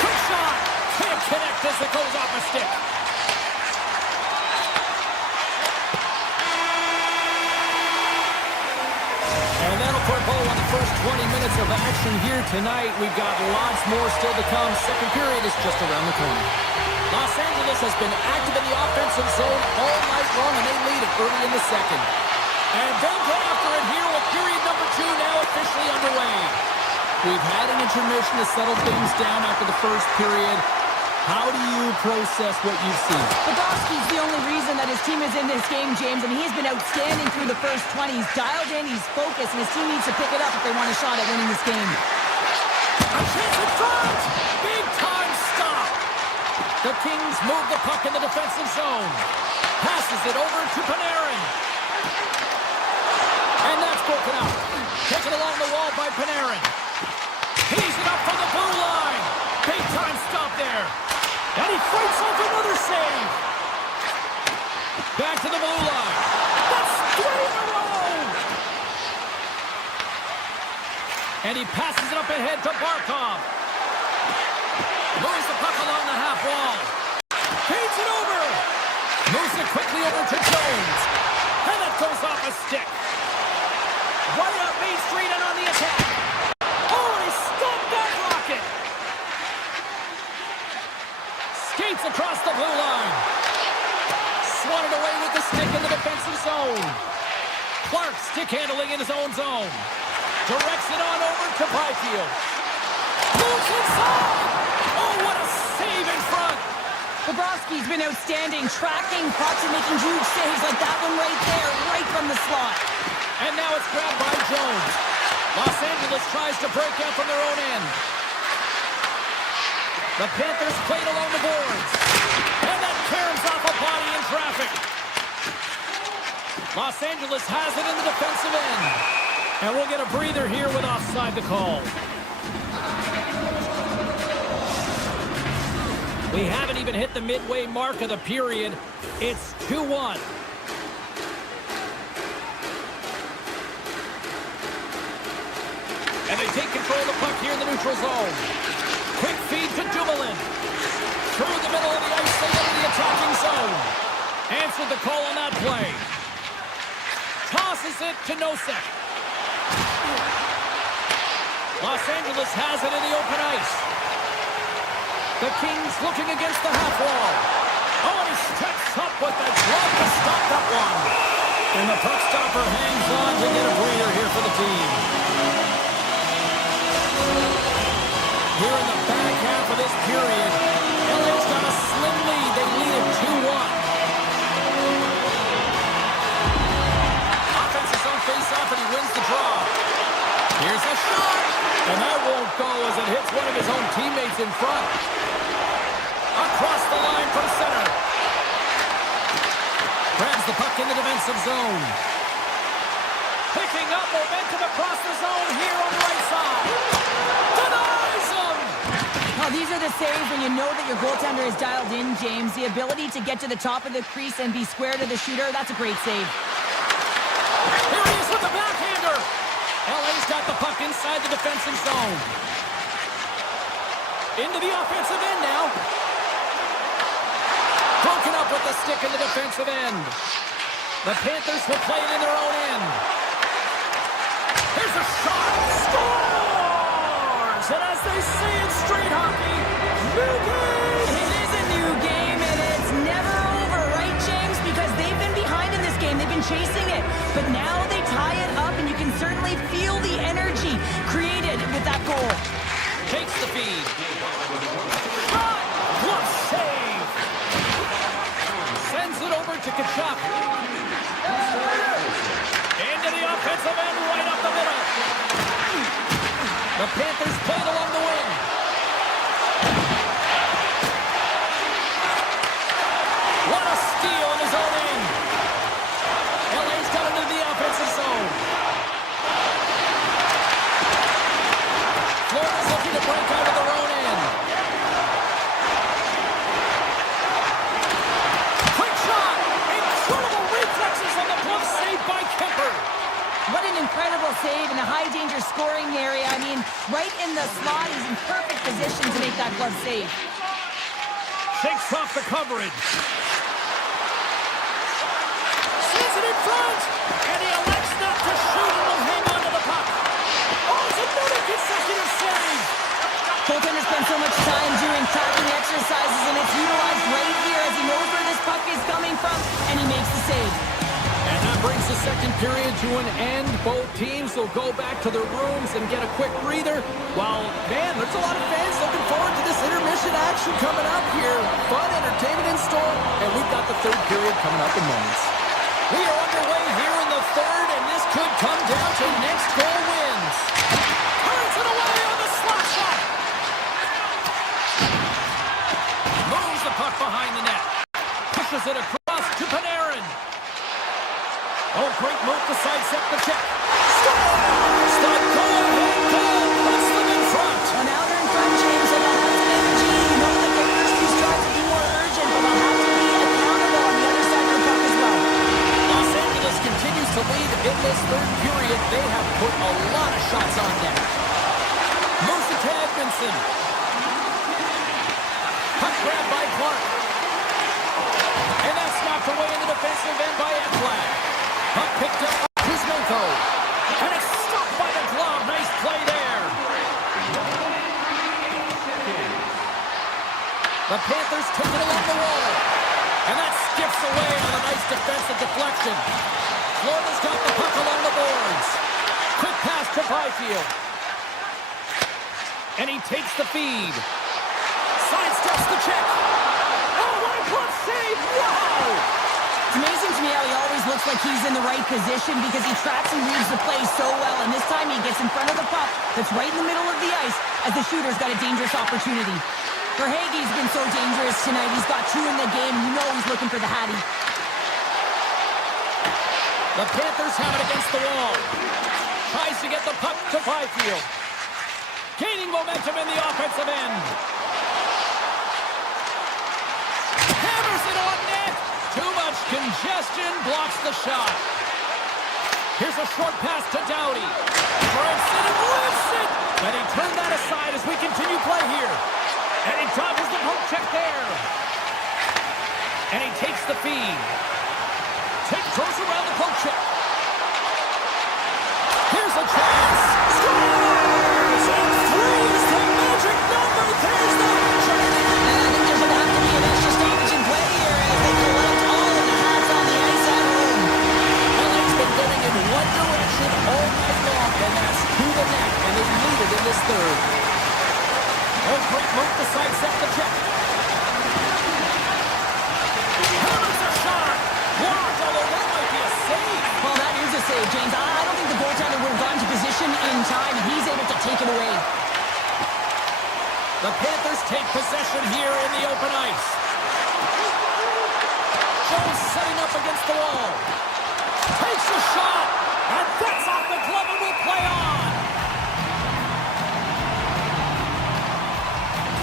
Quick shot. blocked as it goes off a stick. And that'll put a bow on the first 20 minutes of action here tonight. We've got lots more still to come. Second period is just around the corner. Los Angeles has been active in the offensive zone all night long, and they lead it early in the second. And they'll get after it here with period number 2 now officially underway. We've had an intermission to settle things down after the first period. How do you process what you've seen? Bobrovsky's the only reason that his team is in this game, James, and he's been outstanding through the first 20. He's dialed in, he's focused, and his team needs to pick it up if they want a shot at winning this game. A chance in front! Big time stop! The Kings move the puck in the defensive zone. Passes it over to Panarin. And that's broken up. Taken along the wall by Panarin. He's it up from the blue line. Big time stop there. And he fights off another save. Back to the blue line. That's 3 in a row. And he passes it up ahead to Barkov. Moves the puck along the half wall. Feeds it over. Moves it quickly over to Jones. And it goes off a stick. Right up Main Street and on the attack. Oh, and he stopped that rocket. Skates across the blue line. Swatted away with the stick in the defensive zone. Clark stick handling in his own zone. Directs it on over to Byfield. Moves inside. Oh, what a save in front. Bobrovsky's been outstanding, tracking pucks and making huge saves like that one right there, right from the slot. And now it's grabbed by Jones. Los Angeles tries to break out from their own end. The Panthers played along the boards. And that caroms off a body in traffic. Los Angeles has it in the defensive end. And we'll get a breather here with offside the call. We haven't even hit the midway mark of the period. It's 2-1. And they take control of the puck here in the neutral zone. Quick feed to Dumoulin. Through the middle of the ice, they into the attacking zone. Answered the call on that play. Tosses it to Nosek. Los Angeles has it in the open ice. The Kings looking against the half wall. Oh, and he steps up with the glove to stop that one. And the puck stopper hangs on to get a breather here for the team. Here in the back half of this period, LA's got a slim lead. They lead it 2-1. Offense is on face-off, and he wins the draw. Here's a shot, and that won't go as it hits one of his own teammates in front. Across the line from center. Grabs the puck in the defensive zone. Picking up momentum across the zone here on the right side. Denies him! Now, these are the saves when you know that your goaltender is dialed in, James. The ability to get to the top of the crease and be square to the shooter, that's a great save. Here he is with the backhander. LA's got the puck inside the defensive zone. Into the offensive end now. Broken up with the stick in the defensive end. The Panthers will play it in their own end. Here's a shot. Scores! And as they say in street hockey, new game! It is a new game, and it's never over, right, James? Because they've been behind in this game. They've been chasing it. But now they tie it up, and you can certainly feel the energy created with that goal. Takes the feed. Shot! Glove save! Sends it over to Kachuk. Into the offensive end, right up the middle. The Panthers played along the wing. What a steal in his own end. LA's got into the offensive zone. Florida's looking to break out of their own end. Quick shot! Incredible reflexes on the glove save by Kemper. What an incredible save in a high-danger scoring area. I mean, right in the slot, he's in perfect position to make that glove save. Shakes off the coverage. Sees it in front. And he elects not to shoot and will hang on to the puck. Oh, it's another consecutive save. Goaltender spends so much time doing tracking exercises, and it's utilized right here as he knows where this puck is coming from, and he makes the save. And that brings the second period to an end. Both teams will go back to their rooms and get a quick breather. While, man, there's a lot of fans looking forward to this intermission action coming up here. Fun entertainment in store, and we've got the third period coming up in moments. We are underway here in the third, and this could come down to next goal wins. Turns it away on the slap shot. Moves the puck behind the net. Pushes it across to Panarin. Oh, great move to sidestep the check. Scores! The go-ahead goal puts them in front. Well, now they're in front, James, so they'll have some energy. You know that their first few strides will be more urgent, but they'll have to be accountable on the other side of the puck as well. Los Angeles continues to lead in this third period. They have put a lot of shots on net. Moves it to Edmondson. Puck grabbed by Clark. And that's knocked away in the defensive end by Edmont. Puck picked up by Kuzmenko. And it's stopped by the glove. Nice play there. The Panthers take it along the wall. And that skips away on a nice defensive deflection. Florida's got the puck along the boards. Quick pass to Byfield. And he takes the feed. Sidesteps the check. Oh, what a glove save. Wow! It's amazing to me how he always looks like he's in the right position because he tracks and reads the play so well. And this time he gets in front of the puck that's right in the middle of the ice as the shooter's got a dangerous opportunity. Verhaeghe's been so dangerous tonight. He's got two in the game. You know he's looking for the Hattie. The Panthers have it against the wall. Tries to get the puck to Byfield. Gaining momentum in the offensive end. Hammers it on net. Too much congestion blocks the shot. Here's a short pass to Doughty. Drives it and lifts it. And he turned that aside as we continue play here. And he dodges the poke check there. And he takes the feed. Throws around the poke check. Here's a chance. Scores! And three's the magic number. There's the magic. And I think there's going to have to be an extra stoppage in play here as they collect all of the hats on the ice at home. LA's been going in one direction all night long, and that's to the net, and they lead it in this third. Oh, great move to sidestep the check. Hammers a shot. Blocked, although that might be a save. Well, that is a save, James. I don't think the goaltender would have gotten to position in time, and he's able to take it away. The Panthers take possession here in the open ice. Jones setting up against the wall. Takes a shot, and that's off the glove and will play on.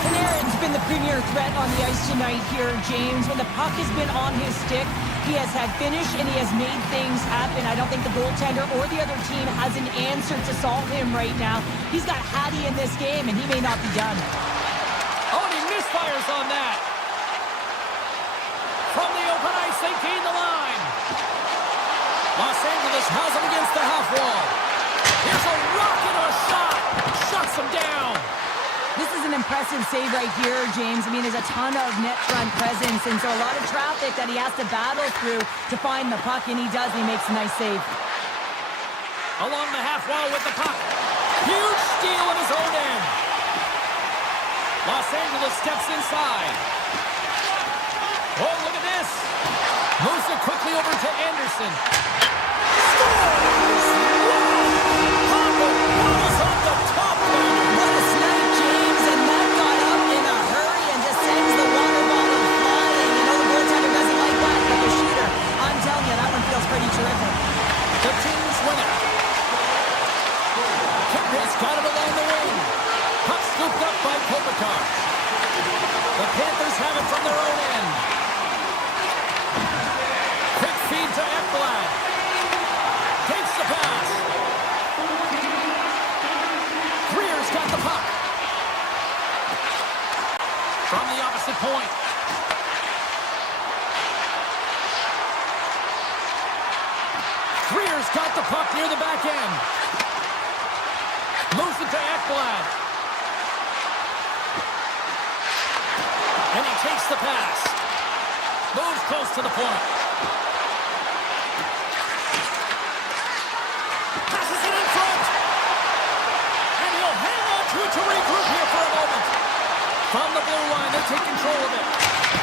Panarin's been the premier threat on the ice tonight here, James. When the puck has been on his stick, he has had finish and he has made things happen. I don't think the goaltender or the other team has an answer to solve him right now. He's got Hattie in this game, and he may not be done. Oh, and he misfires on that. From the open ice, they gain the line. Los Angeles has him against the half wall. Here's a rocket of a shot. Shuts him down. This is an impressive save right here, James. I mean, there's a ton of net front presence, and so a lot of traffic that he has to battle through to find the puck, and he does. He makes a nice save. Along the half wall with the puck. Huge steal at his own end. Los Angeles steps inside. Oh, look at this. Moves it quickly over to Anderson. Scores! Wow! Bobbles on the top corner. What a snipe, James, and that got up in a hurry and just sends the water bottle flying. You know the goaltender doesn't like that, but the shooter, I'm telling you, that one feels pretty terrific. The team's winning. Kipnis got it along the wing. Puck scooped up by Kopitar. The Panthers have it from their own end. Quick feed to Ekblad. Takes the pass. Greer's got the puck. From the opposite point. Greer's got the puck near the back end. Moves it to Ekblad. And he takes the pass. Moves close to the point. Passes it in front. And he'll hang on to it to regroup here for a moment. From the blue line, they take control of it.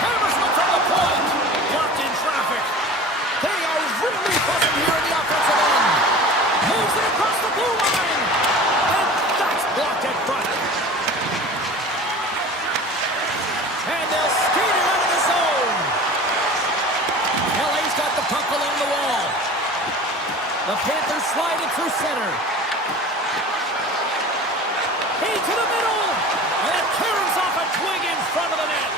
Hammers one from the point. Blocked in traffic. They are really buzzing here in the offensive end. Moves it across the blue line. And that's blocked at front. And they'll skate it out of the zone. LA's got the puck along the wall. The Panthers slide it through center. Hey, to the middle. And it carries off a twig in front of the net.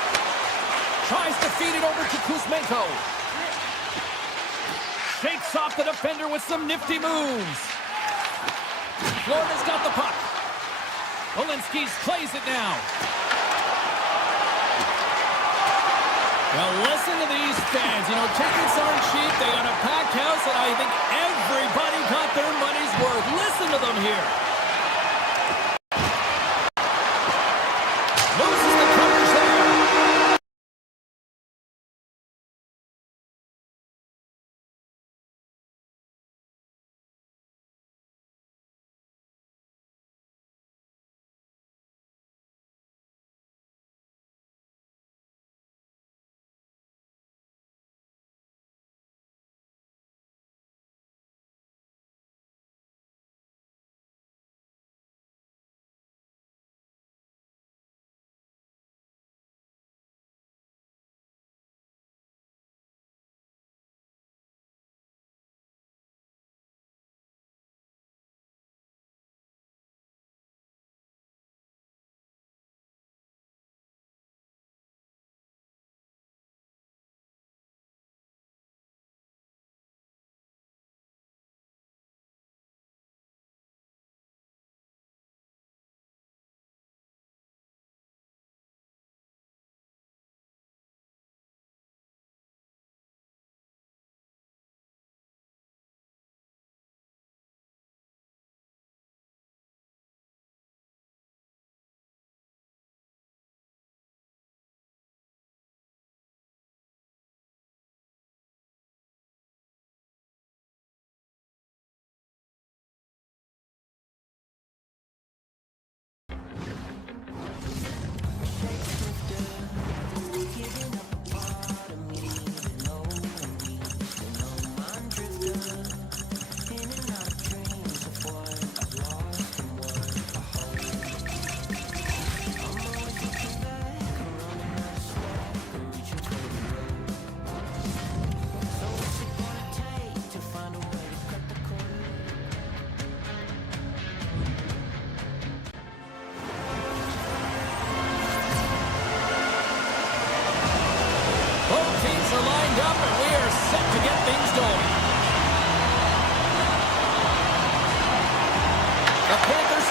Tries to feed it over to Kuzmenko. Shakes off the defender with some nifty moves. Florida's got the puck. Polinski's plays it now. Well, listen to these fans. You know, tickets aren't cheap. They got a packed house, and I think everybody got their money's worth. Listen to them here. Loses the coverage there.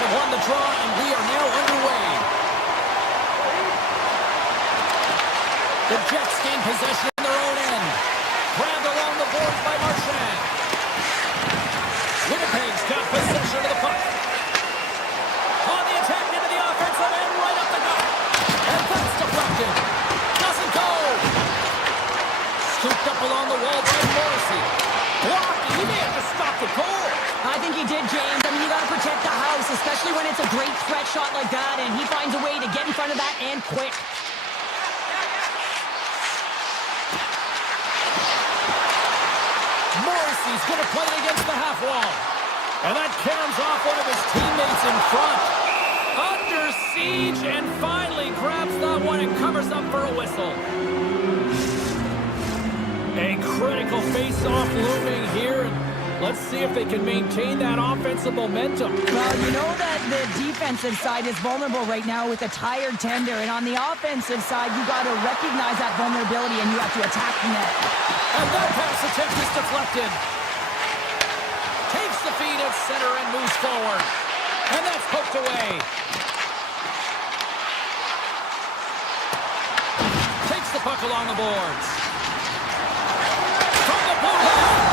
Won the draw, and we are now underway. The Jets gain possession in their own end. Grabbed along the boards by Marchand. Winnipeg's got possession of the puck. On the attack into the offensive end, right up the gut. And that's deflected. Doesn't go. Scooped up along the wall by Morrissey. Blocked. He may have to stop the goal. I think he did, James. I mean, you got to protect the house, especially when it's a great threat shot like that, and he finds a way to get in front of that and quick. Morrissey's going to play it against the half wall. And that caroms off one of his teammates in front. Under siege, and finally grabs that one and covers up for a whistle. A critical face-off looming here. Let's see if they can maintain that offensive momentum. Well, you know that the defensive side is vulnerable right now with a tired tender, and on the offensive side, you got to recognize that vulnerability and you have to attack the net. And that pass attempt is deflected. Takes the feed at center and moves forward. And that's poked away. Takes the puck along the boards. From the blue line.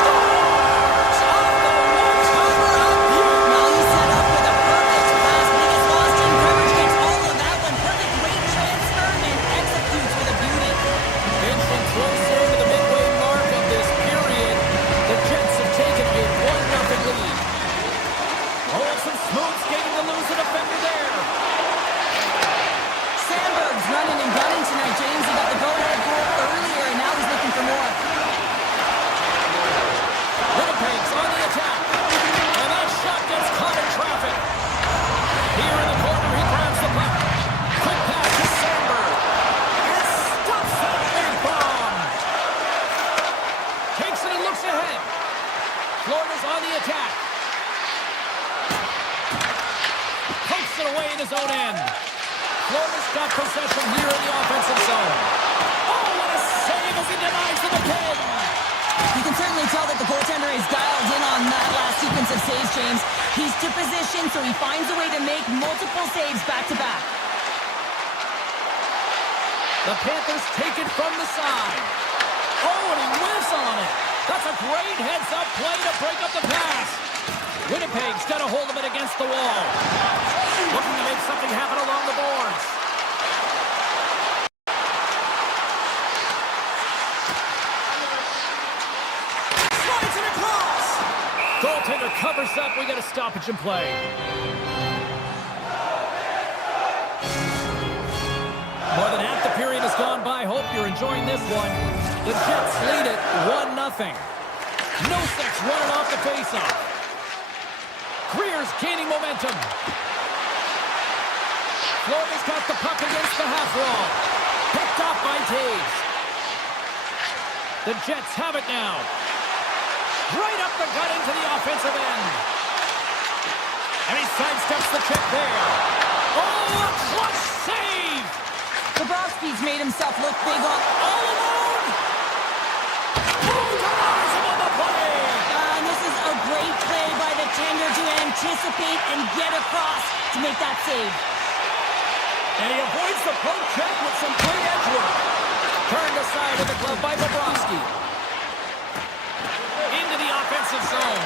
Scores! Off the one-timer out here. Now he's set up with a perfect pass, but he gets lost in coverage, gets all of that one. Perfect weight transfer and executes with a beauty. Inching closer to the midway mark of this period. The Jets have taken a 1-0 lead. Oh, and some smooth skating to lose a defender there. Sandberg's running and gunning tonight, James. He got the go-ahead goal earlier, and now he's looking for more. Winnipeg's on the attack. And that shot gets caught in traffic. Here in the corner, he grabs the puck. Quick pass to Sandberg. And stops that big bomb. Takes it and looks ahead. Florida's on the attack. Pokes it away in his own end. Florida's got possession here in the offensive zone. Oh, what a save as he denies the pin. You can certainly tell that the goaltender is dialed in on that last sequence of saves, James. He's to position, so he finds a way to make multiple saves back-to-back. The Panthers take it from the side. Oh, and he whiffs on it. That's a great heads-up play to break up the pass. Winnipeg's got a hold of it against the wall. Looking to make something happen along the boards. Slides it across. Goaltender covers up. We got a stoppage in play. More than half the period has gone by. Hope you're enjoying this one. The Jets lead it 1-0. Nosek's running off the faceoff. Greer's gaining momentum. Florida's got the puck against the half wall. Picked off by Taves. The Jets have it now. Right up the gut into the offensive end. And he sidesteps the check there. Oh, a clutch save! Bobrovsky's made himself look big on All alone! Denies him on the play! And this is a great play by the tender to anticipate and get across to make that save. And he avoids the poke check with some great edge work. Turned aside with the glove by Bobrovsky. Into the offensive zone.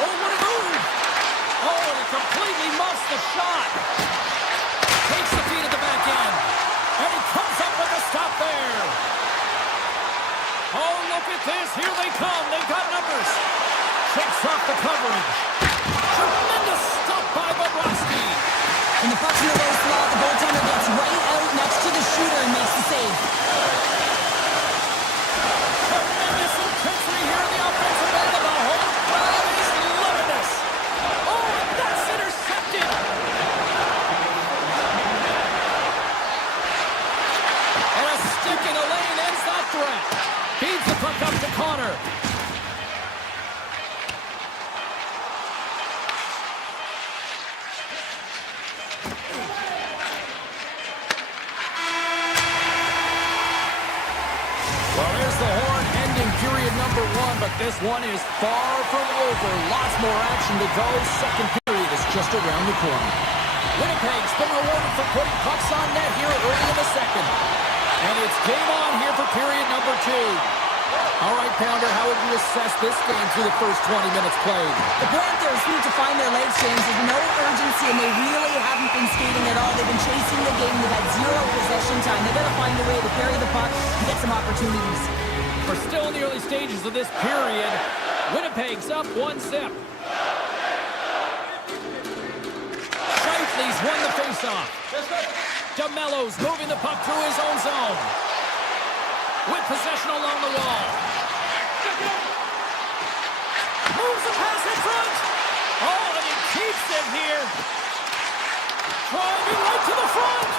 Oh, what a move! Oh, and he completely muffs the shot. Takes the feed at the back end. And he comes up with a stop there. Oh, look at this. Here they come. They've got numbers. Shakes off the coverage. Tremendous stop by Bobrovsky. And the puck's in the low slot, the goaltender gets right out next to the shooter and makes the save. Tremendous intensity here in the offensive end of the home crowd is loving this. Oh, and that's intercepted. And a stick in the lane ends that threat. Feeds the puck up to Connor. Well, there's the horn ending period number 1, but this one is far from over. Lots more action to go. Second period is just around the corner. Winnipeg's been rewarded for putting pucks on net here early in the second. And it's game on here for period number 2. All right, Pounder, how would you assess this game through the first 20 minutes played? The Panthers need to find their legs, James. There's no urgency, and they really haven't been skating at all. They've been chasing the game. They've had zero possession time. They've got to find a way to carry the puck and get some opportunities. We're still in the early stages of this period. Winnipeg's up 1-0. Scheifele's won the faceoff. DeMello's moving the puck through his own zone. With possession along the wall. Moves the pass in front. Oh, and he keeps it here. Driving right to the front.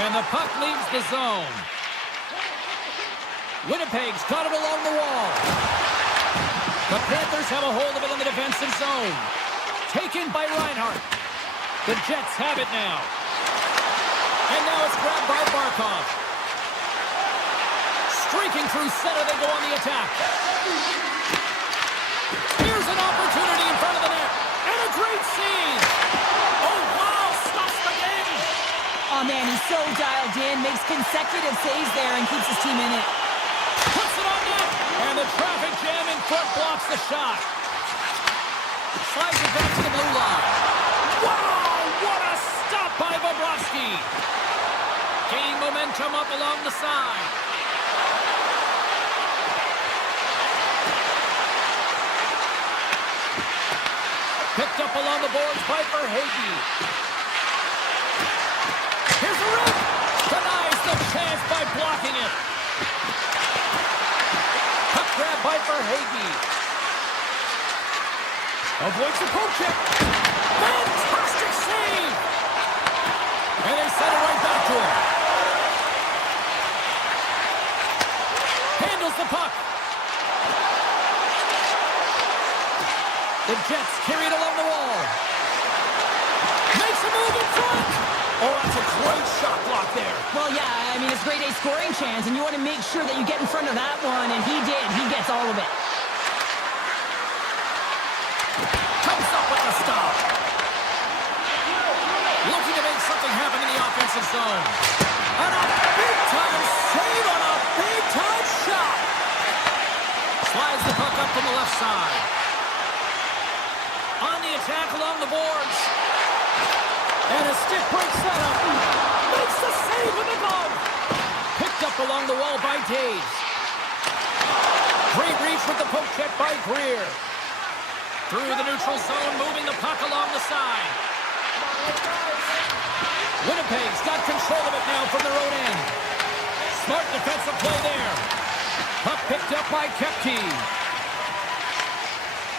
And the puck leaves the zone. Winnipeg's got it along the wall. The Panthers have a hold of it in the defensive zone. Taken by Reinhart. The Jets have it now. And now it's grabbed by Barkov. Streaking through center, they go on the attack. Here's an opportunity in front of the net. And a great save. Oh, wow, stops the game. Oh, man, man. He's so dialed in, makes consecutive saves there, and keeps his team in it. Puts it on net, and the traffic jam in front blocks the shot. Slides it back to the blue line. Wow, what a stop by Bobrovsky. Gaining momentum up along the side. Picked up along the boards by Verhaeghe. Here's a rip. Denies the chance by blocking it. Puck grab by Verhaeghe. Avoids the poke check. Fantastic save. And they send it right back to him. Handles the puck. The Jets carry it along the wall. Makes a move in front. Oh, that's a great shot block there. Well, yeah, I mean, it's a grade A scoring chance, and you want to make sure that you get in front of that one, and he did. He gets all of it. Comes up with the stop. Looking to make something happen in the offensive zone. And a big-time save on a big-time shot. Slides the puck up from the left side. On the attack along the boards. And a stick break setup. Makes the save with the glove. Picked up along the wall by Taves. Great reach with the poke check by Greer. Through the neutral zone, moving the puck along the side. Winnipeg's got control of it now from their own end. Smart defensive play there. Puck picked up by Kepke.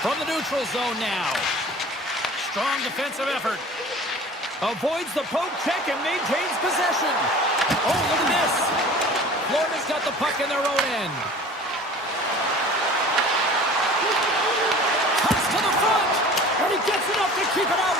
From the neutral zone now. Strong defensive effort. Avoids the poke check and maintains possession. Oh, look at this. Florida's got the puck in their own end. Cuts to the front. And he gets enough to keep it out.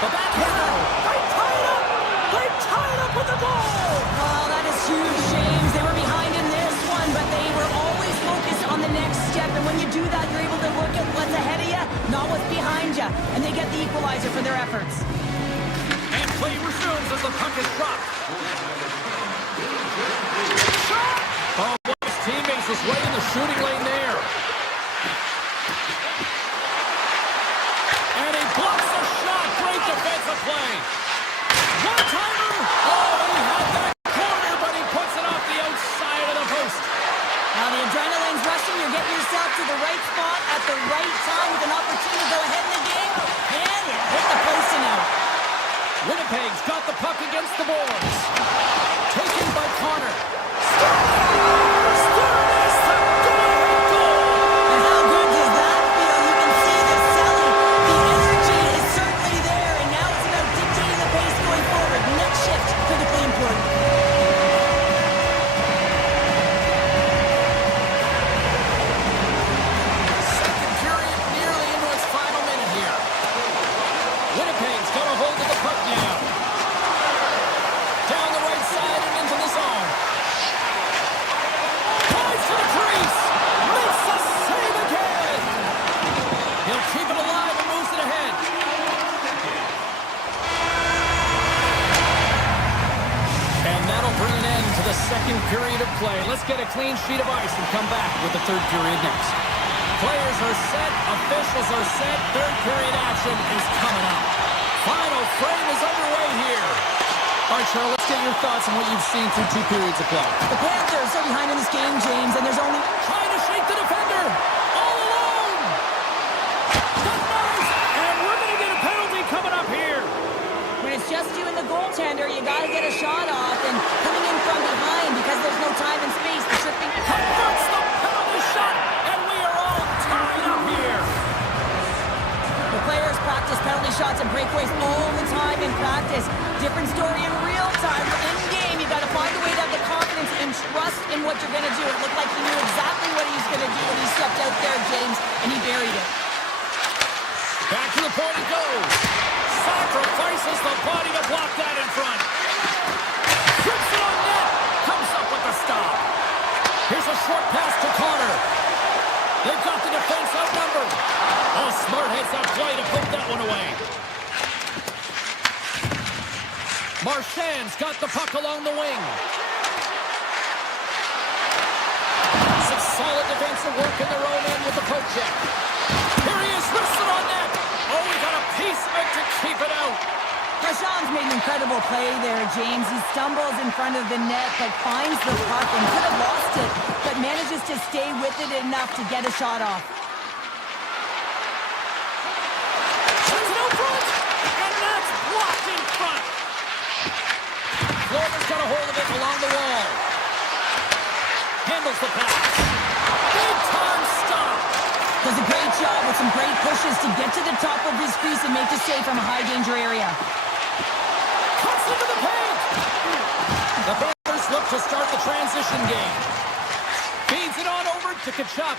The backhander. They tie it up. They tie it up with the goal. Oh, that is huge, James. They were behind in this one, but they were always focused on the next step. And when you do that, you're able to look at what's ahead of you, not what's behind you. And they get the equalizer for their efforts. And play resumes as the puck is dropped. Shot! Oh, his teammates was right in the shooting lane there. And he blocks the shot. Great defensive play. One-timer. Oh, he had that corner, but he puts it off the outside of the post. Now the adrenaline's rushing. You're getting yourself to the right spot at the right time with an opportunity to go ahead in the game. And you hit the post and out. Winnipeg's got the puck against the boards. Taken by Connor. Stern is the go-ahead goal. And how good does that feel? You can see the selling. The energy is certainly there. And now it's about dictating the pace going forward. Next shift critically important. Second period nearly into its final minute here. Winnipeg's got a hold of the puck now. Down the right side and into the zone. Drives to the crease. Makes the save again. He'll keep it alive and moves it ahead. And that'll bring an end to the second period of play. Let's get a clean sheet of ice and come back with the third period next. Players are set, officials are set, third period action is coming up. Final frame is underway here. All right, Cheryl, let's get your thoughts on what you've seen through two periods of play. The Panthers are behind in this game, James, and there's only... Trying to shake the defender. All alone. Denies, and we're going to get a penalty coming up here. When it's just you and the goaltender, you got to get a shot off, and coming in from behind because there's no time and space, the tripping... Converts the penalty shot, and we are all tied up here. The players practice penalty shots and breakaways all the time in practice. Different story in real time. In game, you got to find a way to have the confidence and trust in what you're going to do. It looked like he knew exactly what he was going to do when he stepped out there, James, and he buried it. Back to the point it goes. Sacrifices the body to block that in front. Trips it on net. Comes up with the stop. Here's a short pass to Connor. They've got the defense outnumbered. Oh, smart heads up play to put that one away. Marchand's got the puck along the wing. Some solid defensive work in their own end with the poke check. Here he is, wrestling on net. Oh, he got a piece of it to keep it out. Marchand's made an incredible play there, James. He stumbles in front of the net, but finds the puck and could have lost it, but manages to stay with it enough to get a shot off. Sends it out front, and that's blocked in front. Florida's got a hold of it along the wall. Handles the pass. Big time stop. Does a great job with some great pushes to get to the top of his crease and make the save from a high-danger area. Cuts into the paint. The Panthers look to start the transition game. Feeds it on over to Tkachuk.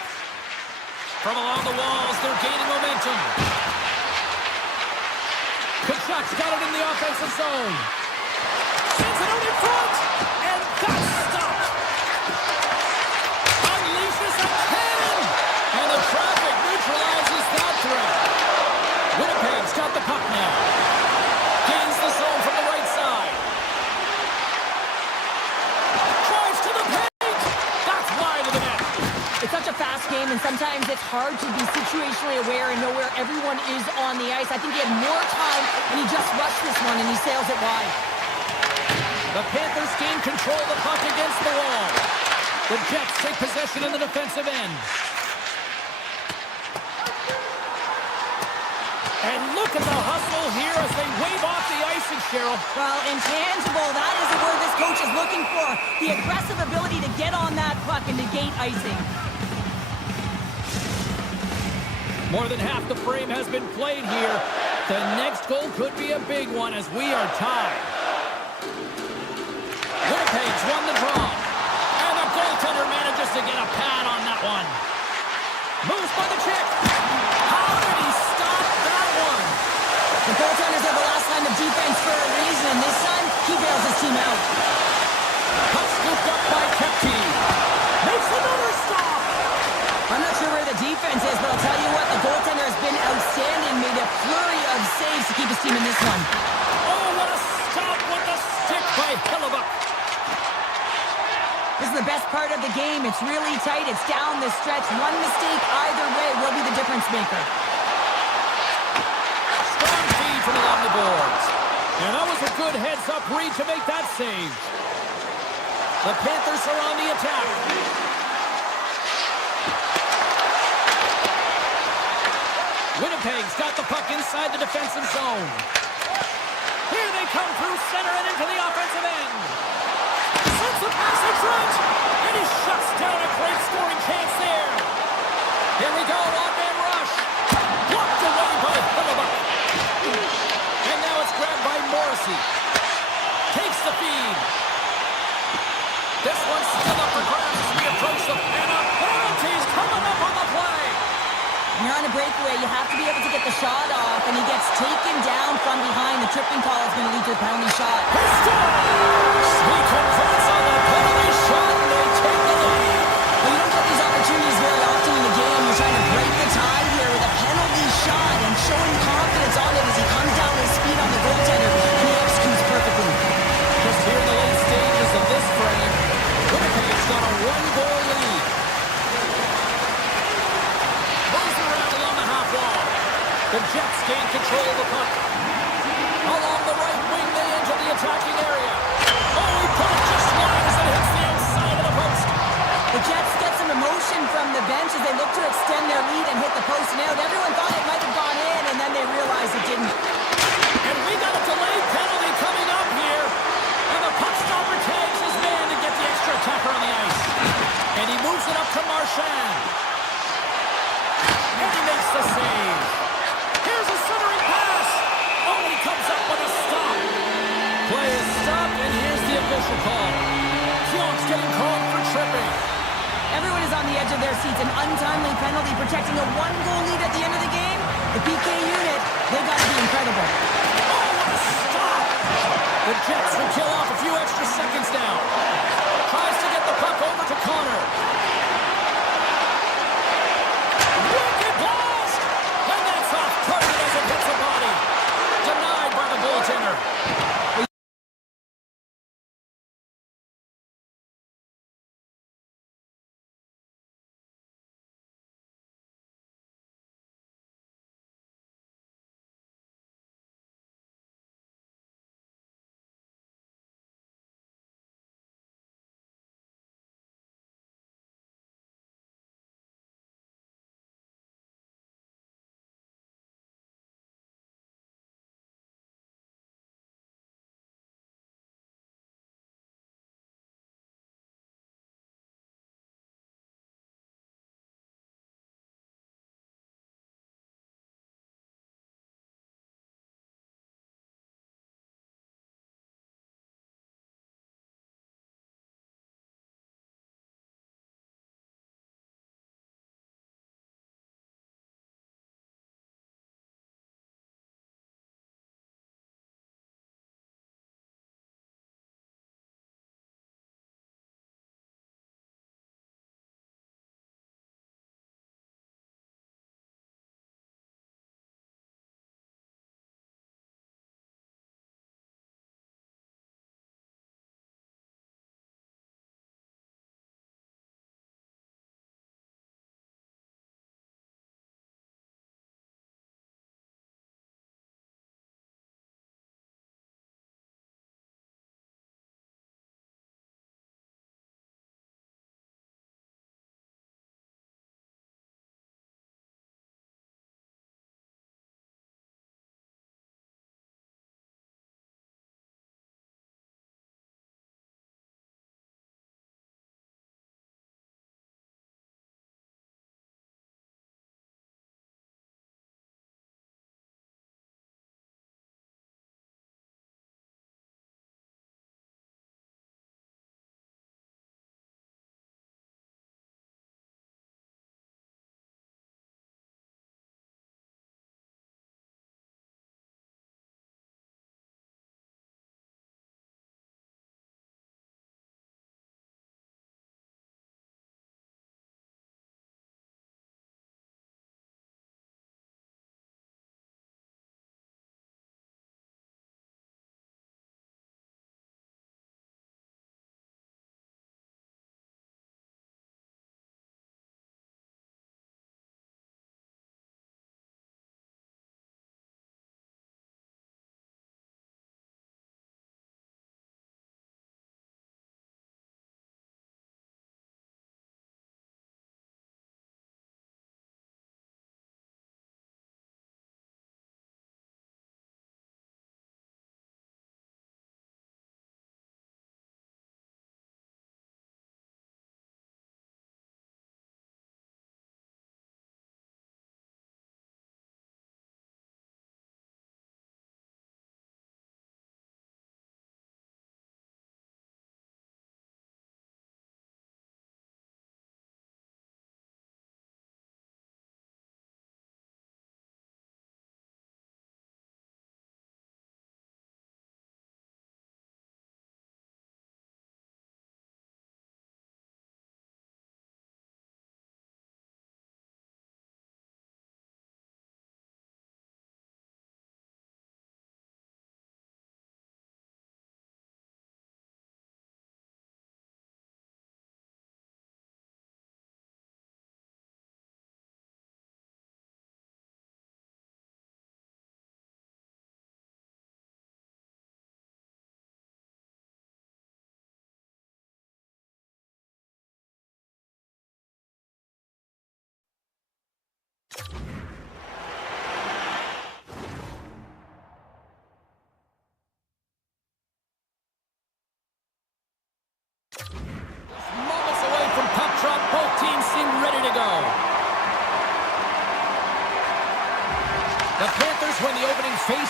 From along the walls, they're gaining momentum. Tkachuk's got it in the offensive zone. Sends it out in front, and that's stopped. Unleashes a cannon, and the traffic neutralizes that threat. Winnipeg's got the puck now. Gains the zone from the right side. Drives to the paint. That's wide of the net. It's such a fast game, and sometimes it's hard to be situationally aware and know where everyone is on the ice. I think he had more time, and he just rushed this one, and he sails it wide. The Panthers gain control of the puck against the wall. The Jets take possession in the defensive end. And look at the hustle here as they wave off the icing, Cheryl. Well, intangible, that is the word this coach is looking for. The aggressive ability to get on that puck and negate icing. More than half the frame has been played here. The next goal could be a big one as we are tied. Winnipeg's won the draw. And the goaltender manages to get a pad on that one. Moves by the chick. How did he stop that one? The goaltenders are the last line of defense for a reason. This time, he bails his team out. Puck scooped up by Kepke. Makes another stop. I'm not sure where the defense is, but I'll tell you what, the goaltender has been outstanding. Made a flurry of saves to keep his team in this one. Oh, what a stop with the stick by Hellebuyck. This is the best part of the game. It's really tight. It's down the stretch. One mistake either way will be the difference maker. Strong feed from along the boards. And that was a good heads-up read to make that save. The Panthers are on the attack. Winnipeg's got the puck inside the defensive zone. Here they come through center and into the offensive end. Sends the pass in front, and he shuts down a great scoring chance there. Here we go, one-man rush. Blocked away by Hellebuyck. And now it's grabbed by Morrissey. Takes the feed. This one's still up for grabs as we approach the and a penalty's coming up on the play. When you're on a breakaway, you have to be able to get the shot off, and he gets taken down from behind. The tripping call is going to lead to a penalty shot. He scores! He converts on the penalty shot, and they take the lead. Well, you don't get these opportunities very often in the game. You're trying to break the tie here with a penalty shot and showing confidence on it as he comes down with speed on the goaltender, and he executes perfectly. Just here in the late stages of this frame, Winnipeg's got a one-goal lead. Moves around along the half wall. The Jets gain control of the puck. Along the right wing, they enter the attacking area. Oh, he put it just wide as it hits the outside of the post. The Jets get some emotion from the bench as they look to extend their lead and hit the post and out. Everyone thought it might have gone in, and then they realized it didn't. And we got a delayed penalty coming up here. And the puck stopper tags his man to get the extra attacker on the ice. And he moves it up to Marchand. And he makes the save. Here's a centering pass. Oh, he comes up with a stop. Play is stopped, and here's the official call. Fionk's getting called for tripping. Everyone is on the edge of their seats. An untimely penalty protecting a one-goal lead at the end of the game. The PK unit, they got to be incredible. Oh, what a stop. The Jets will kill off a few extra seconds now. Tries to get the puck over to Connor. Wicked blast! And that's off target as it hits the body. Denied by the goaltender.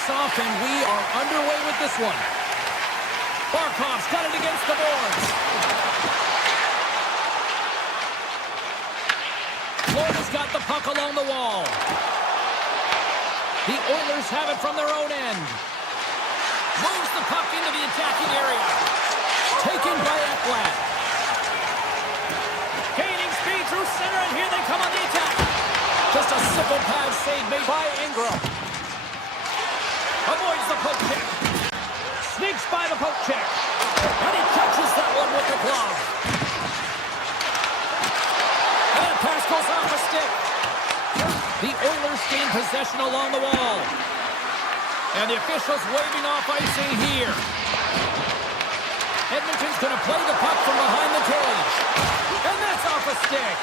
face-off, and we are underway with this one. Barkov's got it against the boards. Florida's got the puck along the wall. The Oilers have it from their own end. Moves the puck into the attacking area. Taken by Edmont. Gaining speed through center, and here they come on the attack. Just a simple pass save made by Ingram. Avoids the poke check. Sneaks by the poke check. And he catches that one with the glove. And that pass goes off a stick. The Oilers gain possession along the wall. And the officials waving off icing here. Edmonton's going to play the puck from behind the cage. And that's off a stick.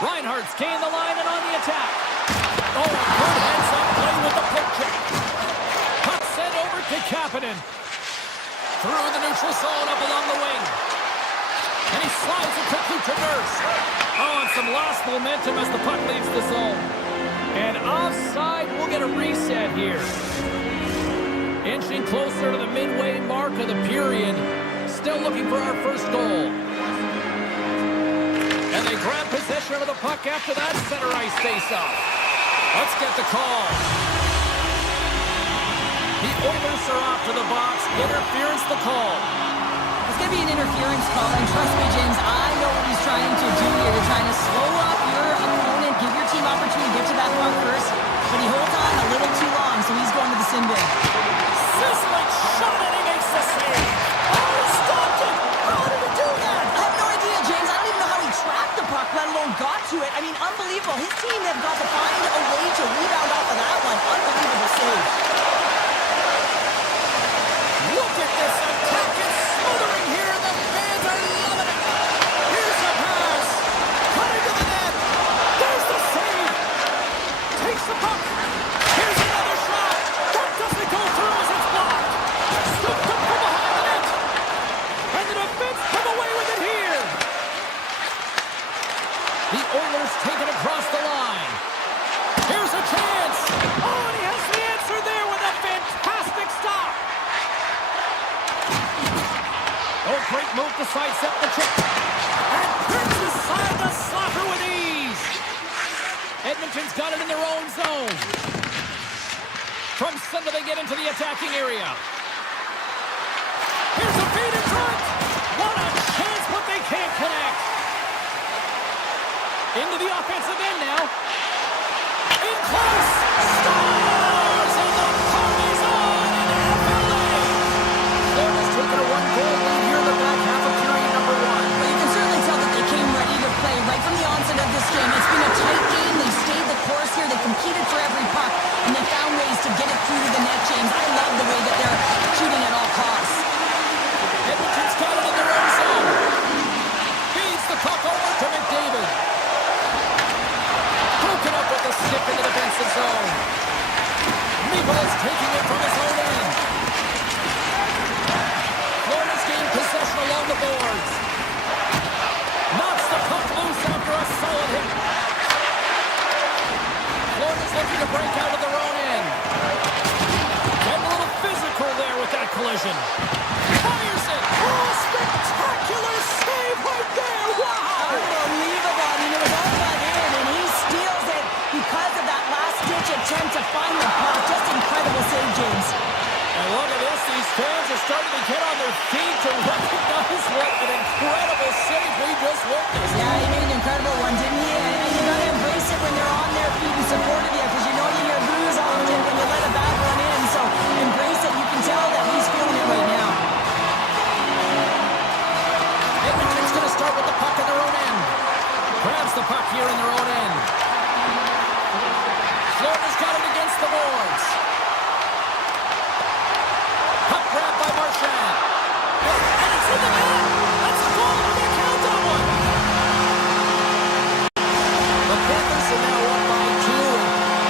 Reinhardt's gained the line and on the attack. Oh, a good heads-up play with the poke check. Puck sent over to Kapanen. Through the neutral zone up along the wing. And he slides it quickly to Nurse. Oh, and some lost momentum as the puck leaves the zone. And offside, we'll get a reset here. Inching closer to the midway mark of the period. Still looking for our first goal. And they grab possession of the puck after that center ice face-off. Let's get the call. The Oilers are off to the box. Interference the call. It's going to be an interference call, and trust me, James, I know what he's trying to do here. They're trying to slow up your opponent, give your team opportunity to get to that puck first, but he holds on a little too long, so he's going to the sin bin. Sizzling shot, and he makes the save. Oh, he stopped it. How did he do that? I have no idea, James. I don't even know how he tracked the puck, let alone got to it. I mean, unbelievable. His team have got to find a way to rebound off of that one. Unbelievable save. Look at this attack. It's smothering here, and the fans are loving it. Here's the pass. Cutting to the net. There's the save. Takes the puck. Here's another shot. That doesn't go through as it's blocked. Scooped up from behind the net. And the defense come away with it here. The Oilers take it across the line. Here's a chance. Oh, and he has the answer there with a fantastic stop. Oh, great move to sidestep the check. And Prince aside the slapper with ease. Edmonton's got it in their own zone. From center they get into the attacking area. Here's a feed in front. What a chance, but they can't connect. Into the offensive end now. In close. Stars, and the party's on in FLA. Florida's taken a one-goal lead here in the back half of period number one. But you can certainly tell that they came ready to play right from the onset of this game. It's been a tight game. They stayed the course here. They competed for every puck, and they found ways to get it through to the net, James. I love the way that they're shooting at all costs. Edmonton's got it in their own zone. Feeds the puck over to McDavid. Broken up with the stick in the defensive zone. Meebles taking it from his own end. Florida's gained possession along the boards. Knocks the puck loose after a solid hit. Florida's looking to break out of their own end. Getting a little physical there with that collision. Fires it. Oh, spectacular save right there. Wow. Unbelievable. I mean, it was all but in, and he steals it because of that last-ditch attempt to find the puck. Just incredible save, James. And look at this. These fans are starting to get on their feet to recognize what an incredible save we just witnessed. Yeah, he made an incredible one, didn't he? And you got to embrace it when they're on their feet and supportive you, because you know you hear boos often when you let a bad one in. So embrace it. You can tell that he's feeling it right now. Edmonton's going to start with the puck in their own end. Grabs the puck here in their own end. Florida's got it against the boards. Puck grabbed by Marchand. And it's in the net. That's a goal on the account on one. The Panthers are now up by 2.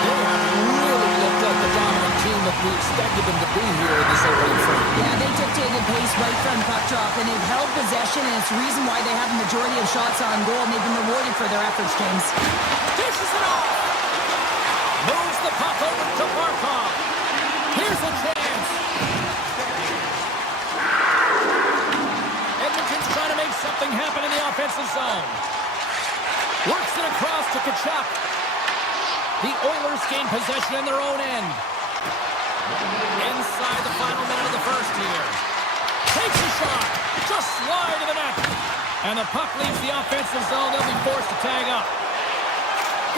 They have really looked like the dominant team that we expected them to be here in this opening frame. Yeah, they dictated pace right from puck drop, and they've held possession, and it's the reason why they have a majority of shots on goal, and they've been rewarded for their efforts, James. Dishes it off. Moves the puck over to Barkov. a chance. Edmonton's trying to make something happen in the offensive zone. Works it across to Tkachuk. The Oilers gain possession in their own end. Inside the final minute of the first here. Takes a shot. Just slide to the net. And the puck leaves the offensive zone. They'll be forced to tag up.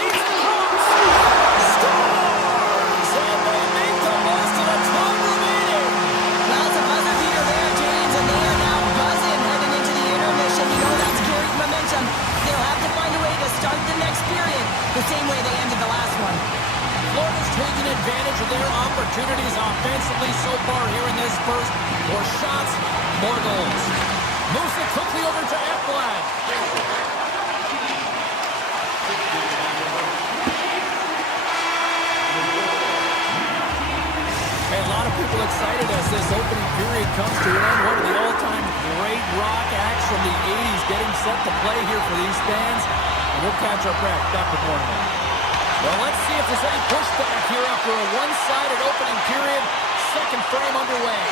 He's across. Scores! And they make the most of the time remaining. Well, it's a buzzer beater there, James, and they are now buzzing heading into the intermission. You know that's carrying momentum. They'll have to find a way to start the next period the same way they ended the last one. Florida's taking advantage of their opportunities offensively so far here in this first. More shots, more goals. Moves it quickly over to Edmont. Hey, a lot of people excited as this opening period comes to an end. One of the all-time great rock acts from the 80s getting set to play here for these fans. And we'll catch our breath. Dr. Borneman. Well, let's see if there's any pushback here after a one-sided opening period. Second frame underway.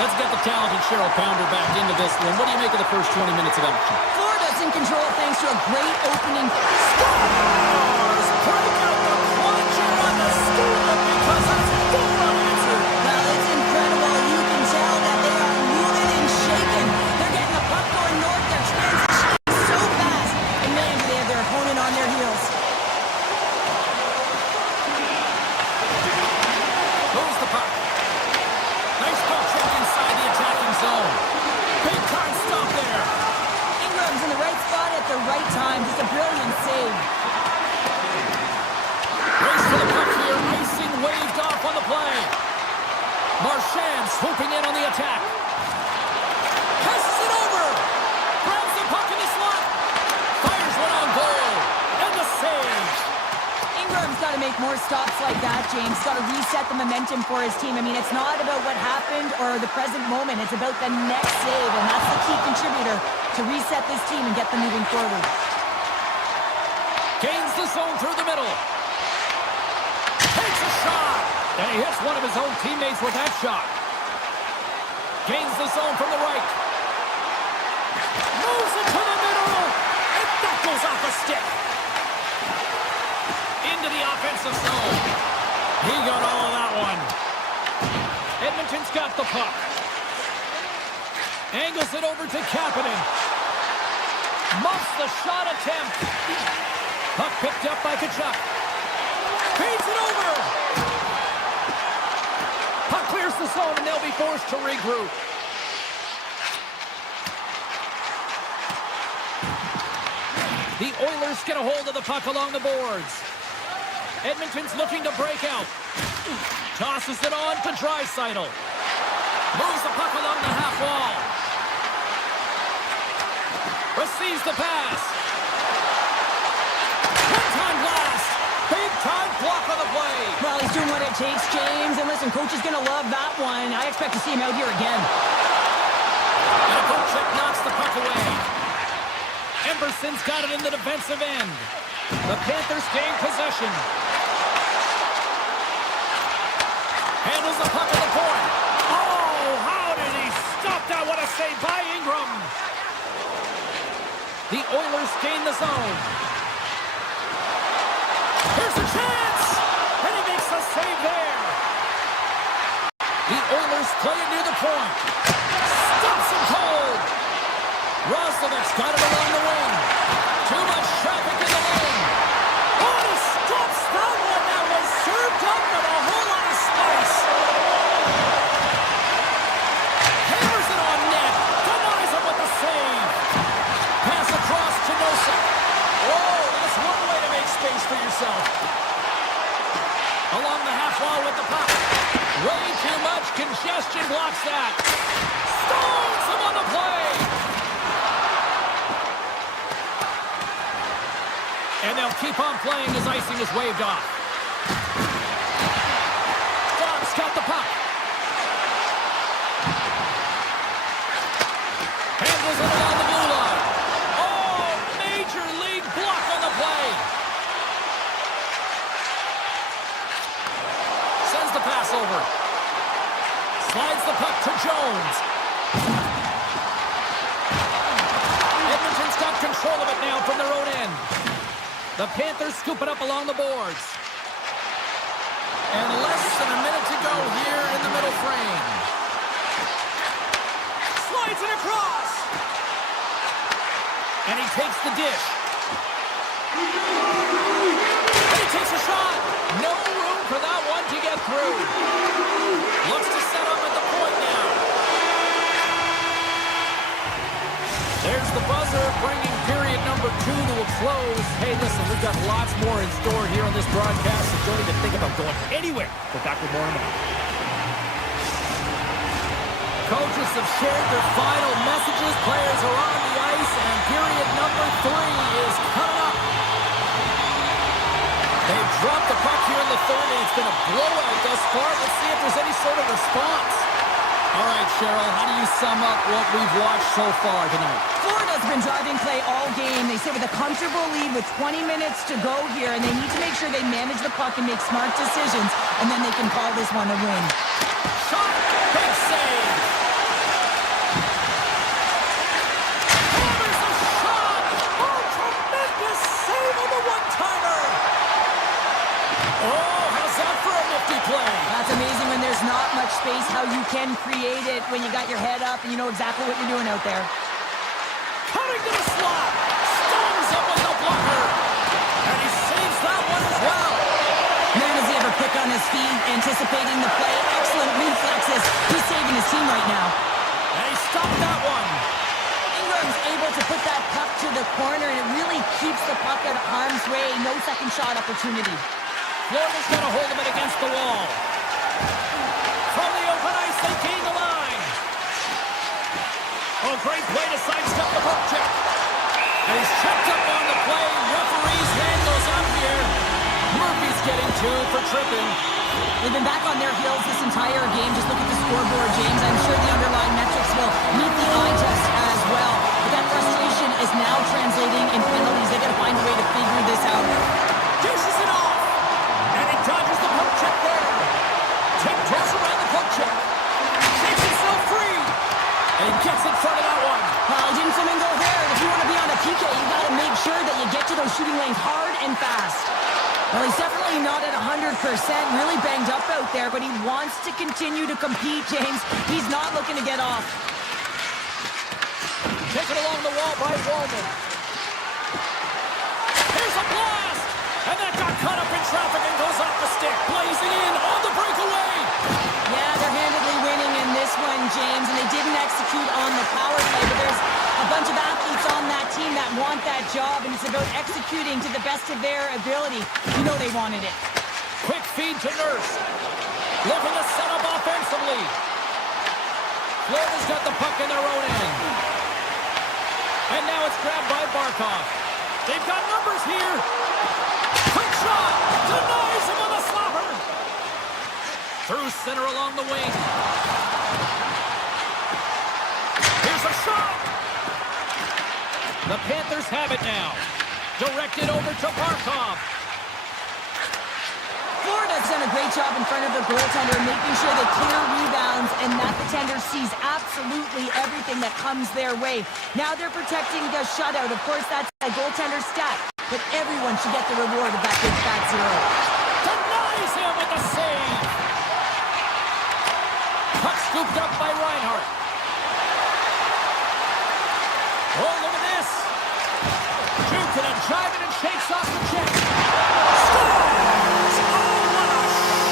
Let's get the talented Cheryl Pounder back into this one. What do you make of the first 20 minutes of action? Florida's in control thanks to a great opening. Scores! Break out the clutcher on the steal because it's full unanswered. Well, it's incredible. You can tell that they are moving and shaking. They're getting the puck going north. They're transitioning so fast. And man, do they have their opponent on their heels. Moves the puck. Nice puck check inside the attacking zone. Big time stop there. Ingram's in the right spot at the right time. Just a brilliant save. Race for the puck here. Icing waved off on the play. Marchand swooping in on the attack. Passes it over. Grabs the puck in the slot. Fires one on goal. And the save. Ingram's got to make more stops like that, James. Got to reset the momentum for his team. I mean, it's not about what happened or the present moment. It's about the next save, and that's the key contributor to reset this team and get them moving forward. Gains the zone through the middle. Takes a shot. And he hits one of his own teammates with that shot. Gains the zone from the right. Moves it to the middle. And that goes off a stick. Into the offensive zone. He got all of that one. Edmonton's got the puck. Angles it over to Kapanen. Muffs the shot attempt. Puck picked up by Tkachuk. Feeds it over. Puck clears the zone and they'll be forced to regroup. The Oilers get a hold of the puck along the boards. Edmonton's looking to break out. Tosses it on to Draisaitl. Moves the puck along the half wall. Receives the pass. One-time blast. Big-time block on the play. Well, he's doing what it takes, James. And listen, coach is going to love that one. I expect to see him out here again. And a poke check knocks the puck away. Emberson's got it in the defensive end. The Panthers gain possession. Handles the puck at the point. Oh, how did he stop that? What a save by Ingram. The Oilers gain the zone. Here's a chance. And he makes a save there. The Oilers play it near the point. Stops him cold. Roslovic's got it along the wing. Too much traffic in the lane. Oh, he stops that one. That was served up with a whole lot of spice. Hammers it on net. Denies him with the save. Pass across to Nosek. Whoa, that's one way to make space for yourself. Along the half wall with the puck. Way too much congestion blocks that. Stones him on the play. And they'll keep on playing as icing is waved off. Dobbs got the puck. Handles it along the blue line. Oh, major league block on the play. Sends the pass over. puck to Jones. Edmonton's got control of it now from their own end. The Panthers scoop it up along the boards. And less than a minute to go here in the middle frame. Slides it across. And he takes the dish. And he takes a shot. No room for that one to get through. Looks to set up at the point now. There's the buzzer, bringing period number 2 to a close. Hey, listen, we've got lots more in store here on this broadcast, so don't even think about going anywhere. We're back with more in a minute. Coaches have shared their final messages. Players are on the ice, and period number 3 is coming up. They've dropped the puck here in the third, and it's been a blowout thus far. Let's see if there's any sort of response. All right, Cheryl, how do you sum up what we've watched so far tonight? Florida's been driving play all game. They sit with a comfortable lead with 20 minutes to go here, and they need to make sure they manage the puck and make smart decisions, and then they can call this one a win. Shot! Big save! Hammers a shot! Oh, tremendous save on the one-timer! Oh, how's that for a nifty play? That's amazing when there's not much space, how you can create it when you got your head up and you know exactly what you're doing out there. Cutting to the slot! Stones up with the blocker! And he saves that one as well! Man, is he ever quick on his feet, anticipating the play. Excellent reflexes. He's saving his team right now. And he stopped that one! Ingram's able to put that puck to the corner, and it really keeps the puck out of harm's way. No second shot opportunity. Florida's got a hold of it against the wall. From the open ice, they gain the line. Oh, great play to sidestep the puck check. And he's checked up on the play. Referee's hand goes up here. Murphy's getting 2 for tripping. They've been back on their heels this entire game. Just look at the scoreboard, James. I'm sure the underlying metrics will meet the eye test as well. But that frustration is now translating in penalties. They've got to find a way to figure this out. Dishes it off. And he dodges the puck check there. Tiptoes around the puck check. Shakes himself free. And gets in front of that one. Well, he didn't flamingo there. If you want to be on a PK, you got to make sure that you get to those shooting lanes hard and fast. Well, he's definitely not at 100%, really banged up out there, but he wants to continue to compete, James. He's not looking to get off. Taken along the wall by Wallman. Here's a blast! And that got caught up in traffic and goes off the stick. Blazing in on the breakaway. Yeah, they're handedly winning in this one, James, and they didn't execute on the power play, but there's a bunch of athletes on that team that want that job, and it's about executing to the best of their ability. You know they wanted it. Quick feed to Nurse. Looking to set up offensively. Florida's got the puck in their own end. And now it's grabbed by Barkov. They've got numbers here. Quick shot. Denies him on the slapper. Through center along the wing. Here's a shot. The Panthers have it now. Directed over to Barkov. Florida's done a great job in front of the goaltender, making sure they clear rebounds and that the tender sees absolutely everything that comes their way. Now they're protecting the shutout. Of course, that's a goaltender stat, but everyone should get the reward of that big fat zero. Denies him with the save. Puck scooped up by Reinhart. Oh, look at this. Jukin and jiving and shakes off the check. Scores! Oh, what a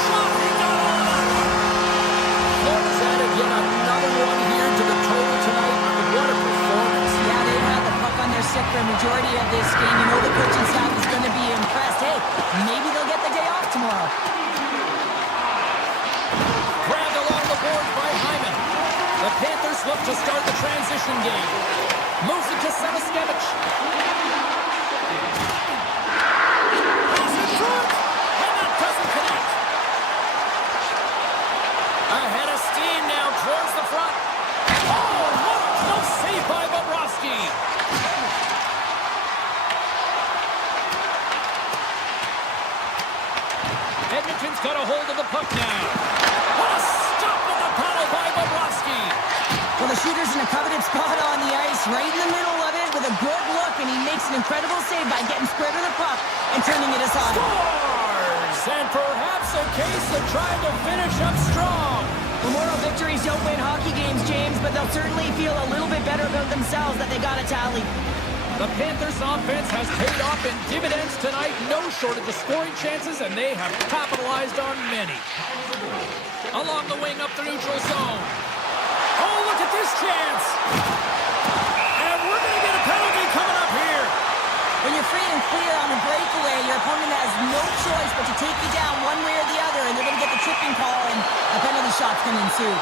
shot he got on that one. Florida's added yet another one here to the total tonight. What a performance. Yeah, they've had the puck on their stick for a majority of this game. You know the coaching staff is going to be impressed. Hey, maybe they'll get the day off tomorrow. Grabbed along the boards by Hyman. The Panthers look to start the transition game. Moves it to Samoskevich. Pass in front. And that doesn't connect. Ahead of steam now towards the front. Oh, what a close save by Bobrovsky. Edmonton's got a hold of the puck now. What a stop with the paddle by Bobrovsky. shooter's in a coveted spot on the ice, right in the middle of it with a good look, and he makes an incredible save by getting square to the puck and turning it aside. Scores! And perhaps a case of trying to finish up strong. Memorial victories don't win hockey games, James, but they'll certainly feel a little bit better about themselves that they got a tally. The Panthers offense has paid off in dividends tonight. No shortage of scoring chances, and they have capitalized on many. Along the wing up the neutral zone. Oh, look at this chance! And we're going to get a penalty coming up here. When you're free and clear on a breakaway, your opponent has no choice but to take you down one way or the other, and they're going to get the tripping call, and a penalty shot's going to ensue.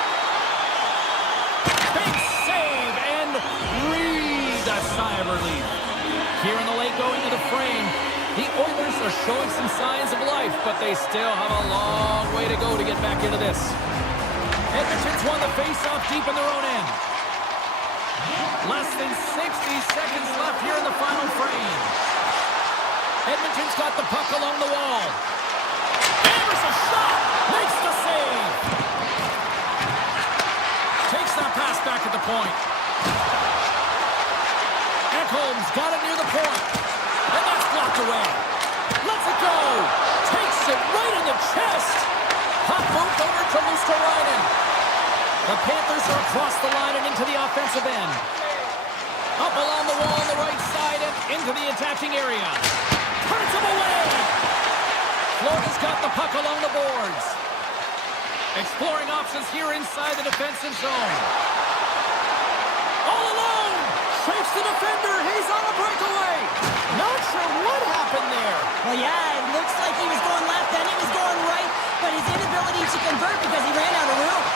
Big save, and breathe a sigh of relief. Here in the late going to the frame, the Oilers are showing some signs of life, but they still have a long way to go to get back into this. Edmonton's won the face-off deep in their own end. Less than 60 seconds left here in the final frame. Edmonton's got the puck along the wall. Hammers a shot! Makes the save! Takes that pass back at the point. Ekholm's got it near the point. And that's blocked away. Lets it go! Takes it right in the chest! Puck moved over to Luosterainen. The Panthers are across the line and into the offensive end. Up along the wall on the right side and into the attacking area. Turns him away! Florida's got the puck along the boards. Exploring options here inside the defensive zone. All alone! Shakes the defender. He's on a breakaway. Not sure what happened there. Well, yeah, it looks like he was going left, then he was going right, but his inability to convert because he ran out of room.